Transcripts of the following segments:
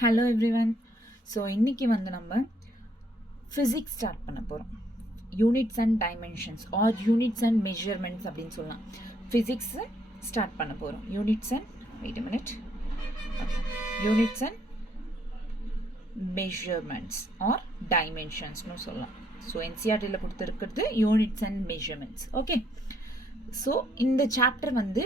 Hello everyone. So இன்றைக்கி வந்து நம்ம ஃபிசிக்ஸ் ஸ்டார்ட் பண்ண போகிறோம். Units and dimensions or units and measurements அப்படின்னு சொல்லலாம். ஃபிசிக்ஸை ஸ்டார்ட் பண்ண போகிறோம். Units and wait a minute units and measurements or டைமென்ஷன்ஸ்னு சொல்லலாம். ஸோ என்சிஆர்டியில் கொடுத்துருக்கிறது units and measurements. Okay, so இந்த சாப்டர் வந்து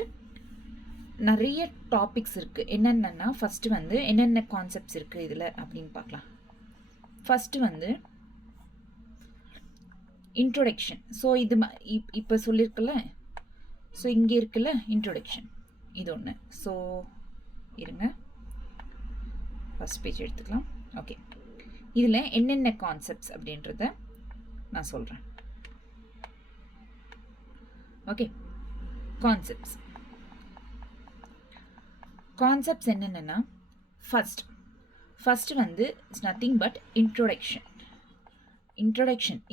நிறைய டாபிக்ஸ் இருக்குது. என்னென்னா ஃபஸ்ட்டு வந்து என்னென்ன கான்செப்ட்ஸ் இருக்குது இதில் அப்படின்னு பார்க்கலாம். ஃபஸ்ட்டு வந்து இன்ட்ரோடக்ஷன். ஸோ இது இப்போ சொல்லியிருக்குல்ல, ஸோ இங்கே இருக்குல்ல இன்ட்ரோடக்ஷன், இது ஒன்று. ஸோ இருங்க, ஃபஸ்ட் பேஜ் எடுத்துக்கலாம். ஓகே, இதில் என்னென்ன கான்செப்ட்ஸ் அப்படின்றத நான் சொல்கிறேன். ஓகே, கான்செப்ட்ஸ் என்னென்னா ஃபஸ்ட்டு வந்து இட்ஸ் நத்திங் பட் இன்ட்ரோடக்ஷன்.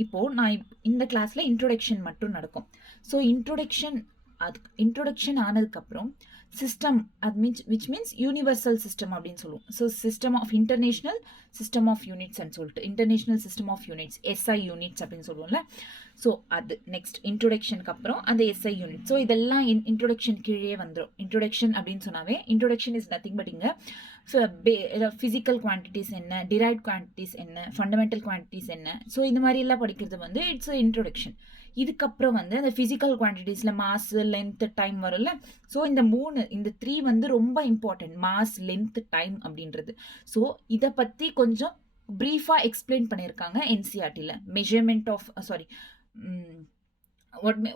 இப்போது நான் இந்த கிளாஸில் இன்ட்ரோடக்ஷன் மட்டும் நடக்கும். ஸோ இன்ட்ரோடக்ஷன் ஆனதுக்கப்புறம் சிஸ்டம், அது மீன்ஸ் யூனிவர்சல் சிஸ்டம் அப்படின்னு சொல்லுவோம். So system of international system of யூனிட்ஸ்ன்னு சொல்லிட்டு international system of units, SI units அப்படின்னு சொல்லுவோம்ல. ஸோ அது நெக்ஸ்ட் இன்ட்ரோடக்ஷனுக்கு அப்புறம் அந்த எஸ்ஐ யூனிட். ஸோ இதெல்லாம் இன்ட்ரோடக்ஷன் கீழே வந்துடும். இன்ட்ரோடக்ஷன் அப்படின்னு சொன்னாவே இன்ட்ரோடக்ஷன் இஸ் நத்திங் பட் இங்கே ஃபிசிக்கல் குவான்டிட்டிஸ் என்ன, டிரைவ்ட் குவான்டிட்டிஸ் என்ன, ஃபண்டமெண்டல் குவான்டிட்டிஸ் என்ன, ஸோ இந்த மாதிரி எல்லாம் படிக்கிறது வந்து இட்ஸ் இன்ட்ரோடக்ஷன். இதுக்கப்புறம் வந்து அந்த ஃபிசிக்கல் குவான்டிட்டிஸில் மாஸ், லென்த், டைம் வரும்ல. ஸோ இந்த 3 வந்து ரொம்ப இம்பார்ட்டன்ட், மாஸ், லென்த், டைம் அப்படின்றது. ஸோ இதை பற்றி கொஞ்சம் ப்ரீஃபாக எக்ஸ்பிளைன் பண்ணியிருக்காங்க என்சிஆர்டியில். Measurement of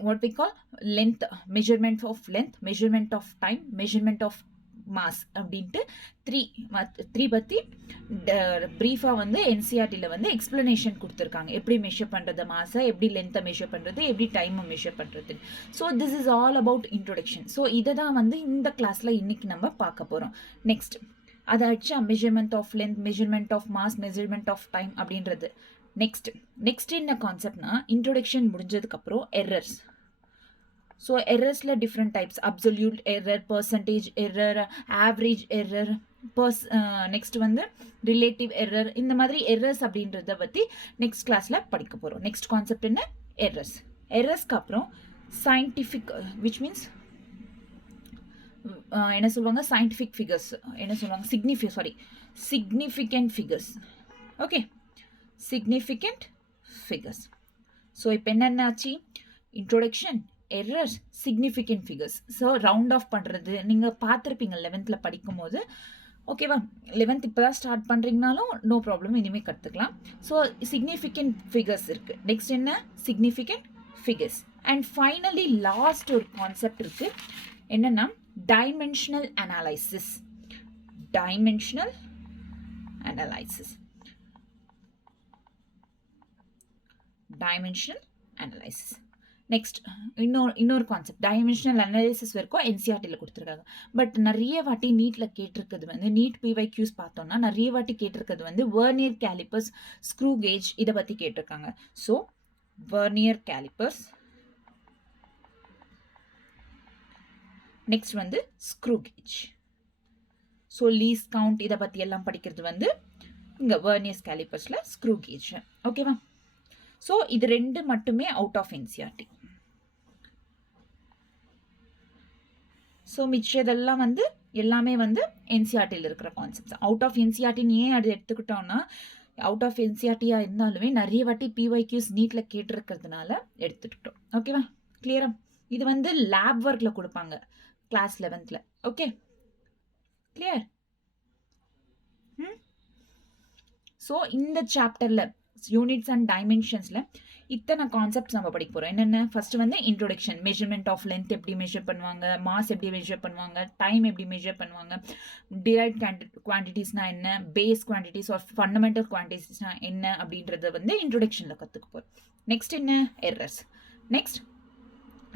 what we call length, measurement of length, measurement of time, measurement of mass அப்படின்ட்டு 3 பற்றி ப்ரீஃபாக வந்து என்சிஆர்டியில் வந்து எக்ஸ்ப்ளனேஷன் கொடுத்துருக்காங்க. எப்படி மெஷர் பண்ணுறது மாஸை, எப்படி லென்த்தை மெஷர் பண்ணுறது, எப்படி டைமை மெஷர் பண்ணுறது. So this is all about introduction. So இதை தான் வந்து இந்த கிளாஸில் இன்றைக்கி நம்ம பார்க்க போகிறோம். நெக்ஸ்ட் அதை ஆச்சா measurement of length, measurement of mass, measurement of time அப்படின்றது. நெக்ஸ்ட் என்ன கான்செப்ட்னா, இன்ட்ரோடக்ஷன் முடிஞ்சதுக்கப்புறம் எரர்ஸ். ஸோ எரர்ஸில் different types, absolute error, percentage error, average error, next வந்து ரிலேட்டிவ் எரர், இந்த மாதிரி எரர்ஸ் அப்படின்றத பற்றி நெக்ஸ்ட் கிளாஸில் படிக்க போகிறோம். நெக்ஸ்ட் கான்செப்ட் என்ன, எரர்ஸ்க்கு அப்புறம் சயின்டிஃபிக், விச் மீன்ஸ் என்ன சொல்லுவாங்க, சயின்டிஃபிக் ஃபிகர்ஸ், என்ன சொல்லுவாங்க, significant figures. Okay, significant figures. So இப்போ என்னென்ன ஆச்சு, introduction, errors, significant figures. So round off பண்ணுறது நீங்கள் பார்த்துருப்பீங்க 11th படிக்கும் போது. ஓகேவா, 11th இப்போ தான் ஸ்டார்ட் பண்ணுறீங்கனாலும் நோ ப்ராப்ளம், இனிமேல் கற்றுக்கலாம். ஸோ சிக்னிஃபிகண்ட் ஃபிகர்ஸ் இருக்குது. நெக்ஸ்ட் என்ன, significant figures. And finally last ஒரு கான்செப்ட் இருக்குது. என்னென்னா டைமென்ஷனல் அனாலிசிஸ். நெக்ஸ்ட் இன்னொரு கான்செப்ட், டைமென்ஷனல் அனாலிசிஸ் வரைக்கும் என்சிஆர்டியில் கொடுத்துருக்காங்க. பட் நிறைய வாட்டி நீட்டில் கேட்டிருக்கிறது வந்து, நீட் பிவைக்யூஸ் பார்த்தோம்னா நிறைய வாட்டி கேட்டிருக்கிறது வந்து வெர்னியர் கேலிப்பர்ஸ், ஸ்க்ரூ கேஜ், இதை பற்றி கேட்டிருக்காங்க. ஸோ வெர்னியர் கேலிப்பர்ஸ், நெக்ஸ்ட் வந்து screw gauge. So least count, இதை பற்றி எல்லாம் படிக்கிறது வந்து இங்கே வெர்னியர் கேலிப்பர்ஸில், ஸ்க்ரூ கேஜ். ஓகேவா, ஸோ இது 2 மட்டுமே அவுட் ஆஃப் என்சிஆர்டி. ஸோ மிச்சதெல்லாம் வந்து எல்லாமே வந்து என்சிஆர்டியில் இருக்கிற கான்செப்ட்ஸ். அவுட் ஆஃப் என்சிஆர்டின்னு ஏன் அது எடுத்துக்கிட்டோம்னா, அவுட் ஆஃப் என்சிஆர்டியாக இருந்தாலுமே நிறைய வாட்டி பிஒய்க்யூஸ் நீட்டில் கேட்டிருக்கிறதுனால எடுத்துக்கிட்டோம். ஓகேவா, கிளியரா? இது வந்து லேப் ஒர்க்கில் கொடுப்பாங்க class 11th. Okay, clear? So இந்த சாப்டரில் யூனிட்ஸ் அண்ட் டைமென்ஷன்ஸில் இத்தனை கான்செப்ட்ஸ் நம்ம படிக்க போகிறோம். என்னென்ன, ஃபர்ஸ்ட் வந்து இன்ட்ரோடக்ஷன், மெஷர்மெண்ட் ஆஃப் லென்த் எப்படி மெஷர் பண்ணுவாங்க, மாஸ் எப்படி மெஷர் பண்ணுவாங்க, டைம் எப்படி மெஷர் பண்ணுவாங்க, டிரைவ்ட் குவான்டிட்டிஸ்னா என்ன, பேஸ் குவான்டிட்டிஸ் ஆர் ஃபண்டமெண்டல் குவான்டிட்டிஸ்னா என்ன அப்படின்றத வந்து இன்ட்ரோடக்ஷனில் கற்றுக்க போகிறோம். நெக்ஸ்ட் என்ன, எரர்ஸ். நெக்ஸ்ட்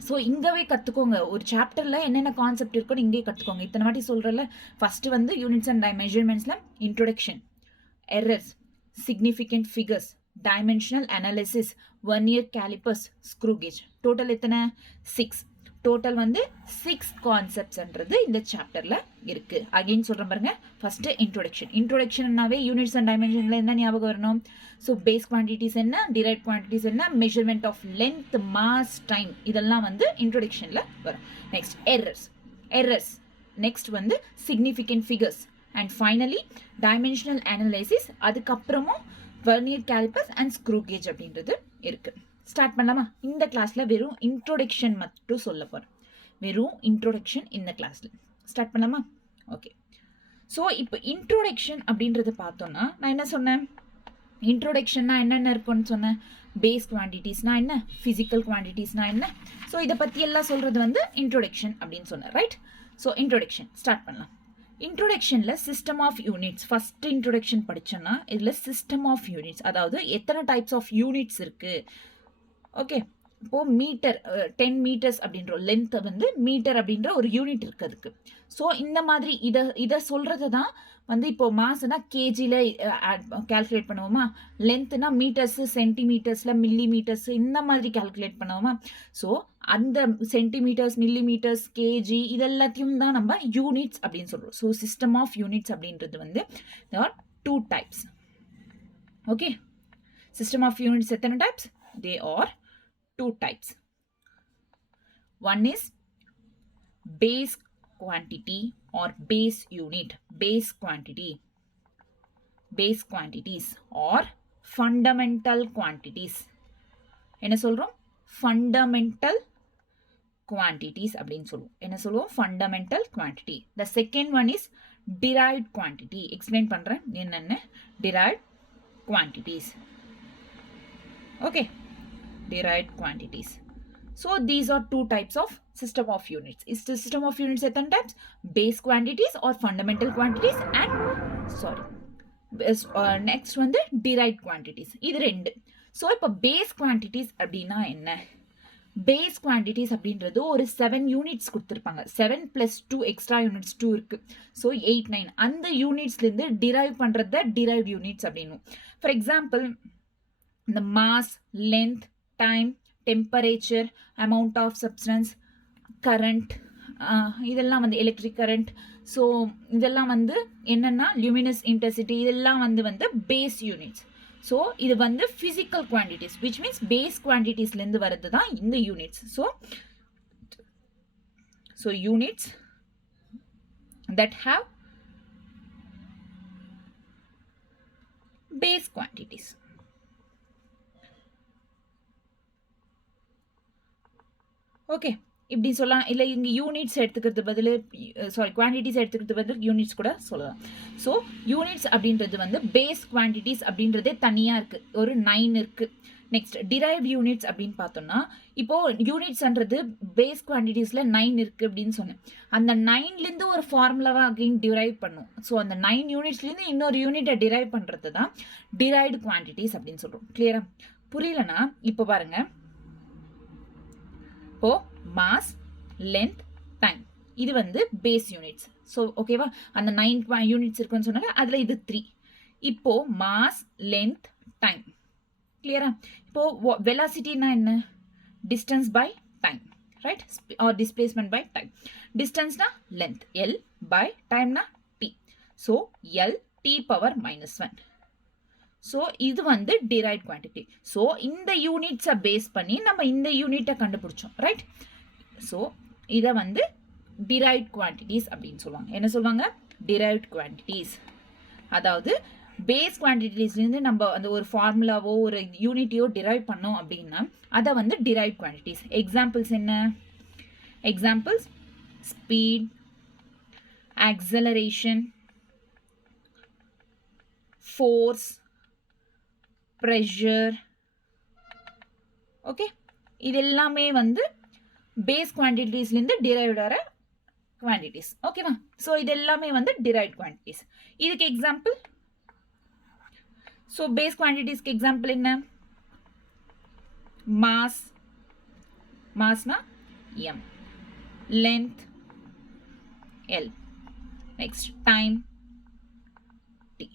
ஸோ இங்கேவே கற்றுக்கோங்க, ஒரு சாப்டரில் என்னென்ன கான்செப்ட் இருக்குன்னு இங்கே கற்றுக்கோங்க. இத்தனை வாட்டி சொல்கிறல, ஃபஸ்ட்டு வந்து யூனிட்ஸ் அண்ட் மெஷர்மெண்ட்ஸில் introduction, errors, significant figures, dimensional analysis, vernier calipers, screw gauge. Total எத்தனை, 6. டோட்டல் வந்து 6 கான்செப்ட்ஸ்ன்றது இந்த சாப்டர்ல இருக்கு. அகைன் சொல்றேன் பாருங்க. ஃபர்ஸ்ட் இன்ட்ரோடக்ஷன்னாவே யூனிட்ஸ் அண்ட் டைமென்ஷன்ல என்ன ஞாபகம் வரணும்? ஸோ பேஸ் குவான்டிட்டிஸ் என்ன, டிரைவ்ட் குவான்டிட்டிஸ் என்ன, measurement of length, mass, time, இதெல்லாம் வந்து இன்ட்ரோடக்ஷன்ல வரும். நெக்ஸ்ட் எரர்ஸ், நெக்ஸ்ட் வந்து significant figures, and finally dimensional analysis, அதுக்கப்புறமும் vernier callipers and screw gauge அப்படின்றது இருக்கு. ஸ்டார்ட் பண்ணலாமா? இந்த கிளாஸ்ல வெறும் இன்ட்ரோடக்ஷன் மட்டும் சொல்ல போறேன். வெறும் இன்ட்ரோடக்ஷன் இந்த கிளாஸ்ல ஸ்டார்ட் பண்ணலாமா? ஓகே. ஸோ இப்போ இன்ட்ரோடக்ஷன் அப்படின்றத பார்த்தோம்னா நான் என்ன சொன்னேன்? இன்ட்ரோடக்ஷன்னா என்னென்ன இருக்குன்னு சொன்னேன். பேஸ் குவான்டிட்டிஸ்னா என்ன, ஃபிசிக்கல் குவான்டிட்டிஸ்னா என்ன, ஸோ இதை பற்றி எல்லாம் சொல்றது வந்து இன்ட்ரோடக்ஷன் அப்படின்னு சொன்னேன், ரைட்? ஸோ இன்ட்ரோடக்ஷன் ஸ்டார்ட் பண்ணலாம். இன்ட்ரோடக்ஷனில் system of units first introduction படித்தோன்னா இதில் சிஸ்டம் ஆஃப் யூனிட்ஸ், அதாவது எத்தனை டைப்ஸ் ஆஃப் யூனிட்ஸ் இருக்குது. ஓகே, இப்போது மீட்டர் 10 மீட்டர்ஸ் அப்படின்ற லென்த்தை வந்து மீட்டர் அப்படின்ற ஒரு யூனிட் இருக்குது அதுக்கு. ஸோ இந்த மாதிரி இதை சொல்கிறது தான் வந்து இப்போது மாஸ்னா கேஜியில் கேல்குலேட் பண்ணுவோமா, லென்த்னா மீட்டர்ஸு சென்டிமீட்டர்ஸில் மில்லிமீட்டர்ஸ் இந்த மாதிரி கேல்குலேட் பண்ணுவோமா. ஸோ அந்த சென்டிமீட்டர்ஸ், மில்லிமீட்டர்ஸ், கேஜி இதெல்லாத்தையும் தான் நம்ம யூனிட்ஸ் அப்படின்னு சொல்கிறோம். ஸோ சிஸ்டம் ஆஃப் யூனிட்ஸ் அப்படின்றது வந்து there are 2 types. Okay, system of units எத்தனை types? They are 2 types. One is base quantity or base unit, base quantities or fundamental quantities. என்ன சொல்றோம்? fundamental quantities அப்படின்னு சொல்லுவோம். என்ன சொல்லுவோம்? fundamental quantity. The second one is derived quantity. explain பண்றேன் என்னன்னு. derived quantities. Okay, derived quantities. So these are 2 types of system of units. Is the system of units etan types? Base quantities or fundamental quantities and next one the derived quantities. இது ரெண்டு. So இப்போ base quantities அப்படின்னா என்ன? base quantities அப்படின்றது ஒரு 7 units கொடுத்துருப்பாங்க. 7 plus 2 extra units 2 இருக்கு. So 8, 9 அந்த யூனிட்ஸ்லேருந்து டிரைவ் பண்ணுறத டிரைவ்ட் யூனிட்ஸ் அப்படின்னு. ஃபார் எக்ஸாம்பிள் இந்த mass, length, time, temperature, amount of substance, current, இதெல்லாம் வந்து எலக்ட்ரிக் கரண்ட். ஸோ இதெல்லாம் வந்து என்னென்னா லுமினஸ் இன்டென்சிட்டி, இதெல்லாம் வந்து பேஸ் யூனிட்ஸ். ஸோ இது வந்து physical quantities, which means base குவான்டிட்டிஸ்லேருந்து வர்றது தான் இந்த units. So units that have base quantities. Okay, இப்படி சொல்லலாம். இல்லை இங்கே யூனிட்ஸ் எடுத்துக்கிறது பதில் குவான்டிட்டிஸ் எடுத்துக்கிறது பதில் யூனிட்ஸ் கூட சொல்லலாம். ஸோ யூனிட்ஸ் அப்படின்றது வந்து பேஸ் குவான்டிட்டிஸ் அப்படின்றதே தனியாக இருக்குது, ஒரு 9 இருக்குது. நெக்ஸ்ட் டிரைவ்ட் யூனிட்ஸ் அப்படின்னு பார்த்தோம்னா, இப்போது யூனிட்ஸ்ன்றது பேஸ் குவான்டிட்டிஸில் 9 இருக்குது அப்படின்னு சொன்னேன். அந்த 9லேருந்து ஒரு ஃபார்முலாவாக அகைன் டிரைவ் பண்ணும். ஸோ அந்த 9 யூனிட்ஸ்லேருந்து இன்னொரு யூனிட்டை டிரைவ் பண்ணுறது தான் டிரைவ்டு குவான்டிட்டிஸ் அப்படின்னு சொல்கிறோம். கிளியரா? புரியலனா இப்போ பாருங்கள். இப்போ மாஸ், லென்த், டைம் இது வந்து பேஸ் யூனிட்ஸ். ஸோ ஓகேவா, அந்த 9 யூனிட்ஸ் இருக்குன்னு சொன்னாங்க, அதில் இது 3. இப்போ மாஸ், லென்த், டைம். கிளியரா? இப்போ வெலாசிட்டினா என்ன? Distance by time, right? Or displacement by time. டிஸ்டன்ஸ்னா லென்த் L பை டைம்னா T. So L T⁻⁻1. So இது வந்து டிரைவ்ட் குவான்டிட்டி. ஸோ இந்த யூனிட்ஸை பேஸ் பண்ணி நம்ம இந்த யூனிட்டை கண்டுபிடிச்சோம், ரைட்? ஸோ இதை வந்து டிரைவ்ட் குவான்டிட்டிஸ் அப்படின்னு சொல்லுவாங்க. என்ன சொல்லுவாங்க? Derived quantities. அதாவது பேஸ் குவான்டிட்டிஸ்லேருந்து நம்ம அந்த ஒரு ஃபார்முலாவோ ஒரு யூனிட்டியோ டிரைவ் பண்ணோம் அப்படின்னா அதை வந்து டிரைவ்ட் குவான்டிட்டிஸ். எக்ஸாம்பிள்ஸ் என்ன? Examples speed, acceleration, force, pressure. Okay, இது எல்லாமே வந்து பேஸ் குவான்டிட்டிஸ்லேருந்து டிரைவ்ட் ஆகிற குவான்டிட்டிஸ். ஓகேவா? ஸோ இது எல்லாமே வந்து டிரைவ்ட் குவான்டிட்டிஸ். இதுக்கு எக்ஸாம்பிள், ஸோ பேஸ் குவான்டிட்டிஸ்க்கு எக்ஸாம்பிள் என்ன? மாஸ், மாஸ்னா M, length L, next time T.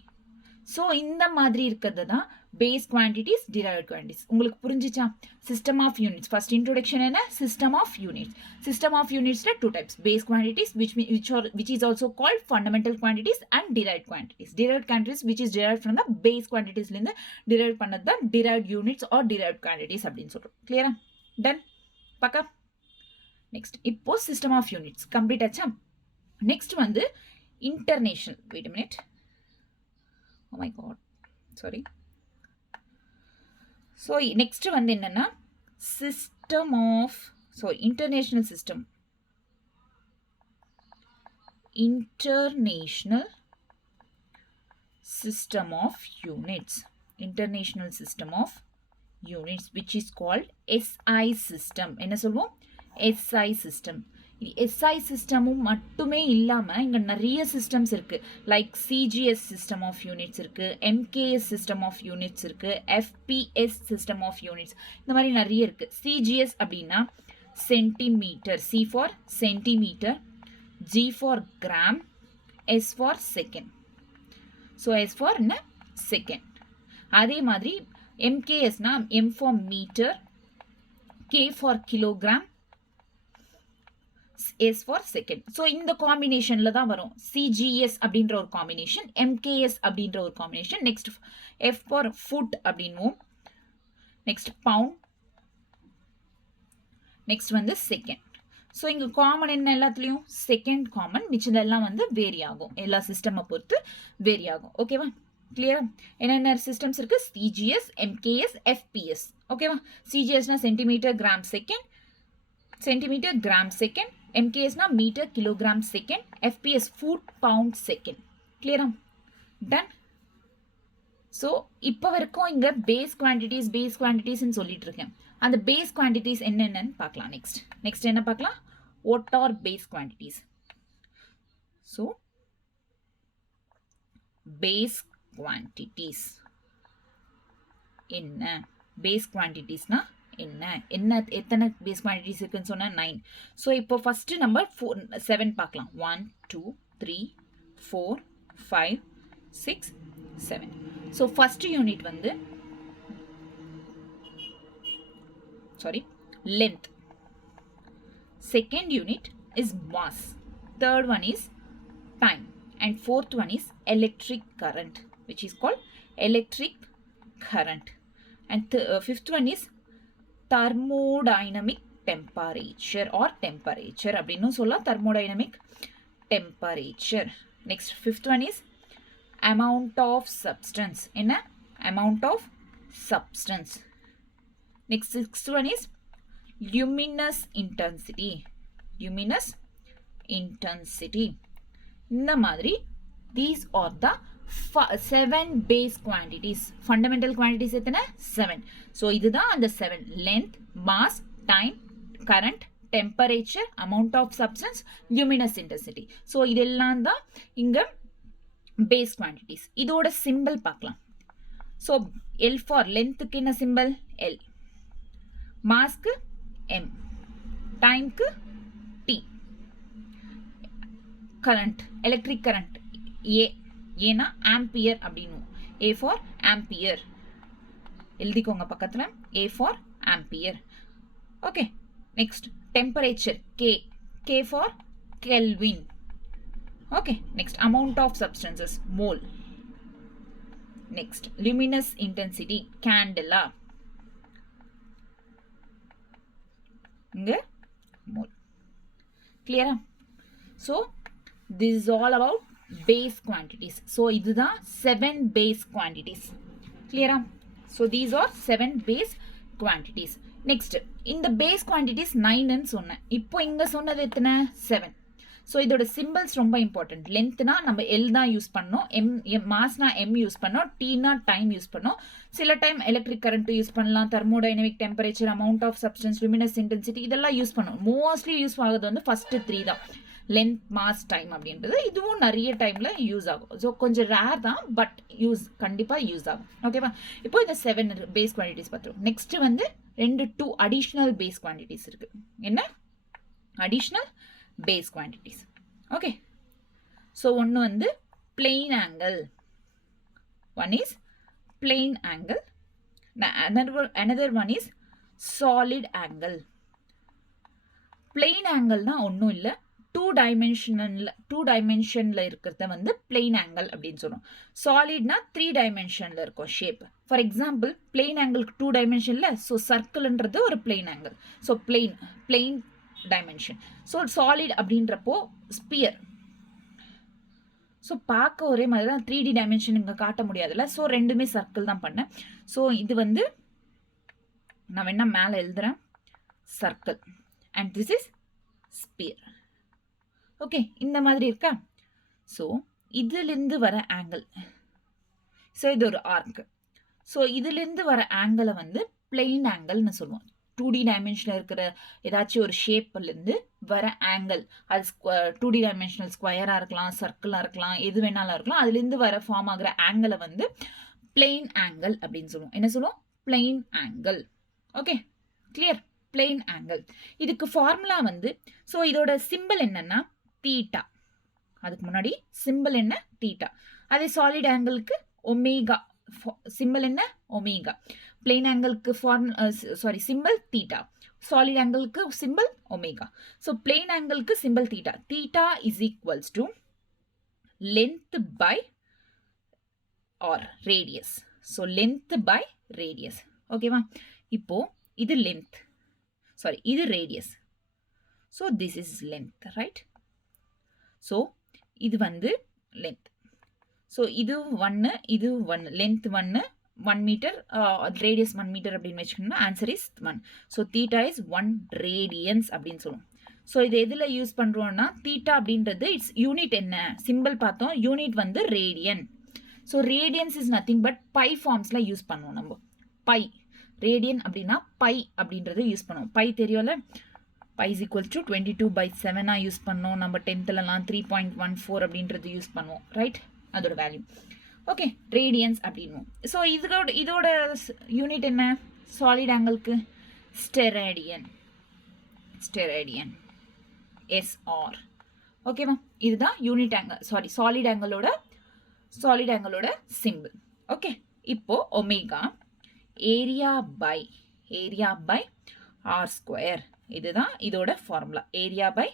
So இந்த மாதிரி இருக்கிறது தான் பேஸ் குவான்டிட்டிஸ் derived quantities. உங்களுக்கு புரிஞ்சிச்சா? System of units first introduction என்ன? System of units. System of யூனிட்ஸ்ல two types, base quantities which is also called fundamental quantities and derived quantities. Derived quantities which is derived from the base quantities ல இருந்து derived பண்ணது தான் derived units or derived quantities அப்படின்னு சொல்றோம். கிளியரா? Ton பக்கா. Next இப்போ சிஸ்டம் ஆஃப் யூனிட்ஸ் கம்ப்ளீட் ஆச்சா? நெக்ஸ்ட் வந்து international, wait a minute, oh my god, sorry. So next வந்து என்னன்னா system of, so international system, international system of units, international system of units which is called SI system. என்ன சொல்வோம்? SI system. SI சிஸ்டமும் மட்டுமே இல்லாமல் இங்கே நிறைய systems இருக்குது. Like CGS system of units இருக்குது, எம்கேஎஸ் சிஸ்டம் ஆஃப் யூனிட்ஸ் இருக்குது, FPS system of units, இந்த மாதிரி நிறைய இருக்குது. சிஜிஎஸ் அப்படின்னா centimetre, C for centimetre, G for gram, S for second. So S for என்ன? செகண்ட். அதே மாதிரி எம்கேஎஸ்னா M for metre, K for kilogram, S for second. So இந்த காம்பினேஷன்ல தான் வரும். CGS அப்படின்ற ஒரு காம்பினேஷன், MKS அப்படின்ற ஒரு combination. Next F for foot அப்படின்னும், நெக்ஸ்ட் பவுண்ட், நெக்ஸ்ட் வந்து செகண்ட். ஸோ இங்கே காமன் என்ன? எல்லாத்துலேயும் செகண்ட் காமன், மிச்சதெல்லாம் வந்து வேரி ஆகும், எல்லா சிஸ்டமை பொறுத்து வேரி ஆகும். ஓகேவா? கிளியரா? என்னென்ன சிஸ்டம்ஸ் இருக்கு? CGS, MKS, FPS. ஓகேவா? CGSனா centimetre gram second, centimetre gram second, MKS na meter kilogram second, FPS foot pound second. Clear? Done? So இப்போ வரைக்கும் இங்க base quantities ன்னு சொல்லிட்டு இருக்கேன். அந்த base quantities என்னென்னு பார்க்கலாம். next என்ன பார்க்கலாம்? What are base quantities? So base quantities என்ன? base quantities na என்ன எத்தனை பேஸ் குவான்டிட்டிஸ் இருக்குன்னு சொன்னா 9. ஸோ இப்போ ஃபர்ஸ்ட் நம்பர் 7 பார்க்கலாம். 1 2 3 4 5 6 7. ஸோ ஃபர்ஸ்ட் யூனிட் வந்து length. Second unit is mass. Third one is time. And fourth one is electric current, which is called electric current. And fifth one is thermodynamic temperature or temperature அப்படினு சொல்லலாம். thermodynamic temperature. Next fifth one is amount of substance. என்ன? amount of substance. Next sixth one is luminous intensity. luminous intensity. இந்த மாதிரி these are the 7 base quantities. Fundamental quantities எத்தனை? 7. So இதுதான் அந்த 7. Length, mass, time, current, temperature, amount of substance, luminous intensity. So இதெல்லாம் தான் இங்க base quantities. இதோட symbol பார்க்கலாம். So L for lengthக்கு என்ன symbol? L. Massக்கு M. Timeக்கு T. Current, electric current A. ஏன்னா ஆம்பியர் அப்படின்னு. A for ampere. எழுதிக்கோங்க பக்கத்துல. A for ampere. Okay. Next temperature K. K for Kelvin. Okay. Next amount of substances mole. Next luminous intensity candela. இங்க mole. கிளியரா? So this is all about base quantities. So இதுதான் 7 base quantities. Clear? So these are 7 base quantities. Next இந்த base quantities 9 ன்னு சொன்னேன். இப்போ இங்க சொன்னது எத்தனை? 7. So இதோட symbols ரொம்ப important. lengthனா நம்ம L தான் யூஸ் பண்ணோம், massனா M யூஸ் பண்ணோம், Tனா time யூஸ் பண்ணோம். சில டைம் எலக்ட்ரிக் கரண்ட் யூஸ் பண்ணலாம், thermodynamic temperature, amount of substance, luminous intensity இதெல்லாம் யூஸ் பண்ணோம். மோஸ்ட்லி யூஸ் ஆகுது வந்து ஃபர்ஸ்ட் 3 தான். லென்த், மாஸ், டைம் அப்படின்றது இதுவும் நிறைய டைம்ல யூஸ் ஆகும். ஸோ கொஞ்சம் ரேர் தான், பட் கண்டிப்பாக யூஸ் ஆகும். ஓகேவா? இப்போ இந்த 7 பேஸ் குவான்டிட்டிஸ் பார்த்துருவோம். நெக்ஸ்ட் வந்து 2 அடிஷ்னல் பேஸ் குவான்டிட்டிஸ் இருக்கு. என்ன additional base quantities? Okay. So ஒன்று வந்து plane angle, one is plane angle. Another one is solid angle. Plane angle na ஒன்னும் இல்ல, டூ டைமென்ஷன்ல இருக்கிறத வந்து பிளெயின் ஆங்கிள் அப்படின்னு சொல்றோம். சாலிட்னா 3 டைமென்ஷன்ல இருக்கும் ஷேப். ஃபார் எக்ஸாம்பிள் பிளெயின் ஆங்கிளுக்கு 2 டைமென்ஷன்ல, ஸோ சர்க்கிள்ன்றது ஒரு plane angle. So plane dimension. So solid அப்படின்றப்போ ஸ்பியர். ஸோ பார்க்க ஒரே மாதிரி தான், 3D டைமென்ஷன் இங்கே காட்ட முடியாதுல்ல. ஸோ ரெண்டுமே சர்க்கிள் தான் பண்ணேன். ஸோ இது வந்து நான் வேணா மேலே எழுதுறேன், circle, and this is sphere. Okay, இந்த மாதிரி இருக்கா? ஸோ இதுலேருந்து வர ஆங்கிள், ஸோ இது ஒரு ஆர்க். ஸோ இதுலேருந்து வர ஆங்கிளை வந்து பிளெயின் ஆங்கிள்னு சொல்லுவோம். 2D டைமென்ஷனில் இருக்கிற ஏதாச்சும் ஒரு ஷேப்லேருந்து வர ஆங்கிள், அது 2D டைமென்ஷனல் ஸ்கொயராக இருக்கலாம், சர்க்கிளாக இருக்கலாம், எது வேணாலும் இருக்கலாம், அதுலேருந்து வர ஃபார்ம் ஆகிற ஆங்கிளை வந்து பிளெயின் ஆங்கிள் அப்படின்னு சொல்லுவோம். என்ன சொல்லுவோம்? Plane angle. Okay, clear? Plane angle. இதுக்கு ஃபார்முலா வந்து, ஸோ இதோட சிம்பிள் என்னன்னா தீட்டா. அதுக்கு முன்னாடி சிம்பிள் என்ன? தீட்டா. அதே சாலிட் ஆங்கிளுக்கு ஒமேகா. சிம்பிள் என்ன? ஒமேகா. பிளெயின் ஆங்கிளுக்கு சிம்பிள் தீட்டா. சாலிட் ஆங்கிளுக்கு சிம்பிள் ஒமேகா. ஸோ பிளெயின் ஆங்கிளுக்கு symbol theta. Theta is equals to length by R radius. So length by radius. ஓகேவா? இப்போ இது லென்த், இது radius. So this is length, right? So இது வந்து length. So இது 1, இது 1, லென்த் 1 மீட்டர், ரேடியஸ் 1 மீட்டர் அப்படின்னு வச்சுக்கணும்னா answer is 1. So theta is 1 radians அப்படின்னு சொல்லுவோம். ஸோ இது எதில் யூஸ் பண்ணுறோன்னா, தீட்டா அப்படின்றது இட்ஸ் யூனிட் என்ன? சிம்பிள் பார்த்தோம், யூனிட் வந்து radian. So radians is nothing but pi ஃபார்ம்ஸில் யூஸ் பண்ணுவோம் நம்ம. பை ரேடியன் அப்படின்னா பை அப்படின்றத யூஸ் பண்ணுவோம். பை தெரியும்ல? Pi is equal to 22/7 use பண்ணோம். நம்ம 10th 3.14 அப்படின்றது யூஸ் பண்ணுவோம், ரைட்? அதோட வேல்யூ. ஓகே, ரேடியன்ஸ் அப்படின்வோம். ஸோ இதோட யூனிட் என்ன? சாலிட் ஆங்கிளுக்கு ஸ்டெரேடியன். SR. ஓகேவா? இதுதான் யூனிட் ஆங்கிள், சாலிட் ஆங்கிளோட சிம்பிள். ஓகே, இப்போ omega area by R square. இதுதான் இதோட formula, area by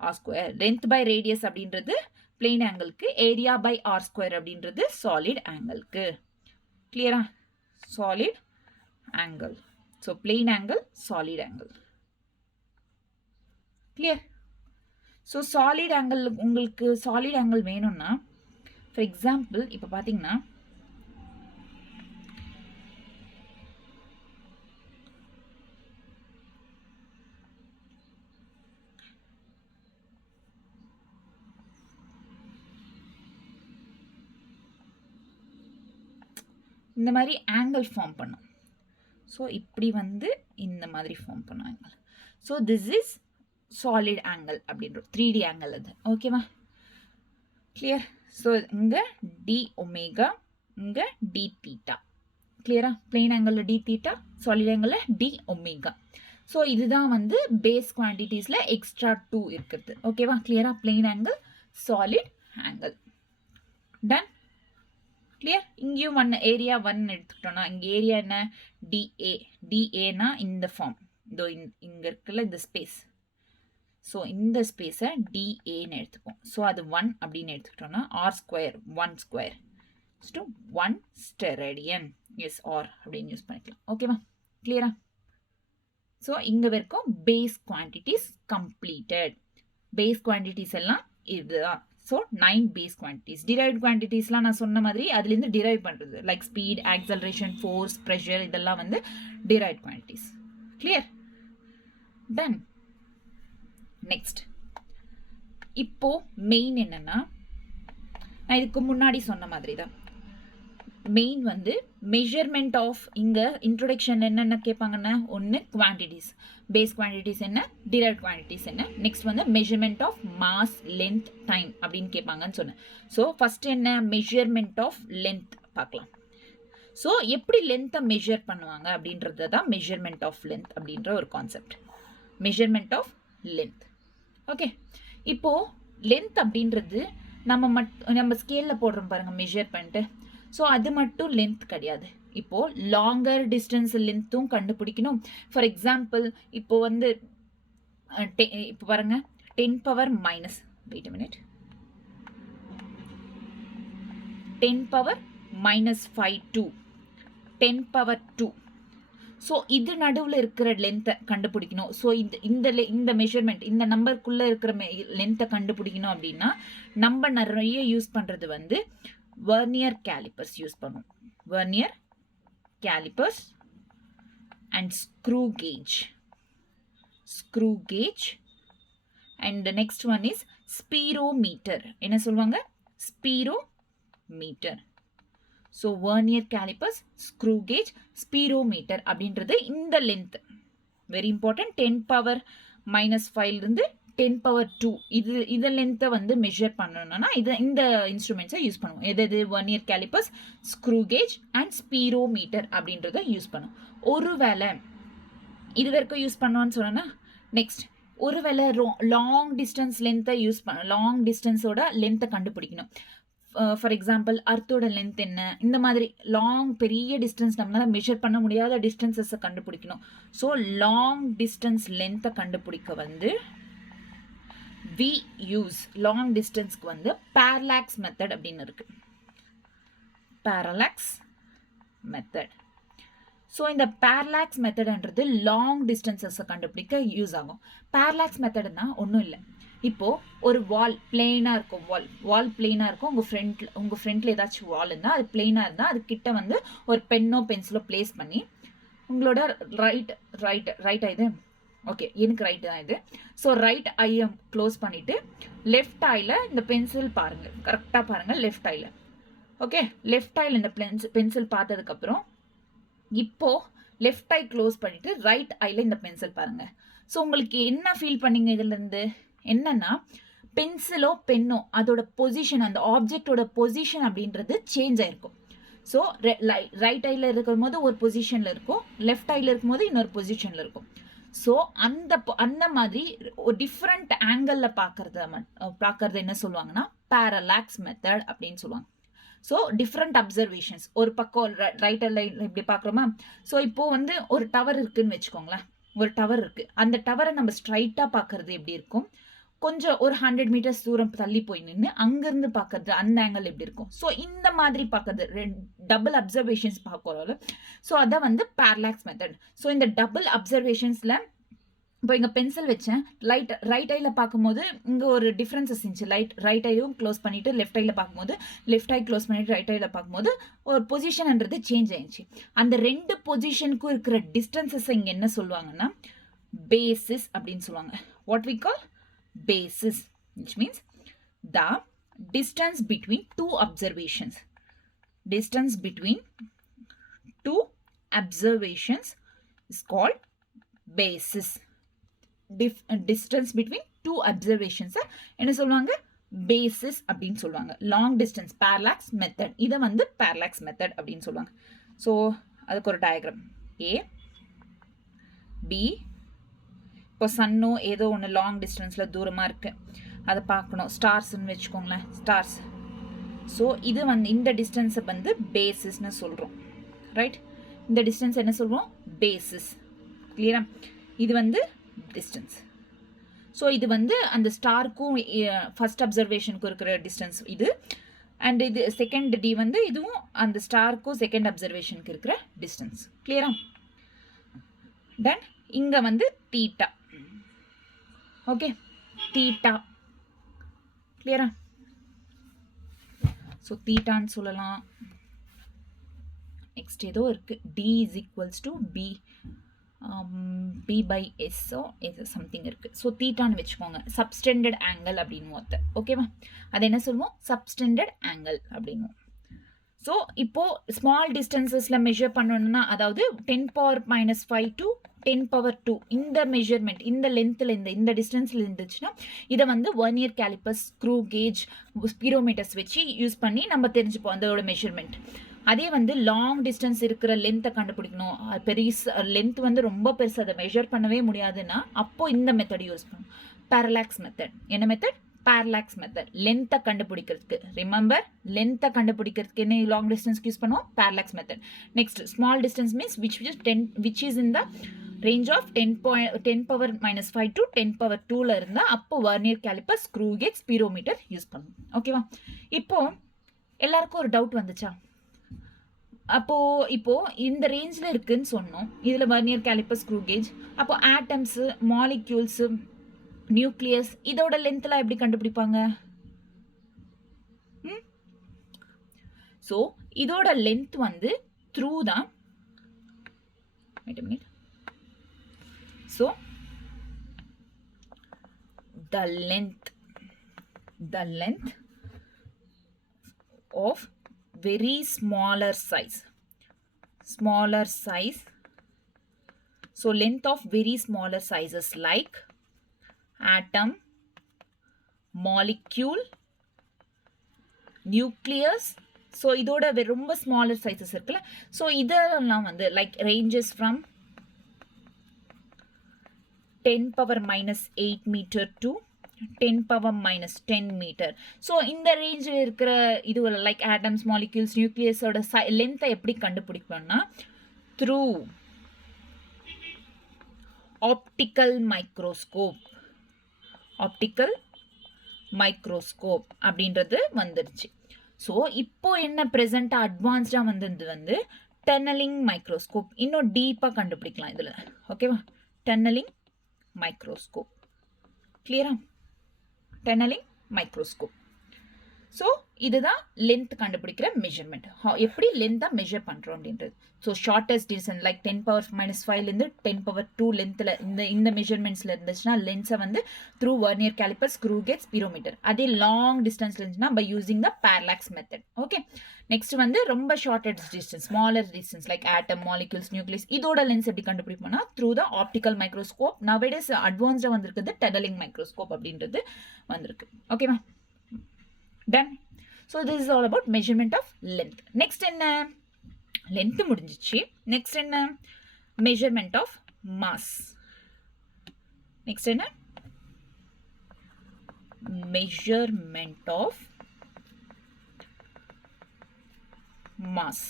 R square. Length by radius அப்படின்றது பிளெயின் ஆங்கிளுக்கு, ஏரியா பை ஆர் ஸ்கொயர் அப்படின்றது சாலிட் ஆங்கிளுக்கு. கிளியரா? Solid angle. So plane angle, solid angle. Clear? So solid angle, உங்களுக்கு solid angle வேணும்னா, for example இப்போ பார்த்தீங்கன்னா இந்த மாதிரி ஆங்கிள் ஃபார்ம் பண்ணும். ஸோ இப்படி வந்து இந்த மாதிரி ஃபார்ம் பண்ணும் angle. So this is solid angle அப்படின்ற 3D ஆங்கிள் அது. ஓகேவா? கிளியர்? ஸோ இங்கே டி ஒமேகா, இங்கே டி தீட்டா. கிளியரா? பிளெயின் ஆங்கிளில் டி தீட்டா, சாலிட் ஆங்கிளில் டி ஒமேகா. ஸோ இதுதான் வந்து பேஸ் குவான்டிட்டிஸில் எக்ஸ்ட்ரா 2 இருக்கிறது. ஓகேவா? கிளியரா? Plane angle, solid angle. Done? Clear? இங்கேயும் 1 ஏரியா 1 எடுத்துக்கிட்டோம்னா, இங்கே ஏரியா என்ன? டிஏனா இந்த ஃபார்ம், இதோ இங்கே இருக்குல்ல இந்த ஸ்பேஸ். ஸோ இந்த ஸ்பேஸை டிஏன்னு எடுத்துப்போம். ஸோ அது 1 அப்படின்னு எடுத்துக்கிட்டோம்னா R square 1 square to 1 steradian. R அப்படின்னு யூஸ் பண்ணிக்கலாம். ஓகேவா? கிளியரா? ஸோ இங்கே வரைக்கும் base quantities completed. Base quantities எல்லாம் இதுதான். So 9 base quantities. டிரைவ்ட் குவான்டிட்டிஸ்லாம் நான் சொன்ன மாதிரி அதுலேருந்து டிரைவ் பண்ணுறது, like speed, acceleration, force, pressure, இதெல்லாம் வந்து derived quantities. Clear? Done. Next, இப்போ மெயின் என்னன்னா, நான் இதுக்கு முன்னாடி சொன்ன மாதிரி தான் மெயின் வந்து மெஷர்மெண்ட் ஆஃப், இங்கே இன்ட்ரோடக்ஷன் என்னென்ன கேட்பாங்கன்னா, ஒன்று குவான்டிட்டிஸ், பேஸ் குவான்டிட்டிஸ் என்ன, டிரைவ்ட் குவான்டிட்டிஸ் என்ன, நெக்ஸ்ட் வந்து measurement of mass, length, time அப்படின்னு கேட்பாங்கன்னு சொன்னேன். ஸோ ஃபர்ஸ்ட் என்ன? மெஷர்மெண்ட் ஆஃப் லென்த் பார்க்கலாம். ஸோ எப்படி லென்த்தை மெஷர் பண்ணுவாங்க அப்படின்றது தான் மெஷர்மெண்ட் ஆஃப் லென்த் அப்படின்ற ஒரு concept. Measurement of length. Okay, இப்போது லென்த் அப்படின்றது நம்ம ஸ்கேலில் போடுறோம் பாருங்கள், மெஷர் பண்ணிட்டு. ஸோ அது மட்டும் லென்த் கிடையாது. இப்போது லாங்கர் டிஸ்டன்ஸ் லென்த்தும் கண்டுபிடிக்கணும். ஃபார் எக்ஸாம்பிள் இப்போ வந்து இப்போ பாருங்க 10 power minus wait minute 10 power minus 5 to 10 power 2. So இது நடுவில் இருக்கிற லென்த்தை கண்டுபிடிக்கணும். ஸோ இந்த மெஷர்மெண்ட் இந்த நம்பருக்குள்ளே இருக்கிற லென்த்தை கண்டுபிடிக்கணும் அப்படின்னா நம்ம நிறைய யூஸ் பண்ணுறது வந்து வெர்னியர் கேலிப்பர்ஸ் யூஸ் பண்ணுவோம். Vernier callipers and screw gauge and the next one is spherometer. என்ன சொல்லுவாங்க? Spherometer. So vernier callipers, screw gauge, spherometer அப்படின்றது இந்த length very important. 10 power minus 5லேருந்து 10 பவர் 2 இது லென்த்தை வந்து மெஷர் பண்ணணும்னா இந்த இன்ஸ்ட்ருமெண்ட்ஸை யூஸ் பண்ணுவோம். எது vernier callipers, screw gauge and spherometer அப்படின்றத யூஸ் பண்ணுவோம். ஒருவேளை இது வரைக்கும் யூஸ் பண்ணுவோன்னு சொன்னோன்னா நெக்ஸ்ட் ஒருவேளை லாங் டிஸ்டன்ஸ் லென்த்தை யூஸ் லாங் டிஸ்டன்ஸோட லென்த்தை கண்டுபிடிக்கணும். ஃபார் எக்ஸாம்பிள் அர்த்தோட லென்த் என்ன, இந்த மாதிரி லாங் பெரிய டிஸ்டன்ஸ் நம்மளால் மெஷர் பண்ண முடியாத டிஸ்டன்சஸை கண்டுபிடிக்கணும். ஸோ லாங் டிஸ்டன்ஸ் லென்த்தை கண்டுபிடிக்க வந்து வி யூஸ் லாங் டிஸ்டன்ஸ்க்கு வந்து பேரலாக்ஸ் மெத்தட் அப்படின்னு இருக்கு. Parallax method. ஸோ இந்த பேரலாக்ஸ் மெத்தட்ன்றது லாங் டிஸ்டன்சஸை கண்டுபிடிக்க யூஸ் ஆகும். பேரலாக்ஸ் மெத்தட்னா ஒன்றும் இல்லை. இப்போது ஒரு வால் பிளெயினாக இருக்கும், வால் பிளெயினாக இருக்கும். உங்கள் ஃப்ரண்ட்டில் ஏதாச்சும் வால் இருந்தால் அது பிளெயினாக இருந்தால் அது கிட்ட வந்து ஒரு பென்னோ பென்சிலோ ப்ளேஸ் பண்ணி உங்களோட ரைட் இது ஓகே எனக்கு ரைட்டு தான் இது. ஸோ ரைட் ஐயை க்ளோஸ் பண்ணிவிட்டு லெஃப்ட் ஐயில் இந்த பென்சில் பாருங்கள், கரெக்டாக பாருங்கள் லெஃப்ட் ஐயில். ஓகே, லெஃப்ட் ஐயில் இந்த பென்சில் பார்த்ததுக்கப்புறம் இப்போது லெஃப்ட் ஐ க்ளோஸ் பண்ணிவிட்டு ரைட் ஐயில் இந்த பென்சில் பாருங்கள். ஸோ உங்களுக்கு என்ன ஃபீல் பண்ணீங்க இதுலேருந்து? என்னன்னா பென்சிலோ பென்னோ அதோட பொசிஷன், அந்த ஆப்ஜெக்டோட பொசிஷன் அப்படின்றது சேஞ்ச் ஆயிருக்கும். ஸோ ரைட் ஐயில் இருக்கும் போது ஒரு பொசிஷனில் இருக்கும், லெஃப்ட் ஐயில் இருக்கும்போது இன்னொரு பொசிஷனில் இருக்கும். ஸோ அந்த மாதிரி ஒரு டிஃப்ரெண்ட் ஆங்கிளில் பார்க்கறது என்ன சொல்லுவாங்கன்னா பேரலாக்ஸ் மெத்தட் அப்படின்னு சொல்லுவாங்க. So different observations. ஒரு பக்கம் ரைட் ஐயில் இப்படி பார்க்குறோமா? ஸோ இப்போது வந்து ஒரு டவர் இருக்குதுன்னு வச்சுக்கோங்களேன். ஒரு டவர் இருக்குது, அந்த டவரை நம்ம ஸ்ட்ரைட்டாக பார்க்கறது எப்படி இருக்கும்? கொஞ்சம் ஒரு 100 மீட்டர்ஸ் தூரம் தள்ளி போய் நின்று அங்கேருந்து பார்க்கறது அந்த ஆங்கிள் எப்படி இருக்கும்? ஸோ இந்த மாதிரி பார்க்கறது டபுள் அப்சர்வேஷன்ஸ் பார்க்குறோம். ஸோ அதை வந்து பேரலாக்ஸ் மெத்தட். ஸோ இந்த டபுள் அப்சர்வேஷன்ஸில் இப்போ இங்கே பென்சில் வச்சேன், ரைட் ஐயில் பார்க்கும்போது இங்கே ஒரு டிஃப்ரென்சஸ் இருந்துச்சு. ரைட் ஐயும் க்ளோஸ் பண்ணிவிட்டு லெஃப்ட் ஐயில் பார்க்கும்போது, லெஃப்ட் ஐ க்ளோஸ் பண்ணிவிட்டு ரைட் ஐயில் பார்க்கும்போது ஒரு பொசிஷன்ன்றது சேஞ்ச் ஆயிடுச்சு. அந்த ரெண்டு பொசிஷனுக்கும் இருக்கிற டிஸ்டன்சஸ் இங்கே என்ன சொல்லுவாங்கன்னா பேசிஸ் அப்படின்னு சொல்லுவாங்க. What we call basis, which means the distance between two observations. Distance between two observations is called basis. Distance between two observations என்ன சொல்லுவாங்க? basis அப்படின்னு சொல்லுவாங்க. long distance parallax method. இதை வந்து parallax method அப்படின்னு சொல்லுவாங்க. ஸோ அதுக்கு ஒரு டயக்ராம் A B. இப்போ சன்னோ ஏதோ ஒன்று லாங் டிஸ்டன்ஸில் தூரமாக இருக்குது, அதை பார்க்கணும். ஸ்டார்ஸ்ன்னு வச்சுக்கோங்களேன், ஸ்டார்ஸ். ஸோ இது வந்து இந்த டிஸ்டன்ஸை வந்து பேசிஸ்ன்னு சொல்கிறோம். ரைட், இந்த டிஸ்டன்ஸ் என்ன சொல்கிறோம்? பேசிஸ். கிளியரா? இது வந்து டிஸ்டன்ஸ். ஸோ இது வந்து அந்த ஸ்டாருக்கும் ஃபர்ஸ்ட் அப்சர்வேஷனுக்கும் இருக்கிற டிஸ்டன்ஸ் இது. அண்ட் இது செகண்ட் டி வந்து இதுவும் அந்த ஸ்டாருக்கும் செகண்ட் அப்சர்வேஷனுக்கு இருக்கிற டிஸ்டன்ஸ். கிளியரா? தென் இங்கே வந்து தீட்டா. Okay, theta. கிளியரா? ஸோ தீட்டான்னு சொல்லலாம். நெக்ஸ்ட் ஏதோ இருக்குது, D is equals to B by S so S something இருக்குது. ஸோ தீட்டான்னு வச்சுக்கோங்க. சப்ஸ்டெண்டட் ஆங்கிள் அப்படின்னு ஒருத்தர். ஓகேவா? அது என்ன சொல்லுவோம்? சப்ஸ்டெண்டட் ஆங்கிள் அப்படின்வோம். ஸோ இப்போது ஸ்மால் டிஸ்டன்சஸில் மெஷர் பண்ணணும்னா, அதாவது 10 பவர் மைனஸ் 5 to 10 பவர் 2 இந்த மெஷர்மெண்ட் இந்த லென்த்தில் இந்த டிஸ்டன்ஸில் இருந்துச்சுன்னா இதை வந்து வெர்னியர் கேலிப்பர்ஸ், ஸ்க்ரூ கேஜ், ஸ்பீரோமீட்டர்ஸ் வச்சு யூஸ் பண்ணி நம்ம தெரிஞ்சுப்போம் அதோட மெஷர்மெண்ட். அதே வந்து லாங் டிஸ்டன்ஸ் இருக்கிற லென்த்தை கண்டுபிடிக்கணும், லென்த் வந்து ரொம்ப பெருசு, அதை மெஷர் பண்ணவே முடியாதுன்னா அப்போது இந்த மெத்தட் யூஸ் பண்ணணும். Parallax method. என்ன மெத்தட்? parallax method. Length கண்டுபிடிக்கிறதுக்கு. Remember, length கண்டுபிடிக்கிறதுக்கு என்ன long distance use பண்ணுவோம்? Parallax method. Next, small distance means which is in the range of 10 power minus 5 to 10 power 2ல இருந்தா அப்போ vernier caliper, screw gauge, speedometer use பண்ணுவோம். ஓகேவா? இப்போ எல்லாருக்கும் ஒரு டவுட் வந்துச்சா? இப்போ இந்த ரேஞ்சில் இருக்குன்னு சொன்னோம். இதில் வெர்னியர் கேலிப்பர், ஸ்க்ரூ கேஜ். அப்போ ஆட்டம்ஸு, மாலிக்யூல்ஸு, நியூக்ளியஸ் இதோட லென்த்லாம் எப்படி கண்டுபிடிப்பாங்க? ஸோ இதோட லென்த் வந்து த்ரூ தான். Wait a minute. So the length of very smaller size. So length of very smaller sizes like atom, molecule, nucleus. So இதோட ரொம்ப smaller sizes இருக்குல்ல. So இதெல்லாம் வந்து like ranges from 10 power minus 8 meter to 10 power minus 10 meter. So இந்த ரேஞ்சில் இருக்கிற இது like atoms, molecules, நியூக்ளியஸோட லென்த்தை எப்படி கண்டுபிடிப்போம்னா த்ரூ ஆப்டிக்கல் மைக்ரோஸ்கோப் அப்படின்றது வந்துருச்சு. ஸோ இப்போ என்ன ப்ரெசென்ட்டாக அட்வான்ஸ்டாக வந்தது வந்து டன்னலிங் மைக்ரோஸ்கோப். இன்னும் டீப்பாக கண்டுபிடிக்கலாம் இதில். ஓகேவா? Tunnelling microscope. கிளியரா? Tunnelling microscope. ஸோ இதுதான் லென்த் கண்டுபிடிக்கிற மெஷர்மெண்ட். எப்படி லென்த்தாக மெஷர் பண்ணுறோம் அப்படின்றது. So shortest distance like 10 power minus 5லேருந்து 10 பவர் 2 லென்த்தில் இந்த மெஷர்மெண்ட்ஸில் இருந்துச்சுன்னா லென்ஸை வந்து through vernier calliper, screw gauge, spherometer. அதே லாங் டிஸ்டன்ஸ்ல இருந்துச்சுன்னா by using the parallax method. Okay. Next வந்து ரொம்ப shortest distance, smaller distance like atom, molecules, nucleus இதோட லென்ஸ் எப்படி கண்டுபிடிப்போம்னா through the optical microscope. Nowadays அட்வான்ஸ்டாக வந்திருக்குது டன்னலிங் மைக்ரோஸ்கோப் அப்படின்றது வந்திருக்கு. ஓகேவா? Ton. So this is all about measurement of length. Next என்ன? length முடிஞ்சிச்சு. Next என்ன? measurement of mass. Next என்ன? measurement of mass.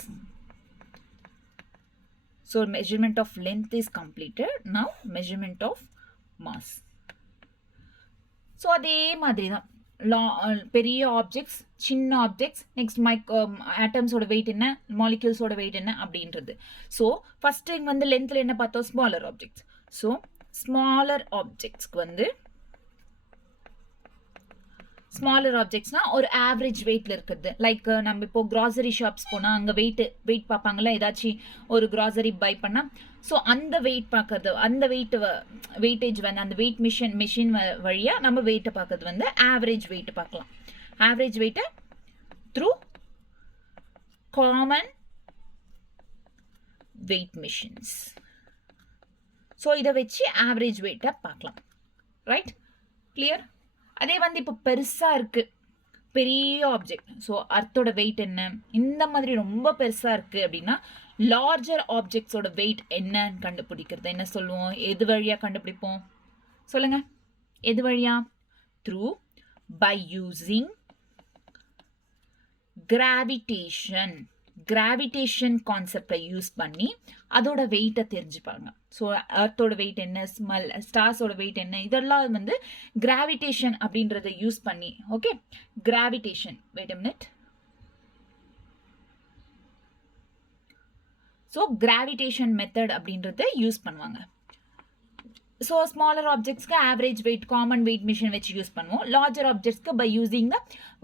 So measurement of length is completed. Now measurement of mass. So அதே மாதிரி தான் பெரிய ஆப்ஜெக்ட்ஸ், சின்ன objects, next ஆட்டம்ஸோட wait என்ன, மாலிக்யூல்ஸோட வெயிட் என்ன அப்படின்றது. ஸோ ஃபர்ஸ்ட் டைம் வந்து லென்த்தில் என்ன பார்த்தோம்? Smaller objects. ஸோ ஸ்மாலர் ஆப்ஜெக்ட்ஸ்க்கு வந்து ஸ்மாலர் ஆப்ஜெக்ட்ஸ்னா ஒரு ஆவரேஜ் வெயிட்ல இருக்குது. லைக் நம்ம இப்போ கிராசரி ஷாப்ஸ் போனால் அங்கே வெயிட் பார்ப்பாங்களா? ஏதாச்சும் ஒரு கிராசரி பை பண்ணால் ஸோ அந்த வெயிட் பார்க்கறது, அந்த வெயிட்டேஜ் வந்து அந்த வெயிட் மிஷின் வழியாக நம்ம வெயிட்டை பார்க்கறது வந்து ஆவரேஜ் வெயிட் பார்க்கலாம். ஆவரேஜ் வெயிட்டை through common weight machines. So இதை வச்சு ஆவரேஜ் வெயிட்டை பார்க்கலாம். ரைட்? கிளியர்? அதே வந்து இப்போ பெருசாக இருக்குது, பெரிய ஆப்ஜெக்ட். ஸோ அர்த்தோட வெயிட் என்ன? இந்த மாதிரி ரொம்ப பெருசாக இருக்குது அப்படின்னா லார்ஜர் ஆப்ஜெக்ட்ஸோட வெயிட் என்னன்னு கண்டுபிடிக்கிறது என்ன சொல்லுவோம்? எது வழியாக கண்டுபிடிப்போம்? சொல்லுங்க. எது வழியா? த்ரூ பை யூசிங் கிராவிடேஷன் கான்செப்டை யூஸ் பண்ணி அதோட வெயிட்டை தெரிஞ்சுப்பாங்க. ஸோ அர்த்தோட வெயிட் என்ன, ஸ்டார்ஸோட வெயிட் என்ன, இதெல்லாம் வந்து கிராவிடேஷன் அப்படின்றத யூஸ் பண்ணி. Okay. Gravitation. Weight a minute. So gravitation method அப்படின்றத யூஸ் பண்ணுவாங்க. ஸோ ஸ்மாலர் ஆப்ஜெக்ட்ஸ்க்கு average weight common weight machine வச்சு யூஸ் பண்ணுவோம். லார்ஜர் ஆப்ஜெக்ட்ஸ்க்கு by using the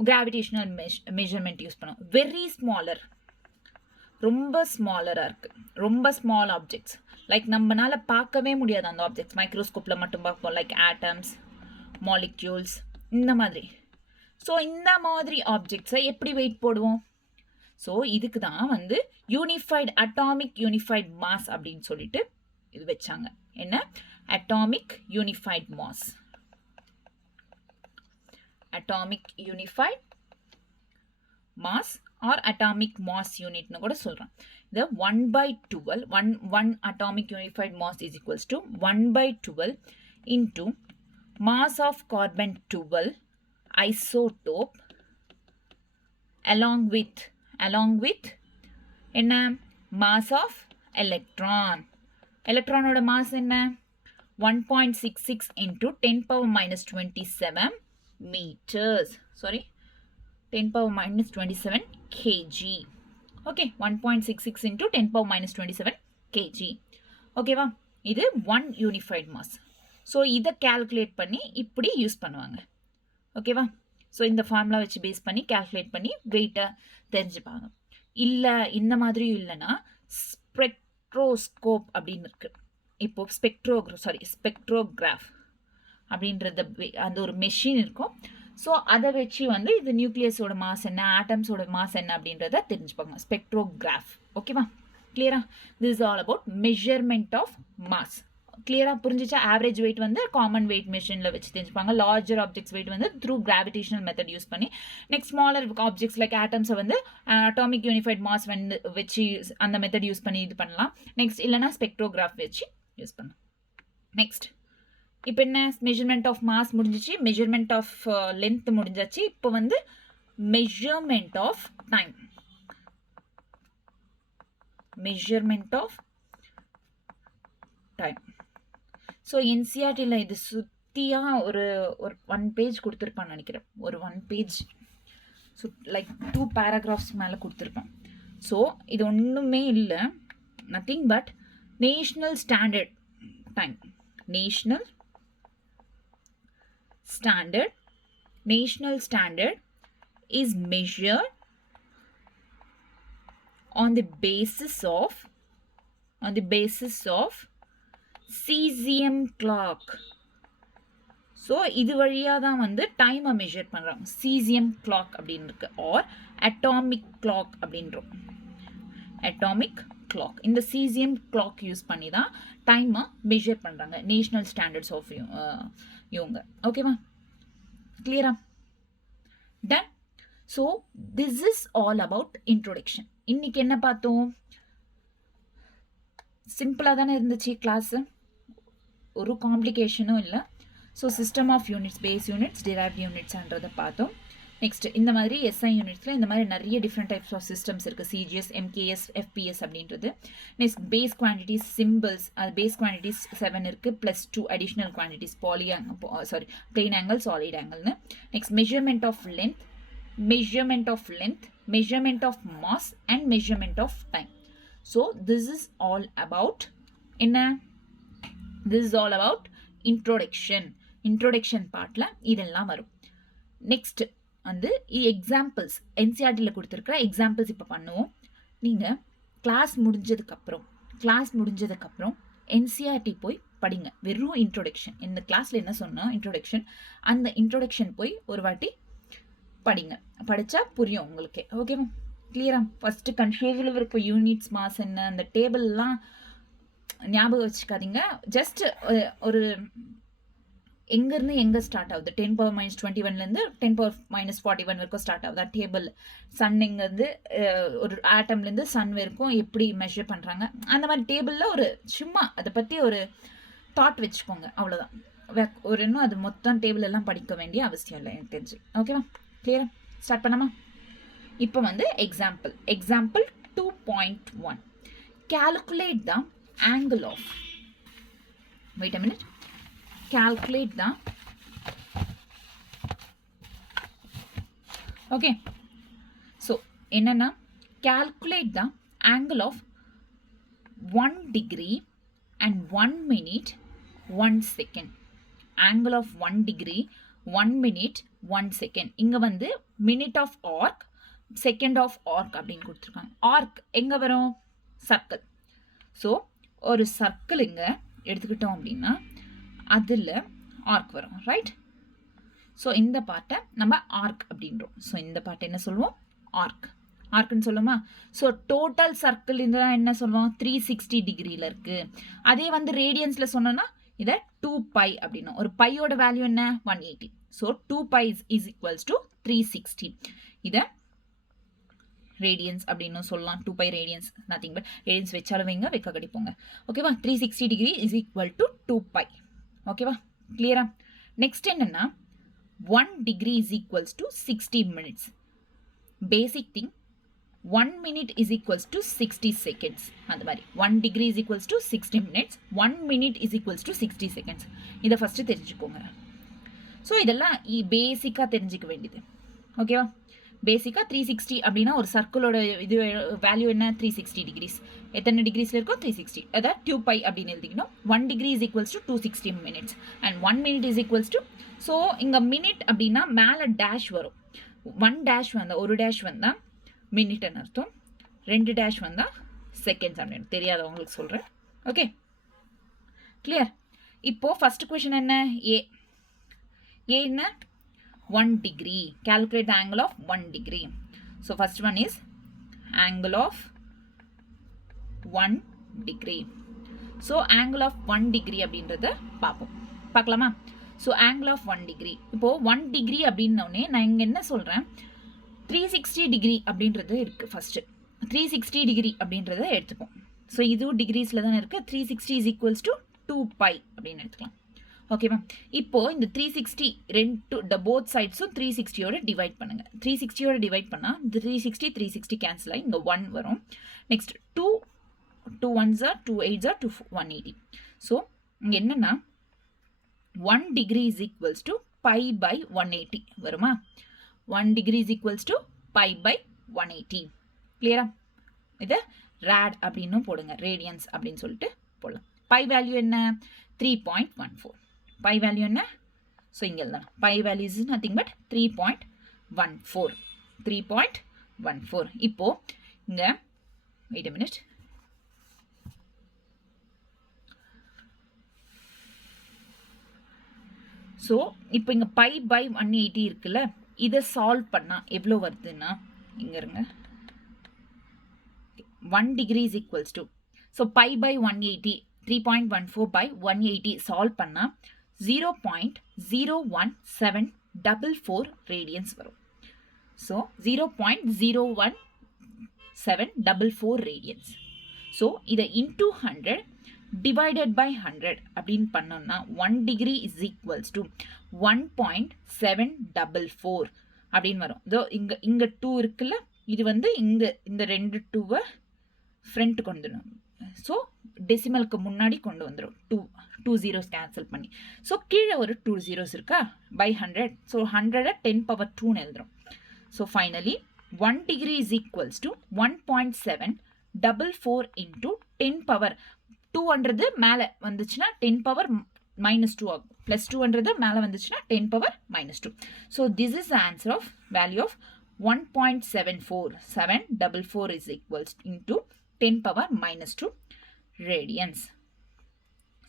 gravitational measurement use பண்ணுவோம். வெரி ஸ்மாலர், ரொம்ப ஸ்மாலராக இருக்குது, ரொம்ப ஸ்மால் ஆப்ஜெக்ட்ஸ் லைக் நம்மளால பார்க்கவே முடியாது அந்த ஆப்ஜெக்ட்ஸ். மைக்ரோஸ்கோப்பில் மட்டும் பார்ப்போம் லைக் ஆட்டம்ஸ், மாலிக்யூல்ஸ் இந்த மாதிரி. ஸோ இந்த மாதிரி ஆப்ஜெக்ட்ஸை எப்படி வெயிட் போடுவோம்? ஸோ இதுக்கு தான் வந்து அட்டாமிக் யூனிஃபைட் மாஸ் அப்படின்னு சொல்லிட்டு இது வச்சாங்க. என்ன? Atomic unified mass. Atomic unified mass or atomic mass யூனிட்னு கூட சொல்கிறோம். இந்த 1/12 1 atomic unified mass is equals to 1/12 into mass of carbon 12 isotope along with என்ன mass of electron. எலக்ட்ரானோட மாஸ் என்ன 1.66 into 10 power minus 27 meters. Sorry, 10 power minus 27 kg. Okay, 1.66 into 10 power minus 27 kg. Okay வா, இது 1 unified mass. So இதை calculate பண்ணி இப்படி use பண்ணுவாங்க. ஓகேவா, ஸோ இந்த ஃபார்முலா வச்சு பேஸ் பண்ணி கால்குலேட் பண்ணி வெயிட்டை தெரிஞ்சுப்பாங்க. இல்லை இந்த மாதிரியும் இல்லைன்னா ஸ்பெக்ட்ரோஸ்கோப் அப்படின்னு இருக்கு. இப்போ ஸ்பெக்ட்ரோகிராஃப் அப்படின்றது அந்த ஒரு மெஷின் இருக்கும். ஸோ அதை வச்சு வந்து இது நியூக்ளியஸோட மாஸ் என்ன, ஆட்டம்ஸோட மாஸ் என்ன அப்படின்றத தெரிஞ்சுப்பாங்க. ஸ்பெக்ட்ரோகிராஃப். ஓகேவா, கிளியரா? This is all about measurement of mass. கிளியராக புரிஞ்சிச்சா? ஆவரேஜ் வெயிட் வந்து காமன் வெயிட் மிஷினில் வச்சு தெரிஞ்சுப்பாங்க. லார்ஜர் ஆப்ஜெக்ட்ஸ் வெயிட் வந்து த்ரூ கிராவிடேஷனல் மெத்தட் யூஸ் பண்ணி. நெக்ஸ்ட் ஸ்மாலர் ஆப்ஜெக்ட்ஸ் லைக் ஆட்டம்ஸை வந்து அட்டாமிக் யூனிஃபைட் மாஸ் வந்து வச்சு அந்த மெத்தட் யூஸ் பண்ணி இது பண்ணலாம். நெக்ஸ்ட் இல்லைனா ஸ்பெக்ட்ரோகிராஃப் வச்சு யூஸ் பண்ணலாம். நெக்ஸ்ட் இப்போ என்ன, மெஷர்மெண்ட் ஆஃப் மாஸ் முடிஞ்சிச்சு, மெஷர்மெண்ட் ஆஃப் லென்த் முடிஞ்சாச்சு. இப்போ வந்து measurement of time. Measurement of time. So என்சிஆர்டியில் இது சுற்றியாக ஒரு 1 பேஜ் கொடுத்துருப்பான்னு நினைக்கிறேன். ஒரு 1 பேஜ் லைக் 2 paragraphs மேலே கொடுத்துருப்பேன். ஸோ இது ஒன்றுமே இல்லை, nothing but national standard time. National standard is measured on the basis of cesium clock. So இது வழியாக தான் வந்து டைமை மெஷர் பண்ணுறாங்க. cesium clock அப்படின்னு இருக்கு, ஆர் அட்டாமிக் கிளாக் அப்படின்றோம். அட்டாமிக் கிளாக், இந்த cesium clock யூஸ் பண்ணி தான் டைமை மெஷர் பண்ணுறாங்க. நேஷ்னல் ஸ்டாண்டர்ட்ஸ் ஆஃப் இவங்க. ஓகேவா, கிளியரா? Done. So this is all about introduction. இன்னைக்கு என்ன பார்த்தோம்? சிம்பிளாக தானே இருந்துச்சு கிளாஸு, ஒரு காம்ப்ளிகேஷனும் இல்லை. So system of units, base units, derived யூனிட்ஸ்ன்றதை பார்த்தோம். நெக்ஸ்ட் இந்த மாதிரி எஸ்ஐ யூனிட்ஸில் இந்த மாதிரி நிறைய டிஃப்ரெண்ட் டைப்ஸ் ஆஃப் சிஸ்டம்ஸ் இருக்குது. சிஜிஎஸ், எம்கேஎஸ், எஃபிஎஸ் அப்படின்றது. நெக்ஸ்ட் பேஸ் குவான்டிட்டிஸ், சிம்பிள்ஸ், அது பேஸ் குவான்டிட்டிஸ் 7 இருக்குது, +2 additional quantities, plane angle, solid ஆங்கிள்னு. Next measurement of length, measurement of mass and measurement of time. So this is all about என்ன? This is all about introduction பார்ட்டில் இதெல்லாம் வரும். Next வந்து examples, என்சிஆர்டியில் கொடுத்துருக்குற examples இப்போ பண்ணுவோம். நீங்கள் கிளாஸ் முடிஞ்சதுக்கப்புறம் என்சிஆர்டி போய் படிங்க. வெறும் இன்ட்ரோடக்ஷன், இந்த கிளாஸில் என்ன சொன்னோம் இன்ட்ரோடக்ஷன், அந்த இன்ட்ரோடக்ஷன் போய் ஒரு வாட்டி படிங்க. படித்தா புரியும் உங்களுக்கே. ஓகேவா, கிளியரா? ஃபஸ்ட்டு கன்ஃபியூஷனில் இருக்க யூனிட்ஸ், மாஸ் என்ன, அந்த டேபிள்லாம் ஞாபகம் வச்சுக்காதீங்க. ஜஸ்ட் ஒரு எங்கேருந்து எங்கே ஸ்டார்ட் ஆகுது, 10 power minus 21லேருந்து 10 power minus 41 வரைக்கும் ஸ்டார்ட் ஆகுது டேபிள். சன் எங்கேருந்து ஒரு ஆட்டம்லேருந்து சன் வரைக்கும் எப்படி மெஷர் பண்ணுறாங்க, அந்த மாதிரி டேபிளில் ஒரு சும்மா அதை பற்றி ஒரு தாட் வச்சுக்கோங்க, அவ்வளோதான். ஒரு இன்னும் அது மொத்தம் டேபிள் எல்லாம் படிக்க வேண்டிய அவசியம் இல்லை எனக்கு தெரிஞ்சு. ஓகேவா, கிளியரா? ஸ்டார்ட் பண்ணாமா? இப்போ வந்து example 2.1, calculate the angle of, wait a minute, calculate the, okay, so என்னன்னா calculate the angle of 1 degree and 1 minute 1 second. angle of 1 degree 1 minute 1 second. இங்க வந்து minute of arc, second of arc அப்படின்னு கொடுத்துருக்காங்க. arc எங்க வரும்? Circle. So ஒரு circle இங்கே எடுத்துக்கிட்டோம் அப்படின்னா அதில் ஆர்க் வரும், ரைட்? ஸோ இந்த பார்ட்டை நம்ம ஆர்க் அப்படின்றோம். ஸோ இந்த பார்ட்டை என்ன சொல்லுவோம்? ஆர்க்குன்னு சொல்லுமா? ஸோ டோட்டல் சர்க்கிள் இதெல்லாம் என்ன சொல்லுவோம்? 360 டிகிரியில் இருக்குது. அதே வந்து ரேடியன்ஸில் சொன்னோன்னா இதை 2π அப்படின்னா, ஒரு பையோட வேல்யூ என்ன? 180. So 2π is equals to 360. இதை ரேடியன்ஸ் அப்படின்னு சொல்லலாம். 2π ரேடியன்ஸ், நத்திங் பட் ரேடியன்ஸ் வச்சாலும் வைங்க, வைக்க கடிப்போங்க. ஓகேவா? 360 டிகிரி இஸ் ஈக்குவல் டு 2π. ஓகேவா, கிளியரா? நெக்ஸ்ட் என்னன்னா 1 degree is equals to 60 minutes. Basic thing, 1 minute is equals to 60 seconds. அந்த மாதிரி 1 degree is equals to 60 minutes. 1 minute is equals to 60 seconds. இதை ஃபஸ்ட்டு தெரிஞ்சுக்கோங்க. ஸோ இதெல்லாம் பேசிக்காக தெரிஞ்சிக்க வேண்டியது. ஓகேவா? பேசிக்காக 360 அப்படின்னா ஒரு சர்க்கிளோட இது வேல்யூ என்ன? 360 டிகிரிஸ். எத்தனை டிகிரிஸில் இருக்கோ 360. அதாவது 2 பை அப்படின்னு எழுதிக்கணும். 1 degree is equals to 260 minutes and 1 minute is equals to, so இங்கே மினிட் அப்படின்னா மேலே டேஷ் வரும். 1 டேஷ் வந்தால், ஒரு டேஷ் வந்தால் மினிட்னு அர்த்தம், 2 டேஷ் வந்தால் செகண்ட்ஸ் அப்படின்னு. தெரியாதவங்களுக்கு சொல்கிறேன். Okay, clear? இப்போது ஃபஸ்ட் கொஷின் என்ன? ஏ என்ன? 1 degree. Calculate the angle of 1 degree. So first one is angle of 1 degree. So angle of 1 degree அப்படின்றத பார்க்கலாமா? So angle of 1 degree. இப்போ 1 degree அப்படின்னோடனே நான் இங்கே என்ன சொல்கிறேன்? 360 degree அப்படின்றது இருக்குது. ஃபஸ்ட்டு 360 degree அப்படின்றத எடுத்துப்போம். ஸோ இதுவும் டிகிரிஸில் தானே இருக்குது. 360 is equals to 2 pi அப்படின்னு எடுத்துக்கலாம். ஓகேவா? இப்போது இந்த 360 போத் சைட்ஸும் 360யோட டிவைட் பண்ணுங்கள். 360யோட டிவைட் பண்ணால் 360 கேன்சல் ஆகி இங்கே 1 வரும். Next 2 1s are 2 8s are 2 180. So இங்கே என்னென்னா 1 degree is equals to pi by 180 வருமா? 1 degree is equals to pi by 180. கிளியரா? இதை ரேட் அப்படின்னு போடுங்க, ரேடியன்ஸ் அப்படின்னு சொல்லிட்டு போடலாம். பை வேல்யூ என்ன? 3.14. பை வேல்யூ என்ன? ஸோ இங்கே தான் pi value is nothing but 3.14. 3.14. இப்போது இங்கே வெயிட் அ மினிட். ஸோ இப்போ இங்கே பை பை 180 இருக்குல்ல, இதை சால்வ் பண்ணால் எவ்வளோ வருதுன்னா, இங்கே இருங்க, 1 degree is equals to, so pi pi 180 3.14 by 180 solve பண்ணால் 0.01744 ரேடியன்ஸ் வரும். So 0.01744 radians. ஸோ இதை இன்டூ 100 டிவைடட் பை 100 அப்படின்னு பண்ணோம்னா 1 degree is equals to 1.744 அப்படின்னு வரும். இதோ இங்கே 2 இருக்குல்ல, இது வந்து இந்த 2 2வை ஃப்ரண்ட் கொண்டு வந்துடும். ஸோ டெசிமலுக்கு முன்னாடி கொண்டு வந்துடும். 2 zeros கேன்சல் பண்ணி. ஸோ கீழே ஒரு 2 zeros இருக்கா? பை 100. ஸோ 100 10^2 எழுதுறோம். So finally 1 degree is equals to 1.744 into 10^200 மேலே வந்துச்சுன்னா 10^-2 ஆகும். ப்ளஸ் 200 மேலே வந்துச்சுன்னா 10^-2. So this is answer of value of 1.74744 is equals into 10^-2 radians.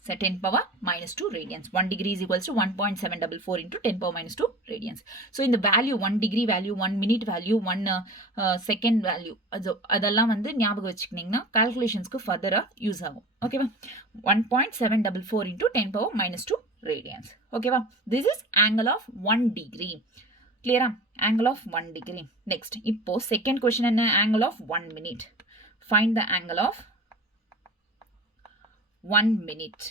So 10^-2 radians. 1 degree is equals to 1.744 into 10^-2 radians. So in the value 1 degree value, 1 minute value, 1 second value, அதெல்லாம் வந்து ஞாபகம் வச்சுக்கினீங்கன்னா கால்குலேஷன்ஸ்க்கு ஃபர்தராக use ஆகும். ஓகேவா? 1.744 into 10^-2 radians. ஓகேவா? This is angle of 1 degree. கிளியரா? angle of 1 degree. Next, இப்போ second question என்ன? angle of 1 minute. Find the angle of 1 minute.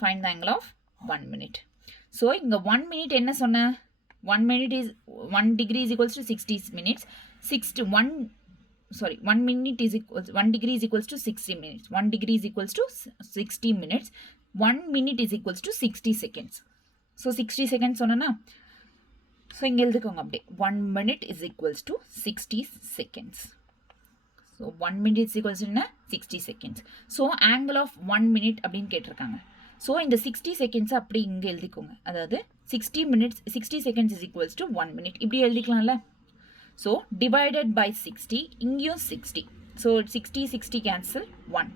Find the angle of 1 minute. So இங்க 1 minute என்ன சொன்ன? 1 minute is 1 degree is equals to 60 minutes. 1 minute is equals 1 degree is equals to 60 minutes. 1 degree is equals to 60 minutes. 1 minute is equals to 60 seconds. So 60 seconds சொன்னா, so இங்கே எழுதுக்கோங்க அப்படியே. 1 minute is equals to 60 seconds. So 1 minute is equals to 60 seconds. So angle of 1 minute அப்படின்னு கேட்டிருக்காங்க. So இந்த 60 seconds அப்படி இங்கே எழுதிக்கோங்க. அதாவது 60 seconds is equals to 1 minute. இப்படி எழுதிக்கலாம்ல. ஸோ டிவைடட் பை 60, இங்கேயும் 60. So 60 cancel 1.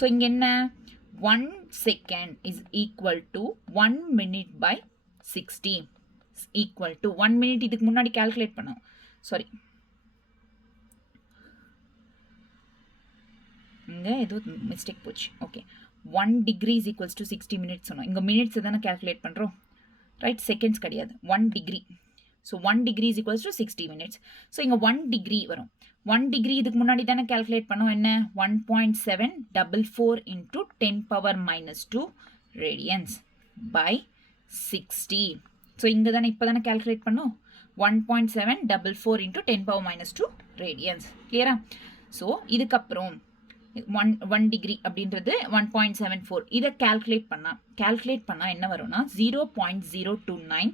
ஸோ இங்கே என்ன? 1 second is equal to 1 minute by 60 equal to 1 minute. இதுக்கு முன்னாடி கால்குலேட் பண்ணோம். சாரி, இங்கே ஏதோ மிஸ்டேக் போச்சு. Okay, 1 degree is equals to 60 minutes சொன்னோம். இங்கே மினிட்ஸ் தானே கால்குலேட் பண்ணுறோம், ரைட்? செகண்ட்ஸ் கிடையாது. 1 degree. So 1 degree is equals to 60 minutes. So இங்கே 1 degree வரும். 1 degree இதுக்கு முன்னாடி தானே கால்குலேட் பண்ணோம். என்ன? 1.744 into 10^-2 radians by 60. ஸோ இங்கே தானே இப்போ தானே கேல்குலேட் பண்ணோம். 1.744 into 10 power minus 2 radians. கிளியரா? ஸோ இதுக்கப்புறம் 1 டிகிரி அப்படின்றது 1.74. இதை கேல்குலேட் பண்ணால் என்ன வரும்னா 0.029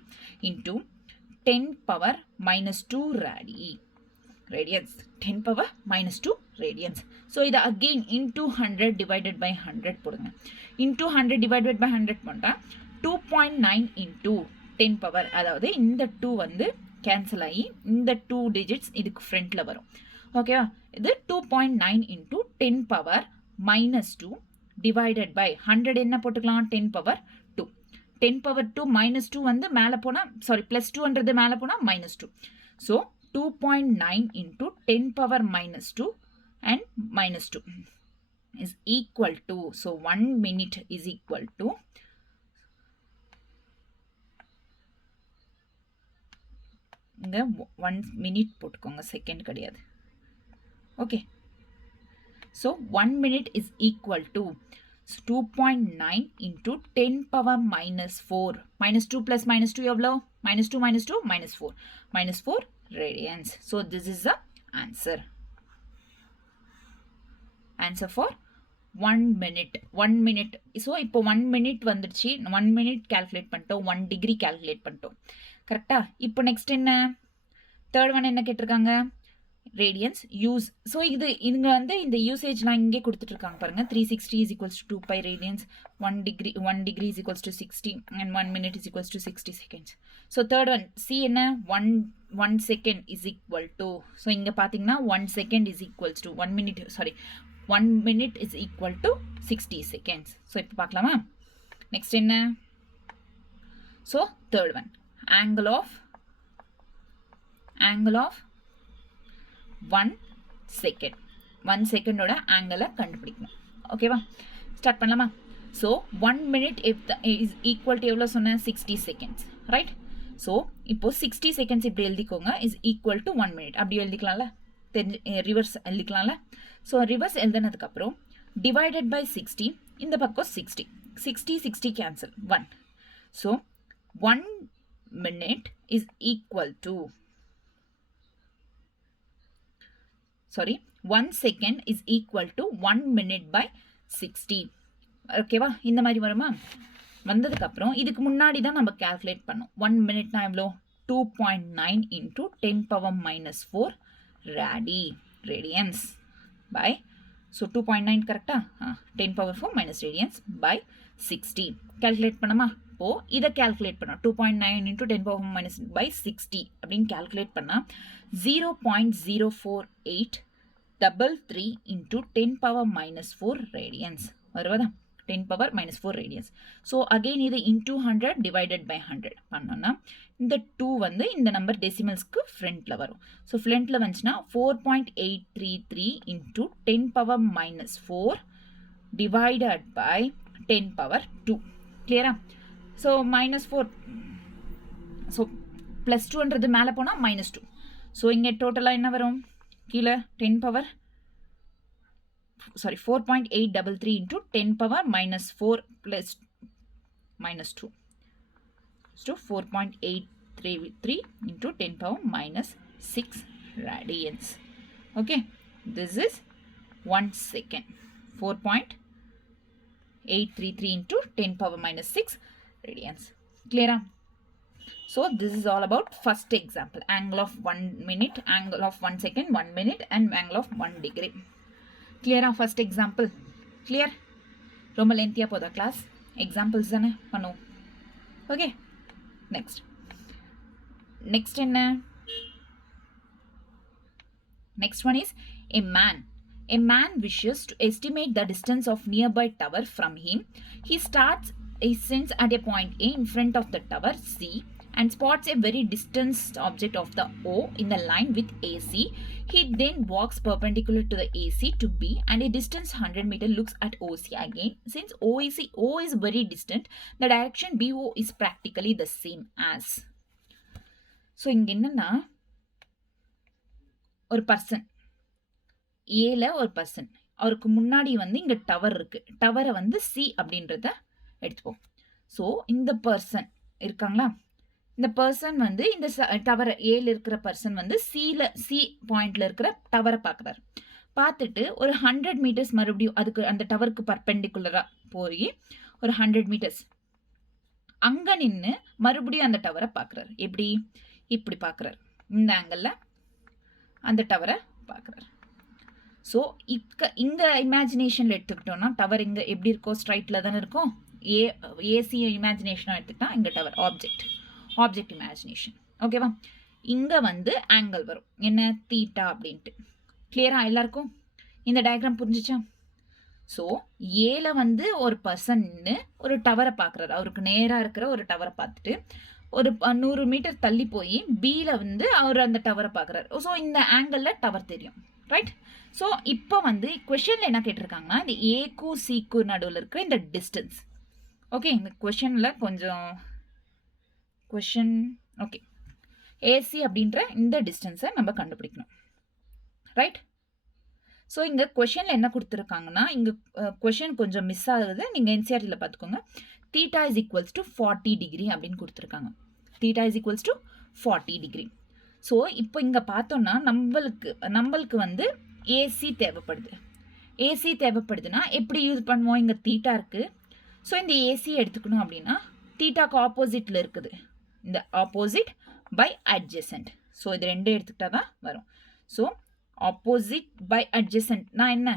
into 10 power minus 2 radians. 10 power minus 2 radians. So இதை again into 100 divided by 100 போடுங்க. into 100 divided by 100 போட்டா 2.9 into 10 power, அதாவது இந்த 2 வந்து கேன்சல் ஆகி இந்த 2 digits இதுக்கு ஃப்ரண்ட்ல வரும். ஓகேவா? இது 2.9 into 10 power minus 2 divided by 100 என்ன போட்டுக்கலாம்? 10 power 2. 10 power 2 minus 2 வந்து மேலே போனால் plus 2ன்றது மேலே போனால் minus 2. So 2.9 into 10 power minus 2 and minus 2 is equal to, so 1 minute is equal to இங்க 1 minute போட்டுக்கோங்க, செகண்ட் கிடையாது. Okay, so 1 minute is equal to 2.9 into 10 power minus 4. Minus 2 plus minus 2 எவ்வளோ? minus 2 minus 2 minus 4. minus 4 radians. So this is the answer. Answer for 1 minute. 1 minute. So இப்போ 1 minute வந்துடுச்சு. 1 minute calculate பண்ணிட்டோம். 1 degree calculate பண்ணிட்டோம். கரெக்டா? இப்போ next என்ன? third one என்ன கேட்டிருக்காங்க? radians use. So இதுங்க வந்து இந்த யூசேஜ்லாம் இங்கே கொடுத்துட்டு இருக்காங்க பாருங்க. 360 is equals to 2 pi radians. 1 degree is equals to 60 and 1 minute is equals to 60 seconds. So third one, see என்ன? 1 second is equal to, so இங்க பாத்தீங்கன்னா 1 second is equals to 1 minute, sorry, 1 minute is equal to 60 seconds. So இப்போ பார்க்கலாமா? next என்ன? so third one, angle of 1 second. 1 second ஓட ஆங்கிளை கண்டுபிடிக்கணும். ஓகேவா? ஸ்டார்ட் பண்ணலாமா? So 1 minute is equal to எவ்வளோ சொன்னேன்? 60 seconds, ரைட்? ஸோ இப்போ 60 seconds இப்படி எழுதிக்கோங்க, இஸ் ஈக்குவல் டு 1 minute. அப்படி எழுதிக்கலாம்ல, தெரிஞ்சு ரிவர்ஸ் எழுதிக்கலாம்ல. ஸோ ரிவர்ஸ் எழுதினதுக்கப்புறம் டிவைடட் பை 60, இந்த பக்கம் 60 cancel 1. So 1 minute is equal to, sorry, 1 second is equal to 1 minute by 60. ஓகேவா? இந்த மாதிரி வருமா? வந்ததுக்கு அப்புறம் இதுக்கு முன்னாடி தான் நம்ம கால்குலேட் பண்ணோம். 1 மினிட்னா எவ்வளோ? 2.9 into 10 power minus 4 radians by, so 2.9 கரெக்டா? 10 power 4 minus radians by 60. Calculate பண்ணமா? இப்போ இதை கால்குலேட் பண்ணோம். 2.9 into 10 power minus by 60 அப்படின்னு கால்குலேட் பண்ணா 0.0483 into 10 power minus 4 radians வருவதா? 10 power minus 4 radians. So again இது into 100 divided by 100 பண்ணோம்னா இந்த 2 வந்து இந்த நம்பர் டெசிமல்ஸ்க்கு ஃப்ரண்ட்ல வரும். ஸோ ஃப்ரண்ட்ல வந்துச்சுன்னா 4.833 into 10 power minus 4 divided by 10 power 2. கிளியரா? ஸோ minus 4, ஸோ plus 2ன்றது மேலே போனால் minus 2. ஸோ இங்கே டோட்டலாக என்ன வரும்? கீழே 10 power, sorry, 4.833 into 10 power minus 4 plus minus 2. So 4.833 into 10 power minus 6 radians. Okay, this is 1 second. 4.833 into 10 power minus 6 radians. Clear? So this is all about first example. Angle of 1 minute, angle of 1 second, 1 minute and angle of 1 degree. Clear? First example. Clear? ரொம்ப லென்த்தியாக போதா class? Examples தானே பண்ணுவோம். Okay, next என்ன? Next one is a man. A man wishes to estimate the distance of nearby tower from him. He stands at a point A in front of the tower C and spots a very distant object of the O in the line with AC. He then walks perpendicular to the AC to B and a distance 100 meter looks at OC again. Since O is very distant, the direction BO is practically the same as. So இங்க என்னன்னா, ஒரு person ஏல ஒரு person, அவருக்கு முன்னாடி வந்து இங்க tower இருக்கு. டவரை வந்து சி அப்படின்றத எடுத்துப்போம். ஸோ இந்த பர்சன் இருக்காங்களா, இந்த பர்சன் வந்து இந்த டவர் ஏல இருக்கிற பர்சன் வந்து சி பாயிண்ட்ல இருக்கிற டவரை பார்க்குறாரு. பார்த்துட்டு ஒரு 100 மீட்டர்ஸ் மறுபடியும் அதுக்கு அந்த டவருக்கு பர்பெண்டிகுலரா போய் ஒரு 100 மீட்டர்ஸ் அங்க நின்று மறுபடியும் அந்த டவரை பார்க்குறாரு. எப்படி? இப்படி பார்க்குறாரு. இந்த ஆங்கிளில் அந்த டவரை பார்க்குறாரு. ஸோ இங்க இமேஜினேஷனில் எடுத்துக்கிட்டோம்னா டவர் இங்கே எப்படி இருக்கோ ஸ்ட்ரைட்டில் தானே இருக்கும். ஏசி இமேஜினேஷனாக எடுத்துக்கிட்டா இங்கே டவர் ஆப்ஜெக்ட் இமேஜினேஷன். ஓகேவா? இங்கே வந்து ஆங்கிள் வரும். என்ன? தீட்டா அப்படின்ட்டு. கிளியரா எல்லாருக்கும் இந்த டயக்ராம் புரிஞ்சிச்சா? ஸோ ஏல வந்து ஒரு பர்சன் ஒரு டவரை பார்க்குறாரு. அவருக்கு நேராக இருக்கிற ஒரு டவரை பார்த்துட்டு ஒரு 100 மீட்டர் தள்ளி போய் பியில் வந்து அவர் அந்த டவரை பார்க்குறாரு. ஸோ இந்த ஆங்கிளில் டவர் தெரியும். ரைட்? ஸோ இப்போ வந்து கொஷனில் என்ன கேட்டிருக்காங்கன்னா இந்த ஏக்கு சிக்கு நடுவில் இருக்கிற இந்த டிஸ்டன்ஸ். ஓகே, இந்த கொஷனில் கொஞ்சம் ஓகே, ஏசி அப்படின்ற இந்த டிஸ்டன்ஸை நம்ம கண்டுபிடிக்கணும். ரைட்? ஸோ இங்கே கொஷனில் என்ன கொடுத்துருக்காங்கன்னா இங்கே கொஷன் கொஞ்சம் மிஸ் ஆகுது. நீங்கள் என்சிஆர்டியில் பார்த்துக்கோங்க. Theta is equals to 40 degree அப்படின்னு கொடுத்துருக்காங்க. Theta is equals to 40 degree. So இப்போ இங்கே பார்த்தோம்னா நம்மளுக்கு வந்து ஏசி தேவைப்படுது. ஏசி தேவைப்படுதுன்னா எப்படி யூஸ் பண்ணுவோம்? இங்கே தீட்டா இருக்குது. ஸோ இந்த ஏசி எடுத்துக்கணும் அப்படின்னா தீட்டாக்கு ஆப்போசிட்டில் இருக்குது. இந்த ஆப்போசிட் பை அட்ஜசன்ட். ஸோ இது ரெண்டு எடுத்துக்கிட்டா தான் வரும். ஸோ ஆப்போசிட் பை அட்ஜசன்ட் நான் என்ன?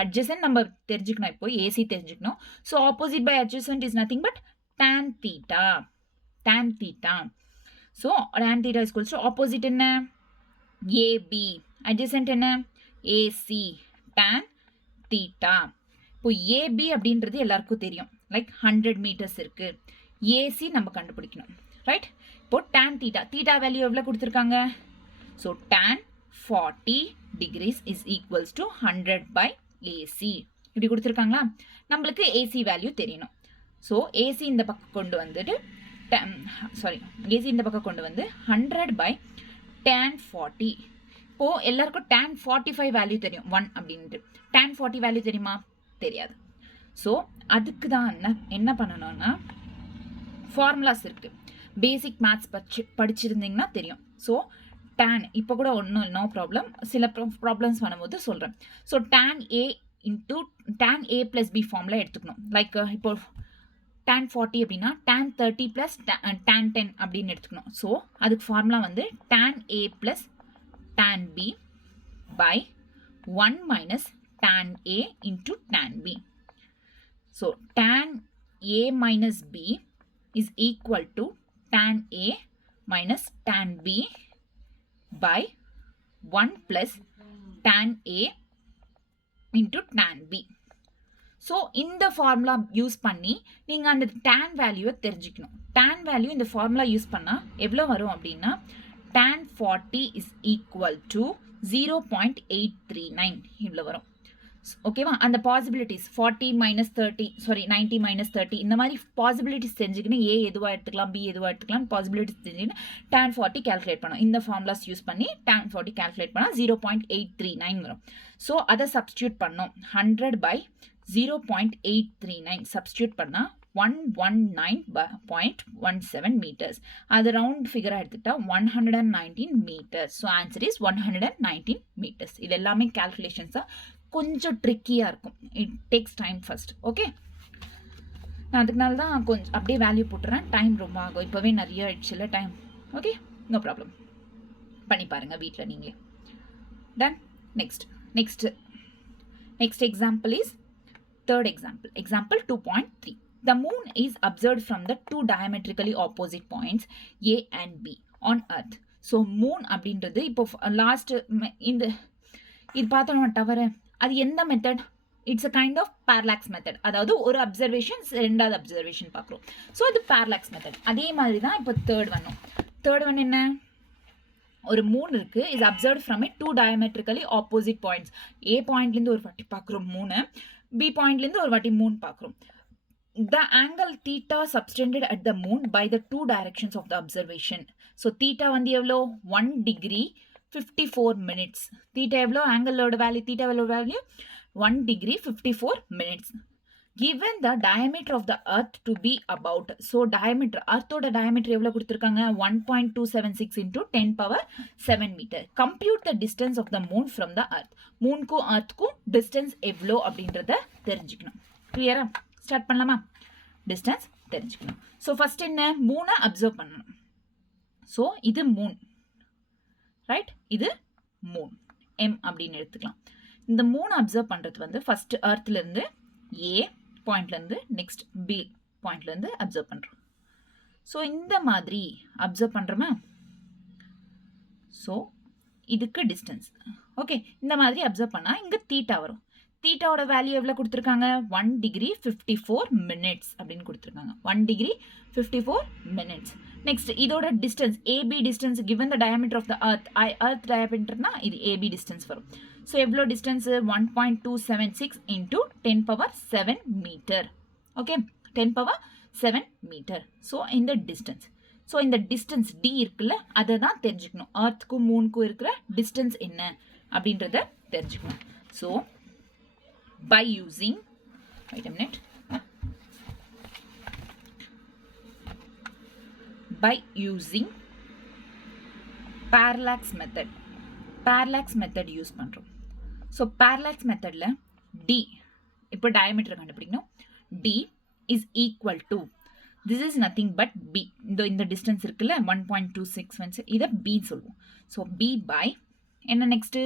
அட்ஜசன்ட் நம்ம தெரிஞ்சுக்கணும். இப்போ ஏசி தெரிஞ்சுக்கணும். So opposite by adjacent is nothing but tan theta. So tan theta is equals to opposite என்ன? ஏபி. அட்ஜசன்ட் என்ன? ஏசி. tan theta. இப்போ ஏபி அப்படின்றது எல்லாருக்கும் தெரியும். லைக் 100 மீட்டர்ஸ் இருக்கு. ஏசி நம்ம கண்டுபிடிக்கணும். ரைட்? இப்போ tan தீட்டா வேல்யூ எவ்வளோ கொடுத்துருக்காங்க? So tan 40 degrees is equals to 100 by AC. இப்படி கொடுத்துருக்காங்களா? நம்மளுக்கு AC வேல்யூ தெரியணும். ஸோ AC இந்த பக்கம் கொண்டு வந்துட்டு AC இந்த பக்கம் கொண்டு வந்து 100 by tan 40. இப்போது எல்லாருக்கும் tan 45 வேல்யூ தெரியும் 1 அப்படின்ட்டு. tan 40 வேல்யூ தெரியுமா? தெரியாது. ஸோ அதுக்கு தான் என்ன பண்ணணும்னா ஃபார்முலாஸ் இருக்குது. பேசிக் மேத்ஸ் படிச்சிருந்தீங்கன்னா தெரியும். ஸோ tan இப்போ கூட ஒன்றும் நோ ப்ராப்ளம். சில ப்ராப்ளம்ஸ் பண்ணும்போது சொல்கிறேன். So tan A + B formula எடுத்துக்கணும். லைக் இப்போ tan 40 அப்படின்னா tan 30 + tan 10 அப்படின்னு எடுத்துக்கணும். ஸோ அதுக்கு ஃபார்முலா வந்து tan A + tan B by 1 - tan A into tan B. So tan A minus B is equal to tan A minus tan B by 1 plus tan A into tan B. So இந்த formula use பண்ணி நீங்கள் அந்த tan வேல்யூவை தெரிஞ்சுக்கணும். tan value இந்த formula use பண்ணால் எவ்வளோ வரும் அப்படின்னா tan 40 is equal to 0.839 இவ்வளோ வரும். ஓகேவா? அந்த பாசிபிலிட்டிஸ் 40 - 30 90 - 30 இந்த மாதிரி பாசிபிலிட்டிஸ் தெரிஞ்சுக்கின்னு ஏ எதுவாக எடுத்துக்கலாம், பி எதுவாக எடுத்துக்கலாம், பாசிபிலிட்டிஸ் தெரிஞ்சுக்கின்னு tan 40 கேல்குலேட் பண்ணோம். இந்த ஃபார்முலாஸ் யூஸ் பண்ணி tan 40 கேல்குலேட் பண்ணால் 0.839 வரும். ஸோ அதை சப்ஸ்டியூட் பண்ணோம். 100 by 0.839 சப்ஸ்டியூட் பண்ணால் 119.17 meters. அது ரவுண்ட் ஃபிகராக எடுத்துக்கிட்டா 119 meters. So answer is 119 meters. இது எல்லாமே கேல்குலேஷன்ஸாக கொஞ்சம் ட்ரிக்கியாக இருக்கும். It takes time first. Okay, நான் அதுக்குனால தான் கொஞ்சம் அப்படியே வேல்யூ போட்டுறேன். டைம் ரொம்ப ஆகும். இப்போவே நிறைய ஆயிடுச்சுல டைம். Okay, no problem. பண்ணி பாருங்கள் வீட்டில் நீங்களே. Done. Next example is third example. Example 2.3. The moon is observed from the two diametrically opposite points A and B on Earth. So moon அப்படின்றது இப்போ லாஸ்ட் இந்த இது பார்த்தோம் டவர். அது எந்த method? It's a kind of parallax method. அதாவது ஒரு observation ரெண்டாவது அப்சர்வேஷன் பார்க்குறோம். ஸோ அது பேரலாக்ஸ் மெத்தட். அதே மாதிரி தான் இப்போ தேர்ட் ஒன் என்ன? ஒரு மூன் இருக்குது. Is observed from two diametrically opposite points. A பாயிண்ட்லேருந்து ஒரு வாட்டி பார்க்குறோம் மூணு, பி பாயிண்ட்லேருந்து ஒரு வாட்டி மூன் பார்க்குறோம். The angle theta subtended at the moon by the two directions of the observation. So theta வந்து எவ்வளோ? 1 degree 54 minutes. theta எவ்வளோ? ஆங்கிளோட value, theta value 1 degree 54 minutes. given the diameter of the earth to be about, so diameter, earthோட diameter எவ்வளவு கொடுத்திருக்காங்க 1.276 into 10 power 7 meter. Compute the distance of the moon from the earth. moonக்கும் earthக்கும் distance எவ்வளோ அப்படின்றத தெரிஞ்சுக்கணும். கிளியரா? Start பண்ணலாமா? distance தெரிஞ்சுக்கணும். so first என்ன, மூணை அப்சர்வ் பண்ணணும். so இது மூன், ரைட்? இது மூன், m அப்படின்னு எடுத்துக்கலாம். இந்த மூணு அப்சர்வ் பண்றது வந்து ஃபர்ஸ்ட் earthல இருந்து A பாயிண்ட்லேருந்து நெக்ஸ்ட் பி பாயிண்ட்லேருந்து அப்சர்வ் பண்ணுறோம். ஸோ இந்த மாதிரி அப்சர்வ் பண்ணுறோமா? ஸோ இதுக்கு டிஸ்டன்ஸ் ஓகே. இந்த மாதிரி அப்சர்வ் பண்ணால் இங்கே தீட்டா வரும். தீட்டாவோட வேல்யூ எவ்வளோ கொடுத்துருக்காங்க? 1 degree 54 minutes அப்படின்னு கொடுத்துருக்காங்க. 1 degree 54 minutes. நெக்ஸ்ட் இதோட distance AB distance given the diameter of the earth, earth diameterனா இது ஏபி டிஸ்டன்ஸ் வரும். ஸோ எவ்வளோ distance? 1.276 into 10 power 7 metre. Okay, 10 power 7 metre. So இந்த டிஸ்டன்ஸ், ஸோ இந்த டிஸ்டன்ஸ் டி இருக்குல்ல, அதை தான் தெரிஞ்சுக்கணும். earthக்கும் மூனுக்கும் இருக்கிற டிஸ்டன்ஸ் என்ன அப்படின்றத தெரிஞ்சுக்கணும். So by using, wait a minute, by using parallax method, parallax method use பண்றோம். so parallax methodல d, இப்போ diameter கண்டுபிடிக்கணும். d is equal to, this is nothing but b, இந்த distance இருக்குல்ல 1.261, இதை b சொல்லுவோம். so b by என்ன next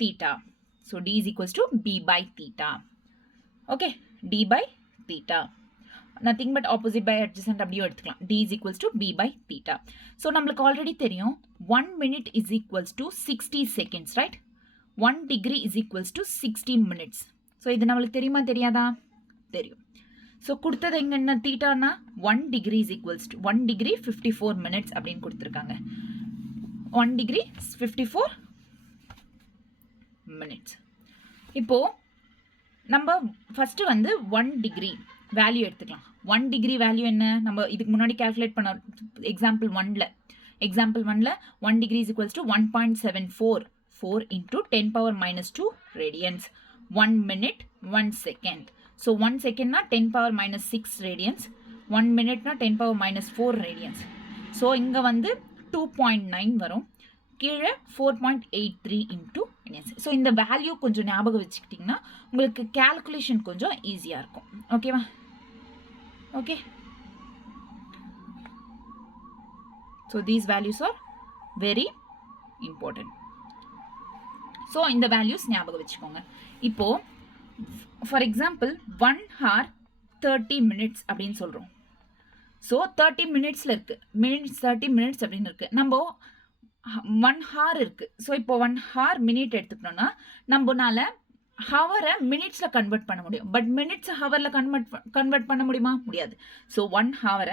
theta. so d is equals to b by theta. okay, d by theta, nothing but opposite by adjacent அப்படியே எடுத்துக்கலாம். d is equals to b by theta. so நம்மளுக்கு already தெரியும் 1 minute is equals to 60 seconds, right? 1 degree is equals to 60 minutes. so இது நம்மளுக்கு தெரியுமா தெரியாதா? தெரியும். so கொடுத்தது எங்கன்னா தீட்டானா 1 degree is equals to 1 degree 54 minutes அப்படின்னு கொடுத்துருக்காங்க. 1 degree 54 minutes. இப்போ நம்ம ஃபர்ஸ்ட் வந்து 1 டிகிரி வேல்யூ எடுத்துக்கலாம். 1 டிகிரி வேல்யூ என்ன? நம்ம இதுக்கு முன்னாடி கால்குலேட் பண்ண எக்ஸாம்பிள் 1ல 1 degree is equals to 1.744 into 10 power minus 2 radians. 1 minute 1 second. so 1 second na 10 power minus 6 radians. 1 minute na 10 power minus 4 radians. so இங்க வந்து 2.9 வரும், கீழே 4.83 into radians. ஸோ இந்த வேல்யூ கொஞ்சம் ஞாபகம் வச்சுக்கிட்டிங்கன்னா உங்களுக்கு கேல்குலேஷன் கொஞ்சம் ஈஸியாக இருக்கும். ஓகேவா? Okay, so these values are very important. So இந்த வேல்யூஸ் ஞாபகம் வச்சுக்கோங்க. இப்போ ஃபார் எக்ஸாம்பிள் 1 hour 30 minutes அப்படின்னு சொல்கிறோம். ஸோ 30 minutesல இருக்கு, 30 minutes அப்படின்னு இருக்கு. நம்ம 1 hour இருக்கு. ஸோ இப்போ 1 hour மினிட் எடுத்துக்கணும்னா நம்மனால ஹவரை மினிட்ஸ்ல கன்வெர்ட் பண்ண முடியும். பட் மினிட்ஸ் ஹவர்ல கன்வெர்ட் பண்ண முடியுமா? முடியாது. So 1 hour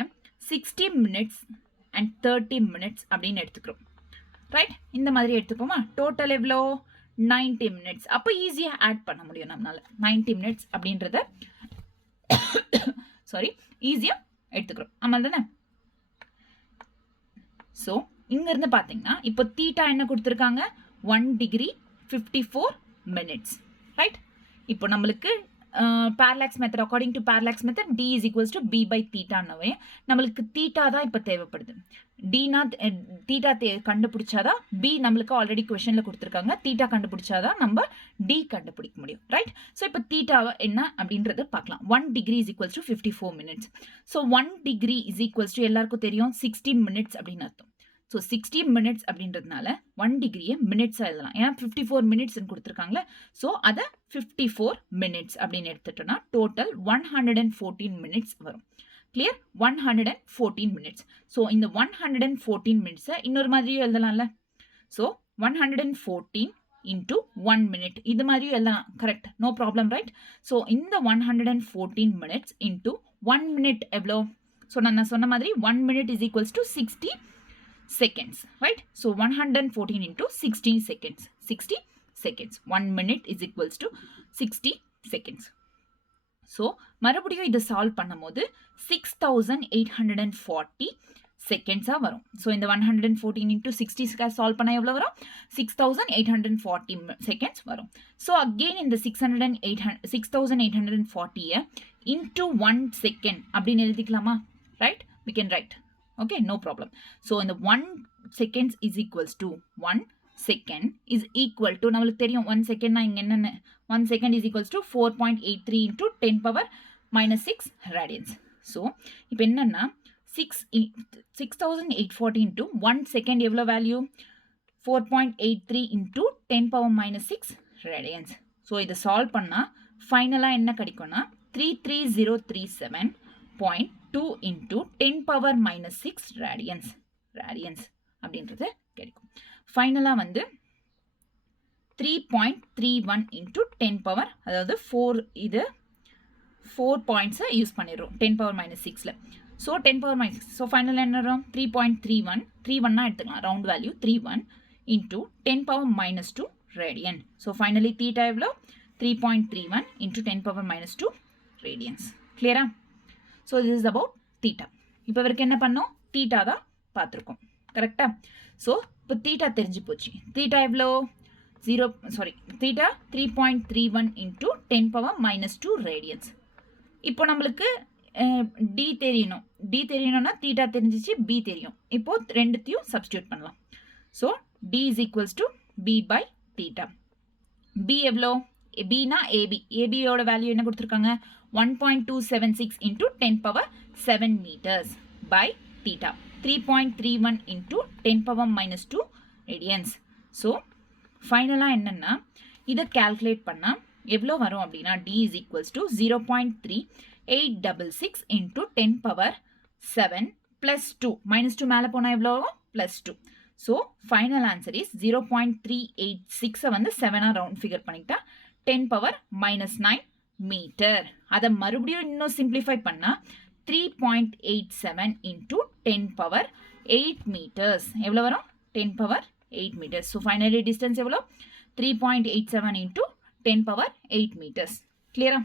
60 minutes and 30 minutes அப்படின்னு எடுத்துக்கிறோம், ரைட்? இந்த மாதிரி எடுத்துப்போமா? டோட்டல் எவ்வளோ? 90 minutes. அப்போ ஈஸியாக ஆட் பண்ண முடியும் நம்மளால. 90 minutes அப்படின்றத சாரி ஈஸியாக எடுத்துக்கிறோம். ஆமாம் தானே? ஸோ இங்கிருந்து பார்த்தீங்கன்னா இப்போ தீட்டா என்ன கொடுத்துருக்காங்க? 1 degree 54 minutes, ரைட்? இப்போ நம்மளுக்கு parallax method, according to parallax method d is equals to b by theta னவே நம்மளுக்கு தீட்டா தான் இப்போ தேவைப்படுது. dனா தீட்டா கண்டுபிடிச்சாதான் b, நம்மளுக்கு ஆல்ரெடி கொஸ்டின்ல கொடுத்துருக்காங்க, தீட்டா கண்டுபிடிச்சாதான் நம்ம d கண்டுபிடிக்க முடியும், ரைட்? ஸோ இப்போ தீட்டா என்ன அப்படின்றது பார்க்கலாம். 1 degree is equals to 54 minutes. So 1 degree is equals to எல்லாருக்கும் தெரியும் 60 minutes அப்படின்னு அர்த்தம். ஸோ 60 minutes அப்படின்றதுனால 1 டிகிரியை மினிட்ஸாக எழுதலாம். ஏன்னா 54 minutesன்னு கொடுத்துருக்காங்களே. ஸோ அதை 54 minutes அப்படின்னு எடுத்துட்டோம்னா டோட்டல் 114 minutes வரும். கிளியர்? 114 minutes. ஸோ இந்த 114 minutesை இன்னொரு மாதிரியும் எழுதலாம்ல. ஸோ 114 into 1 minute இது மாதிரியும் எழுதலாம். Correct, no problem, right? So இந்த 114 minutes into 1 minute எவ்வளோ? ஸோ நான் சொன்ன மாதிரி 1 minute is equals to 60 seconds, right? so 114 into 60 seconds, 60 seconds. 1 minute is equals to 60 seconds. so மறுபடியும் இதை சால்வ் பண்ணும்போது 6840 செகண்ட்ஸாக வரும். ஸோ இந்த 114 into 60 சால்வ் பண்ணால் எவ்வளோ வரும்? 6840 செகண்ட்ஸ் வரும். ஸோ அகெயின் இந்த 6840 into 1 செகண்ட் அப்படின்னு எழுதிக்கலாமா? Right, we can write. Okay, no problem. So இந்த 1 seconds is equals to 1 second is equal to, நம்மளுக்கு தெரியும் 1 செகண்ட்னா இங்கே என்னென்ன, 1 second is equals to 4.83 into 10 power minus 6 radians. So இப்போ என்னன்னா 6840 into 1 second எவ்வளோ value? 4.83 into 10 power minus 6 radians. So இதை solve பண்ணால் ஃபைனலாக என்ன கிடைக்கும்னா 33037.2 into 10 power minus 6 radians அப்படின்றது கிடைக்கும். ஃபைனலாக வந்து 3.31 into 10 power, அதாவது 4 பாயிண்ட்ஸை யூஸ் பண்ணிடுறோம் 10 power minus 6ல். ஸோ 10 power minus 6, ஸோ ஃபைனலாக என்ன வரும்? 3.31 எடுத்துக்கலாம், round value 31 into 10 power minus 2 radian. So finally theta எவ்வளோ? 3.31 into 10 power minus 2 radians. கிளியரா? So this is about theta. இப்போ இவருக்கு என்ன பண்ணோம்? தீட்டா தான் பார்த்துருக்கோம், கரெக்டா? ஸோ இப்போ தீட்டா தெரிஞ்சு போச்சு. தீட்டா எவ்வளோ? Theta 3.31 into 10 power minus 2 radians. இப்போ நம்மளுக்கு டி தெரியணும். டி தெரியணும்னா தீட்டா தெரிஞ்சிச்சு, பி தெரியும். இப்போ ரெண்டுத்தையும் சப்ஸ்டியூட் பண்ணலாம். So d is equals to B by theta. B எவ்வளோ? பினா ஏபி. ஏபியோட வேல்யூ என்ன கொடுத்துருக்காங்க? 1.276 into 10 power 7 meters by theta. 3.31 into 10 power minus 2 radians. So ஃபைனலாக என்னென்னா இதை கால்குலேட் பண்ணால் எவ்வளோ வரும் அப்படின்னா d is equals to 0.3866 into 10 power 7 plus 2. minus 2 மேலே போனால் எவ்வளோ? plus 2. So final answer is 0.386 வந்து 7ஆக ரவுண்ட் ஃபிகர் பண்ணிக்கிட்டா 10 power minus 9 மீட்டர். அதை மறுபடியும் இன்னும் சிம்பிளிஃபை பண்ணால் 3.87 into 10 power 8 meters எவ்வளோ வரும்? 10 power 8 meters. So finally distance எவ்வளோ? 3.87 into 10 power 8 meters. கிளியரா?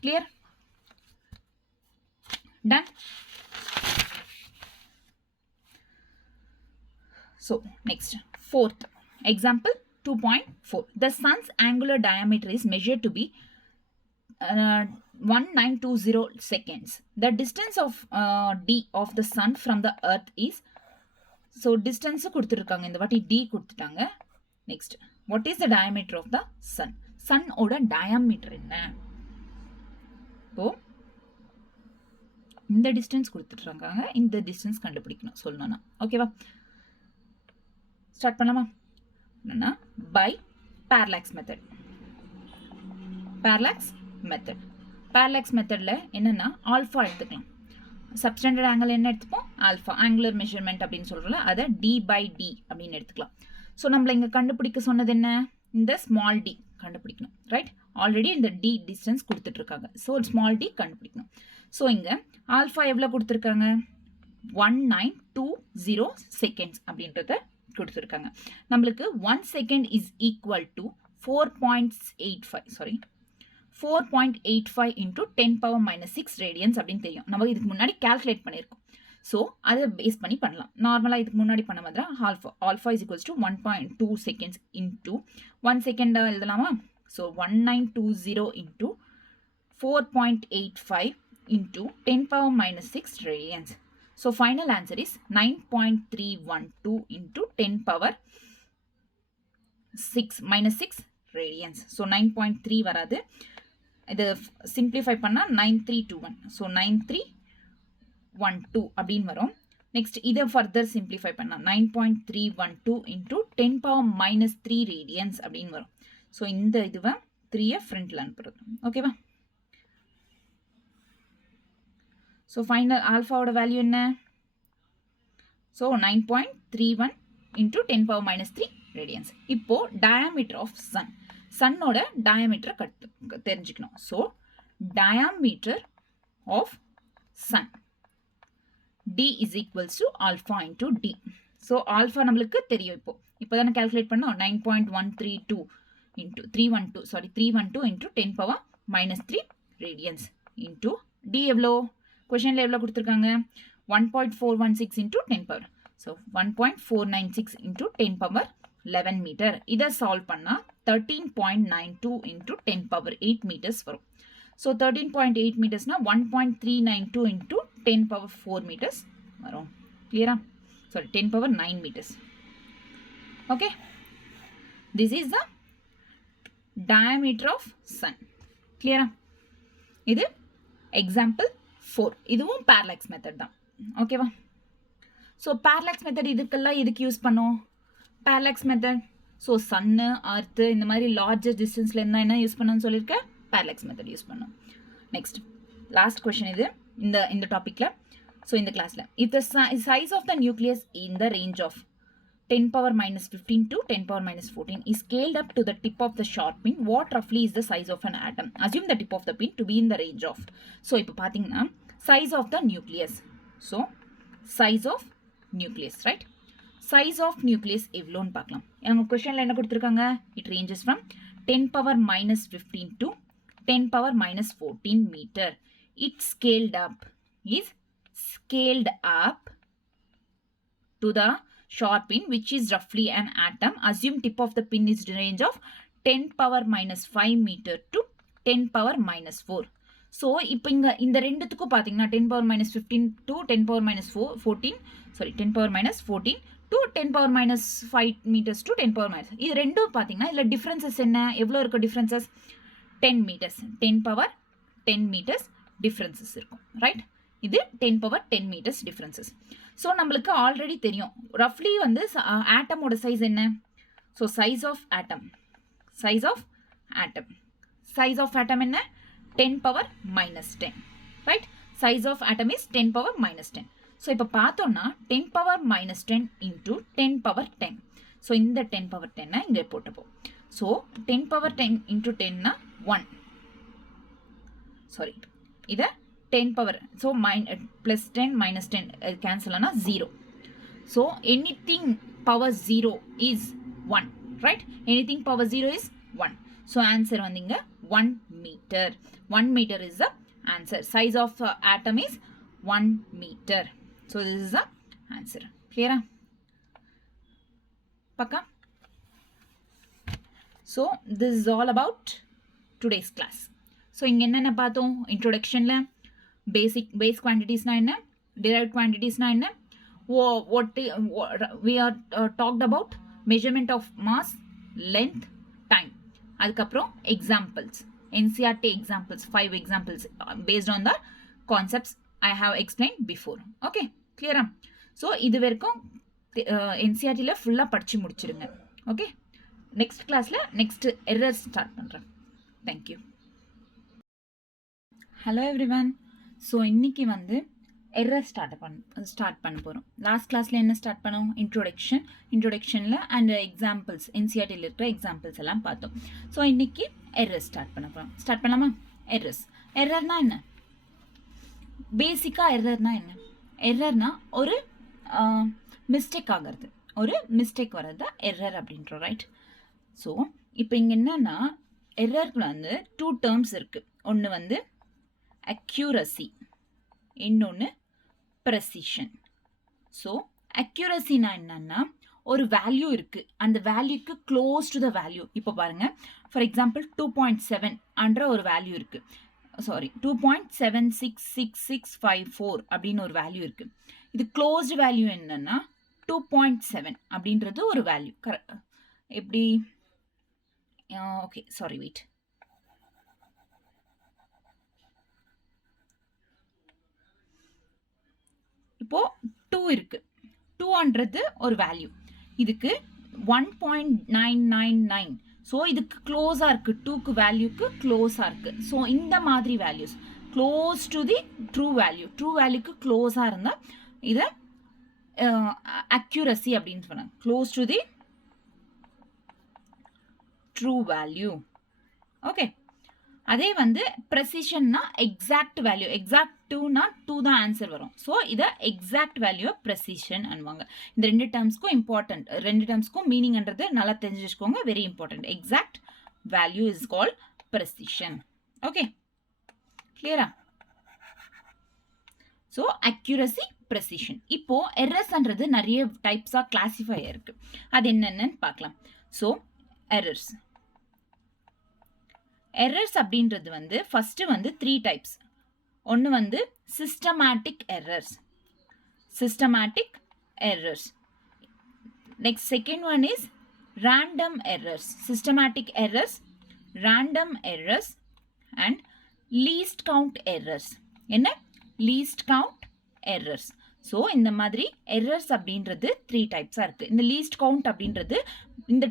Clear? Done? So next, fourth example 2.4. The sun's angular diameter is measured to be 1920 seconds. The distance of d of the sun from the earth is, so distance கொடுத்துருக்காங்க, இந்த வாட்டி d கொடுத்துட்டாங்க. Next, what is the diameter of the sun? sun ஓட diameter என்ன? இப்போ இந்த distance கொடுத்துட்றாங்க, இந்த டிஸ்டன்ஸ் கண்டுபிடிக்கணும் சொல்லணும்னா. ஓகேவா? ஸ்டார்ட் பண்ணலாமா? என்னன்னா பை பேரலாக்ஸ் மெத்தட். பேரலாக்ஸ் மெத்தடில் என்னென்னா ஆல்ஃபா எடுத்துக்கலாம். சப்ஸ்டாண்டர்ட் ஆங்கிள் என்ன எடுத்துப்போம்? ஆல்ஃபா. ஆங்குலர் மெஷர்மெண்ட் அப்படின்னு சொல்கிறோம்ல, அதை டி பை டி அப்படின்னு எடுத்துக்கலாம். ஸோ நம்மளை இங்கே கண்டுபிடிக்க சொன்னது என்ன? இந்த ஸ்மால் டி கண்டுபிடிக்கணும். ரைட்? ஆல்ரெடி இந்த டி டிஸ்டன்ஸ் கொடுத்துட்ருக்காங்க. ஸோ ஸ்மால் டி கண்டுபிடிக்கணும். ஸோ இங்கே ஆல்ஃபா எவ்வளோ கொடுத்துருக்காங்க? 1920 செகண்ட்ஸ் அப்படின்றத கொடுத்துருக்காங்க. நம்மளுக்கு 1 second is equal to 4.85 into 10 power minus 6 radians அப்படின்னு தெரியும். நம்ம இதுக்கு முன்னாடி கால்குலேட் பண்ணியிருக்கோம். ஸோ அதை பேஸ் பண்ணி பண்ணலாம். நார்மலாக இதுக்கு முன்னாடி பண்ண மாதிரி alpha is equals to 1.2 seconds into 1 செகண்டாக எழுதலாமா? So 1920 into 4.85 into 10 power minus 6 radians. So final answer is 9.312 into 10 power 6 minus 6 radians. So 9.3 வராது. இது simplify பண்ணா 9321. So 9312 அப்படின்னு வரும். Next இதை further simplify பண்ணா 9.312 into 10 power minus 3 radians அப்படின்னு வரும். So இந்த இதுவை 3 ஃப்ரண்ட்ல அனுப்புறது. ஓகேவா? ஸோ ஃபைனல் ஆல்ஃபாவோட வேல்யூ என்ன? So 9.31 into 10 power minus 3 radians. இப்போது டயாமீட்டர் ஆஃப் சன்னோட டயாமீட்டரை தெரிஞ்சுக்கணும். So diameter of sun d is equals to alpha into d. So alpha நம்மளுக்கு தெரியும். இப்போ தானே கால்குலேட் பண்ணோம். 9.132 into 312 into 10 power minus 3 radians into d எவ்வளோ? கொஷனில் எவ்வளோ கொடுத்துருக்காங்க? 1.416 into 10 power. So 1.496 into 10 power 11 meter. இதை solve பண்ணா 13.92 into 10 power 8 meters வரும். So 13.8 meters na 1.392 into 10 power 4 meters வரும். Clear? Sorry, 10 power 9 meters. Okay. This is the diameter of sun. Clear? இது example 4. இதுவும் parallax method தான். Okay வா? So parallax method இதுக்கெல்லாம் எதுக்கு யூஸ் பண்ணோம்? Parallax method. So sun, earth இந்த மாதிரி larger distanceல என்ன யூஸ் பண்ணணும்னு சொல்லியிருக்கேன்? Parallax method யூஸ் பண்ணோம். Next. Last question இது இந்த டாபிக்ல. So in the classல. If the size of the nucleus in the range of 10 power minus 15 to 10 power minus 14 is scaled up to the tip of the sharp pin, what roughly is the size of an atom? Assume the tip of the pin to be in the range of. So இப்போ பாத்தீங்கன்னா size of the nucleus. So size of nucleus, right? Size of nucleus எவ்வளோன்னு பார்க்கலாம். நம்ம கொஸ்டின்ல என்ன கொடுத்துருக்காங்க? It ranges from 10 power minus 15 to 10 power minus 14 meter. It's scaled up to the sharp pin, which is roughly an atom. Assume tip of the pin is in range of 10 power minus 5 meter to 10 power minus 4. So, இப்போ இந்த ரெண்டுத்துக்கும் பார்த்தீங்கன்னா 10 power minus 15 to 10 power minus 14, sorry 10 power minus 14 to 10 power minus 5 meters to 10 power minus. இது ரெண்டும் பார்த்தீங்கன்னா இதில் differences என்ன? எவ்வளோ இருக்கும் differences? 10 meters. 10 power 10 meters differences இருக்கும். ரைட்? இது 10 power 10 meters differences. ஸோ நம்மளுக்கு ஆல்ரெடி தெரியும் ரஃப்லி வந்து ஆட்டமோட சைஸ் என்ன? ஸோ சைஸ் ஆஃப் ஆட்டம் என்ன? 10 power minus 10. Right? Size of atom is 10 power minus 10. So இப்போ பார்த்தோம்னா 10 power minus 10 into 10 power 10. So இந்த 10 power 10 இங்கே போட்டுப்போம். So 10 power 10 into 10 1. சாரி இதை 10 power, so plus 10 minus 10 cancel ana 0. So anything power 0 is 1, right? Anything power 0 is 1. So answer vandinga 1 meter. 1 meter is the answer. Size of atom is 1 meter. So this is the answer. Clear? Pakka? So this is all about today's class. So inga enna paathom introduction la base quantities na enna, derived quantities na enna, what we are talked about measurement of mass, length, time. Adukaprom examples, NCERT examples, 5 examples based on the concepts I have explained before. Okay, clear? So idu verakum NCERT la full ah padichu mudichirunga. Okay, next class la next errors start pandren. Thank you. Hello everyone. So இன்றைக்கி வந்து error start பண்ண போகிறோம். Last கிளாஸில் என்ன start பண்ணோம்? இன்ட்ரோடக்ஷனில் and examples, என்சிஆர்டியில் இருக்கிற examples எல்லாம் பார்த்தோம். ஸோ இன்றைக்கி எரர் ஸ்டார்ட் பண்ண போகிறோம். ஸ்டார்ட் பண்ணலாமா? எரர்னா என்ன? பேசிக்காக எரர்னா என்ன? எரர்னா ஒரு மிஸ்டேக் ஆகிறது, ஒரு மிஸ்டேக் வர்றது தான் எரர் அப்படின்றோம். ரைட்? ஸோ இப்போ இங்கே என்னன்னா எரருக்கு வந்து 2 terms இருக்குது. ஒன்று வந்து accuracy, இன்னொன்று precision. ஸோ accuracyனா என்னன்னா ஒரு வேல்யூ இருக்குது, அந்த வேல்யூக்கு க்ளோஸ் டு த வேல்யூ. இப்போ பாருங்கள், ஃபார் எக்ஸாம்பிள் 2.7 என்ற ஒரு வேல்யூ இருக்குது. சாரி 2.7666654 அப்படின்னு ஒரு வேல்யூ இருக்குது. இது க்ளோஸ்டு வேல்யூ என்னன்னா 2.7 அப்படின்றது ஒரு வேல்யூ. எப்படி? Okay, sorry wait. இப்போ 2 இருக்கு. 2ன்றது ஒரு வேல்யூ. இதுக்கு 1.999. ஸோ இதுக்கு க்ளோஸாக இருக்குது, 2க்கு வேல்யூக்கு க்ளோஸாக இருக்குது. ஸோ இந்த மாதிரி values close to the true வேல்யூக்கு க்ளோஸாக இருந்தால் இதை அக்யூரசி அப்படின்னு சொன்னாங்க. Close to the true value. Okay, அதே வந்து ப்ரெசிஷன்னா எக்ஸாக்ட் வேல்யூ. எக்ஸாக்ட் 2னா 2 தான் ஆன்சர் வரும். ஸோ இதை எக்ஸாக்ட் வேல்யூவை ப்ரெசிஷன் அனுவாங்க. இந்த 2 டேர்ம்ஸ்க்கும் இம்பார்ட்டன்ட், 2 டேர்ம்ஸ்க்கும் மீனிங்ன்றது நல்லா தெரிஞ்சு வச்சுக்கோங்க. Very important. Exact value is called precision. Okay, கிளியரா? So accuracy, precision. இப்போ errorsன்றது நிறைய டைப்ஸா கிளாசிஃபை இருக்கு. அது என்னன்னு பார்க்கலாம். ஸோ errors அப்படின்றது வந்து ஃபர்ஸ்ட் வந்து 3 டைப்ஸ். ஒன்று வந்து systematic errors. Next, second one is random errors. Systematic errors, random errors, and least count errors. என்ன least count errors. ஸோ இந்த மாதிரி எரர்ஸ் அப்படின்றது 3 டைப்ஸாக இருக்குது. இந்த லீஸ்ட் கவுண்ட் அப்படின்றது இந்த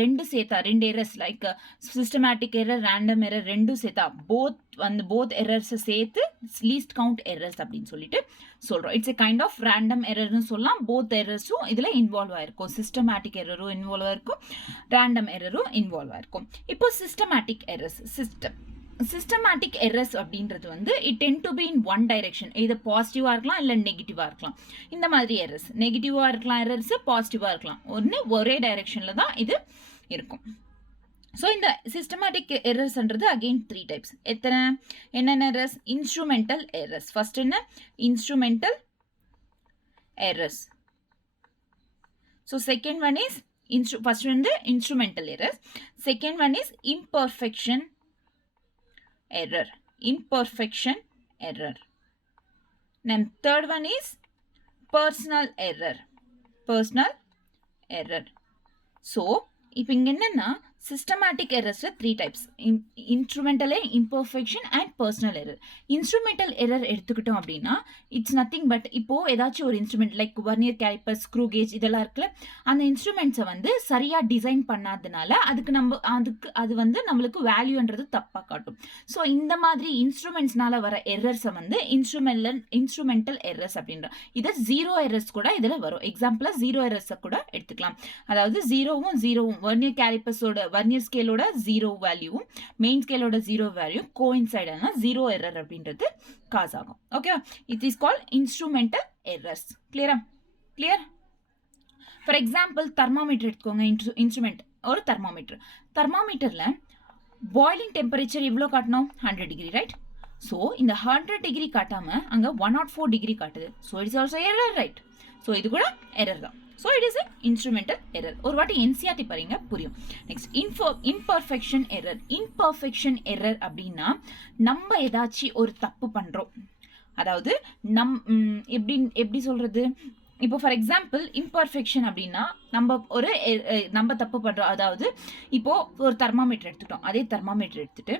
ரெண்டு சேர்த்தா 2 errors like systematic error random error ரெண்டும் சேர்த்தா போத் எரர்ஸை சேர்த்து லீஸ்ட் கவுண்ட் எரர்ஸ் அப்படின்னு சொல்லிட்டு சொல்கிறோம். It's a kind of random எரர்னு சொல்லலாம். போத் எரர்ஸும் இதில் இன்வால்வ் ஆயிருக்கும். சிஸ்டமேட்டிக் எரரும் இன்வால்வ் ஆயிருக்கும், ரேண்டம் எரரும் இன்வால்வ் ஆயிருக்கும். இப்போ சிஸ்டமேட்டிக் எரர்ஸ் சிஸ்டமேட்டிக் எரர்ஸ் அப்படின்றது வந்து it tend to be in one direction. இது பாசிட்டிவாக இருக்கலாம் இல்லை நெகட்டிவாக இருக்கலாம். இந்த மாதிரி எரர்ஸ் நெகட்டிவாக இருக்கலாம், எரர்ஸ் பாசிட்டிவாக இருக்கலாம். ஒரே டைரெக்ஷனில் தான் இது இருக்கும். ஸோ இந்த சிஸ்டமேட்டிக் எரர்ஸ்ன்றது அகெயின் 3 டைப்ஸ். என்னென்ன எரர்ஸ்? Instrumental errors. ஃபர்ஸ்ட் என்ன? Instrumental errors. So second one is first வந்து instrumental errors. Second one is imperfection error. Then third one is personal error. So இப்போ இங்க என்னன்னா systematic errors 3 types. Instrumental imperfection and personal error. Instrumental error எடுத்துக்கிட்டோம் அப்படின்னா it's nothing but இப்போ ஏதாச்சும் ஒரு instrument like vernier calliper, screw gauge இதெல்லாம் இருக்குல்ல, அந்த இன்ஸ்ட்ருமெண்ட்ஸை வந்து சரியா டிசைன் பண்ணாதனால அது வந்து நம்மளுக்கு வேல்யூன்றது தப்பா காட்டும். ஸோ இந்த மாதிரி இன்ஸ்ட்ருமெண்ட்ஸ்னால வர எரர்ஸை வந்து இன்ஸ்ட்ருமெண்டல் எரர்ஸ் அப்படின்ற. இது 0 எரர்ஸ் கூட இதுல வரும். எக்ஸாம்பிளா 0 எரர்ஸை கூட எடுத்துக்கலாம். அதாவது 0வும் வர்னியர் கேலிப்பர்ஸோட வர்னியர் ஸ்கேலோட 0 வேல்யூவும் மெயின் ஸ்கேலோட 0 வேல்யூ கோயின்சைட் ஆனா 0 எரர் அப்படின்றது காஸ் ஆகும். Okay, it is called instrumental errors. Clear? For example thermometer எடுத்துக்கோங்க. இன்ஸ்ட்ருமெண்ட் ஒரு தெர்மாமீட்டர்ல பாய்லிங் டெம்பரேச்சர் எவ்வளோ காட்டணும்? 100 டிகிரி, ரைட்? ஸோ இந்த 100 டிகிரி காட்டாம அங்க 104 டிகிரி காட்டுது. So it's also error, right? So இது கூட எரர் தான். So it is a instrumental error. ஒரு வாட்டி என்சிஆர்டி பாருங்க புரியும். நெக்ஸ்ட் இம்பர்ஃபெக்ஷன் எரர் அப்படின்னா நம்ம ஏதாச்சும் ஒரு தப்பு பண்றோம். அதாவது எப்படி சொல்றது? இப்போ ஃபார் எக்ஸாம்பிள் இம்பர்ஃபெக்ஷன் அப்படின்னா நம்ம தப்பு பண்றோம். அதாவது இப்போ ஒரு தெர்மாமீட்டர் எடுத்துட்டோம். அதே தெர்மாமீட்டர் எடுத்துட்டு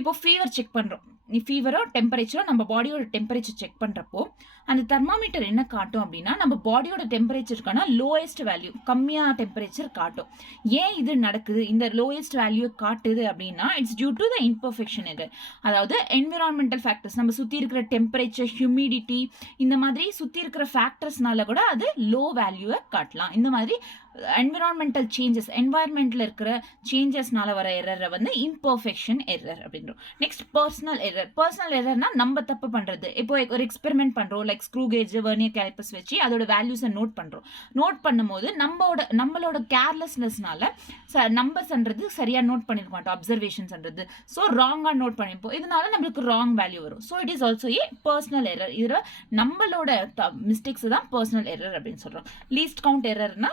இப்போ ஃபீவர் செக் பண்றோம். ஃபீவரோ டெம்பரேச்சரோ நம்ம பாடியோட டெம்பரேச்சர் செக் பண்றப்போ அந்த தெர்மாமீட்டர் என்ன காட்டும் அப்படின்னா நம்ம பாடியோட டெம்பரேச்சருக்கான லோயஸ்ட் வேல்யூ, கம்மியான டெம்பரேச்சர் காட்டும். ஏன் இது நடக்குது? இந்த லோயஸ்ட் வேல்யூ காட்டுது அப்படின்னா it's due to the imperfection error. அதாவது என்விரான்மெண்டல் ஃபேக்டர்ஸ், நம்ம சுற்றி இருக்கிற டெம்பரேச்சர், ஹியூமிடிட்டி, இந்த மாதிரி சுற்றி இருக்கிற ஃபேக்டர்ஸ்னால கூட அது லோ வேல்யூவை காட்டலாம். இந்த மாதிரி என்விரான்மெண்டல் சேஞ்சஸ், என்வாயர்மெண்ட்ல இருக்கிற சேஞ்சஸ்னால வர எரரை வந்து இம்பர்ஃபெக்ஷன் எரர் அப்படின்றோம். நெக்ஸ்ட் பர்சனல் எரர்னா நம்ம தப்பு பண்றது. இப்போ ஒரு எக்ஸ்பெரிமெண்ட் பண்றோம் like screw gauge, vernier callipers வச்சு அதோட வேல்யூஸை நோட் பண்ணும்போது நம்மளோட கேர்லெஸ்னஸ்னால நம்பர்ஸ்ன்றது சரியா நோட் பண்ணிருக்க மாட்டோம், அப்சர்வேஷன்ஸ்ன்றது. ஸோ ராங்கா நோட் பண்ணிப்போம். இதனால நம்மளுக்கு ராங் வேல்யூ வரும். So it is also a personal error. இதுல நம்மளோட மிஸ்டேக்ஸ் தான் பர்சனல் எரர் அப்படின்னு சொல்றோம். லீஸ்ட் கவுண்ட் எரர்னா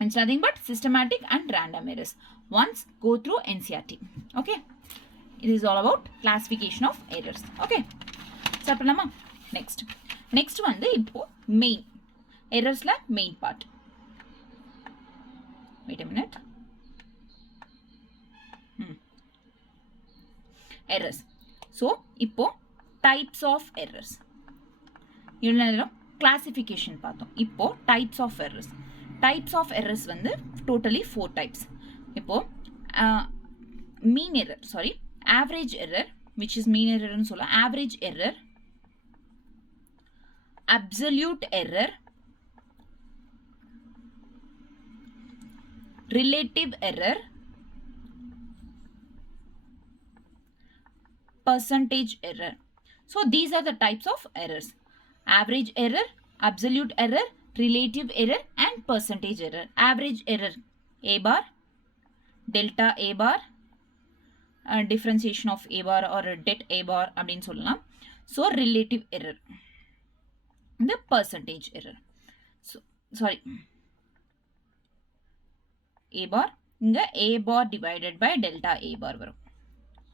it's nothing but systematic and random errors. Once go through NCERT. Okay, it is all about classification of errors. Okay, so பண்ணலாமா? next வந்து இப்போ main errorsல main part. Wait a minute. Errors. So இப்போ types of errors. இவ்வளவு நேரம் classification பார்த்தோம். இப்போ types of errors. Types of errors வந்து totally 4 types. இப்போ average error which is mean எரர்னு சொல்லலாம். Average error, absolute error, relative error, percentage error. So these are the types of errors: average error, absolute error, relative error and percentage error. Average error a bar, delta a bar, differentiation of a bar or det a bar அப்படினு சொல்லலாம். So relative error the percentage error. So sorry, a bar inga a bar divided by delta a bar varum.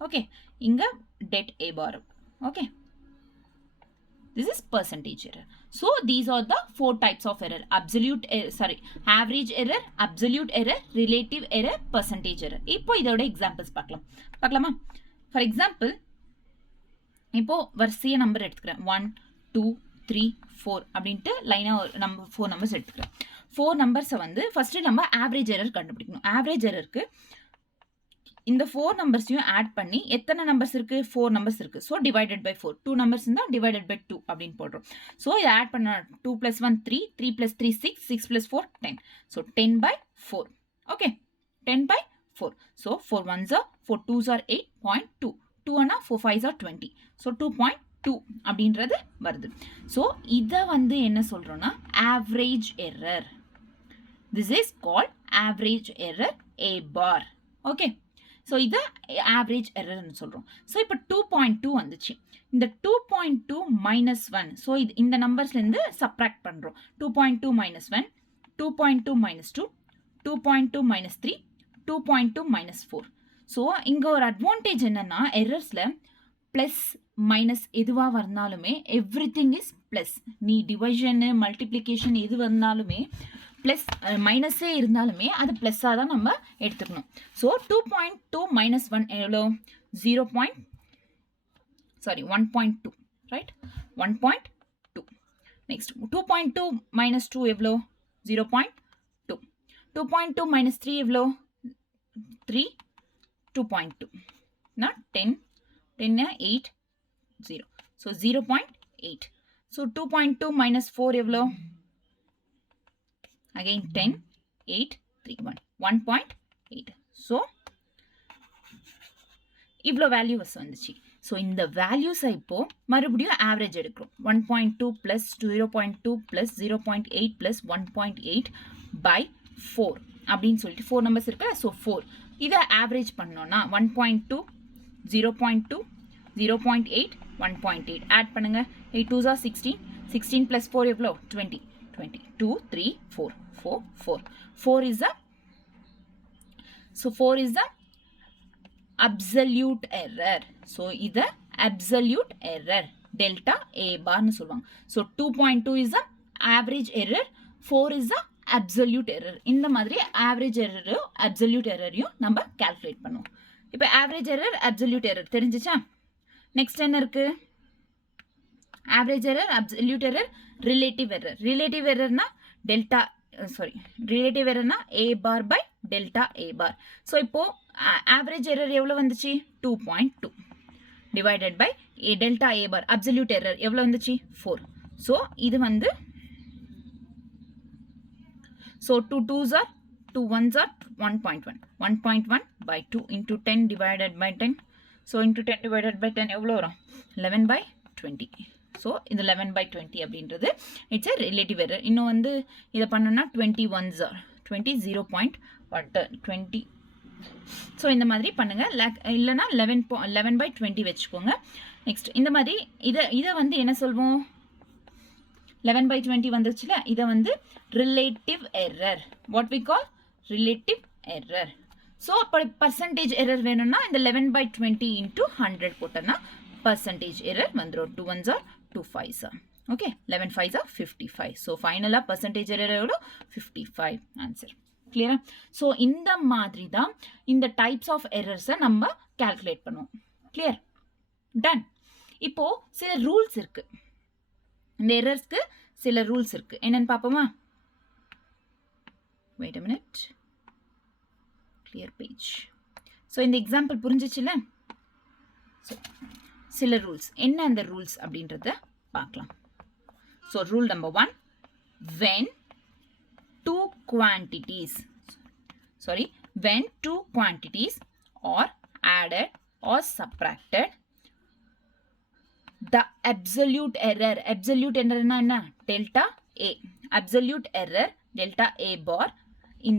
Okay, inga det a bar. Okay, this is percentage error. So these are the 4 types of error: absolute average error, absolute error, relative error, percentage error. இப்போ இதோட examples பார்க்கலாமா? For example, இப்போ வரிசைய number எடுத்துக்கிறேன் 1 2 3 4 அப்படின்ட்டு லைனா number 4 numbers எடுத்துக்கிறேன். 4 நம்பர்ஸை வந்து ஃபர்ஸ்ட் நம்ம ஆவரேஜ் எரர் கண்டுபிடிக்கணும். ஆவரேஜ் எரருக்கு இந்த 4 நம்பர்ஸையும் ஆட் பண்ணி எத்தனை நம்பர்ஸ் இருக்கு? 4 நம்பர்ஸ் இருக்கு. So divided by 4. 2 நம்பர்ஸ் இருந்தால் டிவைடட் பை 2 அப்படின்னு போடுறோம். ஸோ இதை ஆட் பண்ண 2 + 1 3, 3 + 3 6, 6 + 4 10. So 10 by 4. Okay, 10 by 4. So 4 1s are 4 2s are 8.2. 2 Anna 4 5s are 20. So 2.2 அப்படின்றது வருது. ஸோ இதை வந்து என்ன சொல்கிறோன்னா average error. This is called average error A bar. Okay. So இதை ஆவரேஜ் எரர்னு சொல்கிறோம். ஸோ இப்போ 2.2 வந்துச்சு. இந்த 2.2 minus 1. ஸோ இந்த நம்பர்ஸ்லேருந்து சப்ராக்ட் பண்ணுறோம். 2.2 minus 1, 2.2 minus 2, 2.2 minus 3, 2.2 minus 4. So இங்கே ஒரு அட்வான்டேஜ் என்னென்னா எரர்ஸில் ப்ளஸ் மைனஸ் எதுவாக வந்தாலுமே எவ்ரி திங் இஸ் ப்ளஸ். நீ டிவிஷனு மல்டிப்ளிகேஷன் எது வந்தாலுமே ப்ளஸ் மைனஸே இருந்தாலுமே அது ப்ளஸ்ஸாக தான் நம்ம எடுத்துக்கணும். ஸோ 2.2 minus 1 எவ்வளோ? 1.2 ரைட், 1.2. நெக்ஸ்ட் 2.2 minus 2 எவ்வளோ? 0.2. 2.2 minus 3 எவ்வளோ? 3. 2.2 not 10. 10 8 0. So 0.8. So 2.2 minus 4 எவ்வளோ? Again 10 8 3 1. 1.8. So இவ்வளோ வேல்யூஸ் வந்துச்சு. ஸோ இந்த வேல்யூஸை இப்போ மறுபடியும் ஆவரேஜ் எடுக்கிறோம். 1.2 ப்ளஸ் 0.2 ப்ளஸ் 0.8 ப்ளஸ் 1.8 by 4 அப்படின்னு சொல்லிட்டு 4 நம்பர்ஸ் இருக்கு. ஸோ 4 இதை ஆவரேஜ் பண்ணோன்னா 1.2 0.2 0.8 1.8 ஆட் பண்ணுங்க. 8 2s are 16. 16 plus 4 எவ்வளோ? 20. 20 2 3 4 4 4. 4 is a so 4 is the absolute error. So இது absolute error delta a bar னு சொல்லுவாங்க. So 2.2 is the average error. 4 is the absolute error. இந்த மாதிரி average error absolute error நம்ம calculate பண்ணுவோம். இப்போ average error absolute error தெரிஞ்சிச்சா? நெக்ஸ்ட் என்ன இருக்கு? Average error, absolute error, relative error. Relative எரர்னா டெல்டா ரிலேட்டிவ் எரர்னா a bar by delta a bar. So இப்போ ஆவரேஜ் எரர் எவ்வளோ வந்துச்சு? 2.2 divided by delta a bar. Absolute error எவ்வளோ வந்துச்சு? 4. ஸோ இது வந்து so 2 2s are 2 1s are 1.1. 1.1 by 2 into 10 divided by 10. So into 10 divided by 10 எவ்வளோ வரும்? 11 by 20. ஸோ இது 11 by 20 அப்படின்றது இட்ஸ் எ ரிலேட்டிவ் எரர். இன்னும் வந்து இதை பண்ணோன்னா 20 1s are 20 0.1 20. ஸோ இந்த மாதிரி பண்ணுங்கள். இல்லைனா 11 by 20 வச்சுக்கோங்க. நெக்ஸ்ட் இந்த மாதிரி இதை வந்து என்ன சொல்வோம்? 11 by 20 வந்துருச்சுல, இதை வந்து relative error. What we call relative error. So அப்போ பர்சன்டேஜ் எரர் வேணும்னா இந்த 11 by 20 into 100 போட்டோன்னா பர்சன்டேஜ் எரர் வந்துடும். 2 1s are 2 5s are. Okay, 11 5s are 55. So ஃபைனலாக பர்சன்டேஜ் எரர் எவ்வளோ? 55 ஆன்சர். கிளியரா? ஸோ இந்த மாதிரி தான் இந்த டைப்ஸ் ஆஃப் எரர்ஸை நம்ம கால்குலேட் பண்ணுவோம். கிளியர்? டன். இப்போ சில ரூல்ஸ் இருக்கு. இந்த எரர்ஸ்க்கு சில ரூல்ஸ் இருக்கு. என்னன்னு பார்ப்போமா? Wait a minute. Clear page. So இந்த எக்ஸாம்பிள் புரிஞ்சிச்சுல? ஸோ சில ரூல்ஸ் என்ன அந்த ரூல்ஸ் அப்படின்றத பார்க்கலாம். So rule number 1, when two quantities are added or subtracted, the absolute error என்ன? delta a. absolute error delta a bar in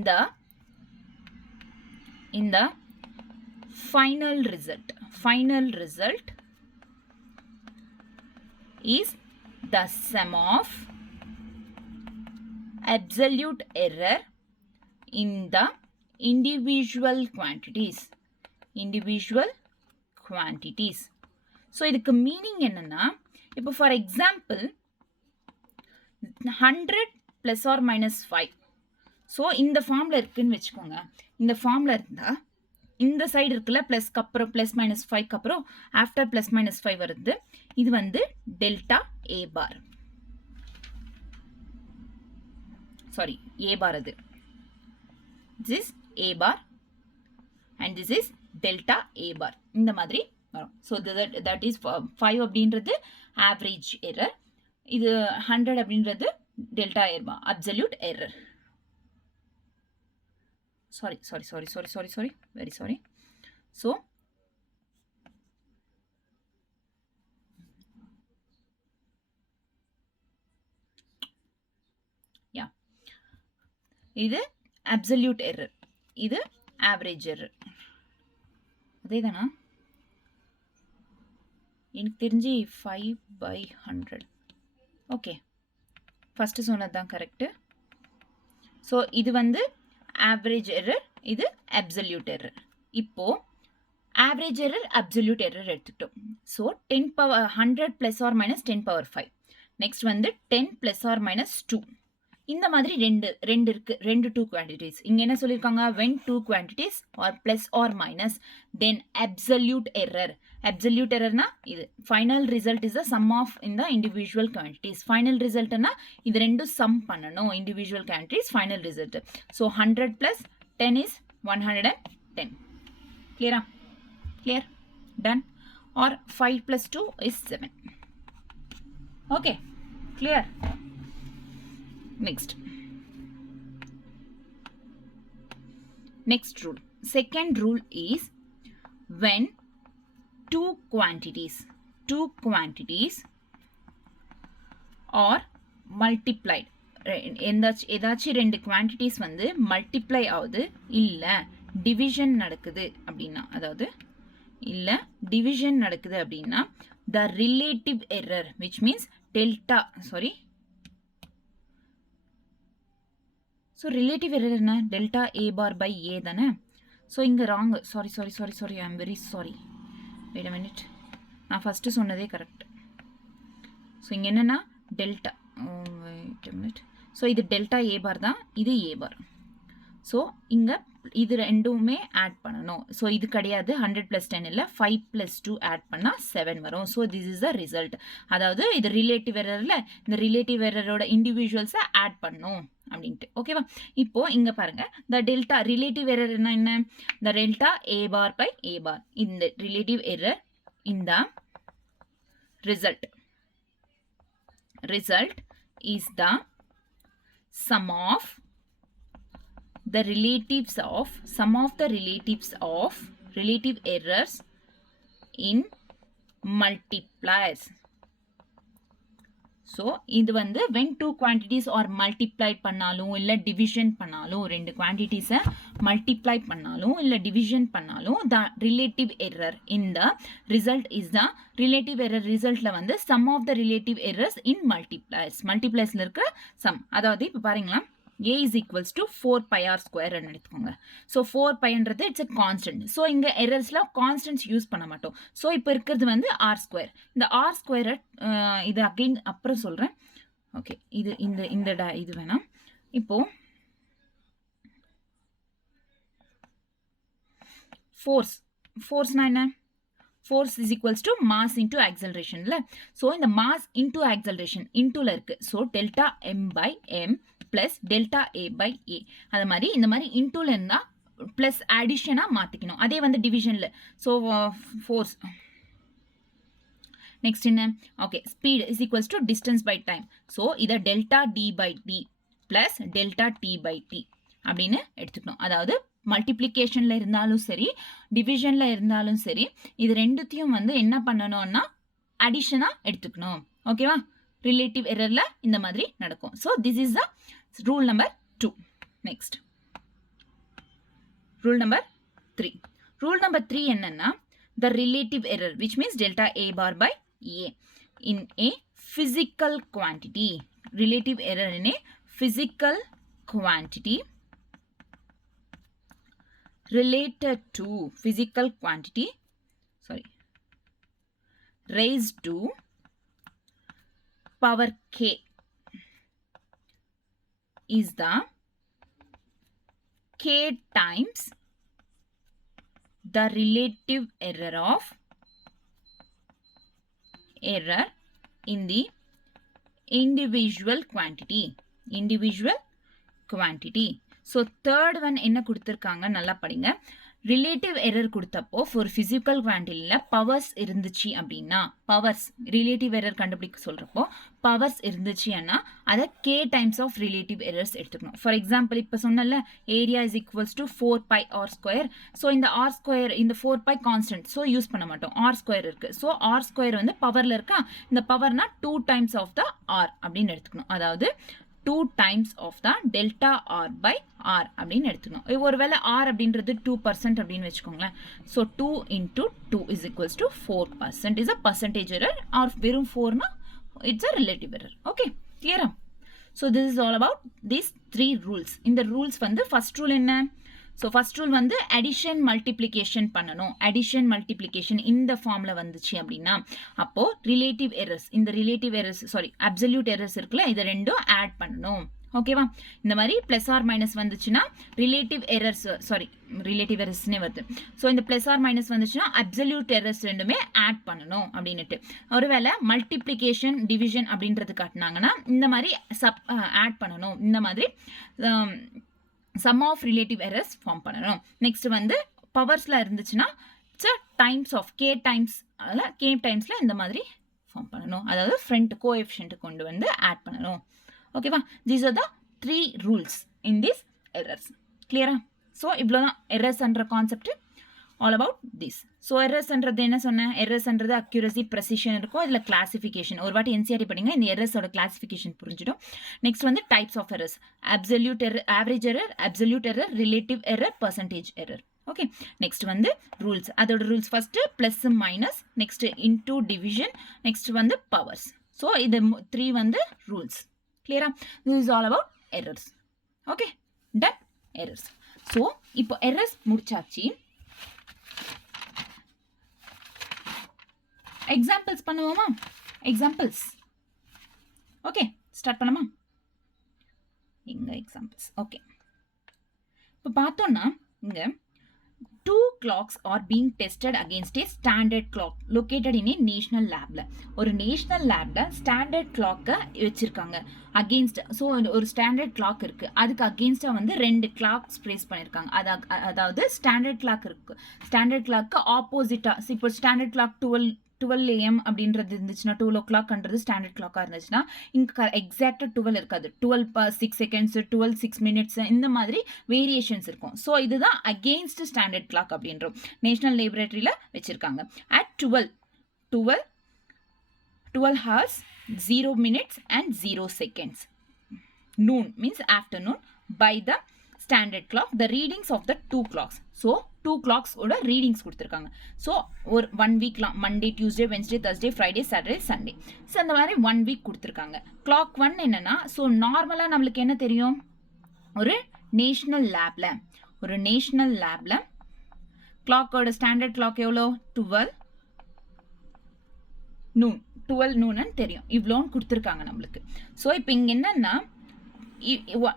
the final result is the sum of absolute error in the individual quantities. So இதுக்கு meaning என்னன்னா, இப்போ for example 100 plus or minus 5. So இந்த ஃபார்மில் இருக்குன்னு வச்சுக்கோங்க. இந்த ஃபார்மில் இருந்தால் இந்த சைடு இருக்குல்ல, ப்ளஸ்க்கு அப்புறம் ப்ளஸ் மைனஸ் 5க்கு அப்புறம் ஆஃப்டர் ப்ளஸ் மைனஸ் 5 வருது. இது வந்து டெல்டா ஏ பார், சாரி ஏ பார். அது this is a bar and this is delta a bar. இந்த மாதிரி வரும். So that is 5 அப்படின்றது average error, இது 100 அப்படின்றது delta a bar, absolute error. Sorry, very sorry. So yeah, இது absolute error, இது average error. அதே தானா? எனக்கு தெரிஞ்சு 5/100. ஓகே, ஃபஸ்ட்டு சொன்னது தான் கரெக்டு. ஸோ இது வந்து ஆவரேஜ் எரர், இது அப்சல்யூட் எரர். இப்போது ஆவரேஜ் எரர் அப்சல்யூட் எரர் எடுத்துக்கிட்டோம். So 100 + or - 10^5. நெக்ஸ்ட் வந்து 10 + or - 2. இந்த மாதிரி ரெண்டு இருக்கு, 2 quantities. இங்க என்ன சொல்லியிருக்காங்க, when 2 quantities or plus or minus then absolute error. Absolute errorனா இது final result is the sum of in the individual quantities. Final resultனா இது ரெண்டும் sum பண்ணணும், individual quantities final result. So 100 + 10 is 110. Clear? Clear? Done? Or 5 + 2 is 7. Okay, clear? Next rule. Second rule is when two quantities are multiplied. ஏதாச்சும் ரெண்டு quantities வந்து multiply ஆகுது, இல்ல division நடக்குது அப்படின்னா, அதாவது இல்ல division நடக்குது அப்படின்னா, the relative error which means delta, so relative error என்ன, delta a bar by a தானே. ஸோ இங்கே wrong, sorry, I am very sorry. Wait a minute, நான் ஃபஸ்ட்டு சொன்னதே கரெக்ட். ஸோ இங்கே என்னென்னா delta, wait a minute. So இது delta a bar தான், இது a bar. ஸோ இங்கே இது ரெண்டுமே ஆட் பண்ணணும். ஸோ இது கிடையாது, 100 + 10 இல்லை, 5 + 2 ஆட் பண்ணால் 7 வரும். So this is the result. அதாவது இது ரிலேட்டிவ் எரரில் இந்த ரிலேட்டிவ் எரரோட இண்டிவிஜுவல்ஸை ஆட் பண்ணும் அப்படின்ட்டு. ஓகேவா? இப்போ இங்கே பாருங்க, த டெல்டா ரிலேட்டிவ் எரர் என்ன, the delta a bar by a bar. இந்த ரிலேட்டிவ் எரர் இந்த result is the sum of the relatives of relative errors in multipliers. So இது வந்து when two quantities are multiplied பண்ணாலும் இல்ல division பண்ணாலும், ரெண்டு quantities multiply பண்ணாலும் இல்ல division பண்ணாலும், the relative error in the result is the relative error. ரிசல்ட்ல வந்து sum of the relative errors in multipliersல இருக்க sum. அதாவது இப்போ பாருங்களா, a is equals to 4πr² எடுத்துக்கோங்க. ஸோ 4πன்றது இட்ஸ் a கான்ஸ்டன்ட். ஸோ இங்கே எரர்ஸ்லாம் கான்ஸ்டன்ட்ஸ் யூஸ் பண்ண மாட்டோம். ஸோ இப்போ இருக்கிறது வந்து r². இந்த r² இது அகெயின் அப்புறம் சொல்கிறேன். ஓகே, இது வேணாம். இப்போ ஃபோர்ஸ்னா என்ன, force is equals to mass into acceleration. So in the mass into acceleration intoல இருக்கு. So delta m by m plus delta a by a. அது மாதிரி இந்த மாதிரி intoல இருந்தா plus addition மாத்திக்கணும். அதே வந்து divisionல. So force. Next என்ன, okay, speed is equals to distance by time. So இத delta d by d plus delta t by t அப்படின்னு எடுத்துக்கணும். அதாவது மல்டிப்ளிகேஷனில் இருந்தாலும் சரி, டிவிஷனில் இருந்தாலும் சரி, இது ரெண்டுத்தையும் வந்து என்ன பண்ணணும்னா அடிஷனாக எடுத்துக்கணும். ஓகேவா? ரிலேட்டிவ் எரரில் இந்த மாதிரி நடக்கும். So this is the rule number 2. Next rule number 3. Rule number 3 என்னன்னா, the relative error which means delta a bar by a in a physical quantity. Relative error in a physical quantity related to physical quantity, sorry, raised to power k is the k times the relative error in the individual quantity. So third one என்ன கொடுத்திருக்காங்க நல்லா படிங்க. Relative error கொடுத்தப்போ for physical குவான்டிட்டியில் powers இருந்துச்சு அப்படின்னா, powers relative error கண்டுபிடிக்க சொல்கிறப்போ பவர்ஸ் இருந்துச்சுன்னா அதை K times of relative errors எடுத்துக்கணும். ஃபார் எக்ஸாம்பிள் இப்போ சொன்னல area is equals to 4π r square. So இந்த ஆர் ஸ்கொயர் இந்த 4π கான்ஸ்டன்ட், ஸோ யூஸ் பண்ண மாட்டோம். ஆர் ஸ்கொயர் இருக்குது. ஸோ ஆர் ஸ்கொயர் வந்து பவரில் இருக்கா, இந்த பவர்னா 2 டைம்ஸ் ஆஃப் த ஆர் அப்படின்னு எடுத்துக்கணும். அதாவது 2 times of the delta r by r அப்படின்னு எடுத்துக்கணும். ஒருவேளை r அப்படின்றது 2% அப்படின்னு வச்சுக்கோங்களேன். So 2 into 2 is equals to 4% is a percentage error, or வெறும் 4 it's a relative error. Okay, clear? So this is all about these 3 rules. இந்த rules வந்து first rule என்ன? So first rule வந்து addition multiplication பண்ணணும். addition multiplication இந்த ஃபார்ம்ல வந்துச்சு அப்படின்னா அப்போ relative errors, இந்த relative errors sorry absolute errors இருக்குல்ல, இது ரெண்டும் ஆட் பண்ணணும். ஓகேவா? இந்த மாதிரி பிளஸ் ஆர் மைனஸ் வந்துச்சுன்னா ரிலேட்டிவ் எரர்ஸ் சாரி ரிலேட்டிவ் எரர்ஸ்னே வருது. ஸோ இந்த பிளஸ் ஆர் மைனஸ் வந்துச்சுன்னா அப்சல்யூட் எரர்ஸ் ரெண்டுமே ஆட் பண்ணணும் அப்படின்னுட்டு. ஒருவேளை மல்டிப்ளிகேஷன் டிவிஷன் அப்படின்றது காட்டினாங்கன்னா இந்த மாதிரி ஆட் பண்ணணும். இந்த மாதிரி sum of relative errors form பண்ணணும். நெக்ஸ்ட் வந்து பவர்ஸில் இருந்துச்சுன்னா it's times of k times, அதில் கே டைம்ஸில் இந்த மாதிரி ஃபார்ம் பண்ணணும். அதாவது ஃப்ரண்ட் கோஎஃபிஷியன்ட் கொண்டு வந்து ஆட் பண்ணணும். ஓகேவா? These are the 3 rules in this errors. கிளியரா? ஸோ இவ்வளோதான் எரர்ஸ்ன்ற concept, all about this. So எரர்ஸ்ன்றது என்ன சொன்னேன்? எரர்ஸ்ன்றது அக்யூரசி ப்ரெசிஷன் இருக்கும், இதில் கிளாசிஃபிகேஷன். ஒரு வாட்டி என்சிஆர்டி படிங்க, இந்த எரர்ஸோட கிளாசிஃபிகேஷன் புரிஞ்சிடும். நெக்ஸ்ட் வந்து types of errors, absolute error, average error, absolute error, relative error, percentage error. Okay, next வந்து ரூல்ஸ். அதோட rules first plus minus, next into division, next வந்து பவர்ஸ். ஸோ இது 3 வந்து ரூல்ஸ். கிளியரா? This is all about errors. Okay, done errors. So இப்போ errors முடிச்சாச்சு. Examples பண்ணுவோமா? Examples. Okay, start பண்ணலாமா? இங்க எக்ஸாம்பிள்ஸ். ஓகே, இப்போ பார்த்தோம்னா இங்க 2 clocks are being tested against a standard clock located in a national labல. ஒரு நேஷனல் லேப்ல ஸ்டாண்டர்ட் கிளாக்கை வச்சிருக்காங்க. அகெயின்ஸ்ட், ஸோ ஒரு ஸ்டாண்டர்ட் கிளாக் இருக்கு, அதுக்கு அகெயின்ஸ்டா வந்து 2 கிளாக்ஸ் பிளேஸ் பண்ணியிருக்காங்க. அதாவது ஸ்டாண்டர்ட் கிளாக் இருக்கு, ஸ்டாண்டர்ட் கிளாக்கு ஆப்போசிட்டா. இப்போ ஸ்டாண்டர்ட் கிளாக் 12 AM அப்படின்றது இருந்துச்சுன்னா, 12 o'clockன்றது ஸ்டாண்டர்ட் கிளாக்காக இருந்துச்சுன்னா இங்கே எக்ஸாக்டாக 12 இருக்காது. 12 6 seconds, 12 6 minutes, இந்த மாதிரி வேரியேஷன்ஸ் இருக்கும். ஸோ இதுதான் அகெயின்ஸ்ட் ஸ்டாண்டர்ட் கிளாக் அப்படின்றோம். நேஷனல் லேபரேட்டரியில் வச்சிருக்காங்க. At 12 hours 0 minutes and 0 seconds. Noon means afternoon. By the standard clock, the readings of the 2 clocks. So 2 clocks ஓட ரீடிங்ஸ் கொடுத்துருக்காங்க. ஸோ ஒரு 1 வீக்லாம் Monday, Tuesday, Wednesday, Thursday, Friday, Saturday, Sunday. So அந்த மாதிரி 1 week கொடுத்துருக்காங்க. Clock 1 என்னன்னா, so நார்மலாக நம்மளுக்கு என்ன தெரியும், ஒரு நேஷனல் லேப்ல கிளாக்கோட ஸ்டாண்டர்ட் கிளாக் எவ்வளோ, 12 noon தெரியும். இவ்வளோன்னு கொடுத்துருக்காங்க நம்மளுக்கு. ஸோ இப்போ இங்கே என்னன்னா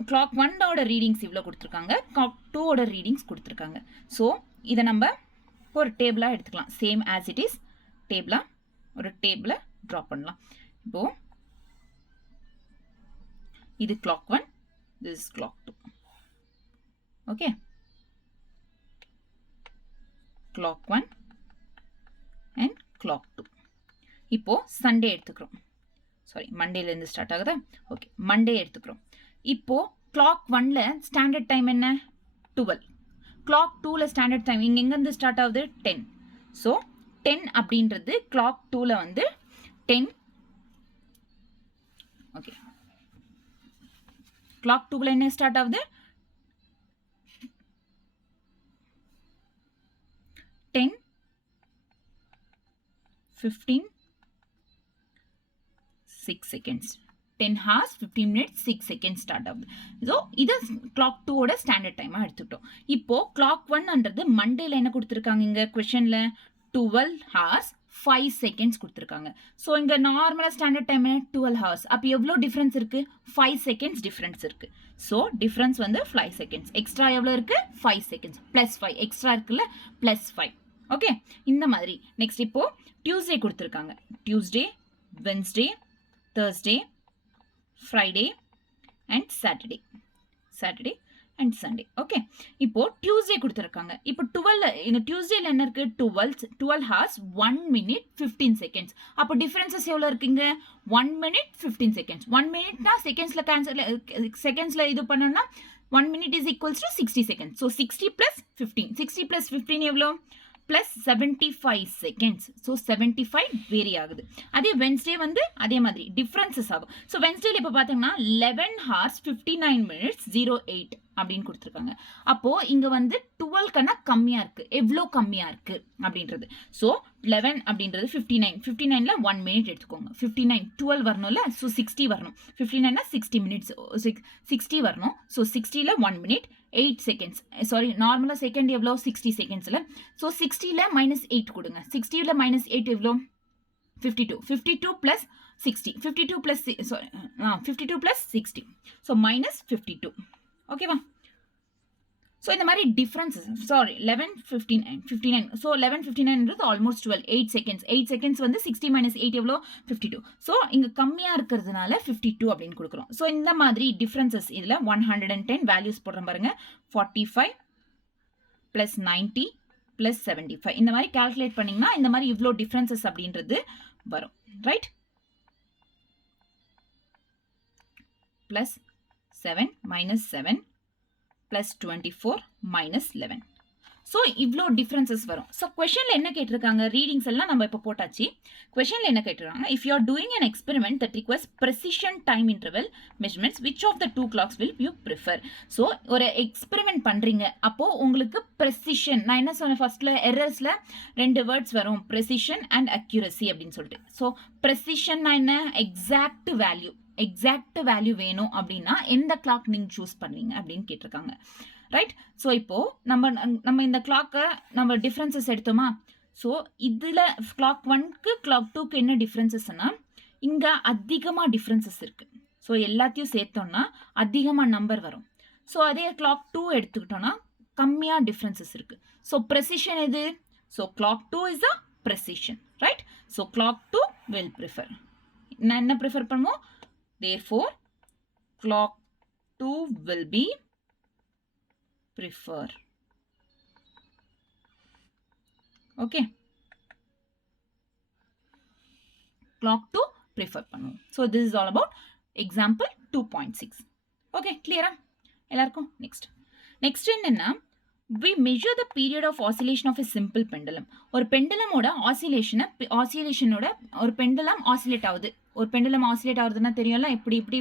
கிளாக் 1ஓட ரீடிங்ஸ் இவ்வளோ கொடுத்துருக்காங்க, கிளாக் 2ஓட ரீடிங்ஸ் கொடுத்துருக்காங்க. ஸோ இதை நம்ம ஒரு டேபிளாக எடுத்துக்கலாம். சேம் ஆஸ் இட் இஸ் ஒரு டேபிளை ட்ரா பண்ணலாம். இப்போ இது clock 1, this is clock 2. Okay, clock 1 and clock 2. இப்போ சண்டே எடுத்துக்கிறோம். சாரி, மண்டேலேருந்து ஸ்டார்ட் ஆகுதா? ஓகே, மண்டே எடுத்துக்கிறோம். இப்போ கிளாக் 1ல ஸ்டாண்டர்ட் டைம் என்ன, 12. கிளாக் 2ல ஸ்டாண்டர்ட் டைம் இங்கே எங்கேருந்து ஸ்டார்ட் ஆகுது, 10. ஸோ 10 அப்படின்றது கிளாக் 2ல வந்து 10. ஓகே, கிளாக் 2ல என்ன ஸ்டார்ட் ஆகுது, 10, 15, 6 seconds. 10 hours 15 minutes 6 seconds start ஆகுது. ஸோ இதை கிளாக் 2ஓட ஸ்டாண்டர்ட் டைமாக எடுத்துக்கிட்டோம். இப்போ கிளாக் 1ன்றது மண்டேல என்ன கொடுத்துருக்காங்க இங்கே கொஷனில் 12 hours 5 seconds கொடுத்துருக்காங்க. ஸோ இங்கே நார்மலாக ஸ்டாண்டர்ட் டைம் 12 hours. அப்போ எவ்வளோ டிஃப்ரென்ஸ் இருக்குது? 5 seconds டிஃப்ரென்ஸ் இருக்குது. ஸோ டிஃப்ரென்ஸ் வந்து 5 seconds. எக்ஸ்ட்ரா எவ்வளோ இருக்குது? 5 seconds ப்ளஸ் 5 எக்ஸ்ட்ரா இருக்குல்ல ப்ளஸ் 5. ஓகே, இந்த மாதிரி. நெக்ஸ்ட் இப்போ டியூஸ்டே கொடுத்துருக்காங்க. Tuesday, Wednesday, Thursday, Friday and Saturday and Sunday. Okay, இப்போ டியூஸ்டே கொடுத்துருக்காங்க. இப்போ 12 இந்த டியூஸ்டேல என்ன இருக்கு? 12 hours 1 minute 15 seconds. அப்போ டிஃபரன்சஸ் எவ்வளோ இருக்குங்க? 1 minute 15 seconds. 1 minuteனா செகண்ட்ஸ்ல கேன்சல், செகண்ட்ஸ்ல இது பண்ணோம்னா 1 minute is equals to 60 seconds. So 60 plus 15. 60 plus 15 எவ்வளோ? plus 75 seconds. So 75 வேரி ஆகுது. அதே வென்ஸ்டே வந்து அதே மாதிரி டிஃப்ரென்சஸ் ஆகும். ஸோ வென்ஸ்டேல இப்போ பார்த்தீங்கன்னா 11 hours 59 minutes 08 அப்படின்னு கொடுத்துருக்காங்க. அப்போது இங்கே வந்து 12 கன்னா கம்மியாக இருக்குது. எவ்வளோ கம்மியாக இருக்குது அப்படின்றது. ஸோ 11 அப்படின்றது 59ல 1 minute எடுத்துக்கோங்க. 59 12 வரணும்ல, ஸோ 60 வரணும். 59னா 60 minutes 60 வரணும். ஸோ 60ல 1 minute 8 seconds. சாரி, நார்மலாக செகண்ட் எவ்வளோ? 60 secondsல. ஸோ 60ல -8 கொடுங்க. 60ல -8 எவ்வளோ? 52. 52 plus 60. 52 plus 60. ஸோ -52. ஓகேவா? ஸோ இந்த மாதிரி டிஃப்ரென்சஸ். சாரி, 11 59. ஸோ 11 59ன்றது ஆல்மோஸ்ட் 12. 8 seconds. 8 seconds வந்து 60 - 8 எவ்வளோ? 52. ஸோ இங்கே கம்மியாக இருக்கிறதுனால 52 அப்படின்னு கொடுக்குறோம். ஸோ இந்த மாதிரி டிஃப்ரென்சஸ் இதில் 110 வேல்யூஸ் போடுறோம் பாருங்க. 45 + 90 + 75. இந்த மாதிரி கால்குலேட் பண்ணிங்கன்னா இந்த மாதிரி இவ்வளோ டிஃப்ரென்சஸ் அப்படின்றது வரும். ரைட்? +7 - 7 plus 24 minus 11. ஸோ இவ்வளோ டிஃப்ரென்சஸ் வரும். ஸோ கொஷனில் என்ன கேட்டிருக்காங்க? ரீடிங்ஸ் எல்லாம் நம்ம இப்போ போட்டாச்சு. கொஷனில் என்ன கேட்டிருக்காங்க? If you are doing an experiment that requires precision time interval measurements which of the 2 clocks will you prefer? So ஒரு எக்ஸ்பெரிமெண்ட் பண்ணுறீங்க, அப்போது உங்களுக்கு ப்ரெசிஷன், நான் என்ன சொன்னேன் ஃபர்ஸ்ட்டில் எரர்ஸில் 2 வேர்ட்ஸ் வரும், ப்ரெசிஷன் அண்ட் அக்யூரசி அப்படின்னு சொல்லிட்டு. ஸோ ப்ரெசிஷன்னா என்ன? எக்ஸாக்ட் வேல்யூ வேணும் அப்படின்னா எந்த கிளாக் நீங்கள் சூஸ் பண்ணுவீங்க அப்படின்னு கேட்டிருக்காங்க. ரைட்? ஸோ இப்போது நம்ம இந்த கிளாக்கை நம்ம டிஃப்ரென்சஸ் எடுத்தோமா? ஸோ இதில் கிளாக் 1க்கு கிளாக் 2க்கு என்ன டிஃப்ரென்சஸ்னா இங்கே அதிகமாக டிஃப்ரென்சஸ் இருக்குது. ஸோ எல்லாத்தையும் சேர்த்தோம்னா அதிகமாக நம்பர் வரும். ஸோ அதே கிளாக் 2 எடுத்துக்கிட்டோன்னா கம்மியாக டிஃப்ரென்சஸ் இருக்குது. ஸோ ப்ரெசிஷன் எது? So clock 2 is a precision. Right? So clock 2 will prefer. நான் என்ன ப்ரிஃபர் பண்ணுவோம்? Therefore, clock 2 will be prefer. Okay. Clock 2 prefer பண்ணுவோம். So this is all about example 2.6. Okay, clear? எல்லாருக்கும் next என்னன்னா, we measure the period of oscillation of a simple pendulum. ஒரு பெண்டலமோட ஆசிலேஷனோட ஒரு பெண்டலம் oscillate ஆகுது. ஒரு பெண்டலம் ஆசிலேட் ஆகுதுன்னா தெரியும்ல, இப்படி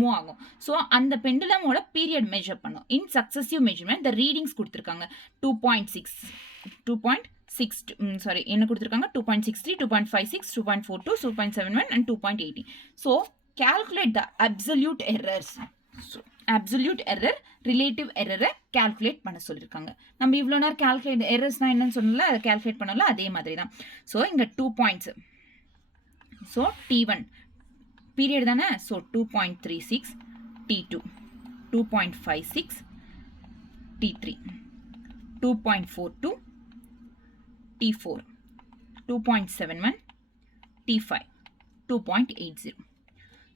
மூவ் ஆகும். ஸோ அந்த பெண்டலமோட பீரியட் மெஷர் பண்ணும். இன் சக்சஸிவ் மெஷர்மெண்ட் த ரீடிங்ஸ் கொடுத்துருக்காங்க. 2.6 சாரி என்ன கொடுத்துருக்காங்க? 2.63, 2.56, 2.42, 2.71 and 2.80. So calculate the absolute errors. Absolute error, relative எரரை கால்குலேட் பண்ண சொல்லியிருக்காங்க. நம்ம இவ்வளோ நேரம் கால்குலேட் எரர்ஸ்னால் என்னன்னு சொன்னல, அதை கால்குலேட் பண்ணல, அதே மாதிரி தான். ஸோ இங்கே 2 points. ஸோ T1 பீரியட் தானே. So 2.36, T2 2.56, T3 2.42, T4 2.71, T5 2.80.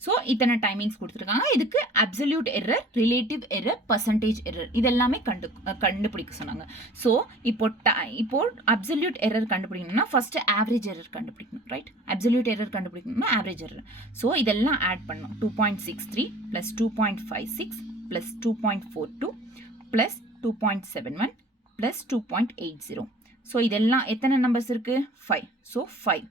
So இத்தனை டைமிங்ஸ் கொடுத்துருக்காங்க. இதுக்கு absolute error, relative error, percentage error இதெல்லாமே கண்டுபிடிக்க சொன்னாங்க. ஸோ இப்போ அப்சல்யூட் எரர் கண்டுபிடிக்கணும்னா ஃபஸ்ட்டு ஆவரேஜ் எரர் கண்டுபிடிக்கணும். ரைட்? அப்சல்யூட் எரர் கண்டுபிடிக்கணும்னா ஆவரேஜ் எரர். ஸோ இதெல்லாம் ஆட் பண்ணணும். 2.63 + 2.56 + 2.42 + 2.71 + 2.80. ஸோ இதெல்லாம் எத்தனை நம்பர்ஸ் இருக்குது? 5. ஸோ 5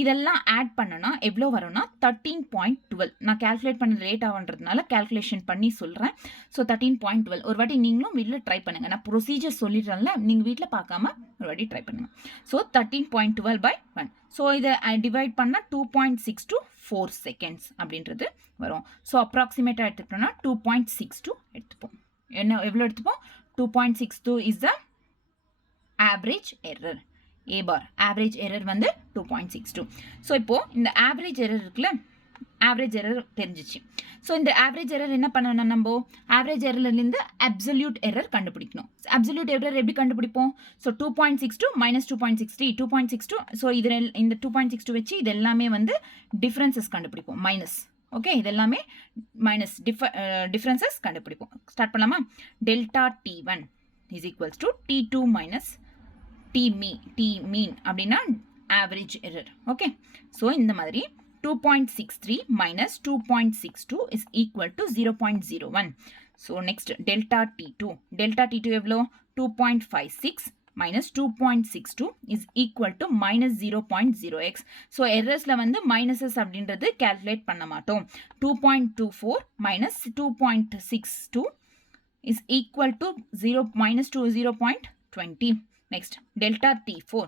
இதெல்லாம் ஆட் பண்ணனா எவ்வளோ வரும்னா 13.12. நான் கால்குலேட் பண்ண ரேட் ஆகுன்றதுனால கால்குலேஷன் பண்ணி சொல்கிறேன். ஸோ 13.12 ஒரு வாட்டி நீங்களும் வீட்டில் ட்ரை பண்ணுங்கள். நான் ப்ரொசீஜர் சொல்லிடுறேன்ல, நீங்கள் வீட்டில் பார்க்காம ஒரு வாட்டி ட்ரை பண்ணுங்கள். ஸோ 13.12/1. ஸோ இதை டிவைட் பண்ணால் 2.624 செகண்ட்ஸ் அப்படின்றது வரும். ஸோ அப்ராக்சிமேட்டாக எடுத்துக்கிட்டோம்னா 2.62 எடுத்துப்போம். என்ன எவ்வளோ எடுத்துப்போம்? 2.62 is the average error. A bar average error வந்து 2.62. ஸோ இப்போ இந்த ஆவரேஜ் எரர் இருக்குல்ல, ஆவரேஜ் எரர் தெரிஞ்சிச்சு. ஸோ இந்த ஆவரேஜ் எரர் என்ன பண்ணணும்? நம்ம ஆவரேஜ் எரர்லேருந்து அப்சல்யூட் எரர் கண்டுபிடிக்கணும். அப்சல்யூட் எரர் எப்படி கண்டுபிடிப்போம்? So 2.62 minus 2.60 2.62. ஸோ இதில் இந்த 2.62 வச்சு இது எல்லாமே வந்து டிஃப்ரென்சஸ் கண்டுபிடிப்போம். மைனஸ், ஓகே, இது எல்லாமே மைனஸ் டிஃப்ரென்சஸ் கண்டுபிடிப்போம். ஸ்டார்ட் பண்ணலாமா? Delta T1 is equals to T2 minus T mean அப்படின்னா average error. ஓகே, ஸோ இந்த மாதிரி 2.63 minus 2.62 is equal to 0.01. So next delta T2 எவ்வளோ? 2.56 minus 2.62 is equal to minus 0.0x. So எரர்ஸில் வந்து minuses அப்படின்றது calculate பண்ண மாட்டோம். 2.24 minus 2.62 is equal to minus 0.20. Next, delta T4,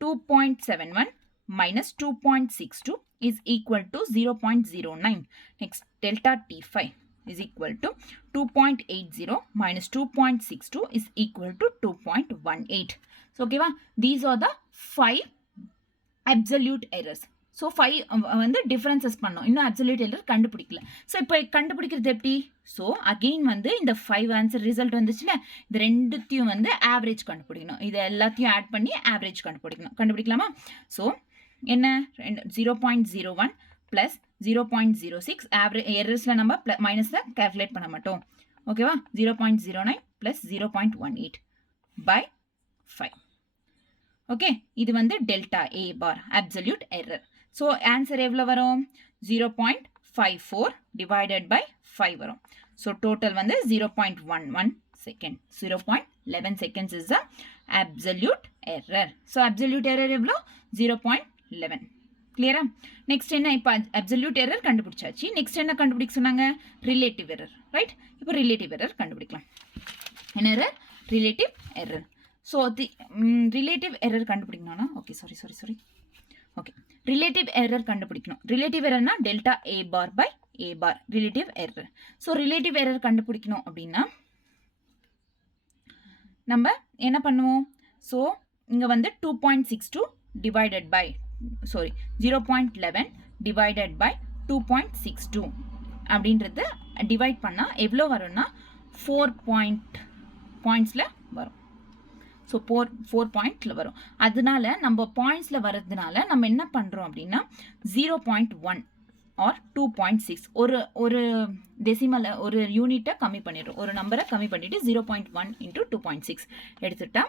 2.71 minus 2.62 is equal to 0.09. Next, delta T5 is equal to 2.80 minus 2.62 is equal to 2.18. So, okay, these are the 5 absolute errors. So 5 வந்து differences பண்ணோம். இன்னும் absolute error கண்டுபிடிக்கல. So இப்போ கண்டுபிடிக்கிறது எப்படி? So again வந்து இந்த 5 answer result வந்துச்சுல, இது ரெண்டுத்தையும் வந்து ஆவரேஜ் கண்டுபிடிக்கணும். இது எல்லாத்தையும் ஆட் பண்ணி ஆவரேஜ் கண்டுபிடிக்கணும். கண்டுபிடிக்கலாமா? ஸோ என்ன? 0.01 ப்ளஸ் 0.06 ஆவரேஜ் எரர்ஸில் நம்ம மைனஸில் கால்குலேட் பண்ண மாட்டோம். ஓகேவா? 0.09 ப்ளஸ் 0.18 by 5. ஓகே, இது வந்து delta A bar absolute error. So answer எவ்வளோ வரும்? 0.54 டிவைடட் பை 5 வரும். ஸோ டோட்டல் வந்து 0.11 second. 0.11 seconds is the absolute error. So absolute error எவ்வளோ? 0.11. கிளியரா? நெக்ஸ்ட் என்ன? இப்போ அப்சல்யூட் எரர் கண்டுபிடிச்சாச்சு. நெக்ஸ்ட் என்ன கண்டுபிடிக்க சொன்னாங்க? Relative error, right? இப்போ ரிலேட்டிவ் எரர் கண்டுபிடிக்கலாம். என்ன error? Relative error. So relative error கண்டுபிடிக்கணும்னா, okay, sorry, okay, relative error கண்டுபிடிக்கணும். ரிலேட்டிவ் எரர்னா delta A bar by A bar relative error. So relative error கண்டுபிடிக்கணும் அப்படின்னா நம்ம என்ன பண்ணுவோம்? ஸோ இங்கே வந்து 2.62 டிவைடட் பை 0.11 டிவைடட் பை 2.62 அப்படின்றது டிவைட் பண்ணால் எவ்வளோ வரும்னா 4 பாயிண்ட்ஸில் வரும். ஸோ 4 பாயிண்ட்ல வரும். அதனால நம்ம பாயிண்ட்ஸில் வர்றதுனால நம்ம என்ன பண்ணுறோம் அப்படின்னா 0.1 ஆர் 2.6 ஒரு டெசிமல் ஒரு யூனிட்டை கம்மி பண்ணிடுறோம். ஒரு நம்பரை கம்மி பண்ணிவிட்டு 0.1 இன்ட்டு 2.6 எடுத்துட்டா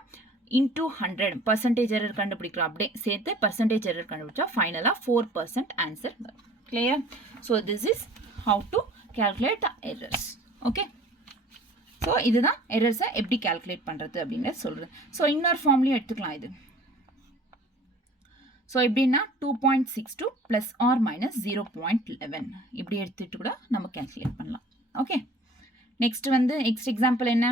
இன்ட்டு 100 பர்சன்டேஜ் எரர் கண்டுபிடிக்கிறோம். அப்படியே சேர்த்து பர்சன்டேஜ் எரர் கண்டுபிடிச்சா ஃபைனலாக 4% ஆன்சர் வரும். Clear? So this is how to calculate the errors. Okay, so இதுதான் எரர்ஸை எப்படி கால்குலேட் பண்ணுறது அப்படின்னு சொல்கிறேன். ஸோ இன்னொரு ஃபார்ம்லையும் எடுத்துக்கலாம். இது ஸோ எப்படின்னா 2.62 ப்ளஸ் ஆர் மைனஸ் 0.11 இப்படி எடுத்துகிட்டு கூட நம்ம கால்குலேட் பண்ணலாம். ஓகே, நெக்ஸ்ட் வந்து நெக்ஸ்ட் எக்ஸாம்பிள் என்ன?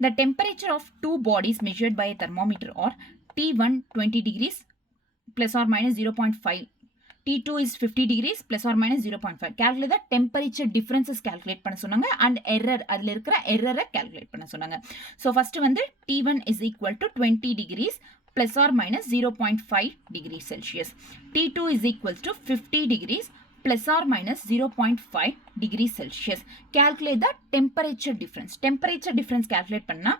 The temperature of 2 bodies measured by a thermometer are T1 20 degrees plus or minus 0.5, T2 is 50 degrees plus or minus 0.5. Calculate the temperature differences calculate பண்ண சொன்னாங்க and error அதில் இருக்கிற error calculate பண்ண சொன்னாங்க. So first வந்து T1 is equal to 20 degrees plus or minus 0.5 degrees Celsius. T2 is equals to 50 degrees plus or minus 0.5 degrees Celsius. Calculate the temperature difference. Temperature difference calculate பண்ணா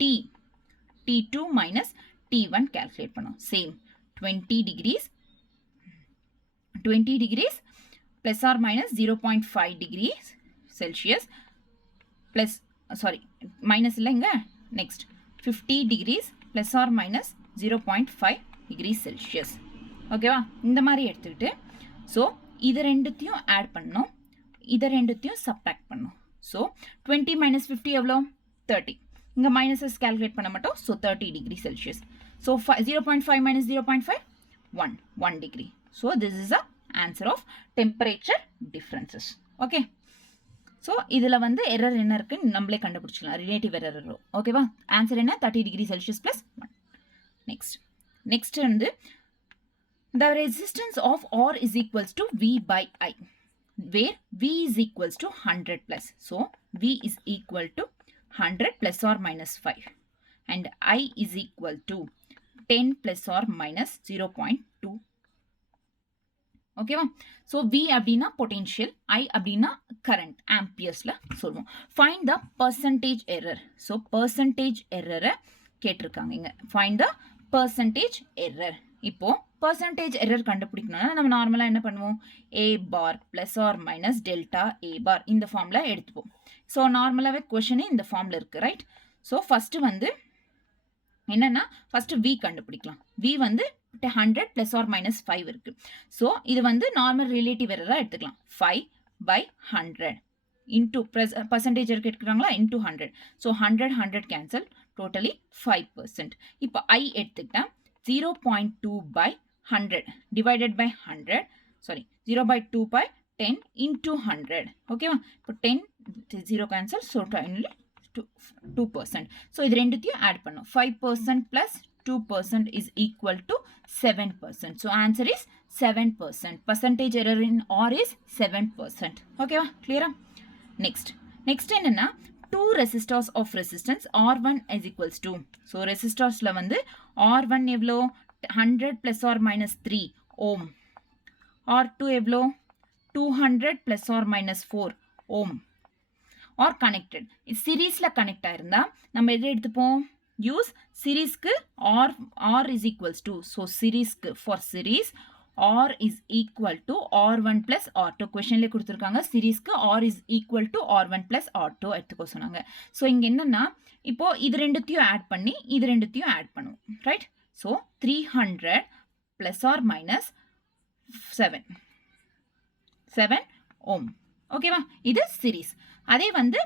T2 minus T1 calculate பண்ணோம். Same 20 degrees plus or minus 0.5 degrees Celsius plus minus இல்லைங்க. next 50 degrees plus or minus 0.5 degrees Celsius. ஓகேவா? இந்த மாதிரி எடுத்துக்கிட்டு so இது ரெண்டுத்தையும் add பண்ணணும், இதை ரெண்டுத்தையும் சப்ட்ராக்ட் பண்ணணும். ஸோ 20 minus 50 எவ்வளோ? 30. இங்கே மைனஸஸ் கால்குலேட் பண்ண மாட்டோம். So 30 degree Celsius. So 0.5 minus 0.5 1 degree. So this is the answer of temperature differences. Okay. So இதில் வந்து எரர் என்ன இருக்குன்னு நம்மளே கண்டுபிடிச்சிக்கலாம். ரிலேட்டிவ் எரர் வரும். ஓகேவா? ஆன்சர் என்ன? 30 டிகிரி செல்சியஸ் ப்ளஸ் 1. நெக்ஸ்ட் வந்து the resistance of R is equals to V by I, where V is equals to 100 plus. So V is equal to 100 plus or minus 5 and I is equal to 10 plus or minus 0.2. ஓகேவா? So V அப்படின்னா potential, I அப்படின்னா current, ஆம்பியர்ஸில் சொல்லுவோம். Find the percentage error. So percentage எரரை கேட்டிருக்காங்க இங்கே. Find the percentage error. இப்போ percentage error கண்டுபிடிக்கணும்னா நம்ம நார்மலாக என்ன பண்ணுவோம்? A bar plus or minus delta A bar இந்த ஃபார்மில் எடுத்துப்போம். ஸோ நார்மலாகவே கொஷனே இந்த ஃபார்மில் இருக்குது, ரைட்? ஸோ ஃபஸ்ட்டு வந்து என்னன்னா ஃபஸ்ட்டு V கண்டுபிடிக்கலாம். V வந்து 100 plus or minus 5 இருக்கு. ஸோ இது வந்து நார்மல் ரிலேட்டிவ் எரராக எடுத்துக்கலாம். 5 by 100 into பர்சன்டேஜ் எடுக்கிறாங்களா into 100. So 100 cancel, totally 5%. இப்போ I எடுத்துக்கிட்டேன் 0.2 by 100 divided by 100, sorry 0 by 2 by 10 into 100. ஓகேவா? இப்போ 10 0 கேன்சல், ஸோ 2%. ஸோ இது ரெண்டுத்தையும் ஆட் பண்ணும். 5% plus 2% is equal to 7%. So answer is 7%. Percentage error in R is 7%. Okay, clear? Next என்னன்னா 2 resistors of resistance R1 is equals to. So resistorsல வந்து R1 எவ்வளோ? 100 plus or minus 3 ohm. R2 எவ்வளோ? 200 plus or minus 4 ohm. Or connected. சீரீஸில் connect ஆயிருந்தா நம்ம எதை எடுத்துப்போம்? Use சீரீஸ்க்கு R is equals to. ஸோ சீரீஸ்க்கு for series R is equal to R1 plus R2. கொஷன்லேயே கொடுத்துருக்காங்க சீரீஸ்க்கு R is equal to R1 plus R2 எடுத்துக்கோ சொன்னாங்க. ஸோ இங்கே என்னன்னா இப்போ இது ரெண்டுத்தையும் ஆட் பண்ணி இது ரெண்டுத்தையும் ஆட் பண்ணுவோம், right? So 300 plus or minus 7 ஓம். ஓகேவா? இது சீரீஸ். அதே வந்து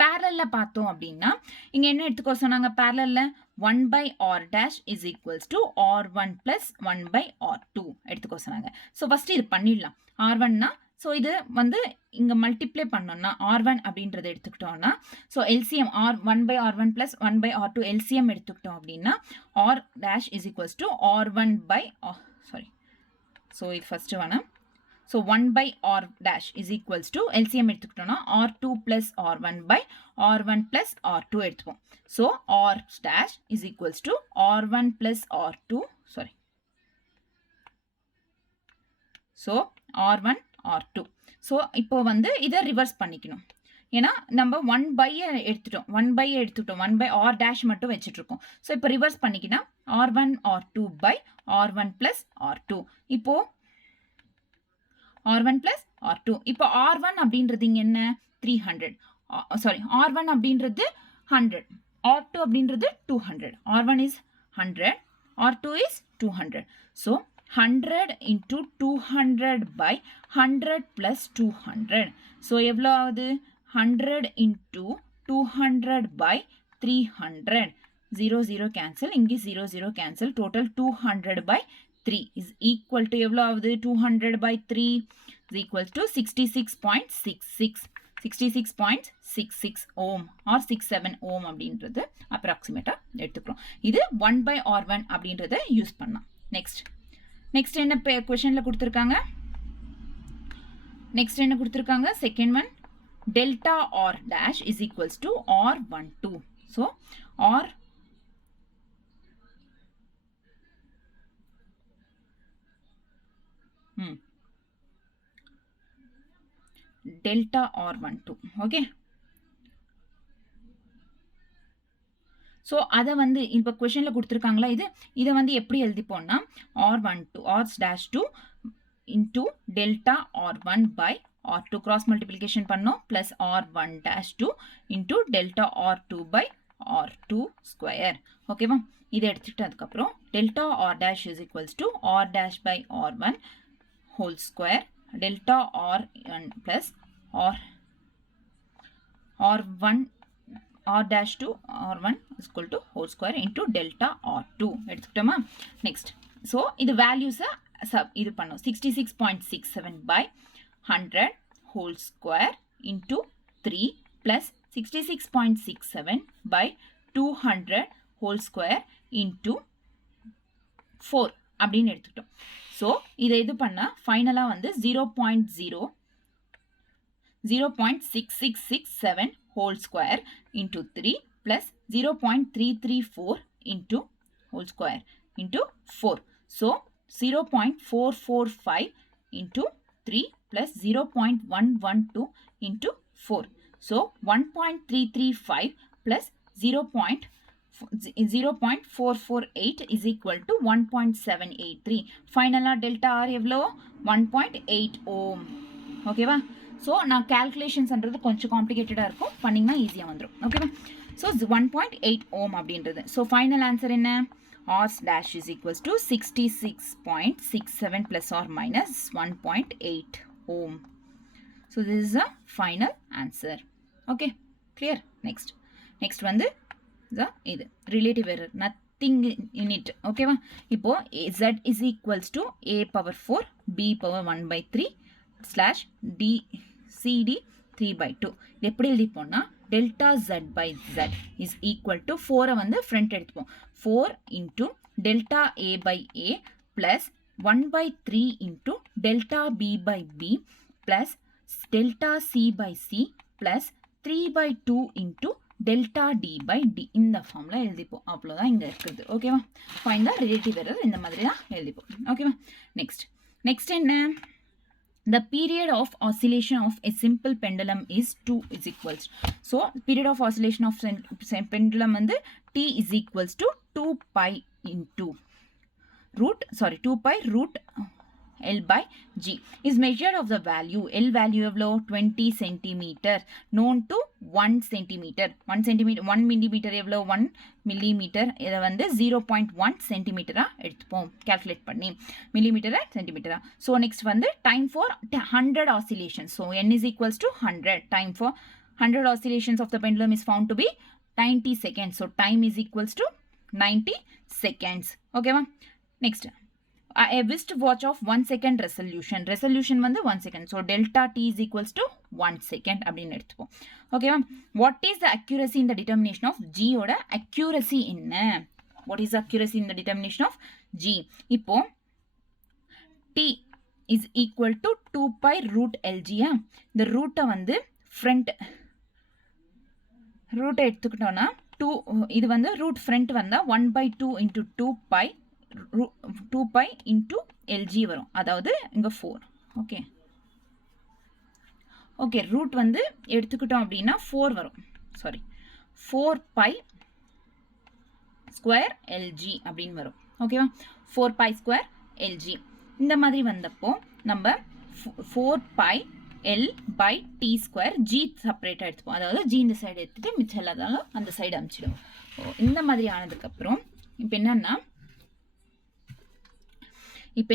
பேரலல்ல பார்த்தோம் அப்படின்னா இங்க என்ன எடுத்துக்கோ சொன்னாங்க? பேரலல்ல 1 by R dash is equals to R1 plus 1 by R2 எடுத்துக்கோ சொன்னாங்க. ஸோ ஃபர்ஸ்ட் இது பண்ணிடலாம். R1னா ஸோ இது வந்து இங்க மல்டிப்ளை பண்ணோம்னா R1 அப்படின்றத எடுத்துக்கிட்டோம்னா so LCM R1 by R1 plus 1 by R2 LCM எடுத்துக்கிட்டோம் அப்படின்னா R dash is equals to R1 by so இது ஃபர்ஸ்ட் வேணா. So 1 by R dash is equals to LCM எடுத்துக்கிட்டோம்னா R2 plus R1 by R1 plus R2 எடுத்துப்போம். So R dash is equals to R1 plus R2, sorry. So R1 R2. So இப்போ வந்து இதை reverse பண்ணிக்கணும். ஏன்னா நம்ம 1 by எடுத்துட்டோம், 1 by R dash மட்டும் வச்சுட்டு இருக்கோம். ஸோ இப்போ reverse பண்ணிக்கினா R1 R2 by R1 plus R2. இப்போ R1 plus R2. இப்போ R1 அப்படின்றது இங்க என்ன? 300. சாரி, R1 அப்படின்றது 100. R2 அப்படின்றது 200. R1 is 100. R2 is 200. So 100 into 200 by 100 plus 200. So எவ்வளோ ஆகுது? 100 into 200 by 300. 0 cancel. இங்கே 0 cancel. Total 200 by 3 is equal to எவ்வளோ ஆகுது? 200 by 3 is equal to 66.66 ohm or 67 ohm அப்படின்றது approximate எடுத்துக்கிறோம். இது 1 by R1 அப்படின்றத யூஸ் பண்ணலாம். நெக்ஸ்ட் என்ன கொஷனில் கொடுத்துருக்காங்க? Second one delta R dash is equals to R12. So R delta R12. Okay, so அதை வந்து இப்போ கொஷனில் கொடுத்துருக்காங்களா, இதை வந்து எப்படி எழுதிப்போம்னா R12 R dash 2 into delta R1 by R2 cross multiplication பண்ணோம் plus R1 dash 2 into delta R2 by R2 square. ஓகேவா? இதை எடுத்துக்கிட்டு அதுக்கப்புறம் delta R dash is equals to R dash by R1 whole square delta R1 plus R1 R dash to R1 is equal to whole square into delta R2 எடுத்துக்கிட்டோமா? Next so இது வேல்யூஸை இது பண்ணும் 66.67 by 100 whole square into 3 plus 66.67 by 200 whole square into 4 அப்படின்னு எடுத்துக்கிட்டோம். So இதை இது பண்ணால் ஃபைனலாக வந்து 0.6667 whole square into 3 plus 0.334 into whole square into 4. So 0.445 into 3 plus 0.112 into 4. So 1.335 plus 0.448 is equal to 1.783. Final delta R எவ்வளோ 1.8 ohm. ஓகேவா? So நான் கேல்குலேஷன்ஸ்ன்றது கொஞ்சம் காம்ப்ளிகேட்டடாக இருக்கும், பண்ணிங்கன்னா ஈஸியாக வந்துடும். ஓகேவா? ஸோ 1.8 ohm அப்படின்றது. ஸோ ஃபைனல் ஆன்சர் என்ன? R dash is equals to 66.67 plus or minus 1.8 ohm. So this is the final answer. Okay, clear? Next வந்து இது relative error, nothing in it. Okay va? இப்போ z is equals to a power 4 b power 1 by 3 slash d cd 3 by 2. இது எப்படி எழுதிப்போம்னா delta z by z is equal to 4 வந்து front எடுத்துப்போம். 4 into delta a by a plus 1 by 3 into delta b by b plus delta c by c plus 3 by 2 into delta d by d. இந்த ஃபார்ம்ல எழுதிப்போம். அவ்வளோதான் இங்கே இருக்குது. ஓகேவா? Find the relative error இந்த மாதிரி தான் எழுதிப்போம். ஓகேவா? நெக்ஸ்ட் என்ன? The period of oscillation of a simple pendulum is 2 is equals. So period of oscillation of pendulum வந்து t is equals to 2 pi into 2 pi root L by G is measured of the value. L value எவ்வளோ 20 centimeter known to 1 centimeter. 1 centimeter 1 millimeter எவ்வளோ 1 millimeter. இதை வந்து 0.1 centimeter எடுத்துப்போம் calculate பண்ணி millimeter centimeter. So next வந்து time for 100 oscillations. So n is equals to 100. Time for 100 oscillations of the pendulum is found to be 90 seconds. So time is equals to 90 seconds. Okay va? Next a wrist watch of 1 second resolution வந்து 1 second. So delta t is equals to 1 second அப்படின்னு எடுத்துப்போம். ஓகேவா? What is the accuracy in the determination of G ஓட accuracy என்ன? What is the accuracy in the determination of G? இப்போ t is equal to 2 pi root Lg. இந்த ரூட்டை வந்து front ரூட்டை எடுத்துக்கிட்டோம்னா 2 இது வந்து ரூட் ஃப்ரண்ட் வந்தால் 1 by 2 into 2 pi into LG வரும். அதாவது இங்கே 4. ஓகே ரூட் வந்து எடுத்துக்கிட்டோம் அப்படின்னா 4 வரும். சாரி 4 pi ஸ்கொயர் LG அப்படின்னு வரும். ஓகேவா? 4 pi ஸ்கொயர் LG இந்த மாதிரி வந்தப்போ நம்ம 4 pi L by T square G செப்பரேட்டாக எடுத்துப்போம். அதாவது G இந்த சைடு எடுத்துட்டு மிச்சம் இல்லாதாலும் அந்த சைடு அனுப்பிச்சிடுவோம். இந்த மாதிரி ஆனதுக்கப்புறம் இப்போ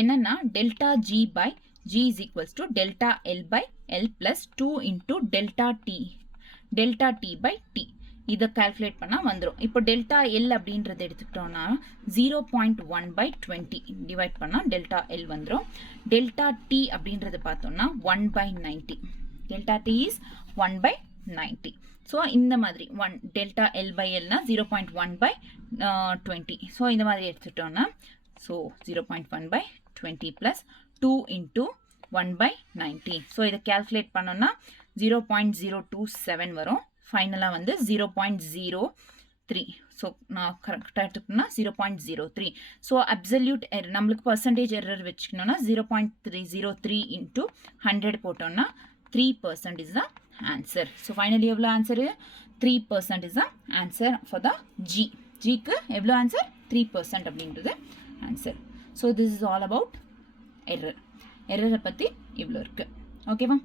என்னன்னா delta G by G is equals to delta L by L plus 2 into delta T by T. இதை கால்குலேட் பண்ணால் வந்துடும். இப்போ டெல்டா எல் அப்படின்றது எடுத்துக்கிட்டோம்னா 0.1 by 20 டிவைட் பண்ணால் டெல்டா எல் வந்துடும். டெல்டா டி அப்படின்றது பார்த்தோம்னா 1 by 90. Delta T is 1 by 90. So இந்த மாதிரி டெல்டா எல் பை எல்னா 0.1 by 20. ஸோ இந்த மாதிரி எடுத்துக்கிட்டோம்னா so 0.1 by 20 plus 2 into 1 by 90. So இதை கால்குலேட் பண்ணோம்னா 0.027 வரும். ஃபைனலாக வந்து 0.03. ஸோ நான் கரெக்டாக எடுத்துக்கணும்னா 0.03. ஸோ அப்சல்யூட் எரர் நம்மளுக்கு பர்சன்டேஜ் எரர் வச்சுக்கணும்னா 0.303 into 100 போட்டோம்னா 3% is the answer. So finally எவ்வளோ answer 3% is the answer for the G. ஜிக்கு எவ்வளோ ஆன்சர் 3% அப்படின்றது answer. So this is all about எரரை பற்றி இவ்வளோ இருக்குது. ஓகேவா?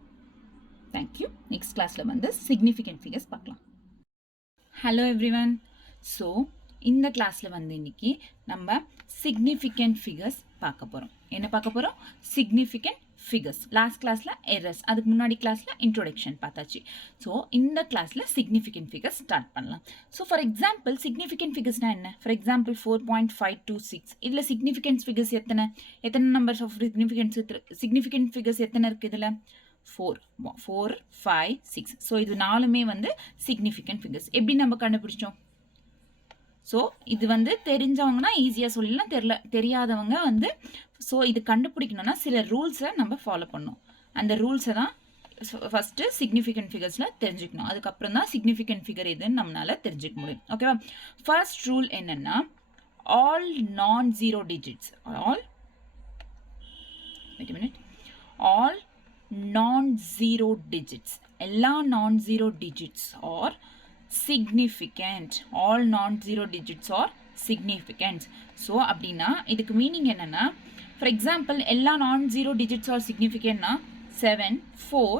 தேங்க்யூ. நெக்ஸ்ட் கிளாஸில் வந்து சிக்னிஃபிகண்ட் ஃபிகர்ஸ் பார்க்கலாம். Hello everyone. ஸோ இந்த கிளாஸில் வந்து இன்னைக்கு நம்ம சிக்னிஃபிகண்ட் ஃபிகர்ஸ் பார்க்க போகிறோம். என்ன பார்க்க போகிறோம்? Significant figures. லாஸ்ட் கிளாஸில் எரர்ஸ், அதுக்கு முன்னாடி கிளாஸில் இன்ட்ரோடக்ஷன் பார்த்தாச்சு. ஸோ இந்த கிளாஸில் சிக்னிஃபிகண்ட் ஃபிகர்ஸ் ஸ்டார்ட் பண்ணலாம். ஸோ ஃபார் எக்ஸாம்பிள் சிக்னிஃபிகண்ட் ஃபிகர்ஸ்னால் என்ன? ஃபார் எக்ஸாம்பிள் 4.526 இதில் சிக்னிஃபிகன்ஸ் ஃபிகர்ஸ் எத்தனை நம்பர்ஸ் ஆஃப் சிக்னிஃபிகண்ட் ஃபிகர்ஸ் எத்தனை இருக்குது இதில்? 4, 5, 6. ஸோ இது நாலுமே வந்து சிக்னிஃபிகண்ட் ஃபிகர்ஸ். எப்படி நம்ம கண்டுபிடிச்சோம்? ஸோ இது வந்து தெரிஞ்சவங்கன்னா ஈஸியாக சொல்லலாம், தெரியாதவங்க வந்து ஸோ இது கண்டுபிடிக்கணும்னா சில ரூல்ஸை நம்ம ஃபாலோ பண்ணணும். அந்த ரூல்ஸை தான் ஃபஸ்ட்டு சிக்னிஃபிகண்ட் ஃபிகர்ஸில் தெரிஞ்சுக்கணும். அதுக்கப்புறம் தான் சிக்னிஃபிகண்ட் ஃபிகர் எதுன்னு நம்மளால் தெரிஞ்சுக்க முடியும். ஓகேவா? ஃபர்ஸ்ட் ரூல் என்னென்னா ஆல் நான் zero digits all non-zero digits, எல்லா non-zero digits are significant. all non-zero digits are significant. So அப்படின்னா இதுக்கு மீனிங் என்னென்னா, ஃபார் எக்ஸாம்பிள் எல்லா non-zero digits are significantனா 7, 4,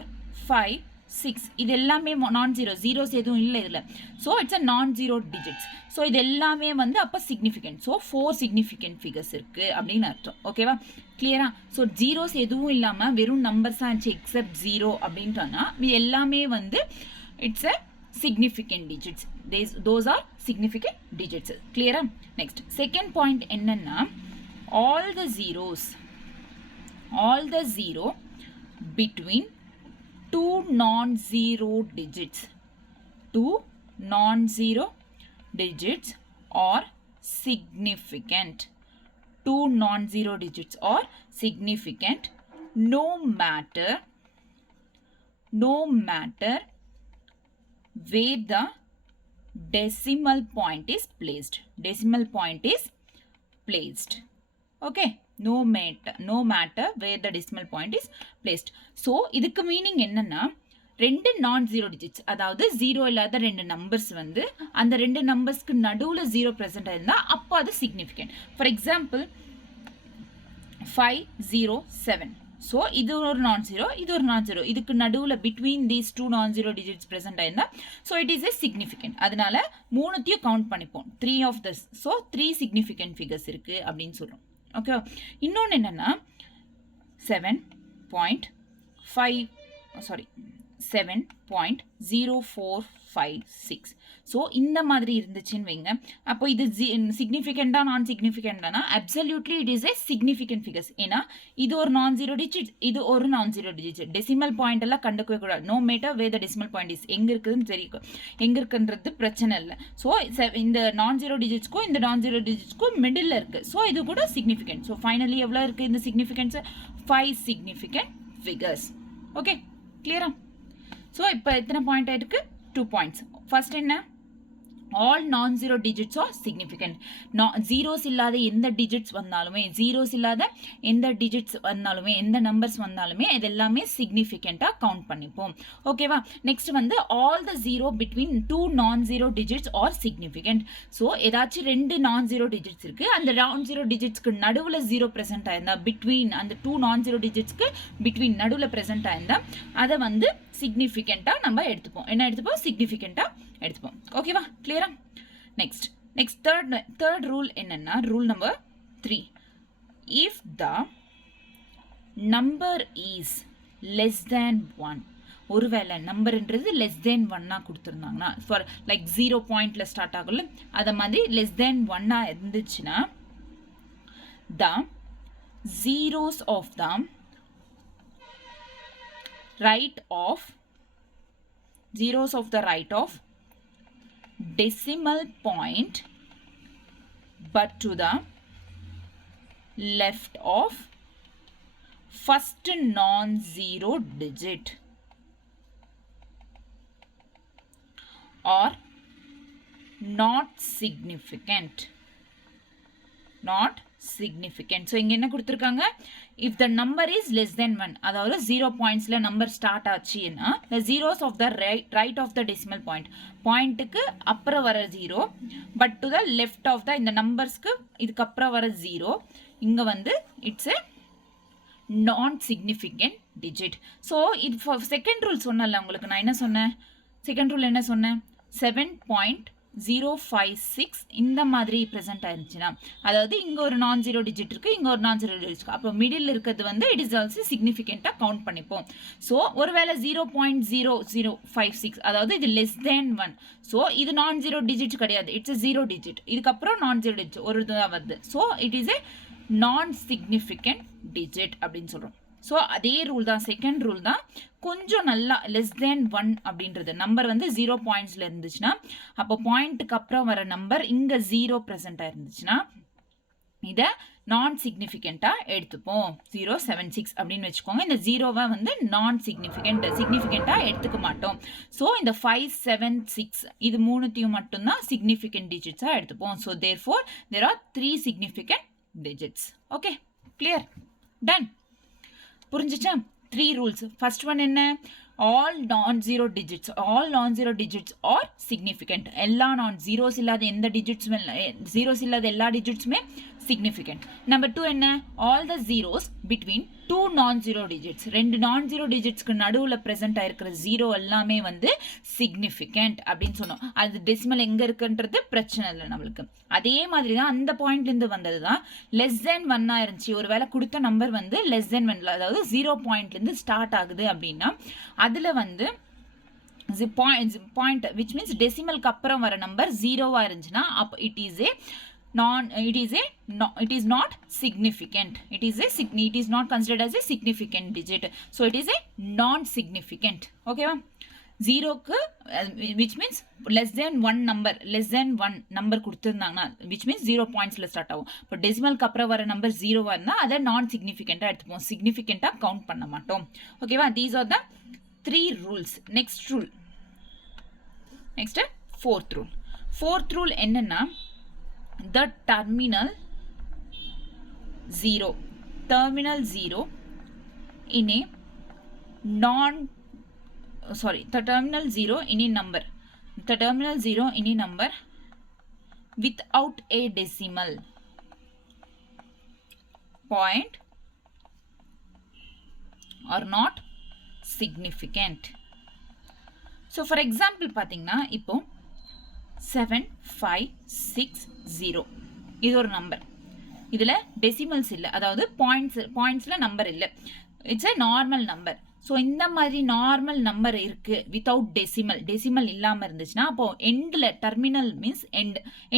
5, 6 இது எல்லாமே non-zero, zeros எதுவும் இல்லை இதில். So it's a non-zero digits. So இது எல்லாமே வந்து அப்போ சிக்னிஃபிகண்ட். ஸோ 4 சிக்னிஃபிகண்ட் ஃபிகர்ஸ் இருக்குது அப்படின்னு அர்த்தம். ஓகேவா? கிளியரா? ஸோ ஜீரோஸ் எதுவும் இல்லாமல் வெறும் நம்பர்ஸாக இருந்துச்சு எக்ஸப்ட் ஜீரோ அப்படின்ட்டோன்னா இது எல்லாமே வந்து it's a significant digits. Those are significant digits. Clear? Next, second point என்னன்னா all the zero between two non-zero digits are significant. Two non-zero digits are significant no matter where the decimal point is placed. Okay, no matter where the decimal point is placed. So இதுக்கு meaning என்னன்னா ரெண்டு நான் zero digits, அதாவது zero இல்லாத ரெண்டு numbers வந்து அந்த ரெண்டு நம்பர்ஸ்க்கு நடுவில் ஜீரோ ப்ரெசென்ட் ஆயிருந்தால் அப்போ அது சிக்னிஃபிகண்ட். For example 507. ஸோ இது ஒரு நான் ஜீரோ, இது ஒரு நான் ஜீரோ, இதுக்கு நடுவில் between these two non zero digits present ஆயிருந்தா so it is a significant. அதனால மூணுத்தையும் கவுண்ட் பண்ணிப்போம். 3 of this. So 3 significant figures இருக்குது அப்படின்னு சொல்கிறோம். ஓகே. இன்னொன்று என்னென்னா 7.0456. ஸோ இந்த மாதிரி இருந்துச்சுன்னு வைங்க, அப்போ இது சிக்னிஃபிகண்டா நான் சிக்னிஃபிகண்டானா absolutely it is a significant figures. ஏன்னா இது ஒரு நான் ஜீரோ டிஜிட், இது ஒரு நான் ஜீரோ டிஜிட். டெசிமல் பாயிண்ட் எல்லாம் கண்டுக்கவே கூடாது. No matter way the decimal point is எங்கே இருக்குதுன்னு தெரியும், எங்கே இருக்குன்றது பிரச்சனை இல்லை. ஸோ இந்த நான் ஜீரோ டிஜிட்ஸ்க்கும் இந்த நான் ஜீரோ டிஜிட்ஸ்க்கும் மிடில் இருக்குது. ஸோ இது கூட சிக்னிஃபிகண்ட். ஸோ ஃபைனலி எவ்வளோ இருக்குது இந்த சிக்னிஃபிகன்ஸ்? 5 significant figures. ஓகே, கிளியரா? ஸோ இப்போ எத்தனை பாயிண்ட் ஆயிருக்கு? 2 பாயிண்ட்ஸ். ஃபர்ஸ்ட் என்ன? ஆல் நான் zero digits are significant. Zeros இல்லாத எந்த டிஜிட்ஸ் வந்தாலுமே, எந்த நம்பர்ஸ் வந்தாலுமே இது எல்லாமே சிக்னிஃபிகண்ட்டாக கவுண்ட் பண்ணிப்போம். ஓகேவா? நெக்ஸ்ட் வந்து all the zero between two non zero digits are significant. So ஏதாச்சும் ரெண்டு நான் ஜீரோ டிஜிட்ஸ் இருக்குது, அந்த நான் ஜீரோ டிஜிட்ஸ்க்கு நடுவில் ஜீரோ ப்ரெசென்ட் ஆயிருந்தா, பிட்வீன் அந்த டூ நான் ஜீரோ டிஜிட்ஸ்க்கு பிட்வீன் நடுவில் ப்ரெசென்ட் ஆயிருந்தா அதை வந்து சிக்னிஃபிகண்ட்டாக நம்ம எடுத்துப்போம். என்ன எடுத்துப்போம்? சிக்னிஃபிகண்ட்டாக எடுத்துப்போம். ஓகேவா? கிளியரா? நெக்ஸ்ட் தேர்ட் ரூல் என்னன்னா rule number 3. If the number is less than 1, ஒருவேளை நம்பர்ன்றது லெஸ் தேன் 1 கொடுத்துருந்தாங்கன்னா, ஃபார் லைக் 0 பாயிண்ட்ல ஸ்டார்ட் ஆகும்ல, அதை மாதிரி லெஸ் தேன் 1 இருந்துச்சுன்னா the zeros of the right of decimal point but to the left of first non-zero digit are not significant. So இங்கே என்ன கொடுத்துருக்காங்க? If the number is less than 1, அதாவது 0 பாயிண்ட்ஸில் நம்பர் ஸ்டார்ட் ஆச்சுன்னா the zeros of the right of the decimal பாயிண்ட்டுக்கு அப்புறம் வர 0 but to the left of the இந்த நம்பர்ஸ்க்கு இதுக்கப்புறம் வர 0 இங்கே வந்து இட்ஸ் எ நான் சிக்னிஃபிகண்ட் டிஜிட். ஸோ இது செகண்ட் ரூல் சொன்னல உங்களுக்கு நான் என்ன சொன்னேன்? செகண்ட் ரூல் என்ன சொன்னேன்? 7.0456 056 இந்த மாதிரி present ஆயிருந்துச்சுன்னா அதாவது இங்க ஒரு நான் ஜீரோ டிஜிட் இருக்கு இங்க ஒரு நான் ஜீரோ டிஜிட் இருக்கு அப்போ மிடில் இருக்கிறது வந்து இட் இஸ் ஆல்சோ சிக்னிஃபிகண்டா கவுண்ட் பண்ணிப்போம் ஸோ ஒருவேளை 0.0056 அதாவது இது லெஸ் தேன் 1 ஸோ இது நான் ஜீரோ டிஜிட் கிடையாது இட்ஸ் ஜீரோ டிஜிட் இதுக்கப்புறம் நான் ஜீரோ டிஜிட் ஒரு இதுதான் வருது ஸோ இட் இஸ் ஏ நான் சிக்னிஃபிகண்ட் டிஜிட் அப்படின்னு சொல்றோம் ஸோ அதே ரூல் தான் செகண்ட் ரூல் தான் கொஞ்சம் நல்லா லெஸ் தேன் 1 அப்படின்றது நம்பர் வந்து 0 பாயிண்ட்ஸ்ல இருந்துச்சுன்னா அப்போ பாயிண்ட்டுக்கு அப்புறம் வர நம்பர் இங்க 0 ப்ரெசென்ட் ஆயிருந்துச்சுன்னா இதை நான் சிக்னிஃபிகண்டா எடுத்துப்போம் 076 அப்படின்னு வச்சுக்கோங்க இந்த ஜீரோவை வந்து நான் சிக்னிஃபிகண்டா எடுத்துக்க மாட்டோம் ஸோ இந்த 576 இது மூணுத்தையும் மட்டும்தான் சிக்னிஃபிகண்ட் டிஜிட்ஸா எடுத்துப்போம் so therefore there are 3 significant digits okay clear done புரிஞ்சுச்சா 3 rules first one என்ன all non-zero digits are significant எல்லா non zeros இல்லாத எந்த digits zeros இல்லாத எல்லா digitsமே significant number 2 என்ன all the zeros between two non-zero digits ரெண்டு non-zero digitsக்கு நடுவுல present ஆயிருக்கிற zero எல்லாமே வந்து significant அப்படின்னு சொன்னோம் அது டெசிமல் எங்க இருக்குன்றது பிரச்சனை இல்லை நம்மளுக்கு அதே மாதிரி தான் அந்த பாயிண்ட்ல இருந்து வந்தது தான் லெஸ் தென் 1 ஆயிருந்துச்சு ஒருவேளை கொடுத்த நம்பர் வந்து லெஸ் தென் 1 அதாவது 0 பாயிண்ட்ல இருந்து ஸ்டார்ட் ஆகுது அப்படின்னா அதுல வந்து point which means டெசிமலுக்கு அப்புறம் வர நம்பர் 0வா இருந்துச்சுன்னா அப்ப it is not significant it is not considered as a significant digit so it is a non significant okay va 0 க்கு which means less than 1 number கொடுத்திருந்தாங்கன்னா which means 0 pointsல start ஆகும் இப்போ டெசிமலுக்கு அப்புறம் வர நம்பர் 0வா இருந்தா அதை நான் சிக்னிஃபிகண்டா எடுத்துப்போம் சிக்னிஃபிகண்டா கவுண்ட் பண்ண மாட்டோம் ஓகேவா these are the 3 rules next fourth rule என்னன்னா the terminal zero in a the terminal zero in a number without a decimal point are not significant so for example பாத்தீங்கன்னா இப்போ 7560 இது ஒரு நம்பர் இதுல டெசிமல்ஸ் இல்ல அதாவது பாயிண்ட்ஸ்ல நம்பர் இல்ல it's a normal number so இந்த மாதிரி நார்மல் நம்பர் இருக்கு வித்தவுட் டெசிமல் இல்லாம இருந்துச்சுன்னா அப்போ எண்ட்ல டெர்மினல் மீன்ஸ்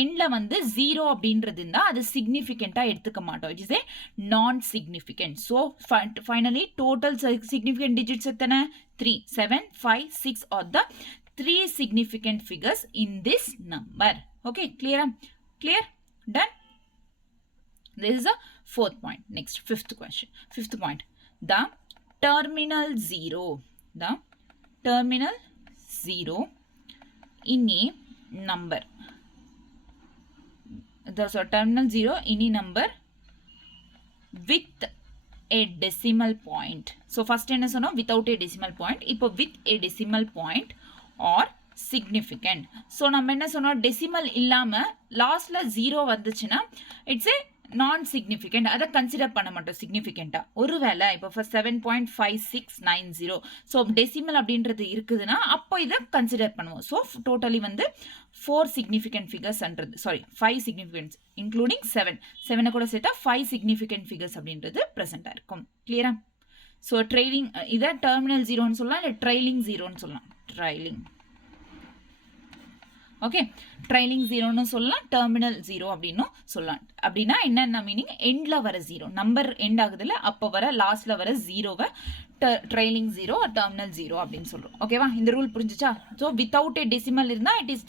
எண்ட்ல வந்து 0 அப்படின்றது இருந்தா அது சிக்னிஃபிகண்டா எடுத்துக்க மாட்டோம் இட் இஸ் ஏ நான் significant so finally total significant digits எத்தனை 3 7 5 6 R the 3 significant figures in this number okay clear done this is the fourth point next fifth point the terminal zero in a number so terminal zero in a number with a decimal point so first என்ன சொன்னோம் without a decimal point இப்போ with a decimal point or significant so நம்ம என்ன சொன்னோம் decimal இல்லாம லாஸ்ட்ல 0 வந்துச்சுன்னா it's ஏ நான் சிக்னிஃபிகண்ட் அதை கன்சிடர் பண்ண மாட்டோம் சிக்னிஃபிகண்டா ஒருவேளை இப்போ ஃபர்ஸ்ட் 7.5690 ஸோ டெசிமல் அப்படின்றது இருக்குதுன்னா அப்போ இதை கன்சிடர் பண்ணுவோம் ஸோ டோட்டலி வந்து 4 significant figures 5 significant இன்க்ளூடிங் 7 கூட சேர்த்தா 5 significant figures அப்படின்றது ப்ரெசென்டா இருக்கும் கிளியரா ஸோ ட்ரைலிங் இதை டெர்மினல் ஜீரோன்னு சொல்லலாம் இல்லை ட்ரைலிங் ஜீரோன்னு சொல்லலாம் ஓகே ட்ரைலிங் ஜீரோன்னு சொல்லலாம் டெர்மினல் ஜீரோ அப்படின்னு சொல்லலாம் அப்படின்னா என்னென்ன மீனிங் எண்ட்ல வர ஜீரோ நம்பர் எண்ட் ஆகுதுல அப்போ வர லாஸ்ட்ல வர ஜீரோவை ட்ரைலிங் ஜீரோ டெர்மினல் ஜீரோ அப்படின்னு சொல்றோம் ஓகேவா இந்த ரூல் புரிஞ்சுச்சா ஸோ வித்தவுட் ஏ டெசிமல் இருந்தா இட் இஸ்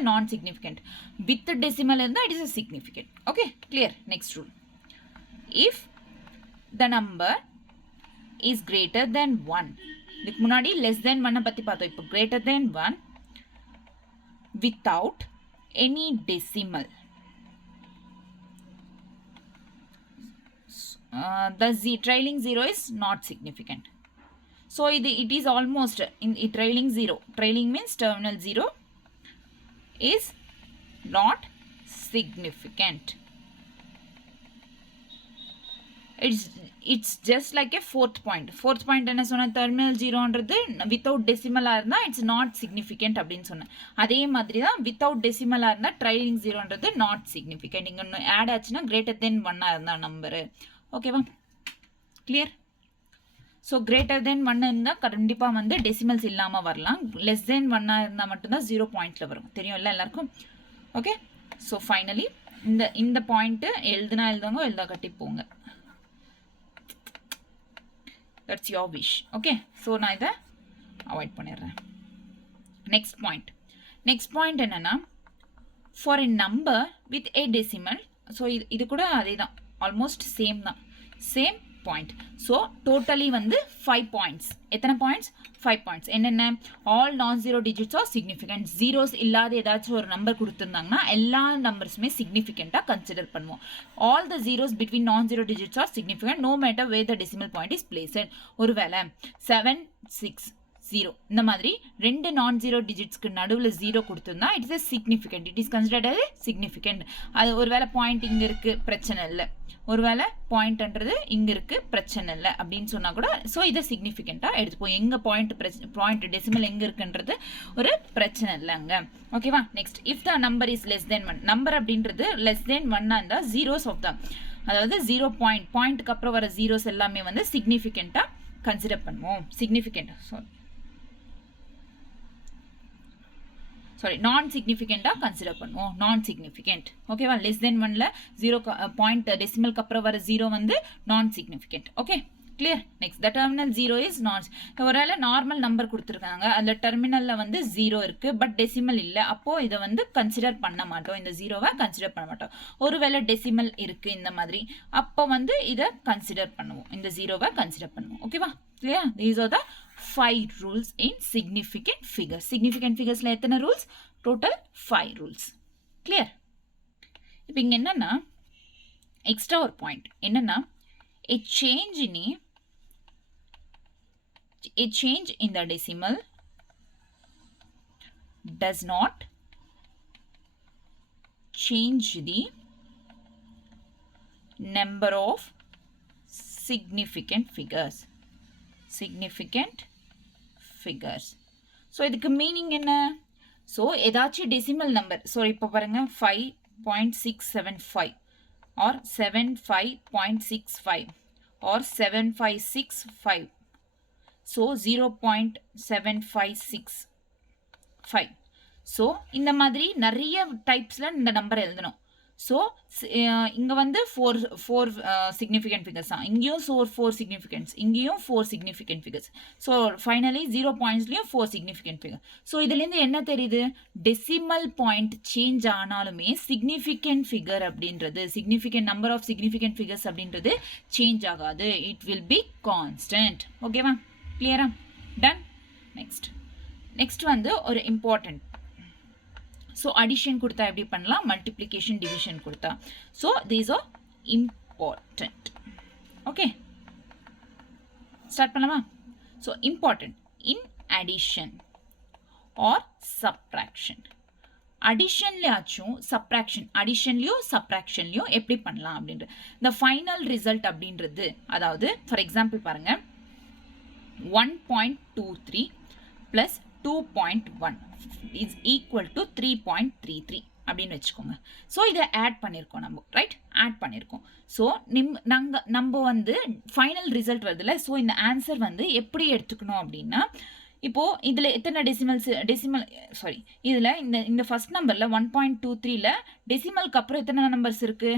எ நான் சிக்னிஃபிகண்ட் வித் டெசிமல் இருந்தா it is a significant okay clear next rule if the number is greater than 1 இதுக்கு முன்னாடி லெஸ் தென் 1 பத்தி பார்த்தோம் இப்போ greater than 1 without any decimal the trailing zero is not significant so it is almost in trailing zero trailing means terminal zero is not significant it's just like a fourth point என்ன சொன்ன terminal 0ன்றது without decimal இருந்தா it's not significant அப்படின்னு சொன்னேன். அதே மாதிரி தான் without decimal இருந்தா trailing 0ன்றது not significant. இங்க add ஆச்சுன்னா greater than 1 இருந்தா நம்பர். ஓகேவா? clear? so greater than 1 இருந்தா கண்டிப்பா வந்து டெசிமல்ஸ் இல்லாம வரலாம். less than 1 இருந்தா மட்டும் தான் 0 பாயிண்ட்ல வரும். தெரியும்ல எல்லாருக்கும்? ஓகே? so finally இந்த பாயிண்ட் எழுதுவாங்க எழுதா கட்டி போங்க. that's your wish. okay so நான் இத அவாய்ட் பண்ணிடுறேன். next point என்னன்னா for a number with a decimal so இது கூட அதேதான் almost same தான் same point so totally வந்து 5 points. எத்தனை points? 5 points. என்னென்ன? all non-zero digits are significant. zeros இல்லாத ஏதாச்சும் ஒரு நம்பர் கொடுத்திருந்தாங்கன்னா எல்லா நம்பர்ஸுமே சிக்னிஃபிகண்டா கன்சிடர் பண்ணுவோம். all the zeros between non-zero digits are significant no matter where the decimal point is placed. ஒருவேளை 7 6 0 இந்த மாதிரி ரெண்டு நான் ஜீரோ டிஜிட்ஸ்க்கு நடுவில் ஜீரோ கொடுத்துருந்தா it's a significant. it is considered as significant. அது ஒருவேளை பாயிண்ட் இங்கே இருக்கு பிரச்சனை இல்லை, ஒருவேளை பாயிண்ட்ன்றது இங்கே இருக்கு பிரச்சனை இல்லை அப்படின்னு சொன்னா கூட ஸோ இதை சிக்னிஃபிகண்டாக எடுத்துப்போம். எங்க பாயிண்ட் டெசிமல் எங்க இருக்குன்றது ஒரு பிரச்சனை இல்லைங்க. ஓகேவா? Next if the number is less than 1 number அப்படின்றது லெஸ் தென் 1 இருந்தா ஜீரோஸ் ஆஃப் த அதாவது 0 பாயிண்ட்டுக்கு அப்புறம் வர ஜீரோஸ் எல்லாமே வந்து சிக்னிஃபிகண்டாக கன்சிடர் பண்ணுவோம். சிக்னிஃபிகண்ட் நான் சிக்னிஃபிகண்டா கன்சிடர் பண்ணுவோம். நான் சிக்னிஃபிகண்ட். ஓகேவா? லெஸ் தென் 1ல 0 பாயிண்ட் டெசிமலுக்கு அப்புறம் வர 0 வந்து நான் significant. Okay clear? Next the terminal 0 is நான். ஒருவேளை நார்மல் நம்பர் கொடுத்துருக்காங்க அதில் டெர்மினல்ல வந்து 0 இருக்கு பட் டெசிமல் இல்லை, அப்போ இதை வந்து கன்சிடர் பண்ண மாட்டோம். இந்த 0வை கன்சிடர் பண்ண மாட்டோம். ஒருவேளை டெசிமல் இருக்கு இந்த மாதிரி அப்போ வந்து இதை கன்சிடர் பண்ணுவோம். இந்த 0வை கன்சிடர் பண்ணுவோம். ஓகேவா? clear? these are the 5 rules in significant figures. significant figures ல எத்தனை rules? total 5 rules. clear? இப்போ இங்க என்னன்னா எக்ஸ்ட்ரா ஒரு பாயிண்ட் என்னன்னா a change in the decimal does not change the number of significant figures. so இதுக்கு மீனிங் என்ன? so ஏதாச்சும் டெசிமல் நம்பர் ஸோ இப்போ பாருங்க 5.675 or 75.65 or 7565 so 0.7565 so இந்த மாதிரி நிறைய டைப்ஸ்ல இந்த நம்பர் எழுதணும். ஸோ இங்கே வந்து ஃபோர் சிக்னிஃபிகண்ட் ஃபிகர்ஸ் தான், இங்கேயும் 4 சிக்னிஃபிகன்ஸ், இங்கேயும் 4 சிக்னிஃபிகண்ட் ஃபிகர்ஸ். ஸோ ஃபைனலி 0 பாயிண்ட்ஸ்லையும் 4 சிக்னிஃபிகண்ட் ஃபிகர். ஸோ இதுலேருந்து என்ன தெரியுது? டெசிமல் பாயிண்ட் சேஞ்ச் ஆனாலுமே சிக்னிஃபிகண்ட் ஃபிகர் அப்படின்றது significant number of significant figures அப்படின்றது சேஞ்ச் ஆகாது. It will be constant. ஓகேவா? கிளியரா? டன். நெக்ஸ்ட் வந்து ஒரு இம்பார்ட்டன்ட். ஸோ அடிஷன் கொடுத்தா எப்படி பண்ணலாம்? மல்டிப்ளிகேஷன் டிவிஷன் கொடுத்தா. So these are important. Okay start பண்ணலாமா? So important in addition or subtraction. அடிஷன்லயாச்சும் சப்ராக்ஷன், அடிஷன்லையும் சப்ராக்ஷன்லையும் எப்படி பண்ணலாம் அப்படின்றது இந்த ஃபைனல் ரிசல்ட் அப்படின்றது. அதாவது ஃபார் எக்ஸாம்பிள் பாருங்க 1.23 plus 2.1 is equal to 3.33 அப்படின்னு வச்சுக்கோங்க. ஸோ இதை ஆட் பண்ணியிருக்கோம் நம்ம, ரைட்? ஆட் பண்ணியிருக்கோம். ஸோ நம்ம வந்து ஃபைனல் ரிசல்ட் வருதுல்ல, ஸோ இந்த ஆன்சர் வந்து எப்படி எடுத்துக்கணும் அப்படின்னா இப்போது இதில் எத்தனை இதில் இந்த ஃபர்ஸ்ட் நம்பரில் 1.23ல டெசிமலுக்கு அப்புறம் எத்தனை நம்பர்ஸ் இருக்குது?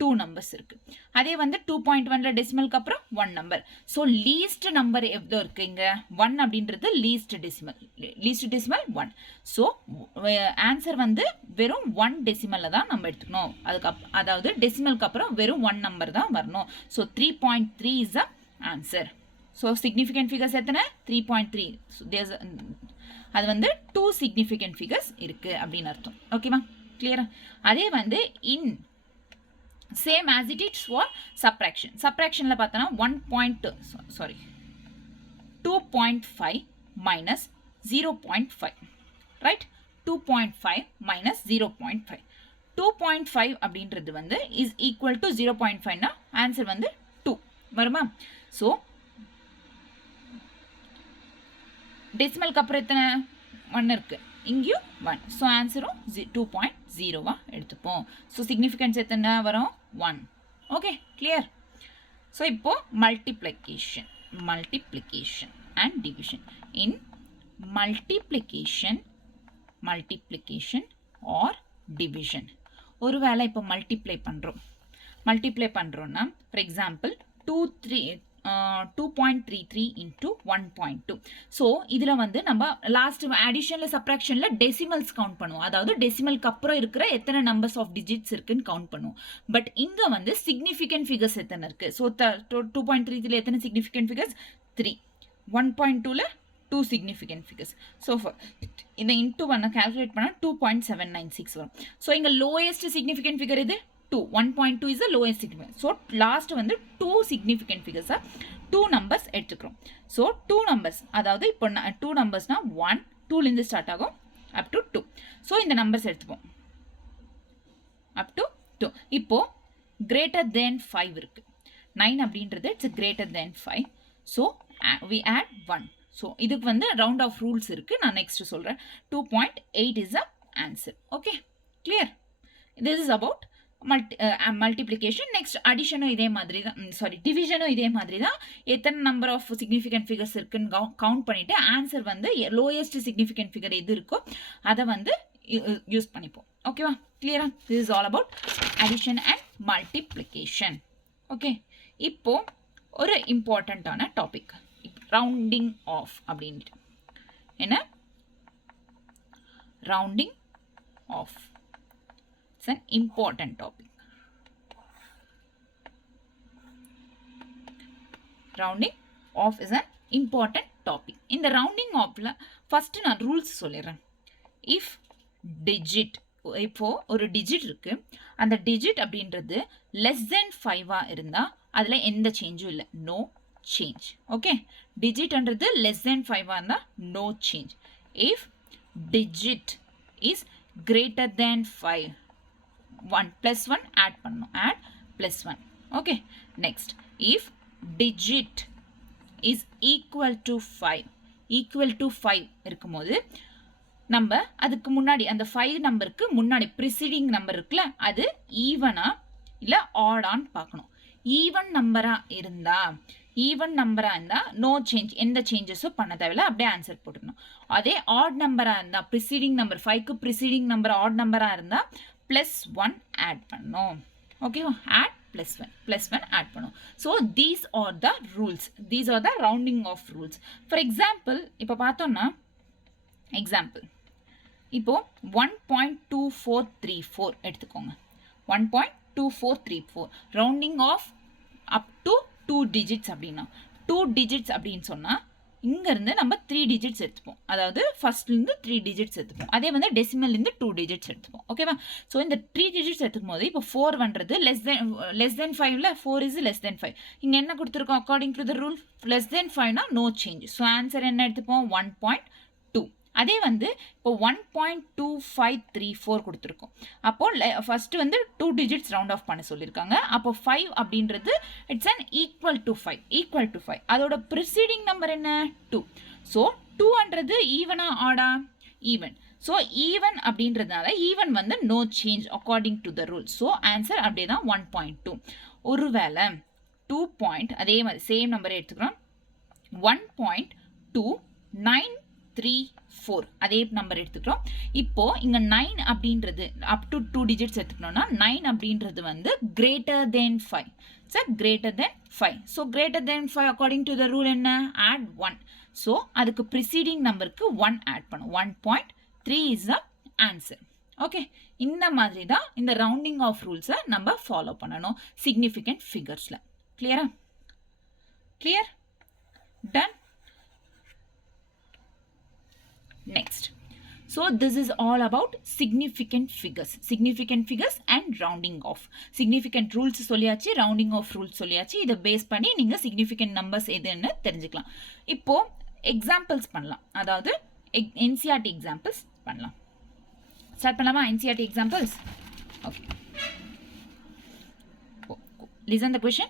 2 நம்பர்ஸ் இருக்கு. அதே வந்து 2.1ல டெசிமலுக்கு அப்புறம் 1 நம்பர். ஸோ லீஸ்ட் நம்பர் எவ்வளோ இருக்கு? இங்க 1 அப்படின்றது லீஸ்ட் டெசிமல் 1. ஸோ ஆன்சர் வந்து வெறும் 1 டெசிமல்ல தான் நம்ம எடுத்துக்கணும். அதாவது டெசிமலுக்கு அப்புறம் வெறும் 1 நம்பர் தான் வரணும். So 3.3 is the answer. So significant figures எத்தனை? 3.3. அது வந்து 2 சிக்னிஃபிகண்ட் ஃபிகர்ஸ் இருக்கு அப்படின்னு அர்த்தம். ஓகேவா? கிளியரா? அதே வந்து இன் same as it is for subtraction. subtractionல பார்த்தோம்னா 2.5 minus 0.5, right? 2.5 minus 0.5. 2.5 அப்படின்றது வந்து is equal to 0.5 னா ஆன்சர் வந்து 2. வருமா? ஸோ டெசிமலுக்கு அப்புறம் எத்தனை 1 இருக்குது, இங்கேயும் 1. ஸோ ஆன்சரும் 2.0 எடுத்துப்போம். ஸோ சிக்னிஃபிகன்ஸ் எத்தனை வரும்? 1. Okay, clear? ஸோ இப்போது multiplication and division. In multiplication R division, ஒருவேளை இப்போ மல்டிப்ளை பண்ணுறோன்னா ஃபார் எக்ஸாம்பிள் 2.33 into 1.2. ஸோ இதில் வந்து நம்ம லாஸ்ட் அடிஷனில் சப்ராக்ஷனில் டெசிமல்ஸ் கவுண்ட் பண்ணுவோம். அதாவது டெசிமலுக்கு அப்புறம் இருக்கிற எத்தனை நம்பர்ஸ் ஆஃப் டிஜிட்ஸ் இருக்குன்னு கவுண்ட் பண்ணுவோம். பட் இங்கே வந்து சிக்னிஃபிகன்ட் ஃபிகர்ஸ் எத்தனை இருக்குது? ஸோ 2.33 எத்தனை significant figures? 3. 1.2ல 2 significant figures. So for இந்த இன்டூ பண்ண கால்குலேட் பண்ணால் 2.796 வரும். ஸோ இங்கே லோயஸ்ட் சிக்னிஃபிகன்ட் ஃபிகர் இது 2. 1.2 is the lowest significant. So last வந்து 2 significant figures 2 numbers எடுத்துக்கிறோம். ஸோ 2 numbers, அதாவது இப்போ 2 நம்பர்ஸ்னால் 1 2லேருந்து ஸ்டார்ட் ஆகும் அப் டு 2. ஸோ இந்த நம்பர்ஸ் எடுத்துப்போம் அப் டு 2. இப்போ கிரேட்டர் தேன் 5 இருக்கு. 9 அப்படின்றது it's greater than 5. So we add 1. So இதுக்கு வந்து ரவுண்ட் ஆஃப் ரூல்ஸ் இருக்குது, நான் நெக்ஸ்ட் சொல்கிறேன். 2.8 is a answer. Okay, clear? This is about multiplication. Next அடிஷனும் இதே மாதிரி தான், டிவிஷனும் இதே மாதிரி தான். எத்தனை நம்பர் ஆஃப் சிக்னிஃபிகன்ட் ஃபிகர்ஸ் இருக்குன்னு கவுண்ட் பண்ணிவிட்டு ஆன்சர் வந்து லோயஸ்ட் சிக்னிஃபிகன்ட் ஃபிகர் எது இருக்கோ அதை வந்து யூஸ் பண்ணிப்போம். ஓகேவா, கிளியரா? This is all about addition and multiplication. Okay, இப்போது ஒரு இம்பார்ட்டண்ட்டான டாபிக் ரவுண்டிங் ஆஃப் அப்படின்ட்டு. என்ன? Rounding off. It's an important topic. Rounding off is an important topic. இந்த rounding offல ஃபர்ஸ்ட் நான் ரூல்ஸ் சொல்லிடுறேன். இஃப் டிஜிட், இப்போ ஒரு டிஜிட் இருக்கு, அந்த டிஜிட் அப்படின்றது லெஸ் தென் 5 இருந்தால் அதில் எந்த சேஞ்சும் இல்லை, நோ சேஞ்ச். ஓகே, டிஜிட்ன்றது லெஸ் தென் 5 இருந்தால் no change. If digit is greater than 5, 1 plus 1 add பண்ணணும், add plus 1. Okay, next if digit is equal to 5 இருக்கும்போது நம்ம அதுக்கு முன்னாடி அந்த 5 நம்பருக்கு முன்னாடி ப்ரிசீடிங் நம்பர் இருக்குல்ல, அது ஈவனா இல்லை ஆடான்னு பார்க்கணும். ஈவன் நம்பராக இருந்தால் நோ சேஞ்ச், எந்த சேஞ்சஸும் பண்ண தேவையில்ல, அப்படியே ஆன்சர் போட்டுக்கணும். அதே ஆட் நம்பராக இருந்தால், ப்ரிசீடிங் நம்பர் 5க்கு ப்ரிசீடிங் நம்பர் ஆட் நம்பராக இருந்தால் +1 ஆட் பண்ணணும். ஓகேவா, ஆட் +1 ஆட் பண்ணும். So these are the rules, these are the rounding off rules. For example இப்போ பார்த்தோம்னா, இப்போ 1.2434 எடுத்துக்கோங்க. 1.2434 rounding off up to 2 digits அப்படின்னா, 2 டிஜிட்ஸ் அப்படின்னு சொன்னால் இங்கேருந்து நம்ம 3 டிஜிட்ஸ் எடுத்துப்போம். அதாவது ஃபர்ஸ்ட்லேருந்து 3 டிஜிட்ஸ் எடுத்துப்போம். அதே வந்து டெசிமல்லேருந்து 2 டிஜிட்ஸ் எடுத்துப்போம். ஓகேவா, ஸோ இந்த 3 டிஜிட்ஸ் எடுத்துக்கும் போது இப்போ 4 பண்ணுறது லெஸ் தென் 5ல 4 இஸ் லெஸ் தென் 5. இங்கே என்ன கொடுத்துருக்கோம்? According to the rule less then 5னா நோ சேஞ்ச். ஸோ ஆன்சர் என்ன எடுத்துப்போம்? 1.2. அதே வந்து இப்போ 1.2534 கொடுத்துருக்கோம். அப்போது ஃபஸ்ட்டு வந்து 2 டிஜிட்ஸ் ரவுண்ட் ஆஃப் பண்ண சொல்லியிருக்காங்க. அப்போ 5 அப்படின்றது இட்ஸ் அன் ஈக்குவல் டு 5. அதோட ப்ரிசீடிங் நம்பர் என்ன? 2. ஸோ 2ன்றது ஈவனா ஆடா? ஈவன். ஸோ ஈவன் அப்படின்றதுனால ஈவன் வந்து no change according to the rule. So answer அப்படியே தான் 1.2. ஒருவேளை 2. அதே மாதிரி சேம் நம்பரை எடுத்துக்கிறோம். 1.2934 அதே நம்பர் எடுத்துக்கிறோம். இப்போ இங்க 9 அப்படின்றது அப் டு 2 டிஜிட்ஸ் எடுத்துக்கணும்னா 9 அப்படின்றது வந்து greater then 5. Sir greater then 5. So greater then 5 according to the rule என்ன? ஆட் 1. ஸோ அதுக்கு ப்ரிசீடிங் நம்பருக்கு 1 ஆட் பண்ணும். 1.3 இஸ் த ஆன்சர். ஓகே, இந்த மாதிரி தான் இந்த ரவுண்டிங் ஆஃப் ரூல்ஸை நம்ம ஃபாலோ பண்ணணும் சிக்னிஃபிகண்ட் ஃபிகர்ஸில். கிளியரா? Clear? Done? Next, so this is all about significant figures and rounding off. Significant rules சொல்லியாச்சு, rounding off rules சொல்லியாச்சு. இதை பேஸ் பண்ணி நீங்க significant numbers எதுன்னு தெரிஞ்சுக்கலாம். இப்போ எக்ஸாம்பிள்ஸ் பண்ணலாம், அதாவது NCERT எக்ஸாம்பிள்ஸ் பண்ணலாம். ஸ்டார்ட் பண்ணலாமா? NCERT examples. Okay, listen the question.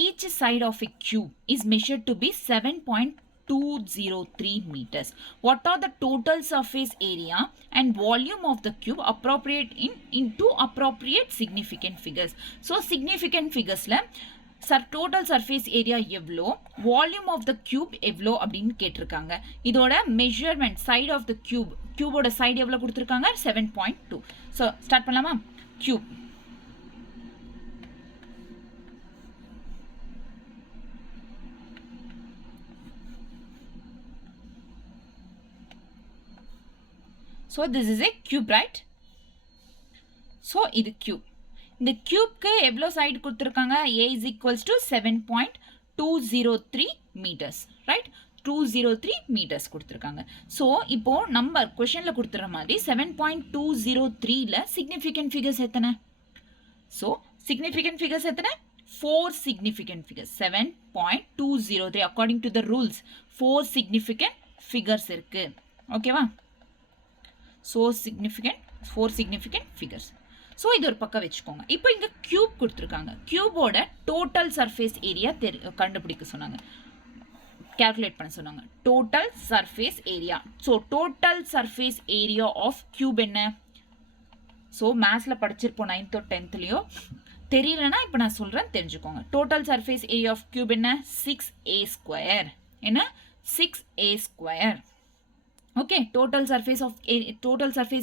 each side of a cube is measured to be 7.203 meters. What are the total surface area and volume of the cube appropriate into appropriate significant figures? So significant figures la total surface area எவ்வளோ, volume of the cube எவ்வளோ அப்படின்னு கேட்டிருக்காங்க. இதோட measurement side of the கியூபோட side எவ்வளோ கொடுத்துருக்காங்க 7.2. So start பண்ணலாமா? Cube so this is a cube, right? so இது cube. இந்த கியூப்க்கு எவ்வளோ சைடு கொடுத்துருக்காங்க? a is equals to 7.203 meters, right? 203 meters கொடுத்துருக்காங்க. ஸோ இப்போ நம்பர் கொஷனில் கொடுத்துற மாதிரி 7.203ல சிக்னிஃபிகண்ட் ஃபிகர்ஸ் எத்தனை? ஸோ சிக்னிஃபிகண்ட் ஃபிகர்ஸ் எத்தனை? 4 significant figures. 7.203 according to the rules 4 significant figures இருக்கு. ஓகேவா? So four significant figures. So இது ஒரு பக்கம் வச்சுக்கோங்க. இப்போ இங்கே கியூப் கொடுத்துருக்காங்க. கியூபோட டோட்டல் சர்ஃபேஸ் ஏரியா கண்டுபிடிக்க சொன்னாங்க, calculate பண்ண சொன்னாங்க. Total surface area. So total surface area of cube என்ன? ஸோ மேத்ஸில் படிச்சிருப்போம் 9th or 10thலையோ, தெரியலனா இப்போ நான் சொல்கிறேன் தெரிஞ்சுக்கோங்க. Total surface area of cube என்ன? 6a². என்ன? 6a². Okay, total surface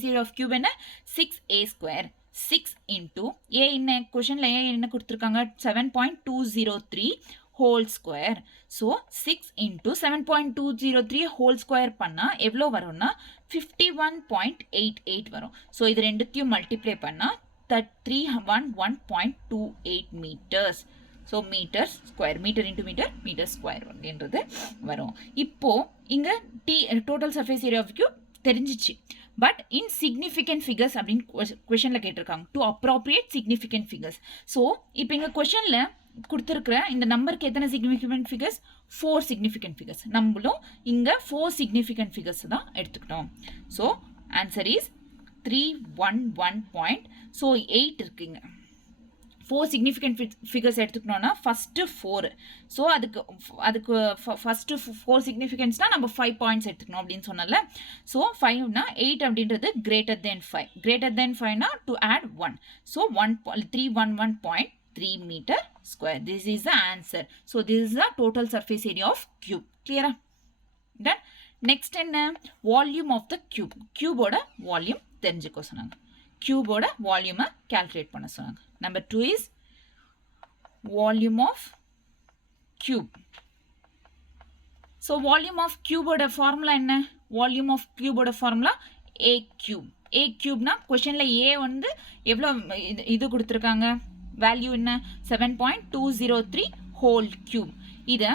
area of cube என்ன? 6a². 6 into a என்ன கொஷனில் a என்ன கொடுத்துருக்காங்க? 7.203 whole square. So 6 into 7.203 whole square பண்ணால் எவ்வளோ வரும்னா 51.88 வரும். ஸோ இது ரெண்டுத்தையும் மல்டிப்ளை பண்ணால் 311.28 meters. So meter square, meter into meter, meter square அப்படின்றது வரும். இப்போது இங்கே total surface area of cube தெரிஞ்சிச்சு. பட் இன் சிக்னிஃபிகண்ட் ஃபிகர்ஸ் அப்படின்னு கொஷனில் கேட்டிருக்காங்க. To appropriate significant figures. So இப்போ இங்கே கொஷனில் கொடுத்துருக்குற இந்த நம்பருக்கு எத்தனை சிக்னிஃபிகண்ட் ஃபிகர்ஸ்? 4 significant figures. நம்மளும் இங்கே 4 சிக்னிஃபிகண்ட் ஃபிகர்ஸ் தான் எடுத்துக்கிட்டோம். So answer is 311. ஸோ 8 இருக்குங்க. 4 significant figures எடுத்துக்கணும்னா ஃபஸ்ட்டு 4. ஸோ அதுக்கு ஃபஸ்ட்டு 4 சிக்னிஃபிகன்ஸ்னா நம்ம 5 பாயிண்ட்ஸ் எடுத்துக்கணும் அப்படின்னு சொன்னால. ஸோ 5னா 8 அப்படின்றது கிரேட்டர் தென் 5. கிரேட்டர் தென் 5னா to add 1. So 311.3 meter square. This is the answer. So this is the total surface area of cube. Clear? Done. Next என்ன? Volume of the cube. Cubeோட volume தெரிஞ்சுக்கோ சொன்னாங்க. கியூபோட வால்யூமை calculate பண்ண சொன்னாங்க. Number 2 is volume of cube. So volume of கியூபோட formula என்ன? வால்யூம் ஆஃப் கியூபோட ஃபார்முலா ஏ கியூப். ஏ கியூப்னா கொஷனில் ஏ வந்து எவ்வளோ இது கொடுத்துருக்காங்க? வேல்யூ என்ன? 7.203 ஹோல் கியூப். இதை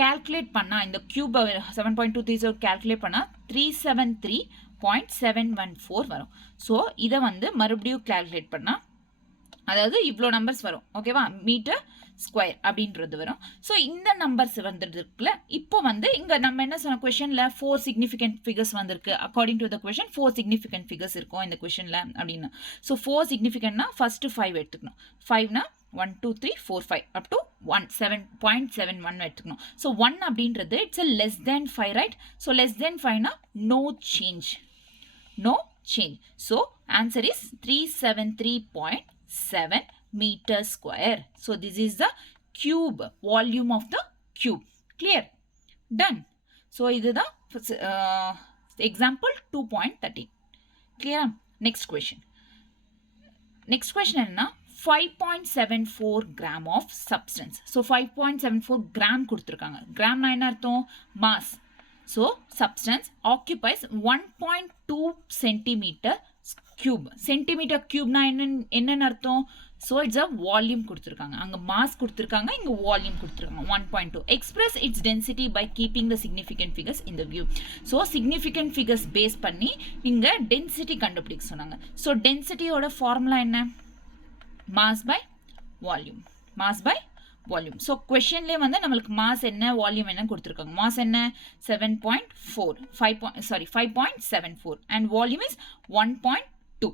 கால்குலேட் பண்ணால் இந்த கியூபை 7.230 கால்குலேட் பண்ணால் 373.714 வரும். ஸோ இதை வந்து மறுபடியும் கால்குலேட் பண்ணால் அதாவது இவ்வளோ நம்பர்ஸ் வரும். ஓகேவா? மீட்டர் ஸ்கொயர் அப்படின்றது வரும். ஸோ இந்த நம்பர்ஸ் வந்துருக்குல்ல, இப்போ வந்து இங்கே நம்ம என்ன சொன்ன கொஷனில் 4 சிக்னிஃபிகண்ட் ஃபிகர்ஸ் வந்திருக்கு. According to the question 4 significant figures இருக்கும் இந்த கொஷனில் அப்படின்னு. ஸோ 4 சிக்னிஃபிகண்ட்னா ஃபஸ்ட்டு 5 எடுத்துக்கணும். 5னா 1 2 3 4 5 அப் டு 1 7.71 எடுத்துக்கணும். ஸோ 1 அப்படின்றது it's a less than 5, right? So less than 5னா no change. No change. So answer is 373.7 meter square. So this is the cube, volume of the cube. Clear? Done. So this is the example 2.13. Clear? Next question. Next question is 5.74 gram of substance. So 5.74 gram கொடுத்துருக்காங்க. கிராம்னா என்ன அர்த்தம்? mass. So substance occupies 1.2 centimeter cube. Centimeter cube na என்ன அர்த்தம்? So it's a volume கொடுத்துருக்காங்க. அங்கே mass கொடுத்துருக்காங்க, இங்கே volume கொடுத்துருக்காங்க 1.2. Express its density by keeping the significant figures in the view. So significant figures base பண்ணி இங்கே density கண்டுபிடிக்க சொன்னாங்க. So densityயோட formula என்ன? Mass by volume. Mass by volume. So questionலே வந்து நம்மளுக்கு mass என்ன volume என்ன கொடுத்துருக்காங்க. mass என்ன 5.74 and volume is 1.2.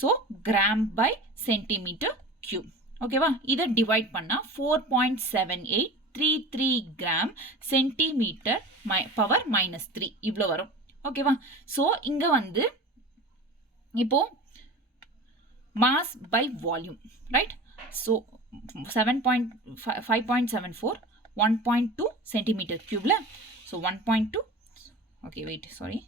So gram by centimeter cube. ஓகேவா? இதை டிவைட் பண்ணால் 4.7833 கிராம் சென்டிமீட்டர் பவர் -3 இவ்வளோ வரும். ஓகேவா? ஸோ இங்கே வந்து இப்போ mass by volume, right? So 5.74 1.2 centimeter cube la. So 1.2, okay, wait, sorry.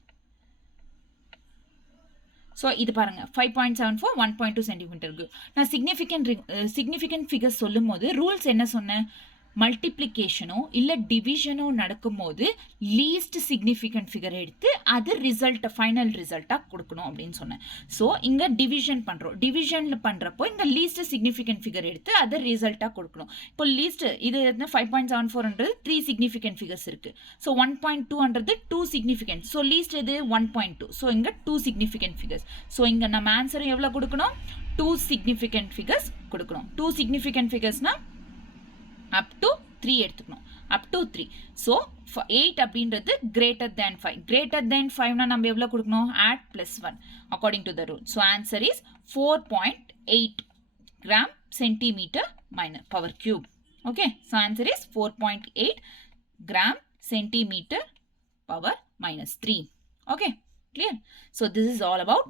So இது பாருங்க 5.74 1.2 centimeter cube. நான் significant figures சொல்லும் போது ரூல்ஸ் என்ன சொன்னேன்? மல்டிப்ளிகேஷனோ இல்லை டிவிஷனோ நடக்கும் போது லீஸ்ட் சிக்னிஃபிகண்ட் ஃபிகர் எடுத்து அது ரிசல்ட்டை ஃபைனல் ரிசல்ட்டாக கொடுக்கணும் அப்படின்னு சொன்னேன். ஸோ இங்கே டிவிஷன் பண்ணுறோம். டிவிஷனில் பண்ணுறப்போ இந்த லீஸ்ட் சிக்னிஃபிகண்ட் ஃபிகர் எடுத்து அதை ரிசல்ட்டாக கொடுக்கணும். இப்போ லீஸ்ட் இது 5.74ன்றது 3 சிக்னிஃபிகண்ட் ஃபிகர்ஸ் இருக்குது. ஸோ 1.2ன்றது 2 சிக்னிஃபிகண்ட். ஸோ லீஸ்ட் இது 1.2. ஸோ இங்கே 2 சிக்னிஃபிகண்ட் ஃபிகர்ஸ். ஸோ இங்கே நம்ம ஆன்சரும் எவ்வளோ கொடுக்கணும்? 2 சிக்னிஃபிகண்ட் ஃபிகர்ஸ் கொடுக்கணும். 2 சிக்னிஃபிகண்ட் ஃபிகர்ஸ்னால் up to 3 எடுத்துக்கணும். up to 3. so 8 அப்படின்றது greater than 5. greater than 5 னா நம்ம எவ்வளவு கொடுக்கணும்? add plus 1 according to the rule. so answer is 4.8 gram centimeter minus power cube. okay, so answer is 4.8 gram centimeter power -3. okay, clear? so this is all about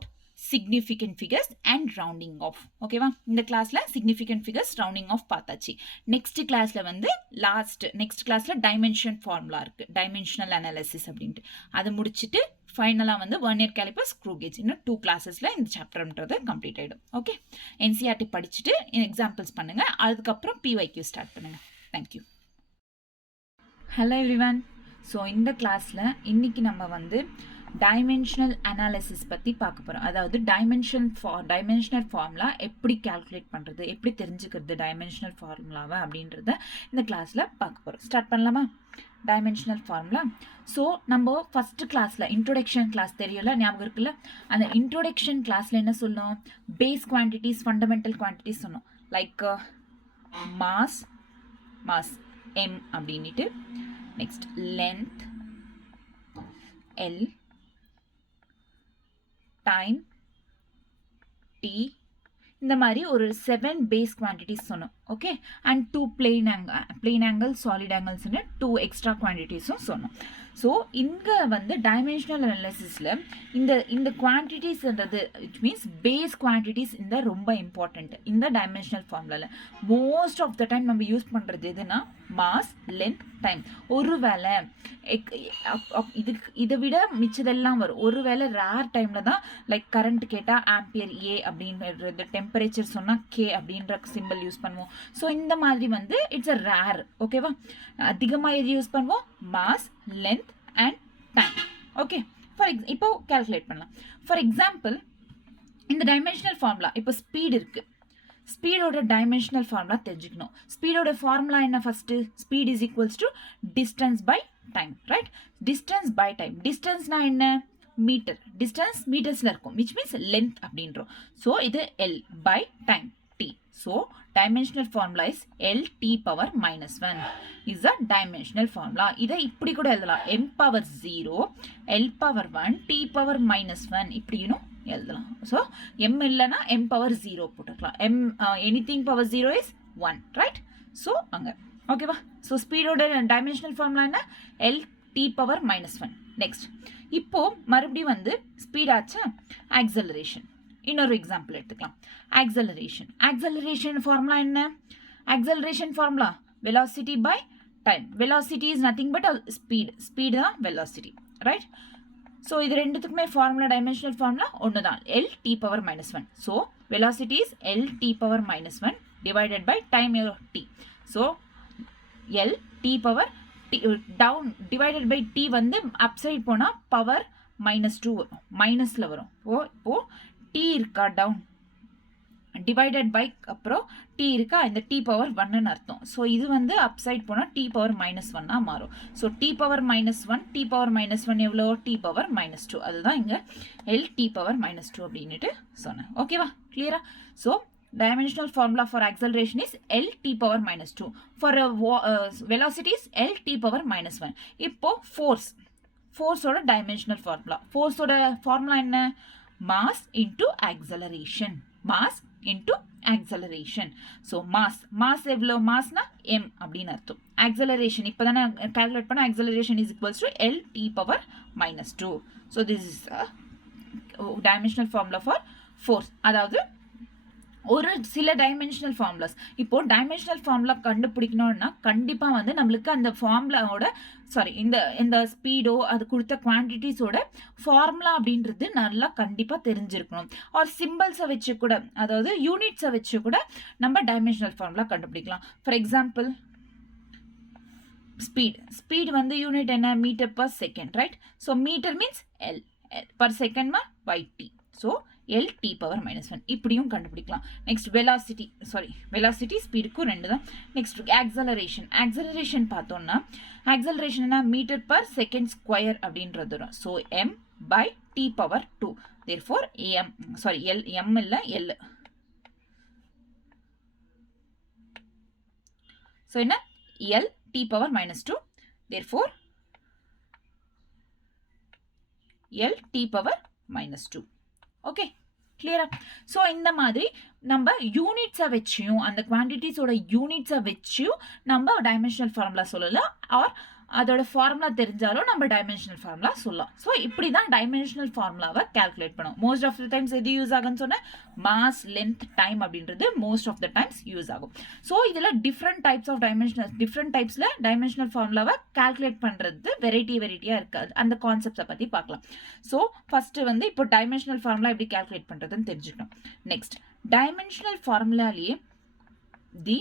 significant figures and rounding off. okay va? இந்த கிளாஸ்ல significant figures rounding off பார்த்தாச்சு. Next கிளாஸ்ல வந்து next கிளாஸ்ல dimension formula இருக்கு, dimensional analysis அப்படின்ட்டு அதை முடிச்சுட்டு ஃபைனலாக வந்து வெர்னியர் கேலிப்பர், ஸ்க்ரூ கேஜ், இன்னும் 2 கிளாஸஸில் இந்த சாப்டர்ன்றது கம்ப்ளீட் ஆகிடும். ஓகே, என்சிஆர்டி படிச்சுட்டு எக்ஸாம்பிள்ஸ் பண்ணுங்க, அதுக்கப்புறம் பிஒய்க்யூ ஸ்டார்ட் பண்ணுங்க. தேங்க்யூ. Hello everyone. ஸோ இந்த கிளாஸில் இன்னைக்கு நம்ம வந்து டைமென்ஷனல் அனாலிசிஸ் பற்றி பார்க்க போகிறோம். அதாவது டைமென்ஷனல் ஃபார்முலா எப்படி கால்குலேட் பண்ணுறது, எப்படி தெரிஞ்சுக்கிறது டைமென்ஷனல் ஃபார்முலாவை அப்படின்றத இந்த கிளாஸில் பார்க்க போகிறோம். ஸ்டார்ட் பண்ணலாமா? Dimensional formula. ஸோ நம்ம ஃபஸ்ட்டு கிளாஸில் இன்ட்ரோடக்ஷன் கிளாஸ் தெரியல, ஞாபகம் இருக்குல்ல? அந்த இன்ட்ரோடக்ஷன் கிளாஸில் என்ன சொன்னோம்? பேஸ் குவான்டிட்டிஸ், ஃபண்டமெண்டல் குவான்டிட்டிஸ் சொன்னோம். லைக் மாஸ் எம் அப்படின்ட்டு, next length L, time T, இந்த மாதிரி ஒரு 7 பேஸ் குவான்டிட்டிஸ் சொன்னோம். Okay, and 2 plane angle solid ஆங்கிள்ஸ்னு 2 எக்ஸ்ட்ரா குவான்டிட்டிஸும் சொன்னோம். ஸோ இங்கே வந்து டைமென்ஷனல் அனாலிசிஸில் இந்த குவான்டிட்டிஸ்ன்றது இட் மீன்ஸ் பேஸ் குவான்டிட்டிஸ் இந்த ரொம்ப இம்பார்ட்டண்ட். இந்த டைமென்ஷனல் ஃபார்முலாவில் மோஸ்ட் ஆஃப் த டைம் நம்ம யூஸ் பண்ணுறது எதுனா மாஸ், லென்த், டைம். ஒருவேளை இதை விட மிச்சதெல்லாம் வரும். ஒருவேளை ரேர் டைமில் தான் லைக் கரண்ட் கேட்டால் ஆம்பியர் ஏ அப்படின்றது, டெம்பரேச்சர் சொன்னால் கே அப்படின்ற சிம்பிள் யூஸ் பண்ணுவோம். ஸோ இந்த மாதிரி வந்து இட்ஸ் அ ரேர். ஓகேவா? அதிகமாக எது யூஸ் பண்ணுவோம்? Mass, length and time. Okay, இப்போ கால்குலேட் பண்ணலாம். ஃபார் எக்ஸாம்பிள் இந்த டைமென்ஷனல் ஃபார்முலா, இப்போ ஸ்பீடு இருக்குது. ஸ்பீடோட டைமென்ஷனல் ஃபார்முலா தெரிஞ்சுக்கணும். ஸ்பீடோட ஃபார்முலா என்ன? First speed is equals to distance by time, right? Distance by time. டிஸ்டன்ஸ்னா என்ன? மீட்டர். டிஸ்டன்ஸ் மீட்டர்ஸில் இருக்கும், விச் மீன்ஸ் லென்த் அப்படின்றோம். ஸோ இது L by time T. So dimensional formula is LT power -1 is a dimensional formula. இதை இப்படி கூட எழுதலாம், m power 0 L power 1 T power -1 இப்படியும் எழுதலாம். ஸோ m இல்லைன்னா m power 0 போட்டுக்கலாம். anything power 0 is 1, right? So அங்கே ஓகேவா? ஸோ ஸ்பீடோட டைமென்ஷனல் ஃபார்முலா என்ன? LT power -1. நெக்ஸ்ட் இப்போ மறுபடியும் வந்து ஸ்பீட் ஆச்சா, ஆக்சலரேஷன். இன்னொரு எக்ஸாம்பிள் எடுத்துக்கலாம். ஆக்சலரேஷன் ஃபார்முலா என்ன? Acceleration formula velocity by time. Velocity is nothing but speed தான் வெலாசிட்டி, ரைட்? ஸோ இது ரெண்டுத்துக்குமே ஃபார்முலா, டைமென்ஷனல் ஃபார்முலா ஒன்று தான், L T power -1. So velocity is L T power -1 divided by time T. So L T power down divided by D வந்து upside போனால் power -2 வரும், மைனஸில் வரும். இப்போது டி இருக்கா டவுன், டிவைடட் பை அப்புறம் டி இருக்கா, இந்த டி பவர் 1ன்னு அர்த்தம். ஸோ இது வந்து அப்சைட் போனால் டி பவர் -1 மாறும். So T power -1, T power -1 எவ்வளோ? T power -2. அதுதான் இங்கே எல் டி பவர் -2 அப்படின்ட்டு சொன்னேன். ஓகேவா? கிளியரா? So dimensional formula for acceleration is L T power -2. For velocity is L T power -1. இப்போ forceோட dimensional formula. forceோட formula என்ன? mass into acceleration. mass into acceleration. So mass எவ்வளோ massனா m அப்படின்னு அர்த்தம். acceleration இப்போ தானே calculate பண்ண acceleration is equals to L t power minus 2. So this is a dimensional formula for force. அதாவது ஒரு சில டைமென்ஷனல் ஃபார்முலாஸ். இப்போ டைமென்ஷனல் ஃபார்முலா கண்டுபிடிக்கணும்னா கண்டிப்பாக வந்து நம்மளுக்கு அந்த ஃபார்முலாவோட இந்த ஸ்பீடோ அது கொடுத்த குவான்டிட்டிஸோட ஃபார்முலா அப்படின்றது நல்லா கண்டிப்பாக தெரிஞ்சிருக்கணும். ஆர் சிம்பிள்ஸை வச்சு கூட, அதாவது யூனிட்ஸை வச்சு கூட நம்ம டைமென்ஷனல் ஃபார்முலா கண்டுபிடிக்கலாம். ஃபார் எக்ஸாம்பிள் ஸ்பீட் வந்து யூனிட் என்ன, metre per second, right? So metre means L, per செகண்ட்மா /t. So L t power minus 1 இப்படியும் கண்டுபிடிக்கலாம். நெக்ஸ்ட் வெலாசிட்டி ஸ்பீடுக்கும் 2 தான். நெக்ஸ்ட் ஆக்சலரேஷன் பார்த்தோம்னா ஆக்சலரேஷன் என்ன, மீட்டர் பர் செகண்ட் ஸ்கொயர் அப்படின்றது வரும். So m by t power 2. therefore m இல்லை L. So என்ன, L t power minus 2. therefore L t power minus 2. Okay, கிளியரா? ஸோ இந்த மாதிரி நம்ம யூனிட்ஸை வச்சியும் அந்த குவான்டிட்டிஸோட யூனிட்ஸை வச்சியும் நம்ம டைமென்ஷனல் ஃபார்முலா சொல்லலாம். ஆர் அதோட ஃபார்முலா தெரிஞ்சாலும் நம்ம டைமென்ஷனல் ஃபார்முலா சொல்லலாம். ஸோ இப்படி தான் டைமென்ஷனல் ஃபார்முலாவை கால்குலேட் பண்ணுவோம். மோஸ்ட் ஆஃப் த டைம்ஸ் எது யூஸ் ஆகுன்னு சொன்னால் மாஸ், லென்த், டைம் அப்படின்றது most of the times use ஆகும். ஸோ இதில் டிஃப்ரெண்ட் டைப்ஸில் டைமென்ஷனல் ஃபார்முலாவை கால்குலேட் பண்ணுறது வெரைட்டியாக இருக்காது. அந்த கான்செப்ட்ஸை பற்றி பார்க்கலாம். ஸோ ஃபஸ்ட்டு வந்து இப்போ டைமென்ஷனல் ஃபார்முலா எப்படி கால்குலேட் பண்ணுறதுன்னு தெரிஞ்சுக்கணும். நெக்ஸ்ட், டைமென்ஷனல் ஃபார்முலாலேயே the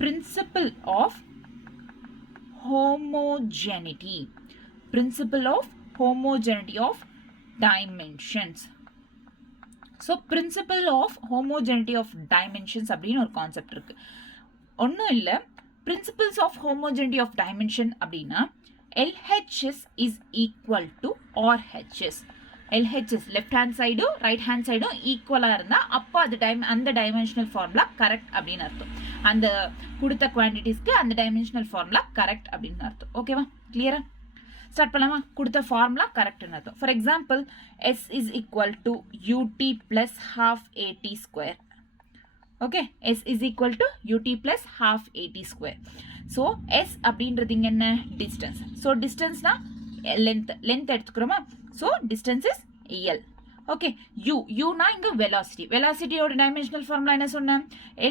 principle of homogeneity of dimensions. So principle of homogeneity of dimensions அப்படின்னு ஒரு கான்செப்ட் இருக்கு. ஒன்றும் இல்லை, principles of homogeneity of dimension அப்படின்னா LHS is equal to RHS. LHS left hand சைடும் ரைட் ஹேண்ட் சைடும் ஈக்குவலாக இருந்தால் அப்போ அந்த டைமென்ஷனல் ஃபார்முலா கரெக்ட் அப்படின்னு அர்த்தம். அந்த கொடுத்த குவான்டிட்டிஸ்க்கு அந்த டைமென்ஷனல் ஃபார்முலா கரெக்ட் அப்படின்னு அர்த்தம். ஓகேவா, கிளியரா? ஸ்டார்ட் பண்ணலாமா? கொடுத்த ஃபார்முலா கரெக்ட்னு அர்த்தம். For example S is equal to UT plus half AT square. Okay, S is equal to UT plus half AT square. So S அப்படின்றது இங்கே என்ன, டிஸ்டன்ஸ். ஸோ டிஸ்டன்ஸ்னா லென்த் எடுத்துக்கிறோமா? So distance is L. Okay, யூனா இங்கே வெலாசிட்டியோட dimensional formula என்ன சொன்னேன்,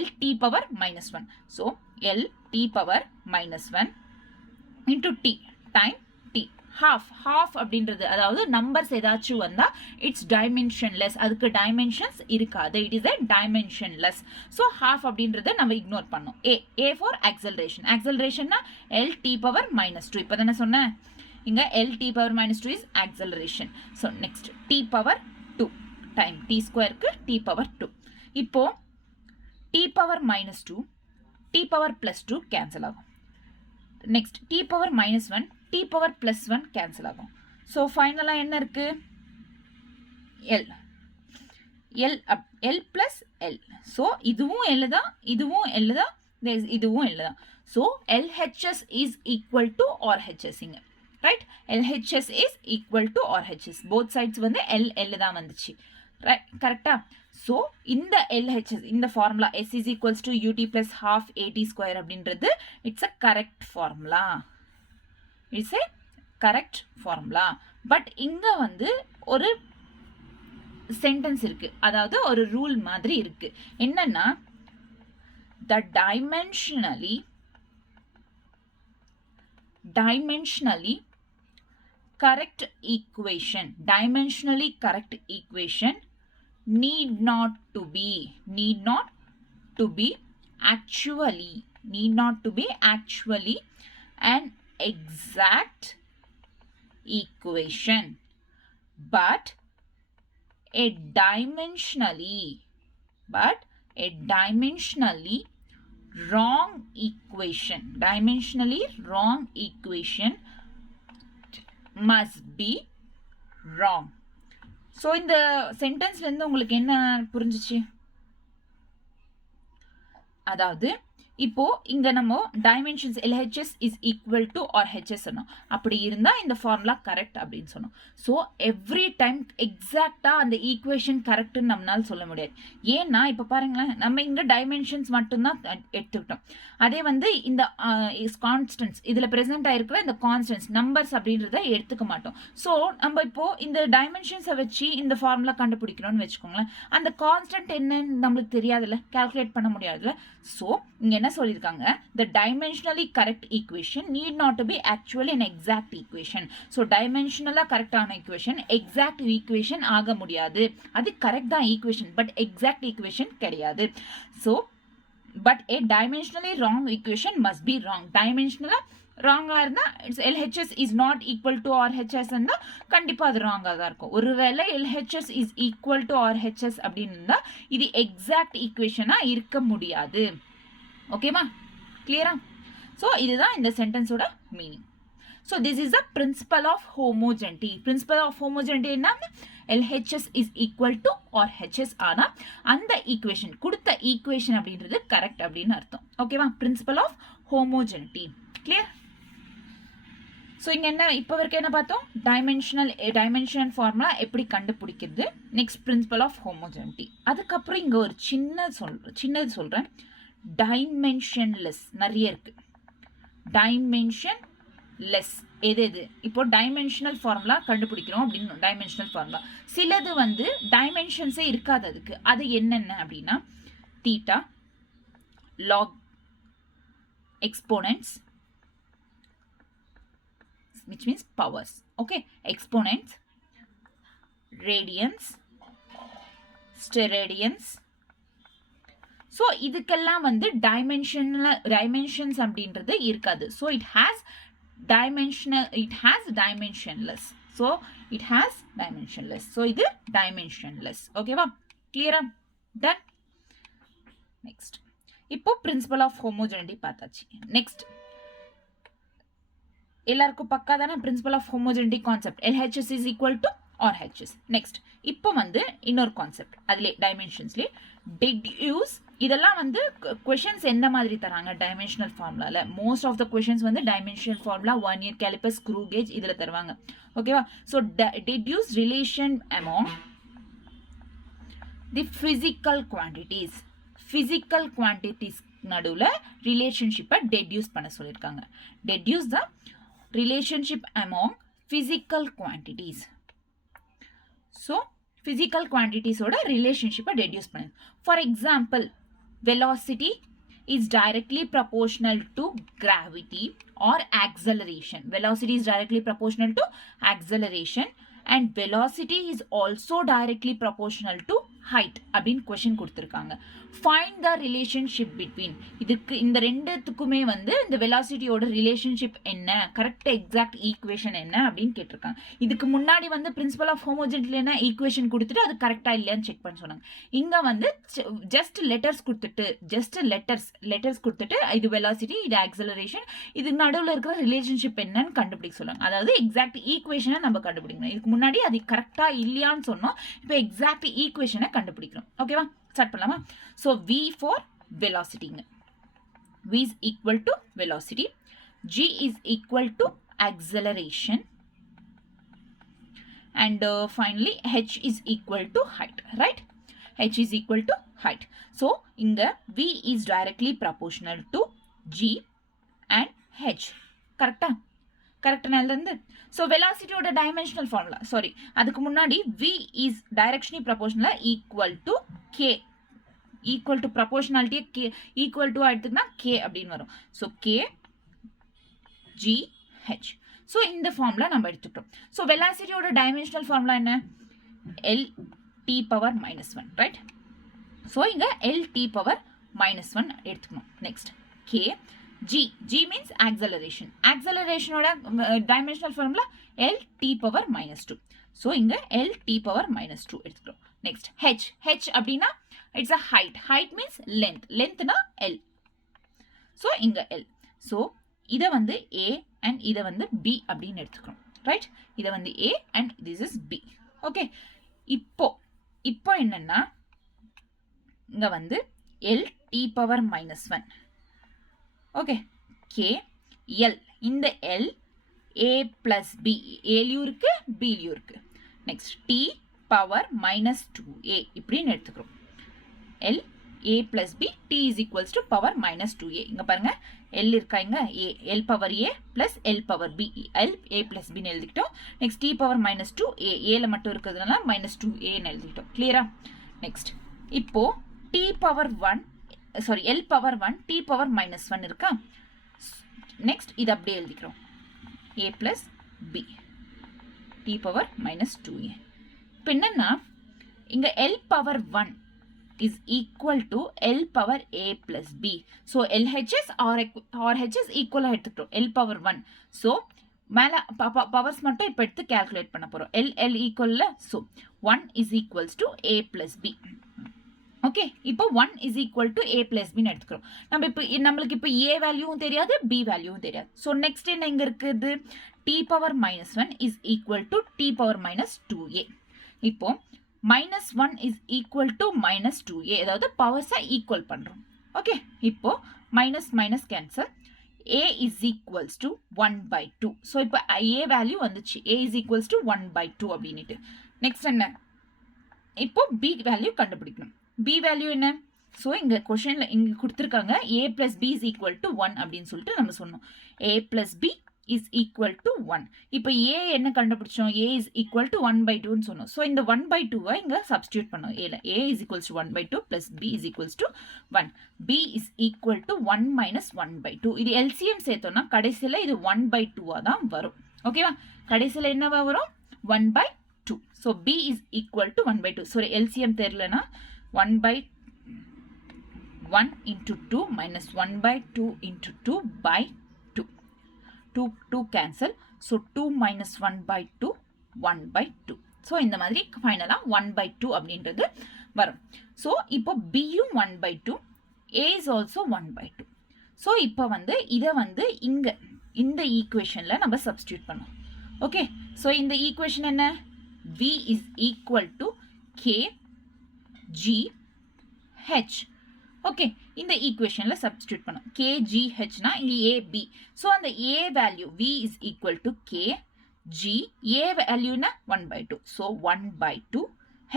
L t power minus 1. ஸோ L t power minus 1 into t, time t. half அப்படின்றது, அதாவது நம்பர்ஸ் ஏதாச்சும் வந்தால் இட்ஸ் டைமென்ஷன்லெஸ், அதுக்கு டைமென்ஷன்ஸ் இருக்காது, it is a dimensionless. So half அப்படின்றத நம்ம இக்னோர் பண்ணோம். A ஃபார் ஆக்சலரேஷன்னா L t power minus 2. இப்போ தானே சொன்னேன், இங்கே L t power minus 2 is acceleration. So next t power 2 time t ஸ்கொயருக்கு t power 2. இப்போ t power minus 2 t power plus 2 cancel ஆகும். Next t power minus 1 t power plus 1 cancel ஆகும். So ஃபைனலாக என்ன இருக்கு, L plus L. ஸோ இதுவும் L தான், இதுவும் L தான், இதுவும் L தான். So LHS is equal to RHS இங்க, right? LHS is equal to RHS. Both sides வந்து L தான் வந்துச்சு, ரைட்? கரெக்டா? ஸோ இந்த LHS, இந்த formula S is equals to UT plus half AT square அப்படின்றது it's a correct formula. It's a correct formula. But இங்கே வந்து ஒரு சென்டென்ஸ் இருக்கு, அதாவது ஒரு ரூல் மாதிரி இருக்கு. என்னன்னா, the dimensionally correct equation need not to be actually an exact equation, but a dimensionally wrong equation must be wrong. So இந்த சென்டென்ஸ்லேருந்து உங்களுக்கு என்ன புரிஞ்சிச்சு? அதாவது இப்போ இங்க நம்ம dimensions LHS is equal to R HS சொன்னோம். அப்படி இருந்தா இந்த ஃபார்முலா கரெக்ட் அப்படின்னு சொன்னோம். ஸோ எவ்ரி டைம் எக்ஸாக்டா அந்த ஈக்குவேஷன் கரெக்ட்னு நம்மளால சொல்ல முடியாது. ஏன்னா இப்போ பாருங்களேன், நம்ம இங்க டைமென்ஷன்ஸ் மட்டும்தான் எடுத்துக்கிட்டோம். அதே வந்து இந்த கான்ஸ்டன்ஸ் இதுல பிரசன்ட் ஆயிருக்கிற இந்த கான்ஸ்டன்ஸ் நம்பர்ஸ் அப்படின்றத எடுத்துக்க மாட்டோம். ஸோ நம்ம இப்போ இந்த டைமென்ஷன்ஸை வச்சு இந்த ஃபார்முலா கண்டுபிடிக்கணும்னு வச்சுக்கோங்களேன். அந்த கான்ஸ்டன்ட் என்னன்னு நம்மளுக்கு தெரியாதுல்ல, கால்குலேட் பண்ண முடியாதுல்ல. ஸோ இங்க என்ன சொல்லியிருக்காங்க, the dimensionally correct equation need not to be actually an exact equation. so dimensionally correct ஆன equation exact equation ஆக முடியாது. அது correct தான் equation, but exact equation கிடையாது. so but a dimensionally wrong equation must be wrong. dimensionally wrong இருந்தா LHS is not equal to RHS இருந்தா கண்டிப்பா அது wrong தான் இருக்கும். ஒருவேளை LHS is equal to RHS அப்படின்னு இருந்தா இது exact equation இருக்க முடியாது. ஓகேமா, கிளியரா? ஸோ இதுதான் இந்த சென்டென்ஸோட meaning. So this is the principle of homogeneity. Principle of homogeneity என்ன? LHS is equal to R HS ஆனால் அந்த ஈக்குவேஷன் கொடுத்த ஈக்குவேஷன் அப்படின்றது கரெக்ட் அப்படின்னு அர்த்தம். ஓகேவா? Principle of homogeneity. Clear? So இங்கே என்ன இப்போ வரைக்கும் என்ன பார்த்தோம்? டைமென்ஷன் ஃபார்முலா எப்படி கண்டுபிடிக்கிறது, நெக்ஸ்ட் பிரின்சிபல் ஆஃப் ஹோமோஜெனிட்டி. அதுக்கப்புறம் இங்கே ஒரு சின்னது சொல்கிறேன். டைமென்ஷன்லெஸ் நிறைய இருக்கு. டைமென்ஷன்லெஸ் எது இப்போ டைமென்ஷனல் ஃபார்முலா கண்டுபிடிக்கிறோம் அப்படின்னு டைமென்ஷனல் ஃபார்முலா சிலது வந்து டைமென்ஷன்ஸே இருக்காது. அதுக்கு அது என்னென்ன அப்படின்னா theta, log, exponents which means powers. okay, exponents, radians, steradians. So இதுக்கெல்லாம் வந்து டைமென்ஷன்ஸ் அப்படின்றது இருக்காது. So it has dimensionless. So இது டைமென்ஷன்லெஸ். ஓகேவா? கிளியரா? டன். நெக்ஸ்ட் இப்போ பிரின்சிபல் ஆஃப் ஹோமோஜெனிட்டி பார்த்தாச்சு. நெக்ஸ்ட் எல்லாருக்கும் பக்கா தானே principle of homogeneity concept. LHS is equal to RHS. Next இப்போ வந்து இன்னொரு கான்செப்ட் அதுல டைமென்ஷன்ஸ்லேயே டெட்யூஸ். இதெல்லாம் வந்து கொஷின்ஸ் எந்த மாதிரி தராங்க டைமென்ஷனல் ஃபார்முலால? மோஸ்ட் ஆஃப் த கொஷின்ஸ் வந்து dimensional formula, 1 year calliper, screw gauge இதுல தருவாங்க. ஓகேவா? So deduce relation among the physical quantities. Physical quantities நடுவில் ரிலேஷன்ஷிப்பை டெட்யூஸ் பண்ண சொல்லியிருக்காங்க. Deduce the relationship among physical quantities. So physical குவான்டிட்டிஸோட ரிலேஷன்ஷிப்பை டெட்யூஸ் பண்ணு. For example, velocity is directly proportional to gravity or acceleration. Velocity is directly proportional to acceleration and velocity is also directly proportional to height அப்படின்னு question கொடுத்துருக்காங்க. Find the relationship between. இதுக்கு இந்த ரெண்டுத்துக்குமே வந்து இந்த வெலாசிட்டியோட ரிலேஷன்ஷிப் என்ன, correct exact equation என்ன அப்படின்னு கேட்டிருக்காங்க. இதுக்கு முன்னாடி வந்து பிரின்சிபல் ஆஃப் ஹோமோஜெனிட்டில என்ன ஈக்குவேஷன் கொடுத்துட்டு அது கரெக்டா இல்லையான்னு செக் பண்ண சொன்னாங்க. இங்க வந்து ஜஸ்ட் லெட்டர்ஸ் கொடுத்துட்டு இது வெலாசிட்டி, இது ஆக்சலரேஷன், இது நடுவில் இருக்கிற ரிலேஷன்ஷிப் என்னன்னு கண்டுபிடிக்க சொல்லுவாங்க. அதாவது எக்ஸாக்ட் ஈக்குவேஷனை நம்ம கண்டுபிடிக்கணும். இதுக்கு முன்னாடி அது கரெக்டா இல்லையான்னு சொன்னோம். இப்போ எக்ஸாக்ட் ஈக்குவேஷனை கண்டுபிடிக்கணும். ஓகேவா? ஸ்டார்ட் பண்ணலாமா? So V for velocity. V is equal to velocity. G is equal to acceleration. And finally H is equal to height. Right? H is equal to height. So in the V is directly proportional to G and H. Correct? Correct? So velocity oda dimensional formula. Sorry. அதுக்கு முன்னாடி V is directionally proportional equal to K. Equal to proportionality K equal to எடுத்துக்கினா K அப்படின்னு வரும். So K G H. So இந்த formula நம்ம எடுத்துக்கிட்டோம். So velocity oda dimensional formula என்ன? L T power minus 1. Right? So இங்க L T power minus 1 எடுத்துக்கணும். Next K G means acceleration. Acceleration oda dimensional formula L T power minus 2. So inga L T power minus 2 எடுத்துக்கிறோம். Next H அப்படின்னா it's a height means length na L. So inga L. So இதை வந்து A and இதை வந்து B அப்படின்னு எடுத்துக்கிறோம். Right? இதை வந்து A and this is B. Okay? இப்போ என்னன்னா இங்க வந்து L T power minus 1 okay K L இந்த எல் a plus b ஏலியும் இருக்கு பிலியும் இருக்கு. Next T power minus 2a இப்படின்னு எடுத்துக்கிறோம். L a plus b t is equals to power minus 2a. இங்க பாருங்க எல் இருக்கா இங்க a L power a plus L power b L a plus b எழுதிக்கிட்டோம். Next T power minus 2a ஏல மட்டும் இருக்கிறதுனால மைனஸ் 2a எழுதிக்கிட்டோம். கிளியரா? Next இப்போ T power 1 sorry L power 1 T power minus 1 இருக்கா? நெக்ஸ்ட் இது அப்படியே எழுதிக்கிறோம் a plus b t power minus 2a. இப்போ என்னன்னா இங்க l power 1 is equal to l power a plus b. So LHS or RHS equal எடுத்துட்டோம் l power 1. So மேல powers மட்டும் இப்போ எடுத்து கால்குலேட் பண்ண போறோம். l equal so 1 is equals to a plus b. Okay இப்போ 1 is equal to a plus b எடுத்துக்கிறோம். நம்மளுக்கு இப்போ a வேல்யூவும் தெரியாது b வேல்யூவும் தெரியாது. ஸோ நெக்ஸ்ட் என்ன இங்க இருக்குது? t power minus 1 is equal to t power minus 2a. இப்போ minus 1 is equal to minus 2a அதாவது பவர்ஸை ஈக்குவல் பண்றோம். ஓகே இப்போ minus minus cancel a is equals to 1 by 2. So இப்போ a வேல்யூ வந்துச்சு a is equals to 1 by 2 அப்படின்ட்டு. Next என்ன? இப்போ b value கண்டுபிடிக்கணும். b வேல்யூ என்ன? ஸோ இங்கே கொஷனில் இங்கே கொடுத்துருக்காங்க a plus b is equal to 1 அப்படின்னு சொல்லிட்டு நம்ம சொன்னோம். a plus b is equal to 1. இப்போ a என்ன கண்டுபிடிச்சோம்? a is equal to 1 by 2ன்னு சொன்னோம். ஸோ இந்த 1 by 2 இங்கே சப்ஸ்டியூட் பண்ணோம். a is equals to 1 by 2 plus b is equals to 1. b is equal to 1 minus 1 by 2. இது LCM சேர்த்தோம்னா கடைசியில் இது 1 by 2 தான் வரும். ஓகேவா? கடைசியில் என்னவா வரும்? 1 by 2. So b is equal to 1 by 2. So LCM தெரியலனா 1 by 1 into 2 minus 1 by 2 into 2 by 2. 2 cancel. So 2 minus 1 by 2, 1 by 2. So இந்த மாதிரி ஃபைனலா 1 by 2 அப்படின்றது வரும். So இப்போ bயும் 1 by 2, a is also 1 by 2. So இப்போ இதை இங்க இந்த ஈக்குவேஷன்ல நம்ம சப்ஸ்டியூட் பண்ணோம். ஓகே ஸோ இந்த ஈக்குவேஷன் என்ன? v is equal to k g h. Okay இந்த ஈக்குவேஷன்ல சப்ஸ்டியூட் பண்ணோம். k g h னா இங்க a b. ஸோ அந்த a value v is equal to k g a வேல்யூனா 1 by 2. So 1 by 2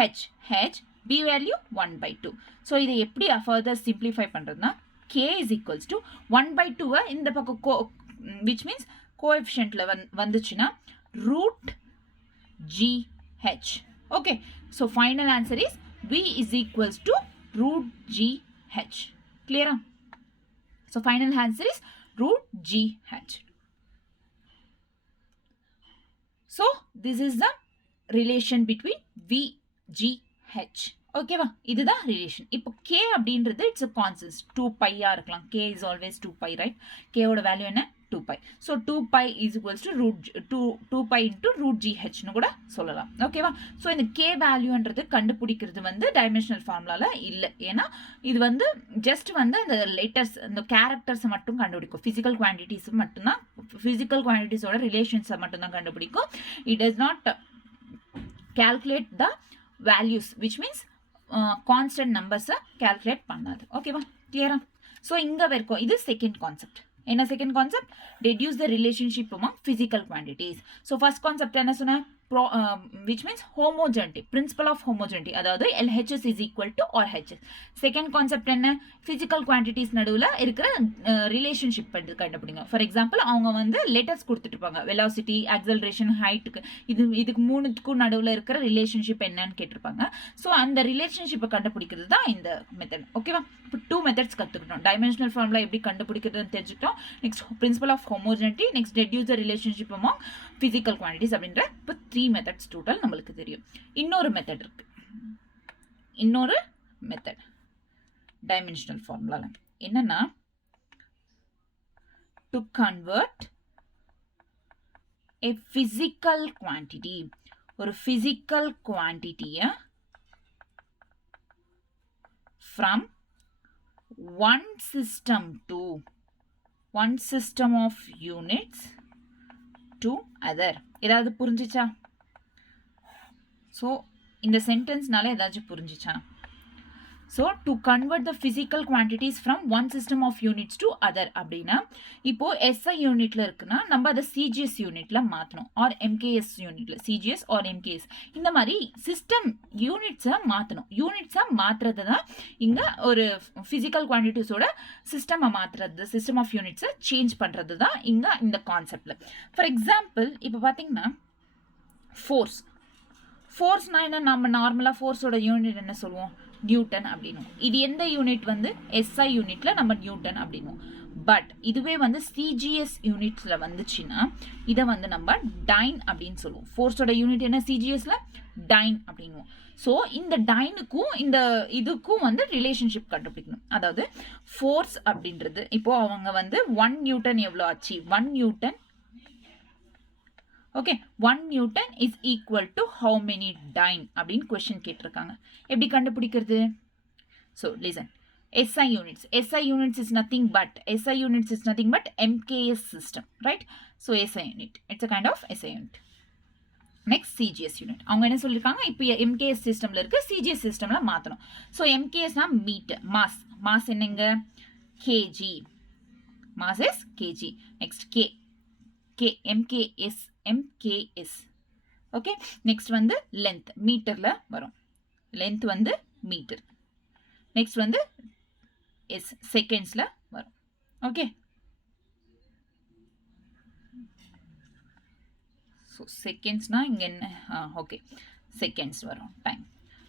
h h b value 1 by 2. So இதை எப்படி further simplify பண்றதுன்னா k is equals to 1 by 2 இந்த பக்கம் which means கோஎஃபிஷியன்ட்ல வந்துச்சுன்னா root g h. Okay, so final answer is v is equals to root g h. Clear? So final answer is root g h. So this is the relation between v g h. ஓகேவா? இதுதான் relation. இப்போ k அப்படின்றது it's a constant 2 pi இருக்கலாம். k is always 2 pi, right? k ஓட value என்ன? 2 pi. So 2 pi is equals to root 2 pi into root gh னு கூட சொல்லலாம். ஓகேவா? ஸோ இந்த k வேல்யூன்றது கண்டுபிடிக்கிறது டைமென்ஷனல் ஃபார்முலால இல்லை. ஏன்னா இது ஜஸ்ட் இந்த லெட்டர்ஸ் இந்த கேரக்டர்ஸ் மட்டும் கண்டுபிடிக்கும். ஃபிசிக்கல் குவான்டிட்டிஸ் மட்டும்தான் ஃபிசிக்கல் குவான்டிட்டிஸோட ரிலேஷன்ஸை மட்டும்தான் கண்டுபிடிக்கும். It does not calculate the values, which means constant numbers calculate பண்ணாது. ஓகேவா? கிளியரா? ஸோ இங்கே வரைக்கும் இது செகண்ட் கான்செப்ட். என்ன second concept? reduce the relationship among physical quantities. So first concept என்ன சொன்ன? which means homogeneity, principle of homogeneity, அதாவது LHS is equal to RHS. Second concept என்ன? physical quantities நடுவில் இருக்கிற ரிலேஷன்ஷிப் கண்டுபிடிங்க. ஃபார் எக்ஸாம்பிள் அவங்க letters கொடுத்துட்டுருப்பாங்க, velocity, acceleration, ஹைட்டுக்கு, இதுக்கு மூணுத்துக்கும் நடுவில் இருக்கிற ரிலேஷன்ஷிப் என்னன்னு கேட்டிருப்பாங்க. ஸோ அந்த ரிலேஷன்ஷிப்பை கண்டுபிடிக்கிறது தான் இந்த மெத்தட். ஓகேவா? இப்போ 2 மெத்தட்ஸ் கற்றுக்கிட்டோம். டைமென்ஷனல் ஃபார்முலா எப்படி கண்டுபிடிக்கிறதுன்னு தெரிஞ்சுக்கிட்டோம். Next principle of homogeneity, next reduce the relationship among physical quantities அப்படின்ற இப்போ 3 மெத்தட்ஸ் டோட்டல் நம்மளுக்கு தெரியும். இன்னொரு மெத்தட் இருக்கு. இன்னொரு மெத்தட் டைமென்ஷனல் ஃபார்முலால என்னன்னா, to convert a physical quantity, ஒரு physical quantity-ய from one system of units to other. ஏதாவது புரிஞ்சிச்சா? ஸோ இந்த சென்டென்ஸ்னால ஏதாச்சும் புரிஞ்சிச்சா? So to convert the physical quantities from one system of units to other அப்படின்னா இப்போ எஸ்ஐ யூனிட்ல இருக்குன்னா நம்ம அதை சிஜிஎஸ் யூனிட்ல மாற்றணும் ஆர் எம்கேஎஸ் யூனிட்ல சிஜிஎஸ் ஆர் எம்கேஎஸ் இந்த மாதிரி சிஸ்டம் யூனிட்ஸை மாற்றணும். யூனிட்ஸை மாற்றுறது தான் இங்கே ஒரு ஃபிசிக்கல் குவான்டிட்டிஸோட சிஸ்டமை மாற்றுறது, சிஸ்டம் ஆஃப் யூனிட்ஸை சேஞ்ச் பண்ணுறது தான் இங்கே இந்த கான்செப்டில். ஃபார் எக்ஸாம்பிள் இப்போ பார்த்தீங்கன்னா ஃபோர்ஸ்னா என்ன, நம்ம நார்மலாக ஃபோர்ஸோட யூனிட் என்ன சொல்லுவோம், நியூட்டன் அப்படின்னும். இது எந்த யூனிட் வந்து எஸ்ஐ யூனிட்ல நம்ம நியூட்டன் அப்படின்னும். பட் இதுவே வந்து சிஜிஎஸ் யூனிட்ல வந்துச்சுன்னா இதை வந்து நம்ம டைன் அப்படின்னு சொல்லுவோம். ஃபோர்ஸோட யூனிட் என்ன சிஜிஎஸ்ல டைன் அப்படின்னுவோம். ஸோ இந்த டைனுக்கும் இந்த இதுக்கும் வந்து ரிலேஷன்ஷிப் கண்டுபிடிக்கணும். அதாவது ஃபோர்ஸ் அப்படின்றது இப்போ அவங்க வந்து 1 நியூட்டன் எவ்வளோ ஆச்சு, 1 Newton okay 1 Newton is equal to how many time அப்படின்னு கொஸ்டின் கேட்டிருக்காங்க. எப்படி கண்டுபிடிக்கிறது? So listen, SI units is nothing but MKS system, right? So SI unit, it's a kind of SI unit. Next CGS unit, அவங்க என்ன சொல்லியிருக்காங்க, இப்போ MKS சிஸ்டம்ல இருக்கு CGS சிஸ்டம்ல மாற்றணும். ஸோ MKSனா மீட்டர், மாஸ் என்னங்க kg, mass is kg. Next MKS okay. Next வந்து லென்த், மீட்டர்ல வரும், லென்த் வந்து மீட்டர். நெக்ஸ்ட் வந்து செகண்ட்ஸ்ல வரும். ஓகே, ஸோ செகண்ட்ஸ்னா இங்க என்ன, ஓகே செகண்ட்ஸ் வரும், டைம்.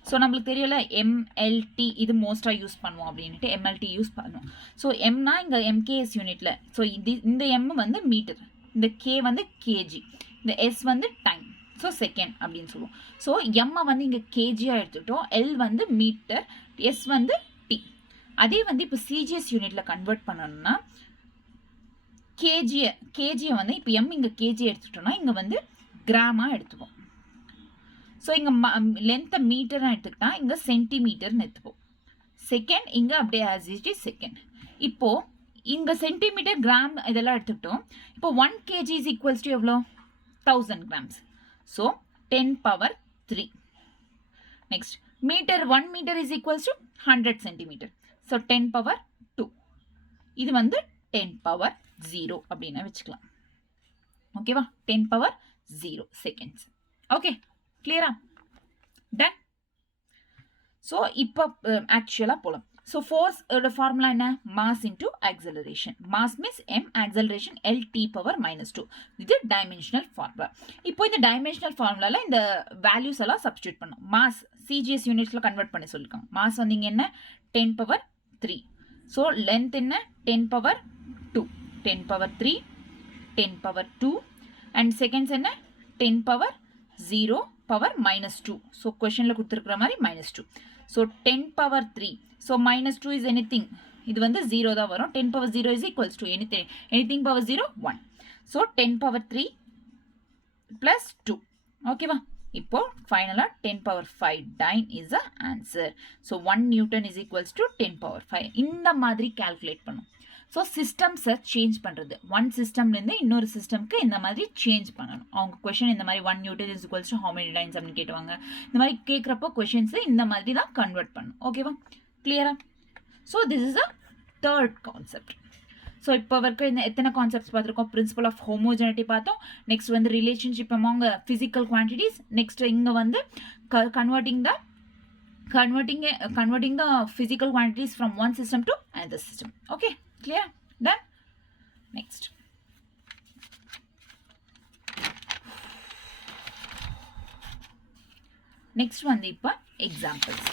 ஸோ நம்மளுக்கு தெரியல MLT இது மோஸ்டா யூஸ் பண்ணுவோம் அப்படின்ட்டு MLT யூஸ் பண்ணுவோம். ஸோ எம்னா இங்க MKS யூனிட்ல, ஸோ இந்த M வந்து மீட்டர், இந்த K வந்து kg, இந்த S வந்து டைம், ஸோ செகண்ட் அப்படின்னு சொல்லுவோம். ஸோ எம்மை வந்து இங்கே கேஜியாக எடுத்துக்கிட்டோம், எல் வந்து மீட்டர், எஸ் வந்து டி. அதே வந்து இப்போ சிஜிஎஸ் யூனிட்ல கன்வெர்ட் பண்ணணும்னா கேஜியை வந்து இப்போ எம் இங்கே கேஜி எடுத்துக்கிட்டோம்னா இங்கே வந்து கிராமாக எடுத்துப்போம். ஸோ இங்கே லென்த்தை மீட்டர்னு எடுத்துக்கிட்டா இங்கே சென்டிமீட்டர்னு எடுத்துப்போம். செகண்ட் இங்கே அப்படியே ஆஸ் இட் இஸ் செகண்ட். இப்போது இங்கே சென்டிமீட்டர் கிராம் இதெல்லாம் எடுத்துக்கிட்டோம். இப்போ 1 kg இஸ் ஈக்குவல்ஸ் டு எவ்வளோ, 1000 grams. So 10 power 3. Next, 1 meter is equals to 100 centimeter. So 10 power 2. இது வந்து 10 power 0 அப்படின்னு வச்சுக்கலாம். ஓகேவா, 10 power 0 seconds. ஓகே, கிளியரா, டன். ஸோ இப்போ ஆக்சுவலாக போகலாம். ஸோ ஃபோர்ஸ் ஃபார்முலா என்ன, mass into acceleration. Mass means M, acceleration LT power -2. இது டைமென்ஷனல் ஃபார்முலா. இப்போ இந்த டைமென்ஷனல் ஃபார்முலாவில் இந்த வேல்யூஸ் எல்லாம் சப்ஸ்டியூட் பண்ணோம். மாஸ் சிஜிஎஸ் யூனிட்ஸில் கன்வெர்ட் பண்ணி சொல்லியிருக்காங்க. மாஸ் வந்து இங்கே என்ன 10 power 3. ஸோ லென்த் என்ன 10 power 2, 10 power 3, 10 power 2 and seconds என்ன 10 power 0 power -2. ஸோ கொஷனில் கொடுத்துருக்குற மாதிரி -2. So 10 power 3. So -2 is anything, இது வந்து 0 தான் வரும். 10 power 0 is equals to anything power 0 1. So 10 power 3 plus 2. ஓகேவா, இப்போ ஃபைனலாக 10 power 5 time is a answer. So 1 Newton is equals to 10 power 5. இந்த மாதிரி கால்குலேட் பண்ணும். ஸோ சிஸ்டம்ஸை சேஞ்ச் பண்ணுறது, ஒன் சிஸ்டம்லேருந்து இன்னொரு சிஸ்டம்க்கு இந்த மாதிரி சேஞ்ச் பண்ணணும். அவங்க கொஷின் இந்த மாதிரி 1 Newton is equals to how many dynes அப்படின்னு கேட்டுவாங்க. இந்த மாதிரி கேட்குறப்போ கொஷின்ஸை இந்த மாதிரி தான் கன்வெர்ட் பண்ணணும். ஓகேவா, கிளியரா? So this is a third concept. So இப்போ வரைக்கும் எத்தனை கான்செப்ட்ஸ் பார்த்துருக்கோம்? பிரின்சிபல் ஆஃப் ஹோமோஜெனிட்டி பார்த்தோம். நெக்ஸ்ட் வந்து relationship among physical quantities. Next இங்கே வந்து converting the physical quantities from one system to another system. Okay, clear? Done? Next. Next வந்து இப்போ examples.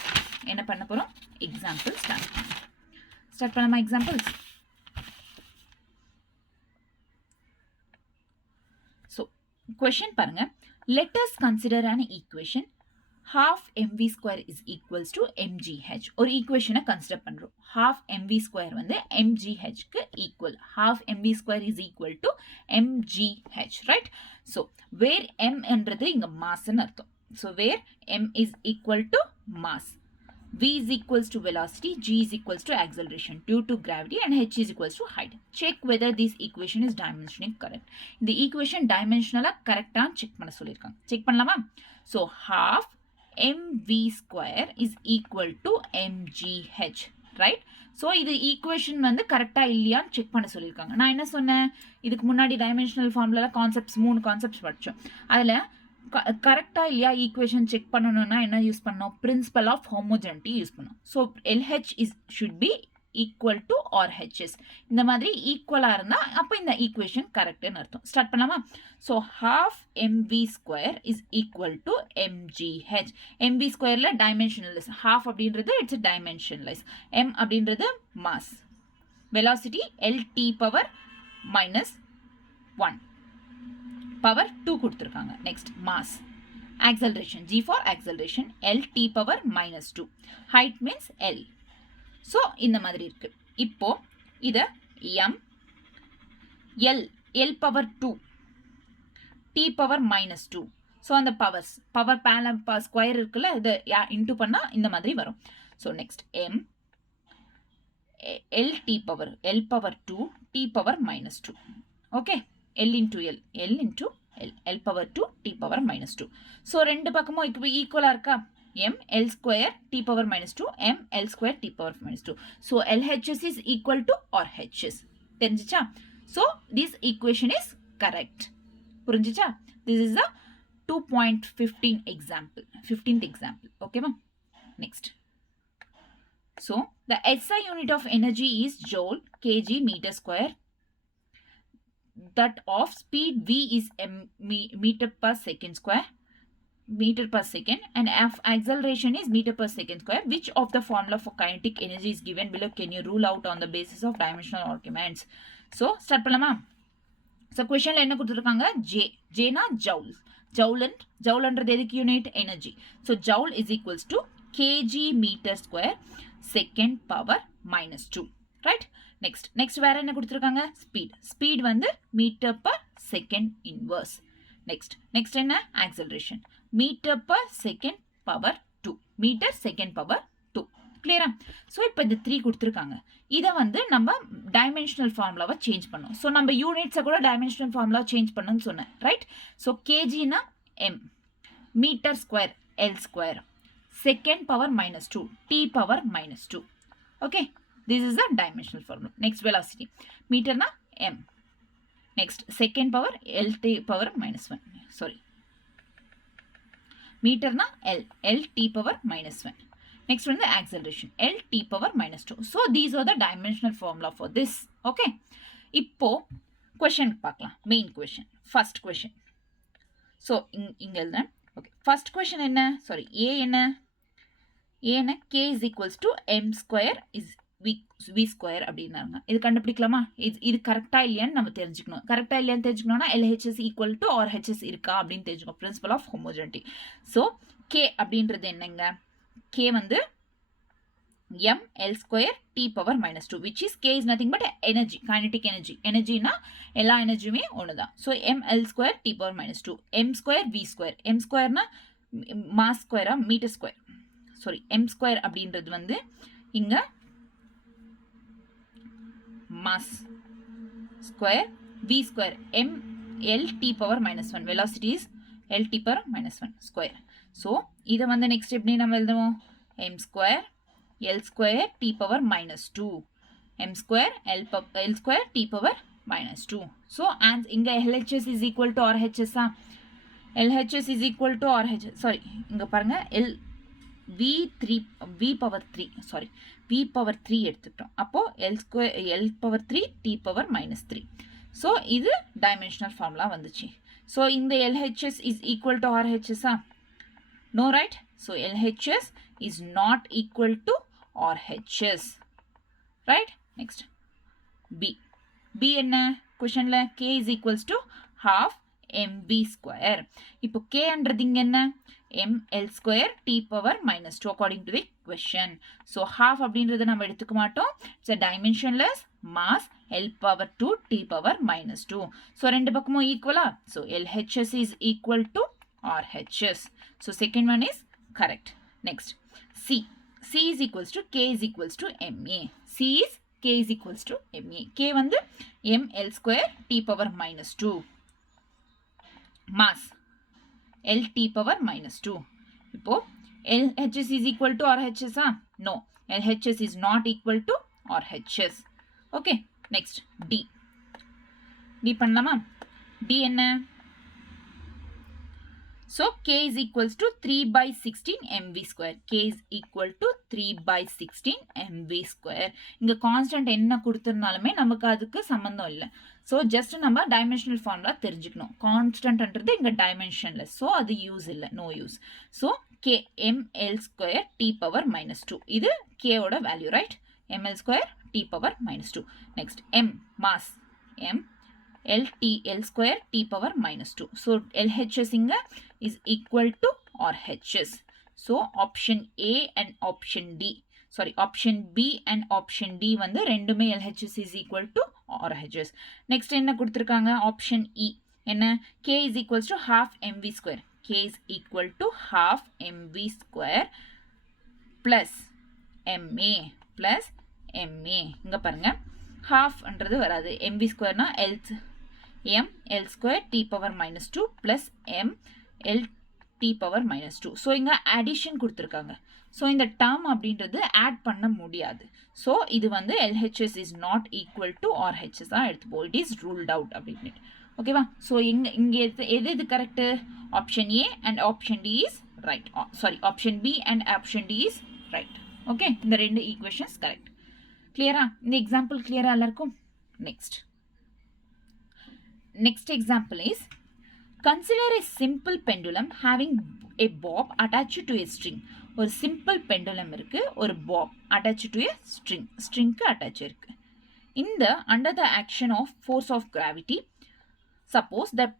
என்ன பண்ண போகிறோம்? Examples start பண்ணலாமா? Examples. So, question பாருங்க. Let us consider an equation. Half mv square is equals to mgh. ஒரு equation consider பண்றோம். Half mv square வந்து mgh க்கு equal. Half mv square is equal to mgh, right? So, where m என்றது இங்க mass ன்னு அர்த்தம். So, where m is equal to mass. V is equals to velocity, G is equals to acceleration due to gravity and H is equals to height. Check whether this equation is dimensionally correct. இந்த equation dimensional correct check பண்ண சொல்லிருக்காங்க. Check பண்ணலாமா? So, half mv square is equal to mgh, right? So இது equation வந்து கரெக்டாக இல்லையான்னு check பண்ண சொல்லியிருக்காங்க. நான் என்ன சொன்னேன், இதுக்கு முன்னாடி டைமென்ஷனல் ஃபார்ம்ல கான்செப்ட்ஸ் 3 கான்செப்ட்ஸ் படித்தோம். அதில் கரெக்டாக இல்லையா ஈக்குவேஷன் செக் பண்ணணும்னா என்ன யூஸ் பண்ணோம், பிரின்சிபல் ஆஃப் ஹோமோஜெனிட்டி யூஸ் பண்ணோம். So LH should be equal to R HS. இந்த மாதிரி ஈக்குவலாக இருந்தால் அப்போ இந்த ஈக்குவேஷன் கரெக்டுன்னு அர்த்தம். ஸ்டார்ட் பண்ணலாமா? So half mv square is equal to mgh. mv ஸ்கொயரில் டைமென்ஷனலைஸ், ஹாஃப் அப்படின்றது இட்ஸ் டைமென்ஷனலைஸ், m அப்படின்றது mass, velocity LT power -1 power 2 கொடுத்துருக்காங்க. Next mass, acceleration, G for acceleration, LT power -2, height means L. ஸோ இந்த மாதிரி இருக்கு. இப்போ இதை m L power 2 T power -2. So அந்த பவர் பேனல் ஸ்கொயர் இருக்குல்ல, இதை இன்டூ பண்ணால் இந்த மாதிரி வரும். So next m LT power L power 2 T power -2. Okay, L into L power 2 T power -2. So ரெண்டு பக்கமும் இப்போ ஈக்குவலாக இருக்கா? m L square T power -2 m L square T power -2. So LHS is equal to RHS. தெரிஞ்சிச்சா? So this equation is correct. புரிஞ்சிச்சா? This is the 2.15 example, 15th example. Okay ma? Next. So the SI unit of energy is joule kg meter square. That of speed v is meter per second square, meter per second, and acceleration is meter per second square. Which of the formula for kinetic energy is given below? Can you rule out on the basis of dimensional arguments? So start பண்ணலாமா? So questionல என்ன கொடுத்திருக்காங்க? J na ஜவுல்ன்றது எதுக்கு unit? Energy. So joule is equals to kg meter square second power -2, right? Next வேற என்ன கொடுத்திருக்காங்க? speed வந்து meter per second inverse. Next என்ன? acceleration, meter per second power 2, meter second power 2. கிளியரா? So இப்போ இந்த 3 கொடுத்துருக்காங்க. இதை வந்து நம்ம டைமென்ஷனல் ஃபார்முலாவை சேஞ்ச் பண்ணோம். ஸோ நம்ம யூனிட்ஸை கூட டைமென்ஷனல் ஃபார்முலாவை சேஞ்ச் பண்ணணும்னு சொன்னேன், ரைட்? ஸோ கேஜினா m, metre square L square, second power -2 T power -2. Okay, this is the dimensional formula. Next velocity, மீட்டர்னா m, next second power LT power -1, sorry, மீட்டர்னா LT power -1. Next one, the acceleration LT power -2. So these are the dimensional formula for this. Okay, இப்போ question பார்க்கலாம். Main question, first question. So இங்க எழுதுறேன். Okay, first question என்ன? Sorry, A என்ன? K is equals to m square is v square அப்படின்னாங்க. இது கண்டுபிடிக்கலாமா? இது கரெக்டா இல்லையான்னு நம்ம தெரிஞ்சுக்கணும். கரெக்டா இல்லையான்னு தெரிஞ்சுக்கணும்னா LHS equal to RHS இருக்கா அப்படின்னு தெரிஞ்சுக்கணும். Principle of homogeneity. So K அப்படின்றது என்னங்க? K வந்து m L square T power -2, which is K is nothing but energy, kinetic energy. Energy na எல்லா எனர்ஜியுமே ஒண்ணுதான். So m L square T power -2, m square V square. m square na mass square meter square. Sorry, m square அப்படின்றது வந்து இங்க mass square V square, m L T power -1. Velocity is L T power -1 square. So இதை வந்து next எப்படி நம்ம எழுதுவோம்? m square L square T power -2, m square L square T power -2. So and இங்க LHS is equal to RHS. LHS is equal to RHS. Sorry, இங்க பாருங்க V power 3, sorry, V power 3 எடுத்துட்டோம். அப்போ L power 3 T power -3. So இது dimensional formula வந்துச்சு. So இந்த LHS is equal to RHS. No, right? So LHS is not equal to RHS, right? Next, B என்ன? questionல K is equals to half mv square. இப்போ K என்றது இங்க என்ன? m L square T power -2 according to the question. So half அப்படின்றது நம்ம எடுத்துக்க மாட்டோம். It's a dimensionless mass L power 2 T power -2. So ரெண்டு பக்கமும் ஈக்குவலா? So LHS is equal to RHS. So second one is correct. Next, C is equals to K is equals to MA. C is K is equals to MA. K வந்து m L square T power -2, mass L T power -2. இப்போ LHS is equal to RHS? No. LHS is not equal to RHS. Okay. Next, D. D பண்ணலாமா? D என்ன? So, K is equals to 3 by 16 mv square. K is equal to 3 by 16 mv square. இங்க constant என்ன கொடுத்திருந்தாலுமே நமக்கு அதுக்கு சம்பந்தம் இல்லை. So, just நம்ம dimensional formula தெரிஞ்சுக்கணும். Constant என்றது இங்க dimensionless. So, அது use இல்லை. No use. So, K ml square t power minus 2. இது K ஓட value, right? ml square t power minus 2. Next, m mass. M L square t power minus 2. So, LHS inga is equal to RHS. So, option A and option D. Sorry, option B and option D வந்து ரெண்டுமே LHS is equal to RHS. Next என்ன கொடுத்திருக்காங்க? Option E. என்ன? K is equals to half mv square. K is equal to half mv square plus MA plus MA. இங்க பாருங்க. half என்றது வராது. mv square na m l square t power minus 2 plus m l t power minus 2. So, இங்க addition கொடுத்திருக்காங்க. So, இந்த term அப்படின்றது add பண்ண முடியாது. So, இது வந்து LHS is not equal to RHS எடுத்துப்போம். It is ruled out அப்படின்னு. ஓகேவா? So, இங்க எது correct? Option A and option D is right. Sorry, option B and option D is right. Okay, இந்த ரெண்டு equations correct. Clear? இந்த example clear எல்லாருக்கும்? Next example is, consider a simple pendulum having a bob attached to a string. ஒரு simple pendulum இருக்கு, ஒரு bob attached to a string. Stringக்கு attach இருக்கு. Under the action of force of gravity, suppose that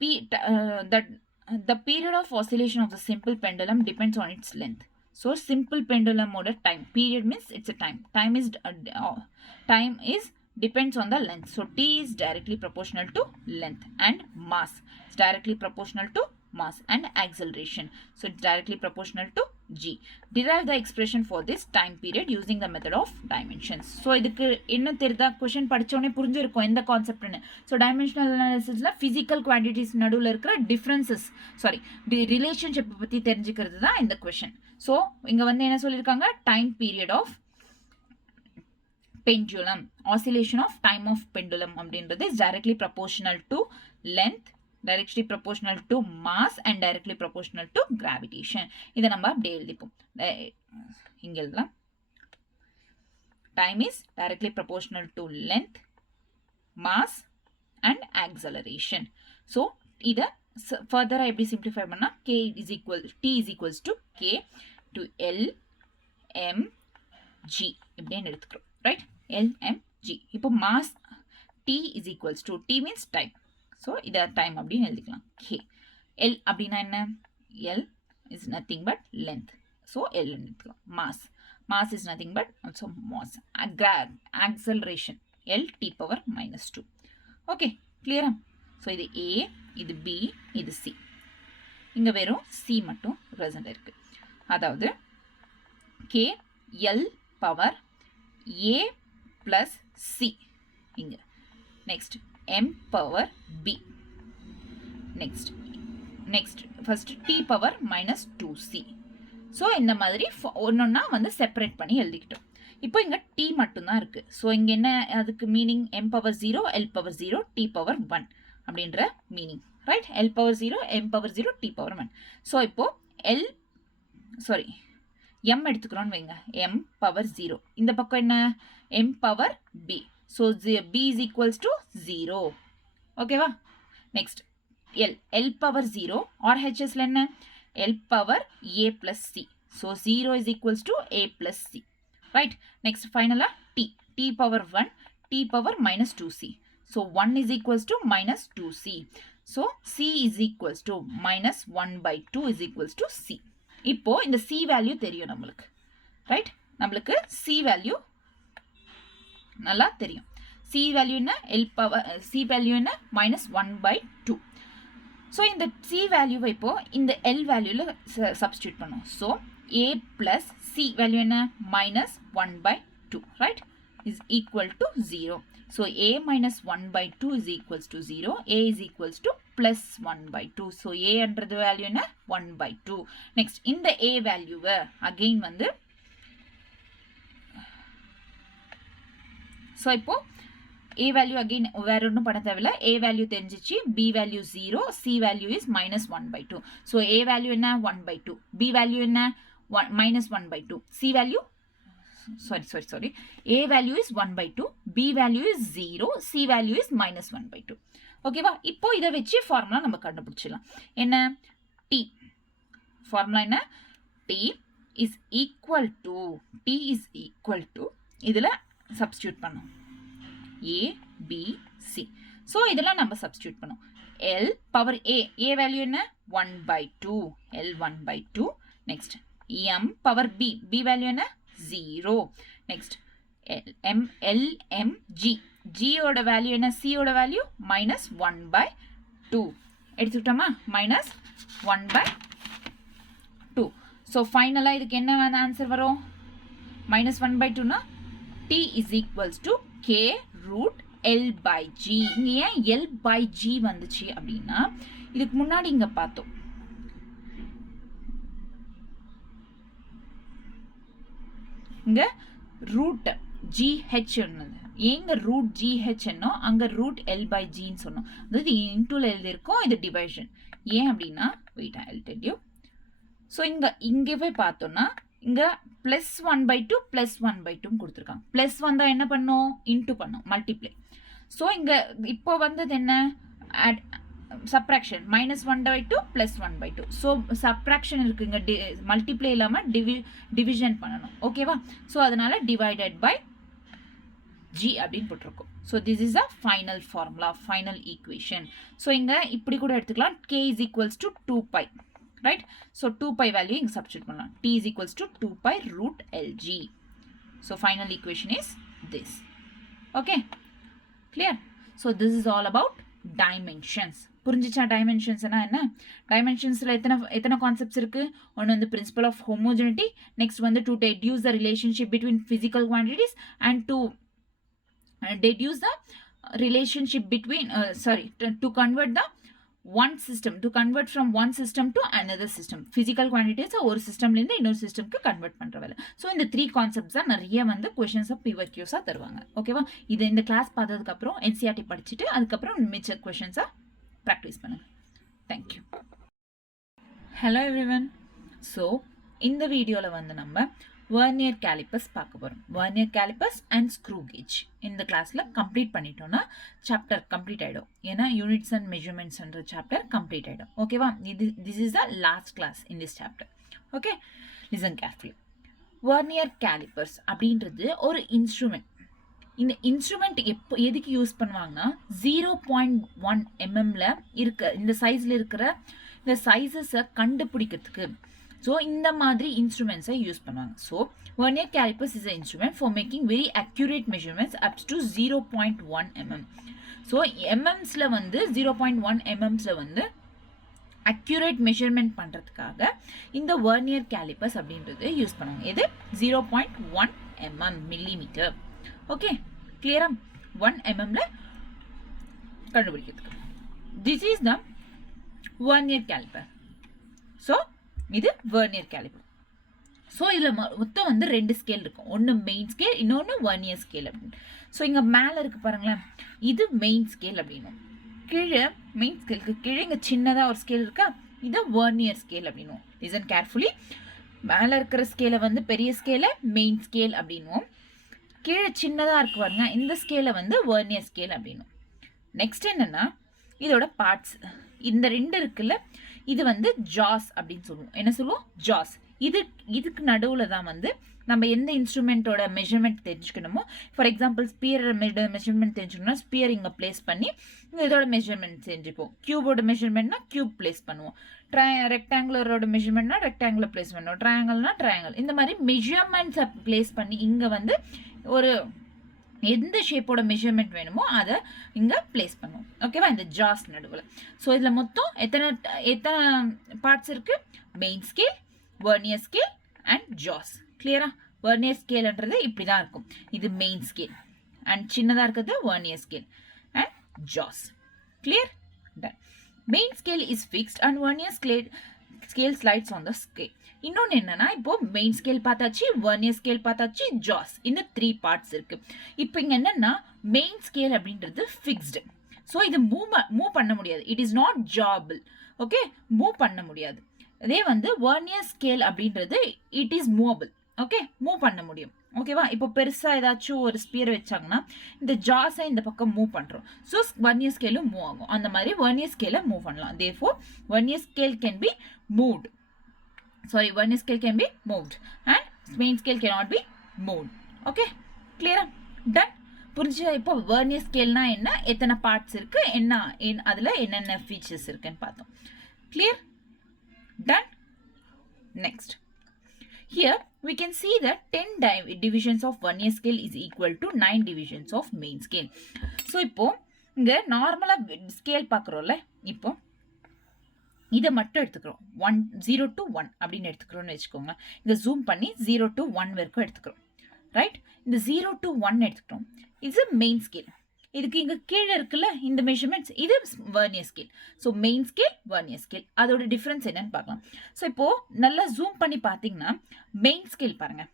the period of oscillation of the simple pendulum depends on its length. So, simple pendulum order time. Period means it's a time. Time is depends on the length. So, T is directly proportional to length, and mass is directly proportional to mass, and acceleration. So, it's directly proportional to G. Derive the expression for this time period using the method of dimensions. So, இதுக்கு என்ன தெரிதா? question படிச்சோனே புரிஞ்சிருக்கும் எந்த கான்செப்ட்னு. So, dimensional analysisல physical quantities நடுவுல இருக்கிற differences, sorry, relationship பத்தி தெரிஞ்சுக்கிறது தான் இந்த question. So, இங்க வந்து என்ன சொல்லிருக்காங்க? time period of pendulum, oscillation of time of pendulum அப்படின்றது is directly proportional to length, directly proportional to mass, and directly proportional to gravitation. இதை நம்ம அப்படியே எழுதிப்போம். இங்க எழுதலாம். Time is directly proportional to length, mass, and acceleration. So, இதை further எப்படி simplify பண்ணா? T is equals to K to L M G இப்படின்னு எடுத்துக்கிறோம். Right? L, M, G. இப்போ mass T is equals to, T means time. So, இதை time அப்படின்னு எழுதிக்கலாம். K. L அப்படின்னா என்ன? L is nothing but length. So, L எடுத்துக்கலாம். Mass. Mass is nothing but also mass. Acceleration. L T power minus 2. Okay. Clear? So, இது A, இது B, இது C. இங்க வெறும் C மட்டும் present இருக்கு. அதாவது K, L power A plus C. இங்க. Next, M power B. Next, first T power minus 2C. So, இந்த மாதிரி ஒன்னொன்னா வந்து செப்பரேட் பண்ணி எழுதிக்கிட்டோம். இப்போ இங்க T மட்டும்தான் இருக்கு. So, இங்க என்ன அதுக்கு meaning? M power 0, L power 0, T power 1 அப்படின்ற meaning. Right? L power 0, M power 0, T power 1. So, இப்போ m எடுத்துக்கிறோம் வைங்க. m power 0. இந்த பக்கம் என்ன? m power b. So, b is equals to 0. ஓகேவா? Next, L power 0. RHSல என்ன? L power a plus c. So, 0 is equals to a plus c. Right? Next, finally, t power 1, t power minus 2c. So, 1 is equals to minus 2c. So, c is equals to minus 1 by 2 is equals to c. இப்போ இந்த c value தெரியும் நம்மளுக்கு. Right? நம்மளுக்கு c value நல்லா தெரியும். c value என்ன? c value என்ன? -1/2. So இந்த c வேல்யூவை இப்போ இந்த l வேல்யூவில் சப்ஸ்டியூட் பண்ணும். So a plus c value என்ன? -1/2. Right? is equal to 0. So a minus 1 by 2 is equals to 0. A is equals to plus 1 by 2. So a under the value என்ன 1 by 2. Next in the a value again வந்து so இப்போ a value again வேற ஒன்றும் பண்ண தேவையில்ல. a value தெரிஞ்சிச்சு, b value 0, c value is minus 1 by 2. So a value என்ன 1 by 2, b value என்ன minus 1 by 2, c value sorry, a value is 1 by 2, b value is 0, c value is minus 1 by 2. ஓகேவா? இப்போ இதை வச்சு formula நம்ம கண்டுபிடிச்சிடலாம். என்ன t formula என்ன t is equal to இதில் சப்ஸ்டியூட் பண்ணோம் a b c. ஸோ இதெல்லாம் நம்ம சப்ஸ்டியூட் பண்ணோம். l பவர் a வேல்யூ என்ன 1 by 2, l 1 by 2. Next m power b value என்ன 0. நெக்ஸ்ட் l m g ஓட வேல்யூ என்ன, c ஓட value minus 1 by 2 எடுத்துக்கிட்டோமா, minus 1 by 2. So ஃபைனலாக இதுக்கு என்ன ஆன்சர் வரும், minus 1 by 2னா t is equals to k root l by g. இங்க ஏன் l by g வந்துச்சு அப்படின்னா இதுக்கு முன்னாடி இங்க பார்த்தோம், இங்க ரூட் gh என்னது, எங்க ரூட் gh என்னோ அங்க ரூட் l by g ன்னு சொன்னோம். அதாவது இன்டூல எழுதியிருக்கோம், இது டிவைஷன். ஏன் அப்படின்னா wait I will tell you. So இங்கே போய் பார்த்தோம்னா இங்க பிளஸ் 1 by 2 பிளஸ் 1 by 2 கொடுத்துருக்காங்க. பிளஸ் வந்தா என்ன பண்ணோம், இன்டூ பண்ணோம், மல்டிப்ளை. ஸோ இங்க இப்போ வந்தது என்ன, subtraction minus 1 by 2 plus 1 by 2. So subtraction இருக்குங்க, மல்டிப்ளை இல்லாமல் டிவிஷன் பண்ணணும். ஓகேவா? ஸோ அதனால டிவைடட் பை g அப்படின்னு போட்டிருக்கோம். So this is a final formula, final equation. So இங்கே இப்படி கூட எடுத்துக்கலாம், k is equals to 2 pi. Right? So 2 pi value இங்க substitute பண்ணலாம். t is equals to 2 pi root lg. So final equation is this. Okay? Clear? So this is all about dimensions. புரிஞ்சிச்சா dimensions என்ன? Dimensionsல எத்தனை concepts இருக்கு? ஒன்று வந்து principle of homogeneity, next வந்து to deduce the relationship between physical quantities and to deduce the relationship between to convert the one system, to convert from one system to another system. Physical quantities ஒரு சிஸ்டம்ல இருந்து இன்னொரு சிஸ்டம்க்கு convert பண்ற வேலை. So இந்த 3 concepts தான் நிறைய வந்து கொஸ்டின்ஸ் PYQஸா தருவாங்க. ஓகேவா? இது இந்த கிளாஸ் பார்த்ததுக்கு அப்புறம் NCERT படிச்சுட்டு அதுக்கப்புறம் மிச்ச கொஸ்டின்ஸா ப்ராக்டிஸ் பண்ணுங்க. தேங்க்யூ. Hello everyone. ஸோ இந்த வீடியோல வந்து நம்ம வெர்னியர் கேலிப்பர்ஸ் பார்க்க போகிறோம். Vernier callipers and screw gauge இந்த கிளாஸில் கம்ப்ளீட் பண்ணிட்டோம்னா சாப்டர் கம்ப்ளீட் ஆகிடும். ஏன்னா யூனிட்ஸ் அண்ட் மெஷர்மெண்ட்ஸ்ன்ற சாப்டர் கம்ப்ளீட் ஆகிடும். ஓகேவா? This is the last class in this chapter. Okay, listen carefully. Vernier calipers அப்படின்றது ஒரு இன்ஸ்ட்ருமெண்ட். இந்த இன்ஸ்ட்ருமெண்ட் எதுக்கு யூஸ் பண்ணுவாங்கன்னா 0.1 mmல இருக்க இந்த சைஸில் இருக்கிற இந்த சைஸஸை கண்டுபிடிக்கிறதுக்கு. ஸோ இந்த மாதிரி இன்ஸ்ட்ருமெண்ட்ஸை யூஸ் பண்ணுவாங்க. So vernier callipers is a instrument for making very accurate measurements up to 0.1 mm. ஸோ எம்எம்ஸில் வந்து 0.1 mmஸில் வந்து அக்யூரேட் மெஷர்மெண்ட் பண்ணுறதுக்காக இந்த வெர்னியர் கேலிப்பர்ஸ் அப்படின்றது யூஸ் பண்ணுவாங்க. இது 0.1 mm மில்லிமீட்டர். ஓகே, கிளியரா? 1 mmல கண்டுபிடிக்கிறதுக்கு. This is the vernier calliper. So இது வெர்னியர் கேலிப்பர். ஸோ இதில் மொத்தம் வந்து 2 ஸ்கேல் இருக்கும். ஒன்று மெயின் ஸ்கேல், இன்னொன்று வெர்னியர் ஸ்கேல் அப்படின்னு. ஸோ இங்கே மேலே இருக்கு பாருங்களேன், இது மெயின் ஸ்கேல் அப்படின்னும். கீழே மெயின் ஸ்கேலுக்கு கீழே இங்கே சின்னதாக ஒரு ஸ்கேல் இருக்கா, இதை வெர்னியர் ஸ்கேல் அப்படின்னும். Listen carefully. மேலே இருக்கிற ஸ்கேலை வந்து பெரிய ஸ்கேலை மெயின் ஸ்கேல் அப்படின்னும், கீழே சின்னதாக இருக்கு பாருங்க இந்த ஸ்கேலை வந்து வெர்னியர் ஸ்கேல் அப்படின்னும். நெக்ஸ்ட் என்னன்னா இதோட பார்ட்ஸ், இந்த 2 இருக்குல்ல, இது வந்து ஜாஸ் அப்படின்னு சொல்லுவோம். என்ன சொல்லுவோம்? ஜாஸ். இதுக்கு நடுவில் தான் வந்து நம்ம எந்த இன்ஸ்ட்ருமெண்ட்டோட மெஷர்மெண்ட் தெரிஞ்சுக்கணுமோ, ஃபார் எக்ஸாம்பிள் ஸ்பியரோட மெஷர்மெண்ட் தெரிஞ்சுக்கணும்னா ஸ்பியர் இங்கே பிளேஸ் பண்ணி இதோட மெஷர்மெண்ட் தெரிஞ்சுப்போம். கியூபோட மெஷர்மெண்ட்னா கியூப் பிளேஸ் பண்ணுவோம். ரெக்டாங்குலரோட மெஷர்மெண்ட்னா ரெக்டாங்குலர் பிளேஸ் பண்ணுவோம். ட்ரையாங்கிள்னா ட்ரையாங்கிள். இந்த மாதிரி மெஷர்மெண்ட்ஸை பிளேஸ் பண்ணி இங்கே வந்து ஒரு எந்த ஷேப்போட மெஷர்மெண்ட் வேணுமோ அதை இங்கே பிளேஸ் பண்ணுவோம். ஓகேவா? இந்த ஜாஸ் நடுவில். ஸோ இதில் மொத்தம் எத்தனை பார்ட்ஸ் இருக்குது? Main scale, vernier scale and jaws. கிளியரா? வெர்னியர் ஸ்கேல்ன்றது இப்படி தான் இருக்கும். இது மெயின் ஸ்கேல் அண்ட் சின்னதாக இருக்கிறது vernier scale and jaws. Clear? Done. Main scale is fixed and vernier scale slides on the scale. இன்னொன்று என்னன்னா, இப்போ மெயின் ஸ்கேல் பார்த்தாச்சு, வெர்னியர் ஸ்கேல் பார்த்தாச்சு, ஜாஸ், இந்த 3 பார்ட்ஸ் இருக்கு. இப்போ இங்க என்னன்னா மெயின் ஸ்கேல் அப்படின்றது ஃபிக்ஸ்டு. ஸோ இது மூவ் பண்ண முடியாது. இட் இஸ் நாட் ஜாபிள். ஓகே, மூவ் பண்ண முடியாது. அதே வந்து வெர்னியர் ஸ்கேல் அப்படின்றது it is movable. Okay, move பண்ண முடியும். ஓகேவா? இப்போ பெருசாக ஏதாச்சும் ஒரு ஸ்பியர் வச்சாங்கன்னா இந்த ஜாஸை இந்த பக்கம் மூவ் பண்ணுறோம். ஸோ வெர்னியர் ஸ்கேலும் மூவ் ஆகும். அந்த மாதிரி வெர்னியர் ஸ்கேலை மூவ் பண்ணலாம். Therefore vernier scale can be moved. Sorry, vernier scale can be moved and main scale cannot be moved. Okay, clear? Done. புரிஞ்சா? இப்போ vernier scaleனா என்ன, எத்தனை பார்ட்ஸ் இருக்கு, என்ன அதுல என்னென்ன ஃபீச்சர்ஸ் இருக்குன்னு பார்த்தோம். Clear? Done. Next, here we can see that 10 divisions of vernier scale is equal to 9 divisions of main scale. So இப்போ இங்க நார்மலா ஸ்கேல் பார்க்குறோம்ல, இப்போ இதை மட்டும் எடுத்துக்கிறோம். 0 to 1 அப்படின்னு எடுத்துக்கிறோம்னு வச்சுக்கோங்க. இதை ஜூம் பண்ணி 0 to 1 வரைக்கும் எடுத்துக்கிறோம். ரைட்? இந்த 0 to 1 எடுத்துக்கிறோம். இது மெயின் ஸ்கேல். இதுக்கு இங்கே கீழே இருக்குல்ல இந்த மெஷர்மெண்ட்ஸ், இது vernier scale. So main scale, vernier scale, அதோட டிஃப்ரென்ஸ் என்னன்னு பார்க்கலாம். ஸோ இப்போ நல்லா ஜூம் பண்ணி பார்த்தீங்கன்னா மெயின் ஸ்கேல் பாருங்க.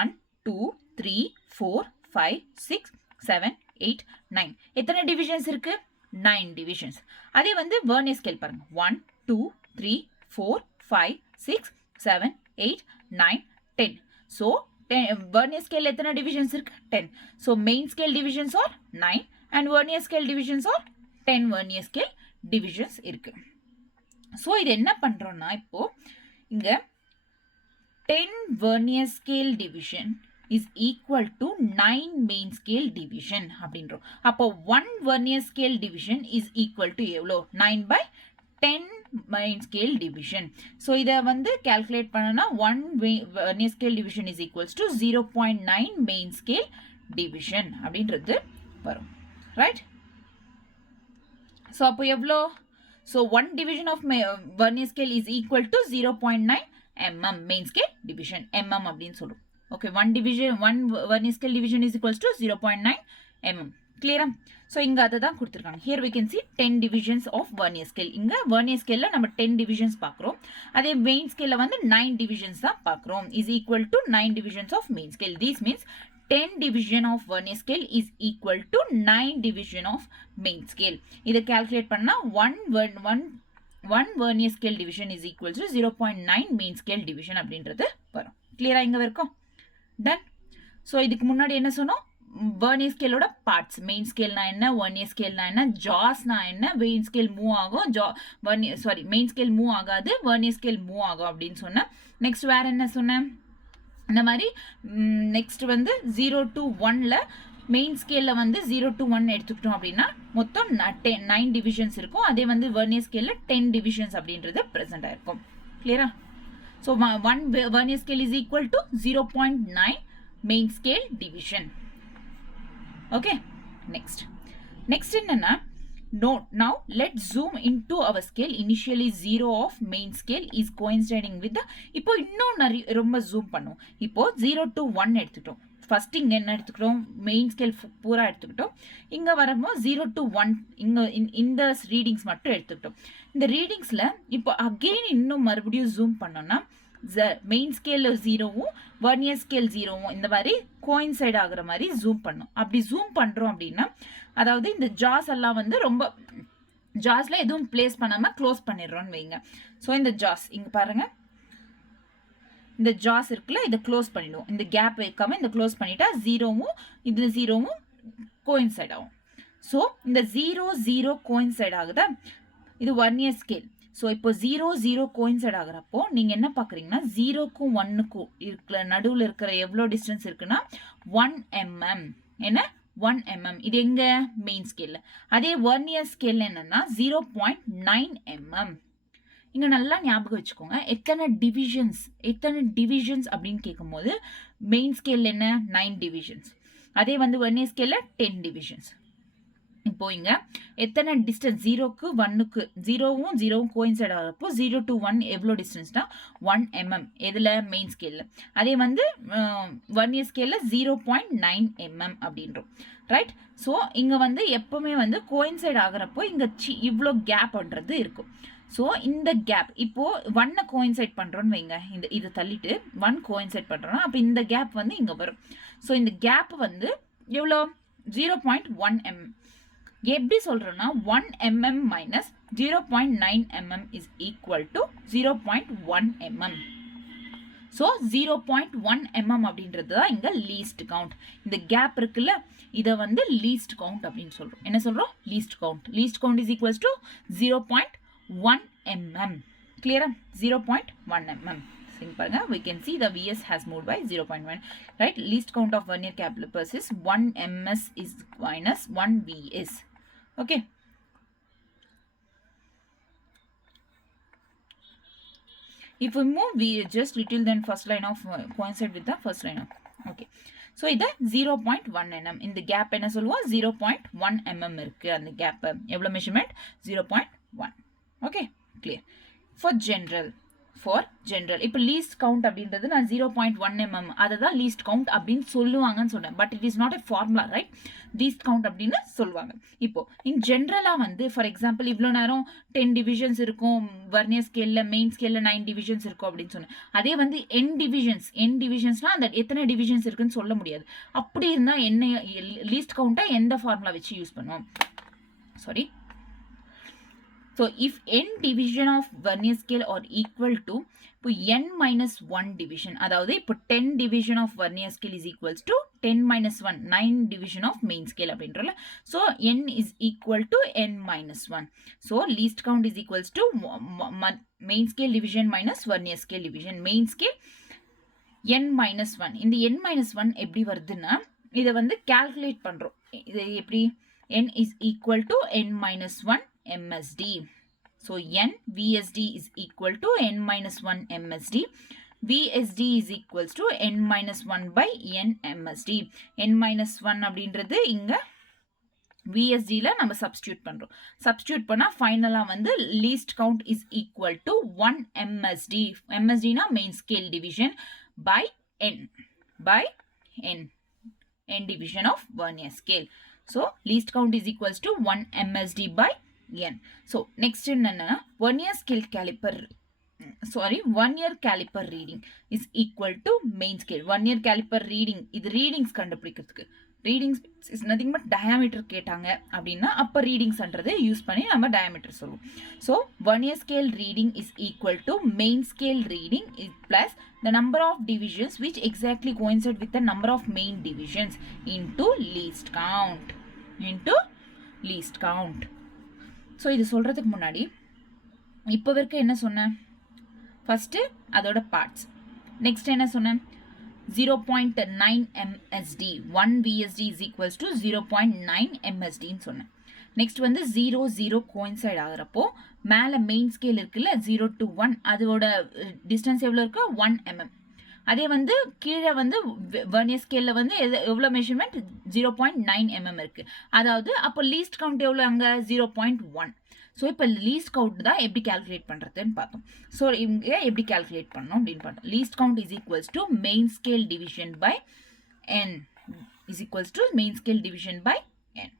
1 2 3 4 5 6 7 8 9 எத்தனை டிவிஷன்ஸ் இருக்கு? 9 divisions. அதே வந்து வெர்னியர் ஸ்கேல் பாருங்க. 1 2 3 4 5 6 7 8 9 10. So வெர்னியர் ஸ்கேல் எத்தனை டிவிஷன்ஸ் இருக்கு? 10. So main scale divisions are 9 and vernier scale divisions are 10 vernier scale divisions இருக்கு. ஸோ இது என்ன பண்றோம்னா, இப்போ இங்க 10 vernier scale division is equal to 9 main scale division அப்படின்றோம். அப்போ 1 vernier scale division is equal to எவ்வளோ? 9 by 10 main scale division. So இதை வந்து calculate பண்ணனா 1 vernier scale division is equals to 0.9 main scale division அப்படின்றது வரும். Right? So அப்போ எவ்வளோ? So 1 division of vernier scale is equal to 0.9 mm main scale division. mm அப்படின்னு சொல்லும். Okay, one vernier scale division is equals to 0.9 mm. Clear? So இங்க அதுதான் கொடுத்திருக்காங்க. Here we can see 10 divisions of vernier scale. இங்க vernier scale நம்ம 10 divisions பார்க்கிறோம். அதே main scale வந்து 9 divisions தான் பார்க்கிறோம். Is equal to 9 divisions of main scale. This means 10 division of vernier scale is equal to 9 division of main scale. இதை calculate பண்ணா 1 vernier scale division is equal to 0.9 main scale division அப்படின்றது வரும். Clear இங்க வரைக்கும்? Done. So இதுக்கு முன்னாடி என்ன சொன்னோம்? வெர்னியர் ஸ்கேலோட பார்ட்ஸ், மெயின் ஸ்கேல்னா என்ன, வெர்னியர் ஸ்கேல்னா என்ன, ஜாஸ்னா என்ன, மெயின் ஸ்கேல் மூவ் ஆகும், மெயின் ஸ்கேல் மூவ் ஆகாது, வெர்னியர் ஸ்கேல் மூவ் ஆகும் அப்படின்னு சொன்னேன். நெக்ஸ்ட் வேற என்ன சொன்னேன்? இந்த மாதிரி நெக்ஸ்ட் வந்து 0 to 1ல மெயின் ஸ்கேல்ல வந்து 0 to 1 எடுத்துக்கிட்டோம் அப்படின்னா மொத்தம் 9 டிவிஷன்ஸ் இருக்கும். அதே வந்து வெர்னியர் ஸ்கேல்ல 10 டிவிஷன்ஸ் அப்படின்றது பிரசன்ட் ஆயிருக்கும். கிளியரா? So 1 vernier scale is equal to 0.9 main scale division. Okay, next என்னன்னா, now let's zoom into our scale. Initially 0 of main scale is coinciding with the, இப்போ இன்னும் ரொம்ப zoom பண்ணும். இப்போ 0 to 1 எடுத்துட்டோம். ஃபர்ஸ்ட் இங்க என்ன எடுத்துக்கிறோம்? மெயின் ஸ்கேல் பூரா எடுத்துக்கிட்டோம். இங்க வரும்போது 0 to 1 இங்க இந்த ரீடிங்ஸ் மட்டும் எடுத்துக்கிட்டோம். இந்த ரீடிங்ஸ்ல இப்போ அகெயின் இன்னும் மறுபடியும் ஜூம் பண்ணோம்னா மெயின் ஸ்கேல் 0வும் வெர்னியர் ஸ்கேல் 0வும் இந்த மாதிரி கோயின்சைட் ஆகுற மாதிரி ஜூம் பண்ணும். அப்படி ஜூம் பண்றோம் அப்படின்னா, அதாவது இந்த ஜாஸ் எல்லாம் வந்து ரொம்ப ஜாஸ்ல எதுவும் பிளேஸ் பண்ணாம க்ளோஸ் பண்ணிடுறோம்னு வைங்க. ஸோ இந்த ஜாஸ் இங்க பாருங்க, இந்த ஜாஸ் இருக்குல்ல, இதை க்ளோஸ் பண்ணிடுவோம். இந்த கேப் வைக்காம இந்த க்ளோஸ் பண்ணிட்டா 0வும் கோயின்சைட் ஆகும். ஸோ இந்த 0 கோயின்சைட் ஆகுதா? இது வெர்னியர் ஸ்கேல். ஸோ இப்போ 0 கோயின்சைட் ஆகுறப்போ நீங்க என்ன பாக்குறீங்கன்னா, 0க்கும் 1க்கும் இருக்கிற நடுவில் இருக்கிற எவ்வளோ டிஸ்டன்ஸ் இருக்குன்னா 1 mm. என்ன? 1 mm. இது எங்க? மெயின் ஸ்கேல்ல. அதே வெர்னியர் ஸ்கேல்ல என்னன்னா 0.9 mm. இங்க நல்லா ஞாபகம் வச்சுக்கோங்க, எத்தனை டிவிஷன்ஸ் அப்படின்னு கேட்கும்போது மெயின் ஸ்கேல் என்ன? 9 டிவிஷன்ஸ். அதே வந்து வெர்னியர் ஸ்கேல்ல 10 டிவிஷன்ஸ். இப்போ இங்க எத்தனை டிஸ்டன்ஸ் 0க்கு 1க்கு 0வும் 0வும் கோயின்சைட் ஆகிறப்போ 0 to 1 எவ்வளோ டிஸ்டன்ஸ்னா 1 mm எதில் மெயின் ஸ்கேலில். அதே வந்து 1 year ஸ்கேலில் 0.9 mm அப்படின்றோம் ரைட். ஸோ இங்கே வந்து எப்பவுமே வந்து கோயின்சைட் ஆகிறப்போ இங்கே இவ்வளோ கேப்ன்றது இருக்கும். ஸோ இந்த கேப் இப்போ 1 கோயின்சைட் பண்ணுறோன்னு வைங்க, இந்த இது தள்ளிட்டு 1 கோயின்சைட் பண்ணுறோன்னா அப்போ இந்த கேப் வந்து இங்கே வரும். ஸோ இந்த கேப் வந்து எவ்வளோ 0.1 mm. எப்படி சொல்கிறோன்னா 1 mm minus 0.9 mm is equal to 0.1 mm. So 0.1 mm அப்படின்றது தான் இங்கே லீஸ்ட் கவுண்ட். இந்த கேப் இருக்குல்ல இதை வந்து லீஸ்ட் கவுண்ட் அப்படின்னு சொல்கிறோம். என்ன சொல்கிறோம்? Least count. Least count is equals to 0.1 mm. Clear? 0.1 mm. We can see the VS has moved by 0.1. Right? Least count of vernier calipers is 1 ms is minus 1 VS. Okay. If we move we just little, then first line of coincide with the first line of. Okay. So இது 0.1 mm. இந்த gap என்ன சொல்லுவோம்? 0.1 mm இருக்கு. அந்த gap எவ்வளோ measurement? 0.1. Okay, clear. For general இப்போ least count அப்படின்றது நான் 0.1 mm அதை தான் லீஸ்ட் கவுண்ட் அப்படின்னு சொல்லுவாங்கன்னு சொன்னேன். But it is not a formula, right? Least count அப்படின்னு சொல்லுவாங்க. இப்போ இன் ஜென்ரலாக வந்து ஃபார் எக்ஸாம்பிள் இவ்வளோ நேரம் 10 டிவிஷன்ஸ் இருக்கும் வர்னியர் ஸ்கேலில், மெயின் ஸ்கேலில் 9 டிவிஷன்ஸ் இருக்கும் அப்படின்னு சொன்னேன். அதே வந்து என் டிவிஷன்ஸ்னால் அந்த எத்தனை டிவிஷன்ஸ் இருக்குன்னு சொல்ல முடியாது. அப்படி இருந்தால் என்ன லீஸ்ட் கவுண்ட்டாக எந்த ஃபார்முலா வச்சு யூஸ் பண்ணுவோம்? Sorry. So, if n division of vernier scale are equal to இப்போ n minus 1 division, அதாவது இப்போ 10 division of vernier scale is equals to 10 minus 1, 9 division of main scale அப்படின்றல. So, n is equal to n minus 1. So, least count is equals to main scale division minus vernier scale division. Main scale n minus 1. இந்த n minus 1 எப்படி வருதுன்னா இதை வந்து calculate பண்ணுறோம். இது எப்படி? n is equal to n minus 1 MSD. So n VSD is equal to n minus 1 MSD. VSD is equals to n minus 1 by n MSD. n minus 1 அப்படின்றது இங்க VSDல நம்ம substitute பண்றோம். substitute பண்ணா ஃபைனலா வந்து least count is equal to 1 MSD. MSD னா main scale division by n division of vernier scale. So least count is equals to 1 MSD by n. So next என்னன்னா vernier scale caliper vernier caliper reading is equal to main scale. vernier caliper reading இது readings கண்டுபிடிக்கிறதுக்கு readings is nothing but diameter கேட்டாங்க அப்படின்னா அப்ப readingsன்றது use பண்ணி நம்ம diameter சொல்லுவோம். So vernier scale reading is equal to main scale reading plus the number of divisions which exactly coincide with the number of main divisions into least count. So இது சொல்கிறதுக்கு முன்னாடி இப்போ வரைக்கும் என்ன சொன்னேன்? ஃபஸ்ட்டு அதோட பார்ட்ஸ். நெக்ஸ்ட் என்ன சொன்னேன்? 0.9 MSD 1 VSD is equals to 0.9 MSDன்னு சொன்னேன். நெக்ஸ்ட் வந்து 0 கோயின்சைட் ஆகிறப்போ மேலே மெயின் ஸ்கேல் இருக்குல்ல 0 to 1 அதோட டிஸ்டன்ஸ் எவ்வளோ இருக்கு? 1 mm. அதே வந்து கீழே வந்து வெர்னியர் ஸ்கேலில் வந்து எவ்வளோ மெஷர்மெண்ட்? 0.9 mm இருக்குது. அதாவது அப்போ லீஸ்ட் கவுண்ட் எவ்வளோ அங்கே? 0.1. ஸோ இப்போ லீஸ்ட் கவுண்ட் தான் எப்படி கேல்குலேட் பண்ணுறதுன்னு பார்த்தோம். ஸோ இங்கே எப்படி கேல்குலேட் பண்ணோம் அப்படின்னு பார்த்தோம். Least count is equals to main scale division by n is equals to main scale division by n.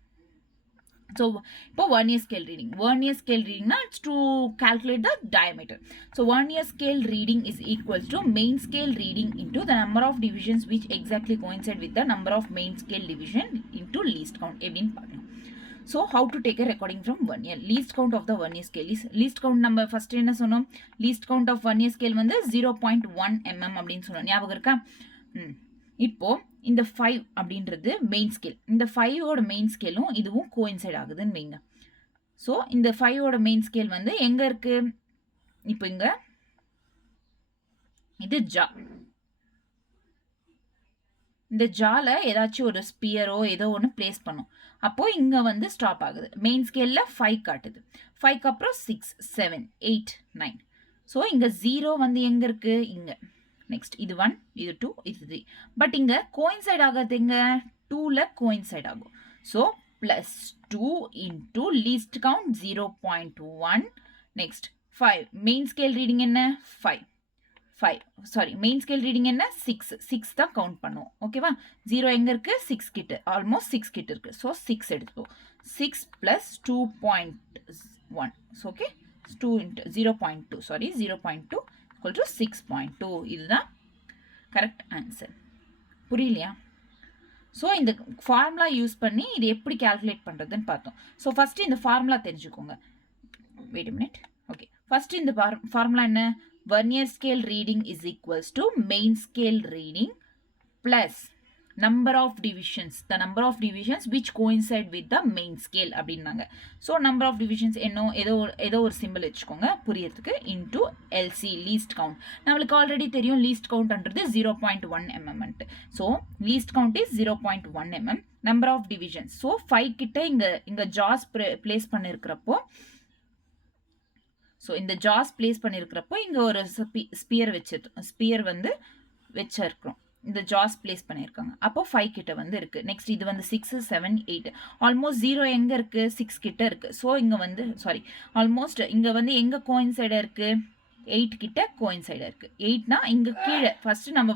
So, இப்போ vernier scale reading. Vernier scale reading na it's to calculate the diameter. So, vernier scale reading is equals to main scale reading into the number of divisions which exactly coincide with the number of main scale division into least count. எப்படின்னு பார்க்கலாம். So, how to take a recording from vernier? Least count of the vernier scale is least count நம்ம first என்ன சொன்னோம்? Least count of vernier scale வந்து 0.1 mm அப்படின்னு சொன்னோம். ஞாபகம் இருக்கா? இப்போ இந்த 5 அப்படின்றது மெயின் ஸ்கேல். இந்த 5ஓட மெயின் ஸ்கேலும் இதுவும் கோயின்சைட் ஆகுதுன்னு வைங்க. ஸோ இந்த 5ஓட மெயின் ஸ்கேல் வந்து எங்க இருக்கு? இப்போ இங்க இது ஜா. இந்த ஜால ஏதாச்சும் ஒரு ஸ்பியரோ ஏதோ ஒன்று பிளேஸ் பண்ணும். அப்போ இங்க வந்து ஸ்டாப் ஆகுது. மெயின் ஸ்கேல்ல 5 காட்டுது. 5க்கு அப்புறம் 6 7 8 9. ஸோ இங்க 0 வந்து எங்க இருக்கு? இங்க. நெக்ஸ்ட் இது 1 இது 2 இது 3. பட் இங்க கோயின்சைட் ஆகிறது எங்க? 2ல கோயின்சைட் ஆகும். So plus 2 into least count 0.1. Next 5. Main scale reading என்ன 5. 5 sorry main scale reading என்ன 6 தான் கவுண்ட் பண்ணுவோம் ஓகேவா 0 எங்க இருக்கு 6 கிட்ட ஆல்மோஸ்ட் 6 கிட்ட இருக்கு ஸோ 6 எடுத்துப்போம் 6 plus 2.1 so okay 2 into 0.2 sorry 0.2 equal to 6.2 இதுதான் கரெக்ட் ஆன்சர் புரியலையா ஸோ இந்த ஃபார்முலா யூஸ் பண்ணி இது எப்படி கால்குலேட் பண்ணுறதுன்னு பார்த்தோம் ஸோ ஃபஸ்ட்டு இந்த ஃபார்முலா தெரிஞ்சுக்கோங்க wait a minute okay first இந்த ஃபார்முலா என்ன Vernier scale reading is equals to main scale reading plus number of divisions, the number of divisions which coincide with the main scale அப்படின்னாங்க so number of divisions என்ன ஏதோ ஒரு simple வச்சுக்கோங்க புரியறதுக்கு into LC least count நம்மளுக்கு already தெரியும் least countன்றது 0.1 mm so least count is 0.1 mm number of divisions so 5 கிட்ட இங்க jaws place பண்ணிருக்கிறப்போ ஸோ இந்த ஜாஸ் பிளேஸ் பண்ணியிருக்கிறப்போ இங்கே ஒரு ஸ்பியர் வந்து வச்சிருக்கிறோம் இந்த ஜாஸ் பிளேஸ் பண்ணியிருக்காங்க அப்போ 5 கிட்ட வந்து இருக்கு நெக்ஸ்ட் இது வந்து 6 7 8 ஆல்மோஸ்ட் 0 எங்க இருக்கு 6 கிட்ட இருக்கு ஸோ இங்க வந்து சாரி ஆல்மோஸ்ட் இங்க வந்து எங்க கோயின்சைடா இருக்கு 8 கிட்ட கோயின்சைடா இருக்கு 8னா இங்க கீழே ஃபர்ஸ்ட் நம்ம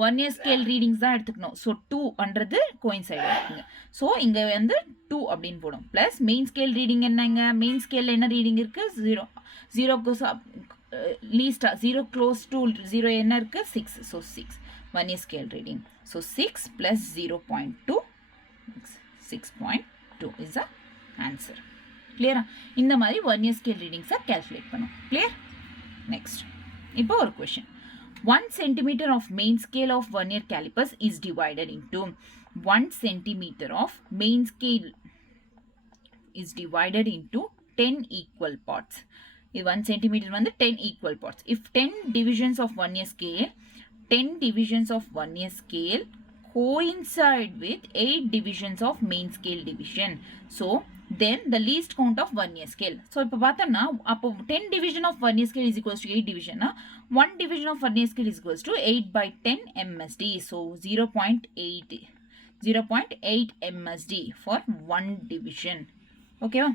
Vernier scale ரீடிங்ஸ் தான் எடுத்துக்கணும் ஸோ 2ன்றது கோயின்சைடா இருக்குங்க ஸோ இங்க வந்து 2 அப்படின்னு போடும் பிளஸ் மெயின் ஸ்கேல் ரீடிங் என்னங்க மெயின் ஸ்கேல் என்ன ரீடிங் இருக்கு 0 least 0 close to 0 என்ன இருக்கு 6 so 6 Vernier scale reading so 6 plus 0.2 6.2 is the answer clear இந்த மாதிரி Vernier scale readings calculate பண்ணும் clear next இப்போ ஒரு question 1 centimeter of main scale of Vernier calipers is divided into 1 centimeter of main scale is divided into 10 equal parts 1 centimeter வந்து 10 equal parts if 10 divisions of Vernier scale 10 divisions of Vernier scale coincide with 8 divisions of main scale division so then the least count of Vernier scale so இப்போ பார்த்தோம்னா அப்போ 10 division of Vernier scale is equals to 8 division னா 1 division of Vernier scale is equals to 8 by 10 MSD so 0.8 MSD for 1 division ஓகேவா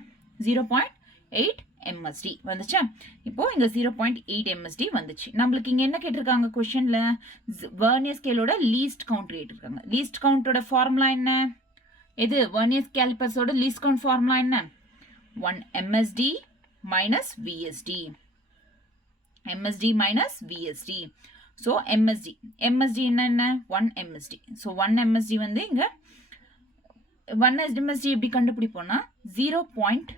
0.8 MSD வந்துச்சா இப்போ இங்க 0.8 MSD வந்துச்சு நம்மளுக்கு இங்க என்ன கேட்டிருக்காங்க क्वेश्चनல Vernier scaleோட least count rate இருக்காங்க least countோட ஃபார்முலா என்ன எது Vernier calipers ஓட least count ஃபார்முலா என்ன 1 MSD minus VSD so MSD என்ன 1 MSD so 1 MSD வந்து இங்க 1 MSD எப்படி கண்டுபிடிப்போம்னா 0.1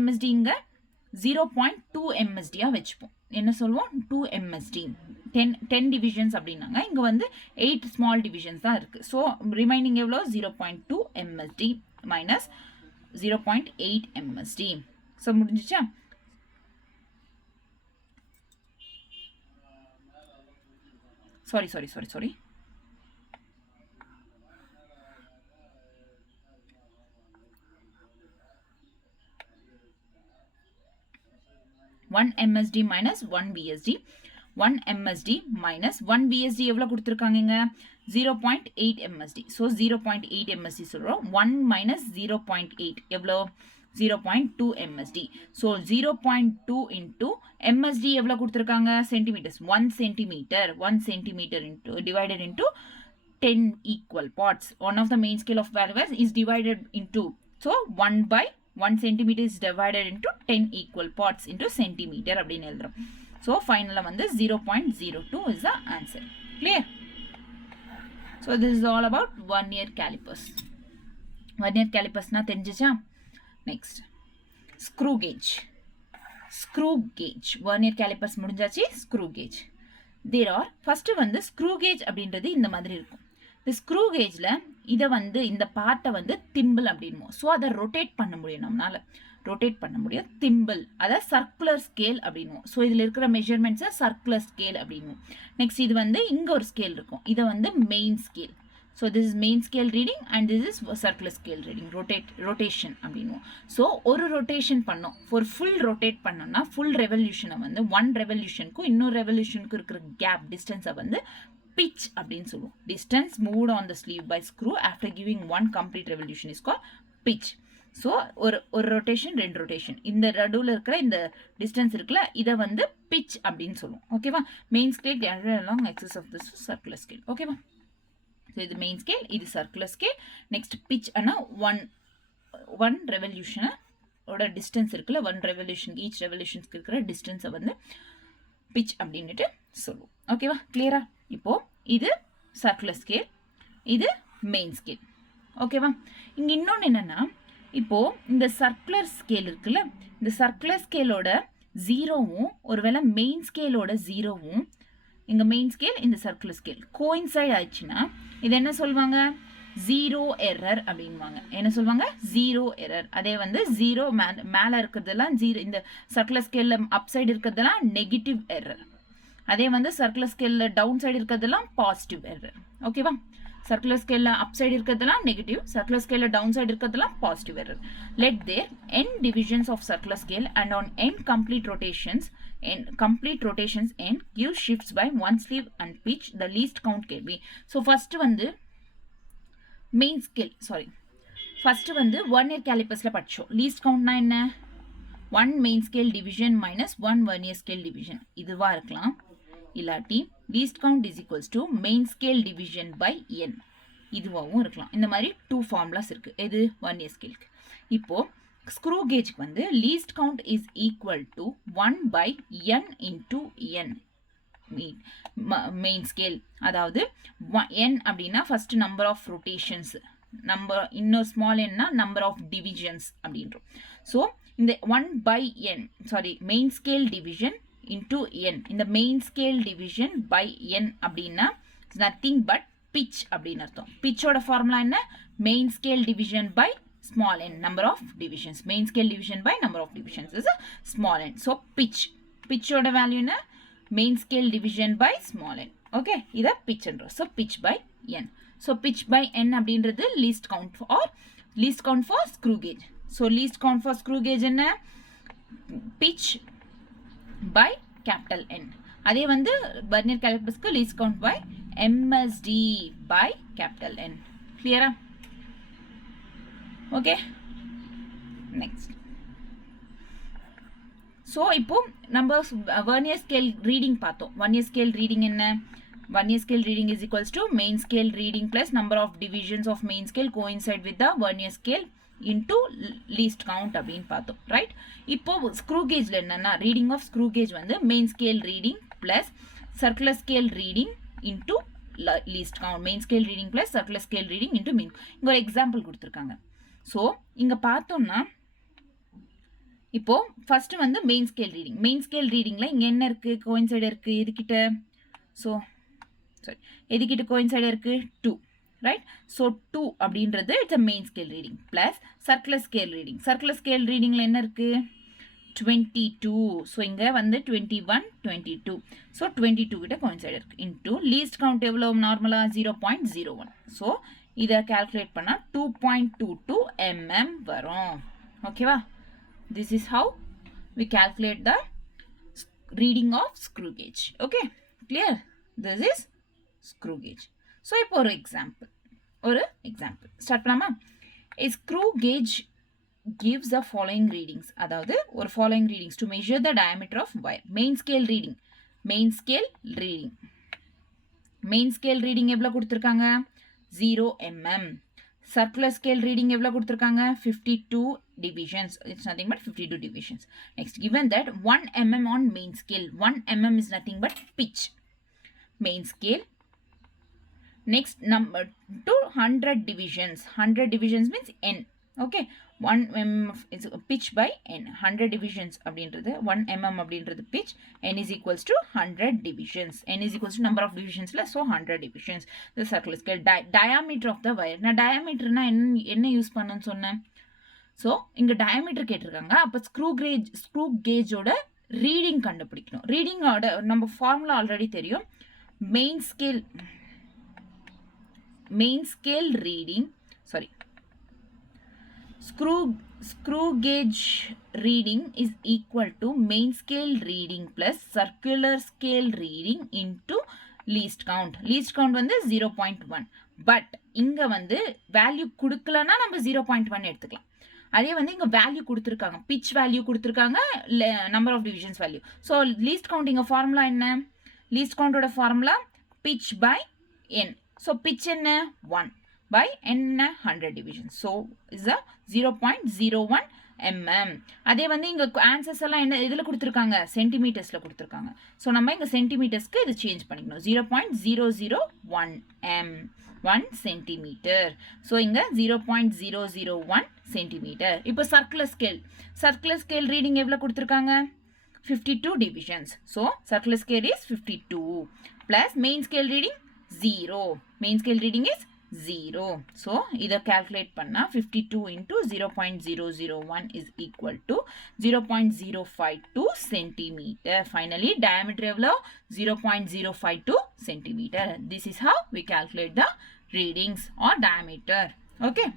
MSD இங்க 0.2 MSD வச்சுப்போம் என்ன சொல்வோம் 2 MSD 10 divisions அப்படின்னாங்க இங்க வந்து 8 small divisions தான் இருக்கு so remaining எவ்வளோ 0.2 MSD minus 0.8 MSD so முடிஞ்சிச்சா sorry 1 MSD minus 1 VSD 1 MSD minus 1 VSD எவ்வளோ கொடுத்துருக்காங்க 0.8 MSD so 0.8 MSD சொல்கிறோம் 1 minus 0.8 எவ்வளோ 0.2 MSD so 0.2 into MSD எவ்வளோ கொடுத்துருக்காங்க centimeters 1 centimeter into divided into 10 equal parts one of the main scale of values is divided into so 1 by 1 centimeter is divided into 10 equal parts into centimeter அப்படின்னு எழுதுறோம் so final வந்து 0.02 is the answer clear so this is all about Vernier calipers னா தெரிஞ்சிச்சா next screw gauge Vernier calipers முடிஞ்சாச்சு screw gauge there are first வந்து screw gauge அப்படின்றது இந்த மாதிரி இருக்கும் இந்த ஸ்க்ரூ கேஜில் இதை வந்து இந்த பார்ட்டை வந்து திம்பிள் அப்படின்வோம் ஸோ அதை ரொட்டேட் பண்ண முடியும் நம்மளால திம்பிள் அதாவது சர்க்குலர் ஸ்கேல் அப்படின்வோம் ஸோ இதில் இருக்கிற மெஷர்மெண்ட்ஸை சர்க்குலர் ஸ்கேல் அப்படின்வோம் நெக்ஸ்ட் இது வந்து இங்கே ஒரு ஸ்கேல் இருக்கும் இதை வந்து main scale so this is main scale reading and this is circular scale reading rotation அப்படின்வோம் ஸோ ஒரு ரொட்டேஷன் பண்ணோம் ஒரு ஃபுல் ரொட்டேட் பண்ணோம்னா ஃபுல் ரெவல்யூஷனை வந்து 1 ரெவல்யூஷனுக்கும் இன்னொரு ரெவல்யூஷனுக்கும் இருக்கிற கேப் டிஸ்டன்ஸை வந்து pitch அப்படின்னு சொல்லுவோம். distance moved on the sleeve by screw after giving one complete revolution is called pitch. So ஒரு ரொட்டேஷன் 2 ரொட்டேஷன் இந்த நடுவில் இருக்கிற இந்த டிஸ்டன்ஸ் இருக்குல்ல இதை வந்து பிச் அப்படின்னு சொல்லுவோம். ஓகேவா? Main scale along axis of this circular scale. ஓகேவா? ஸோ இது மெயின் ஸ்கேல், இது சர்க்குலர் ஸ்கேல். நெக்ஸ்ட் பிச் ஆனால் ஒன் ரெவல்யூஷனோட டிஸ்டன்ஸ் இருக்குல்ல, 1 ரெவல்யூஷன் ஈச் ரெவல்யூஷன்ஸ்க்கு இருக்கிற டிஸ்டன்ஸை வந்து பிச் அப்படின்ட்டு சொல்லுவோம். ஓகேவா? கிளியரா? இப்போ இது சர்க்குலர் ஸ்கேல், இது மெயின் ஸ்கேல். ஓகேவா? இங்கே இன்னொன்று என்னன்னா, இப்போ இந்த சர்க்குலர் ஸ்கேல் இருக்குல்ல, இந்த சர்க்குலர் ஸ்கேலோட ஜீரோவும் ஒருவேளை மெயின் ஸ்கேலோட ஜீரோவும், இங்கே மெயின் ஸ்கேல் இந்த சர்க்குலர் ஸ்கேல் கோயின்சைட் ஆயிடுச்சுன்னா இது என்ன சொல்லுவாங்க? ஜீரோ எரர் அப்படின்வாங்க. என்ன சொல்லுவாங்க? Zero error. அதே வந்து ஜீரோ மேலே இருக்கிறதெல்லாம் ஜீரோ, இந்த சர்க்குலர் ஸ்கேலில் அப் சைடு இருக்கிறதெல்லாம் நெகட்டிவ் எரர். அதே வந்து சர்க்குலர் ஸ்கேலில் டவுன் சைடு இருக்கிறதெல்லாம் பாசிட்டிவ் எரர். ஓகேவா? சர்க்குலர் ஸ்கேலில் அப் சைடு இருக்கிறதெல்லாம் நெகட்டிவ், சர்க்குலர் ஸ்கேலில் டவுன் சைடு இருக்கிறதெல்லாம் positive error. Let there n divisions of circular scale and on n complete rotations n give shifts by one sleeve and pitch the least count can be. So first வந்து main scale first வந்து 1 year calipers படிச்சோம். Least கவுண்ட்னா என்ன? 1 main scale division minus 1 vernier scale division. இதுவா இருக்கலாம். இல்லாட்டி least count is equals to main scale division by n, இதுவாகவும் இருக்கலாம். இந்த மாதிரி 2 ஃபார்முலாஸ் இருக்கு. எது? vernier ஸ்கேலுக்கு. இப்போ ஸ்க்ரூ கேஜ்க்கு வந்து least count is equal to 1 by n into n main scale. அதாவது n அப்படின்னா first number of rotations, number இன்னொரு ஸ்மால் என்னா நம்பர் ஆஃப் டிவிஷன்ஸ் அப்படின்றோம். ஸோ இந்த 1 by n main scale division into n, இந்த main scale division by n அப்படின்னா nothing but pitch அப்படின்னு அர்த்தம். பிச்சோட ஃபார்முலா என்ன? Main scale division by small n, number of divisions. Main scale division by number of divisions is small n. So பிச்சோட value என்ன? Main scale division by small n. Okay, இதை பிச்ன்றோம். So pitch by n. So pitch by n அப்படின்றது least count for screw gauge. So least count for screw gauge என்ன? Pitch by capital N. அதே வந்து வெர்னியர் காலிப்பர்ஸ்க்கு least count by MSD by capital N. கிளியரா? Okay, next. So இப்போ நம்ம vernier scale reading பார்த்தோம். வெர்னியர் ஸ்கேல் ரீடிங் என்ன? Vernier scale reading is equals to main scale reading plus number of divisions of main scale coincide with the vernier scale into least count அப்படின்னு பார்த்தோம். Right? இப்போ screw கேஜ்ல என்னன்னா, reading of screw gauge வந்து main scale reading plus circular scale reading into least count. Main scale reading plus circular scale reading into mean. இங்கே ஒரு example கொடுத்துருக்காங்க. So இங்கே பார்த்தோம்னா இப்போ ஃபர்ஸ்ட் வந்து மெயின் ஸ்கேல் ரீடிங்ல இங்கே என்ன இருக்கு? கோயின்சைடு இருக்கு. எதுக்கிட்ட? ஸோ எதுக்கிட்ட கோயின்சைடு இருக்கு? 2. ரைட்? ஸோ 2 அப்படின்றது it's a main scale reading plus circular scale ரீடிங்ல என்ன இருக்கு? 22. ஸோ இங்கே வந்து 21, 22. ஸோ 22 கிட்ட கோயின்சைடு இருக்கு. இன்டூ லீஸ்ட் கவுண்ட் எவ்வளோ நார்மலாக? 0.01. ஸோ இதை கால்குலேட் பண்ணால் 2.22 mm வரும். ஓகேவா? This is how we calculate the reading of screw gauge. Okay, clear? This is screw gauge. So இப்போ ஒரு எக்ஸாம்பிள் ஸ்டார்ட் பண்ணலாமா? A screw gauge gives the following readings. அதாவது ஒரு following readings to measure the diameter of wire. Main scale reading எவ்வளோ கொடுத்துருக்காங்க? 0 mm. Circular scale reading எவ்வளோ கொடுத்துருக்காங்க? 52 divisions. It's nothing but 52 divisions. Next, given that 1 mm on main scale. 1 mm is nothing but pitch. Main scale. Next, number 200 divisions. 100 divisions means n. Okay, 1 mm is pitch by n. 100 divisions அப்படின்றது 1 mm அப்படின்றது pitch. n is equals to 100 divisions. n is equals to number of divisions. So 100 divisions. The circular scale. Diameter of the wire. நான் diameterனா என்ன use பண்ணணும்னு சொன்னேன்? So இங்கே diameter கேட்டிருக்காங்க. அப்போ screw கேஜோட reading கண்டுபிடிக்கணும். ரீடிங்கோட நம்ம ஃபார்முலா ஆல்ரெடி தெரியும். Main scale reading, screw gauge reading is equal to main scale reading plus circular scale reading into least count வந்து 0.1. பட் இங்கே வந்து வேல்யூ கொடுக்கலன்னா நம்ம 0.1 எடுத்துக்கலாம். அதே வந்து இங்கே வேல்யூ கொடுத்துருக்காங்க, பிச் வேல்யூ கொடுத்துருக்காங்க, number of divisions value. So least count இங்கே ஃபார்முலா என்ன? லீஸ்ட் கவுண்டோட formula pitch by N. So pitch என்ன? 1 by என்ன? 100 divisions. So is a 0.01 mm. அதே வந்து இங்க ஆன்சர்ஸ் எல்லாம் என்ன இதில் கொடுத்துருக்காங்க? சென்டிமீட்டர்ஸில் கொடுத்துருக்காங்க. ஸோ நம்ம இங்கே சென்டிமீட்டர்ஸ்க்கு இது சேஞ்ச் பண்ணிக்கணும். 0.001 m 1 சென்டிமீட்டர். ஸோ இங்கே 0.001 சென்டிமீட்டர். இப்போ சர்க்குலர் ஸ்கேல் ரீடிங் எவ்வளோ கொடுத்துருக்காங்க? 52 divisions. So circular scale is 52 plus main scale reading 0. Main scale reading is 0. So இதை calculate பண்ணா 52 into 0.001 is equal to 0.052 centimeter. Finally diameter எவ்வளோ? 0.052 centimeter. This is how we calculate the readings or diameter. Okay,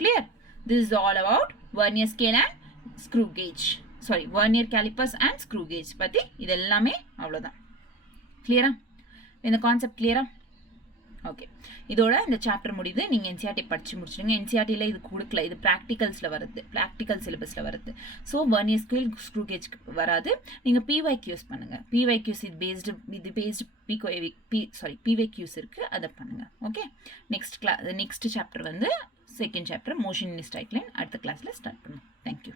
clear? This is all about vernier scale and screw gauge. Sorry, vernier calipers and screw gauge பத்தி இது எல்லாமே அவ்வளோதான். கிளியரா? இந்த concept கிளியரா? Okay, இதோட இந்த சாப்டர் முடியுது. நீங்கள் என்சிஆர்டி படித்து முடிச்சிடுங்க. என்சிஆர்டியில் இது கொடுக்கல, இது ப்ராக்டிகல்ஸில் வருது, ப்ராக்டிக்கல் சிலபஸில் வருது. So vernier scale screw gauge வராது. நீங்கள் பிவைக்யூஸ் பண்ணுங்கள். பிவைக்யூஸ் இது பேஸ்டு பிவைக்யூஸ் இருக்குது, அதை பண்ணுங்கள். ஓகே, நெக்ஸ்ட் சாப்டர் வந்து செகண்ட் சாப்டர் மோஷன் இன் ஸ்ட்ரைட் லைன் அடுத்த கிளாஸில் ஸ்டார்ட் பண்ணுவோம். தேங்க்யூ.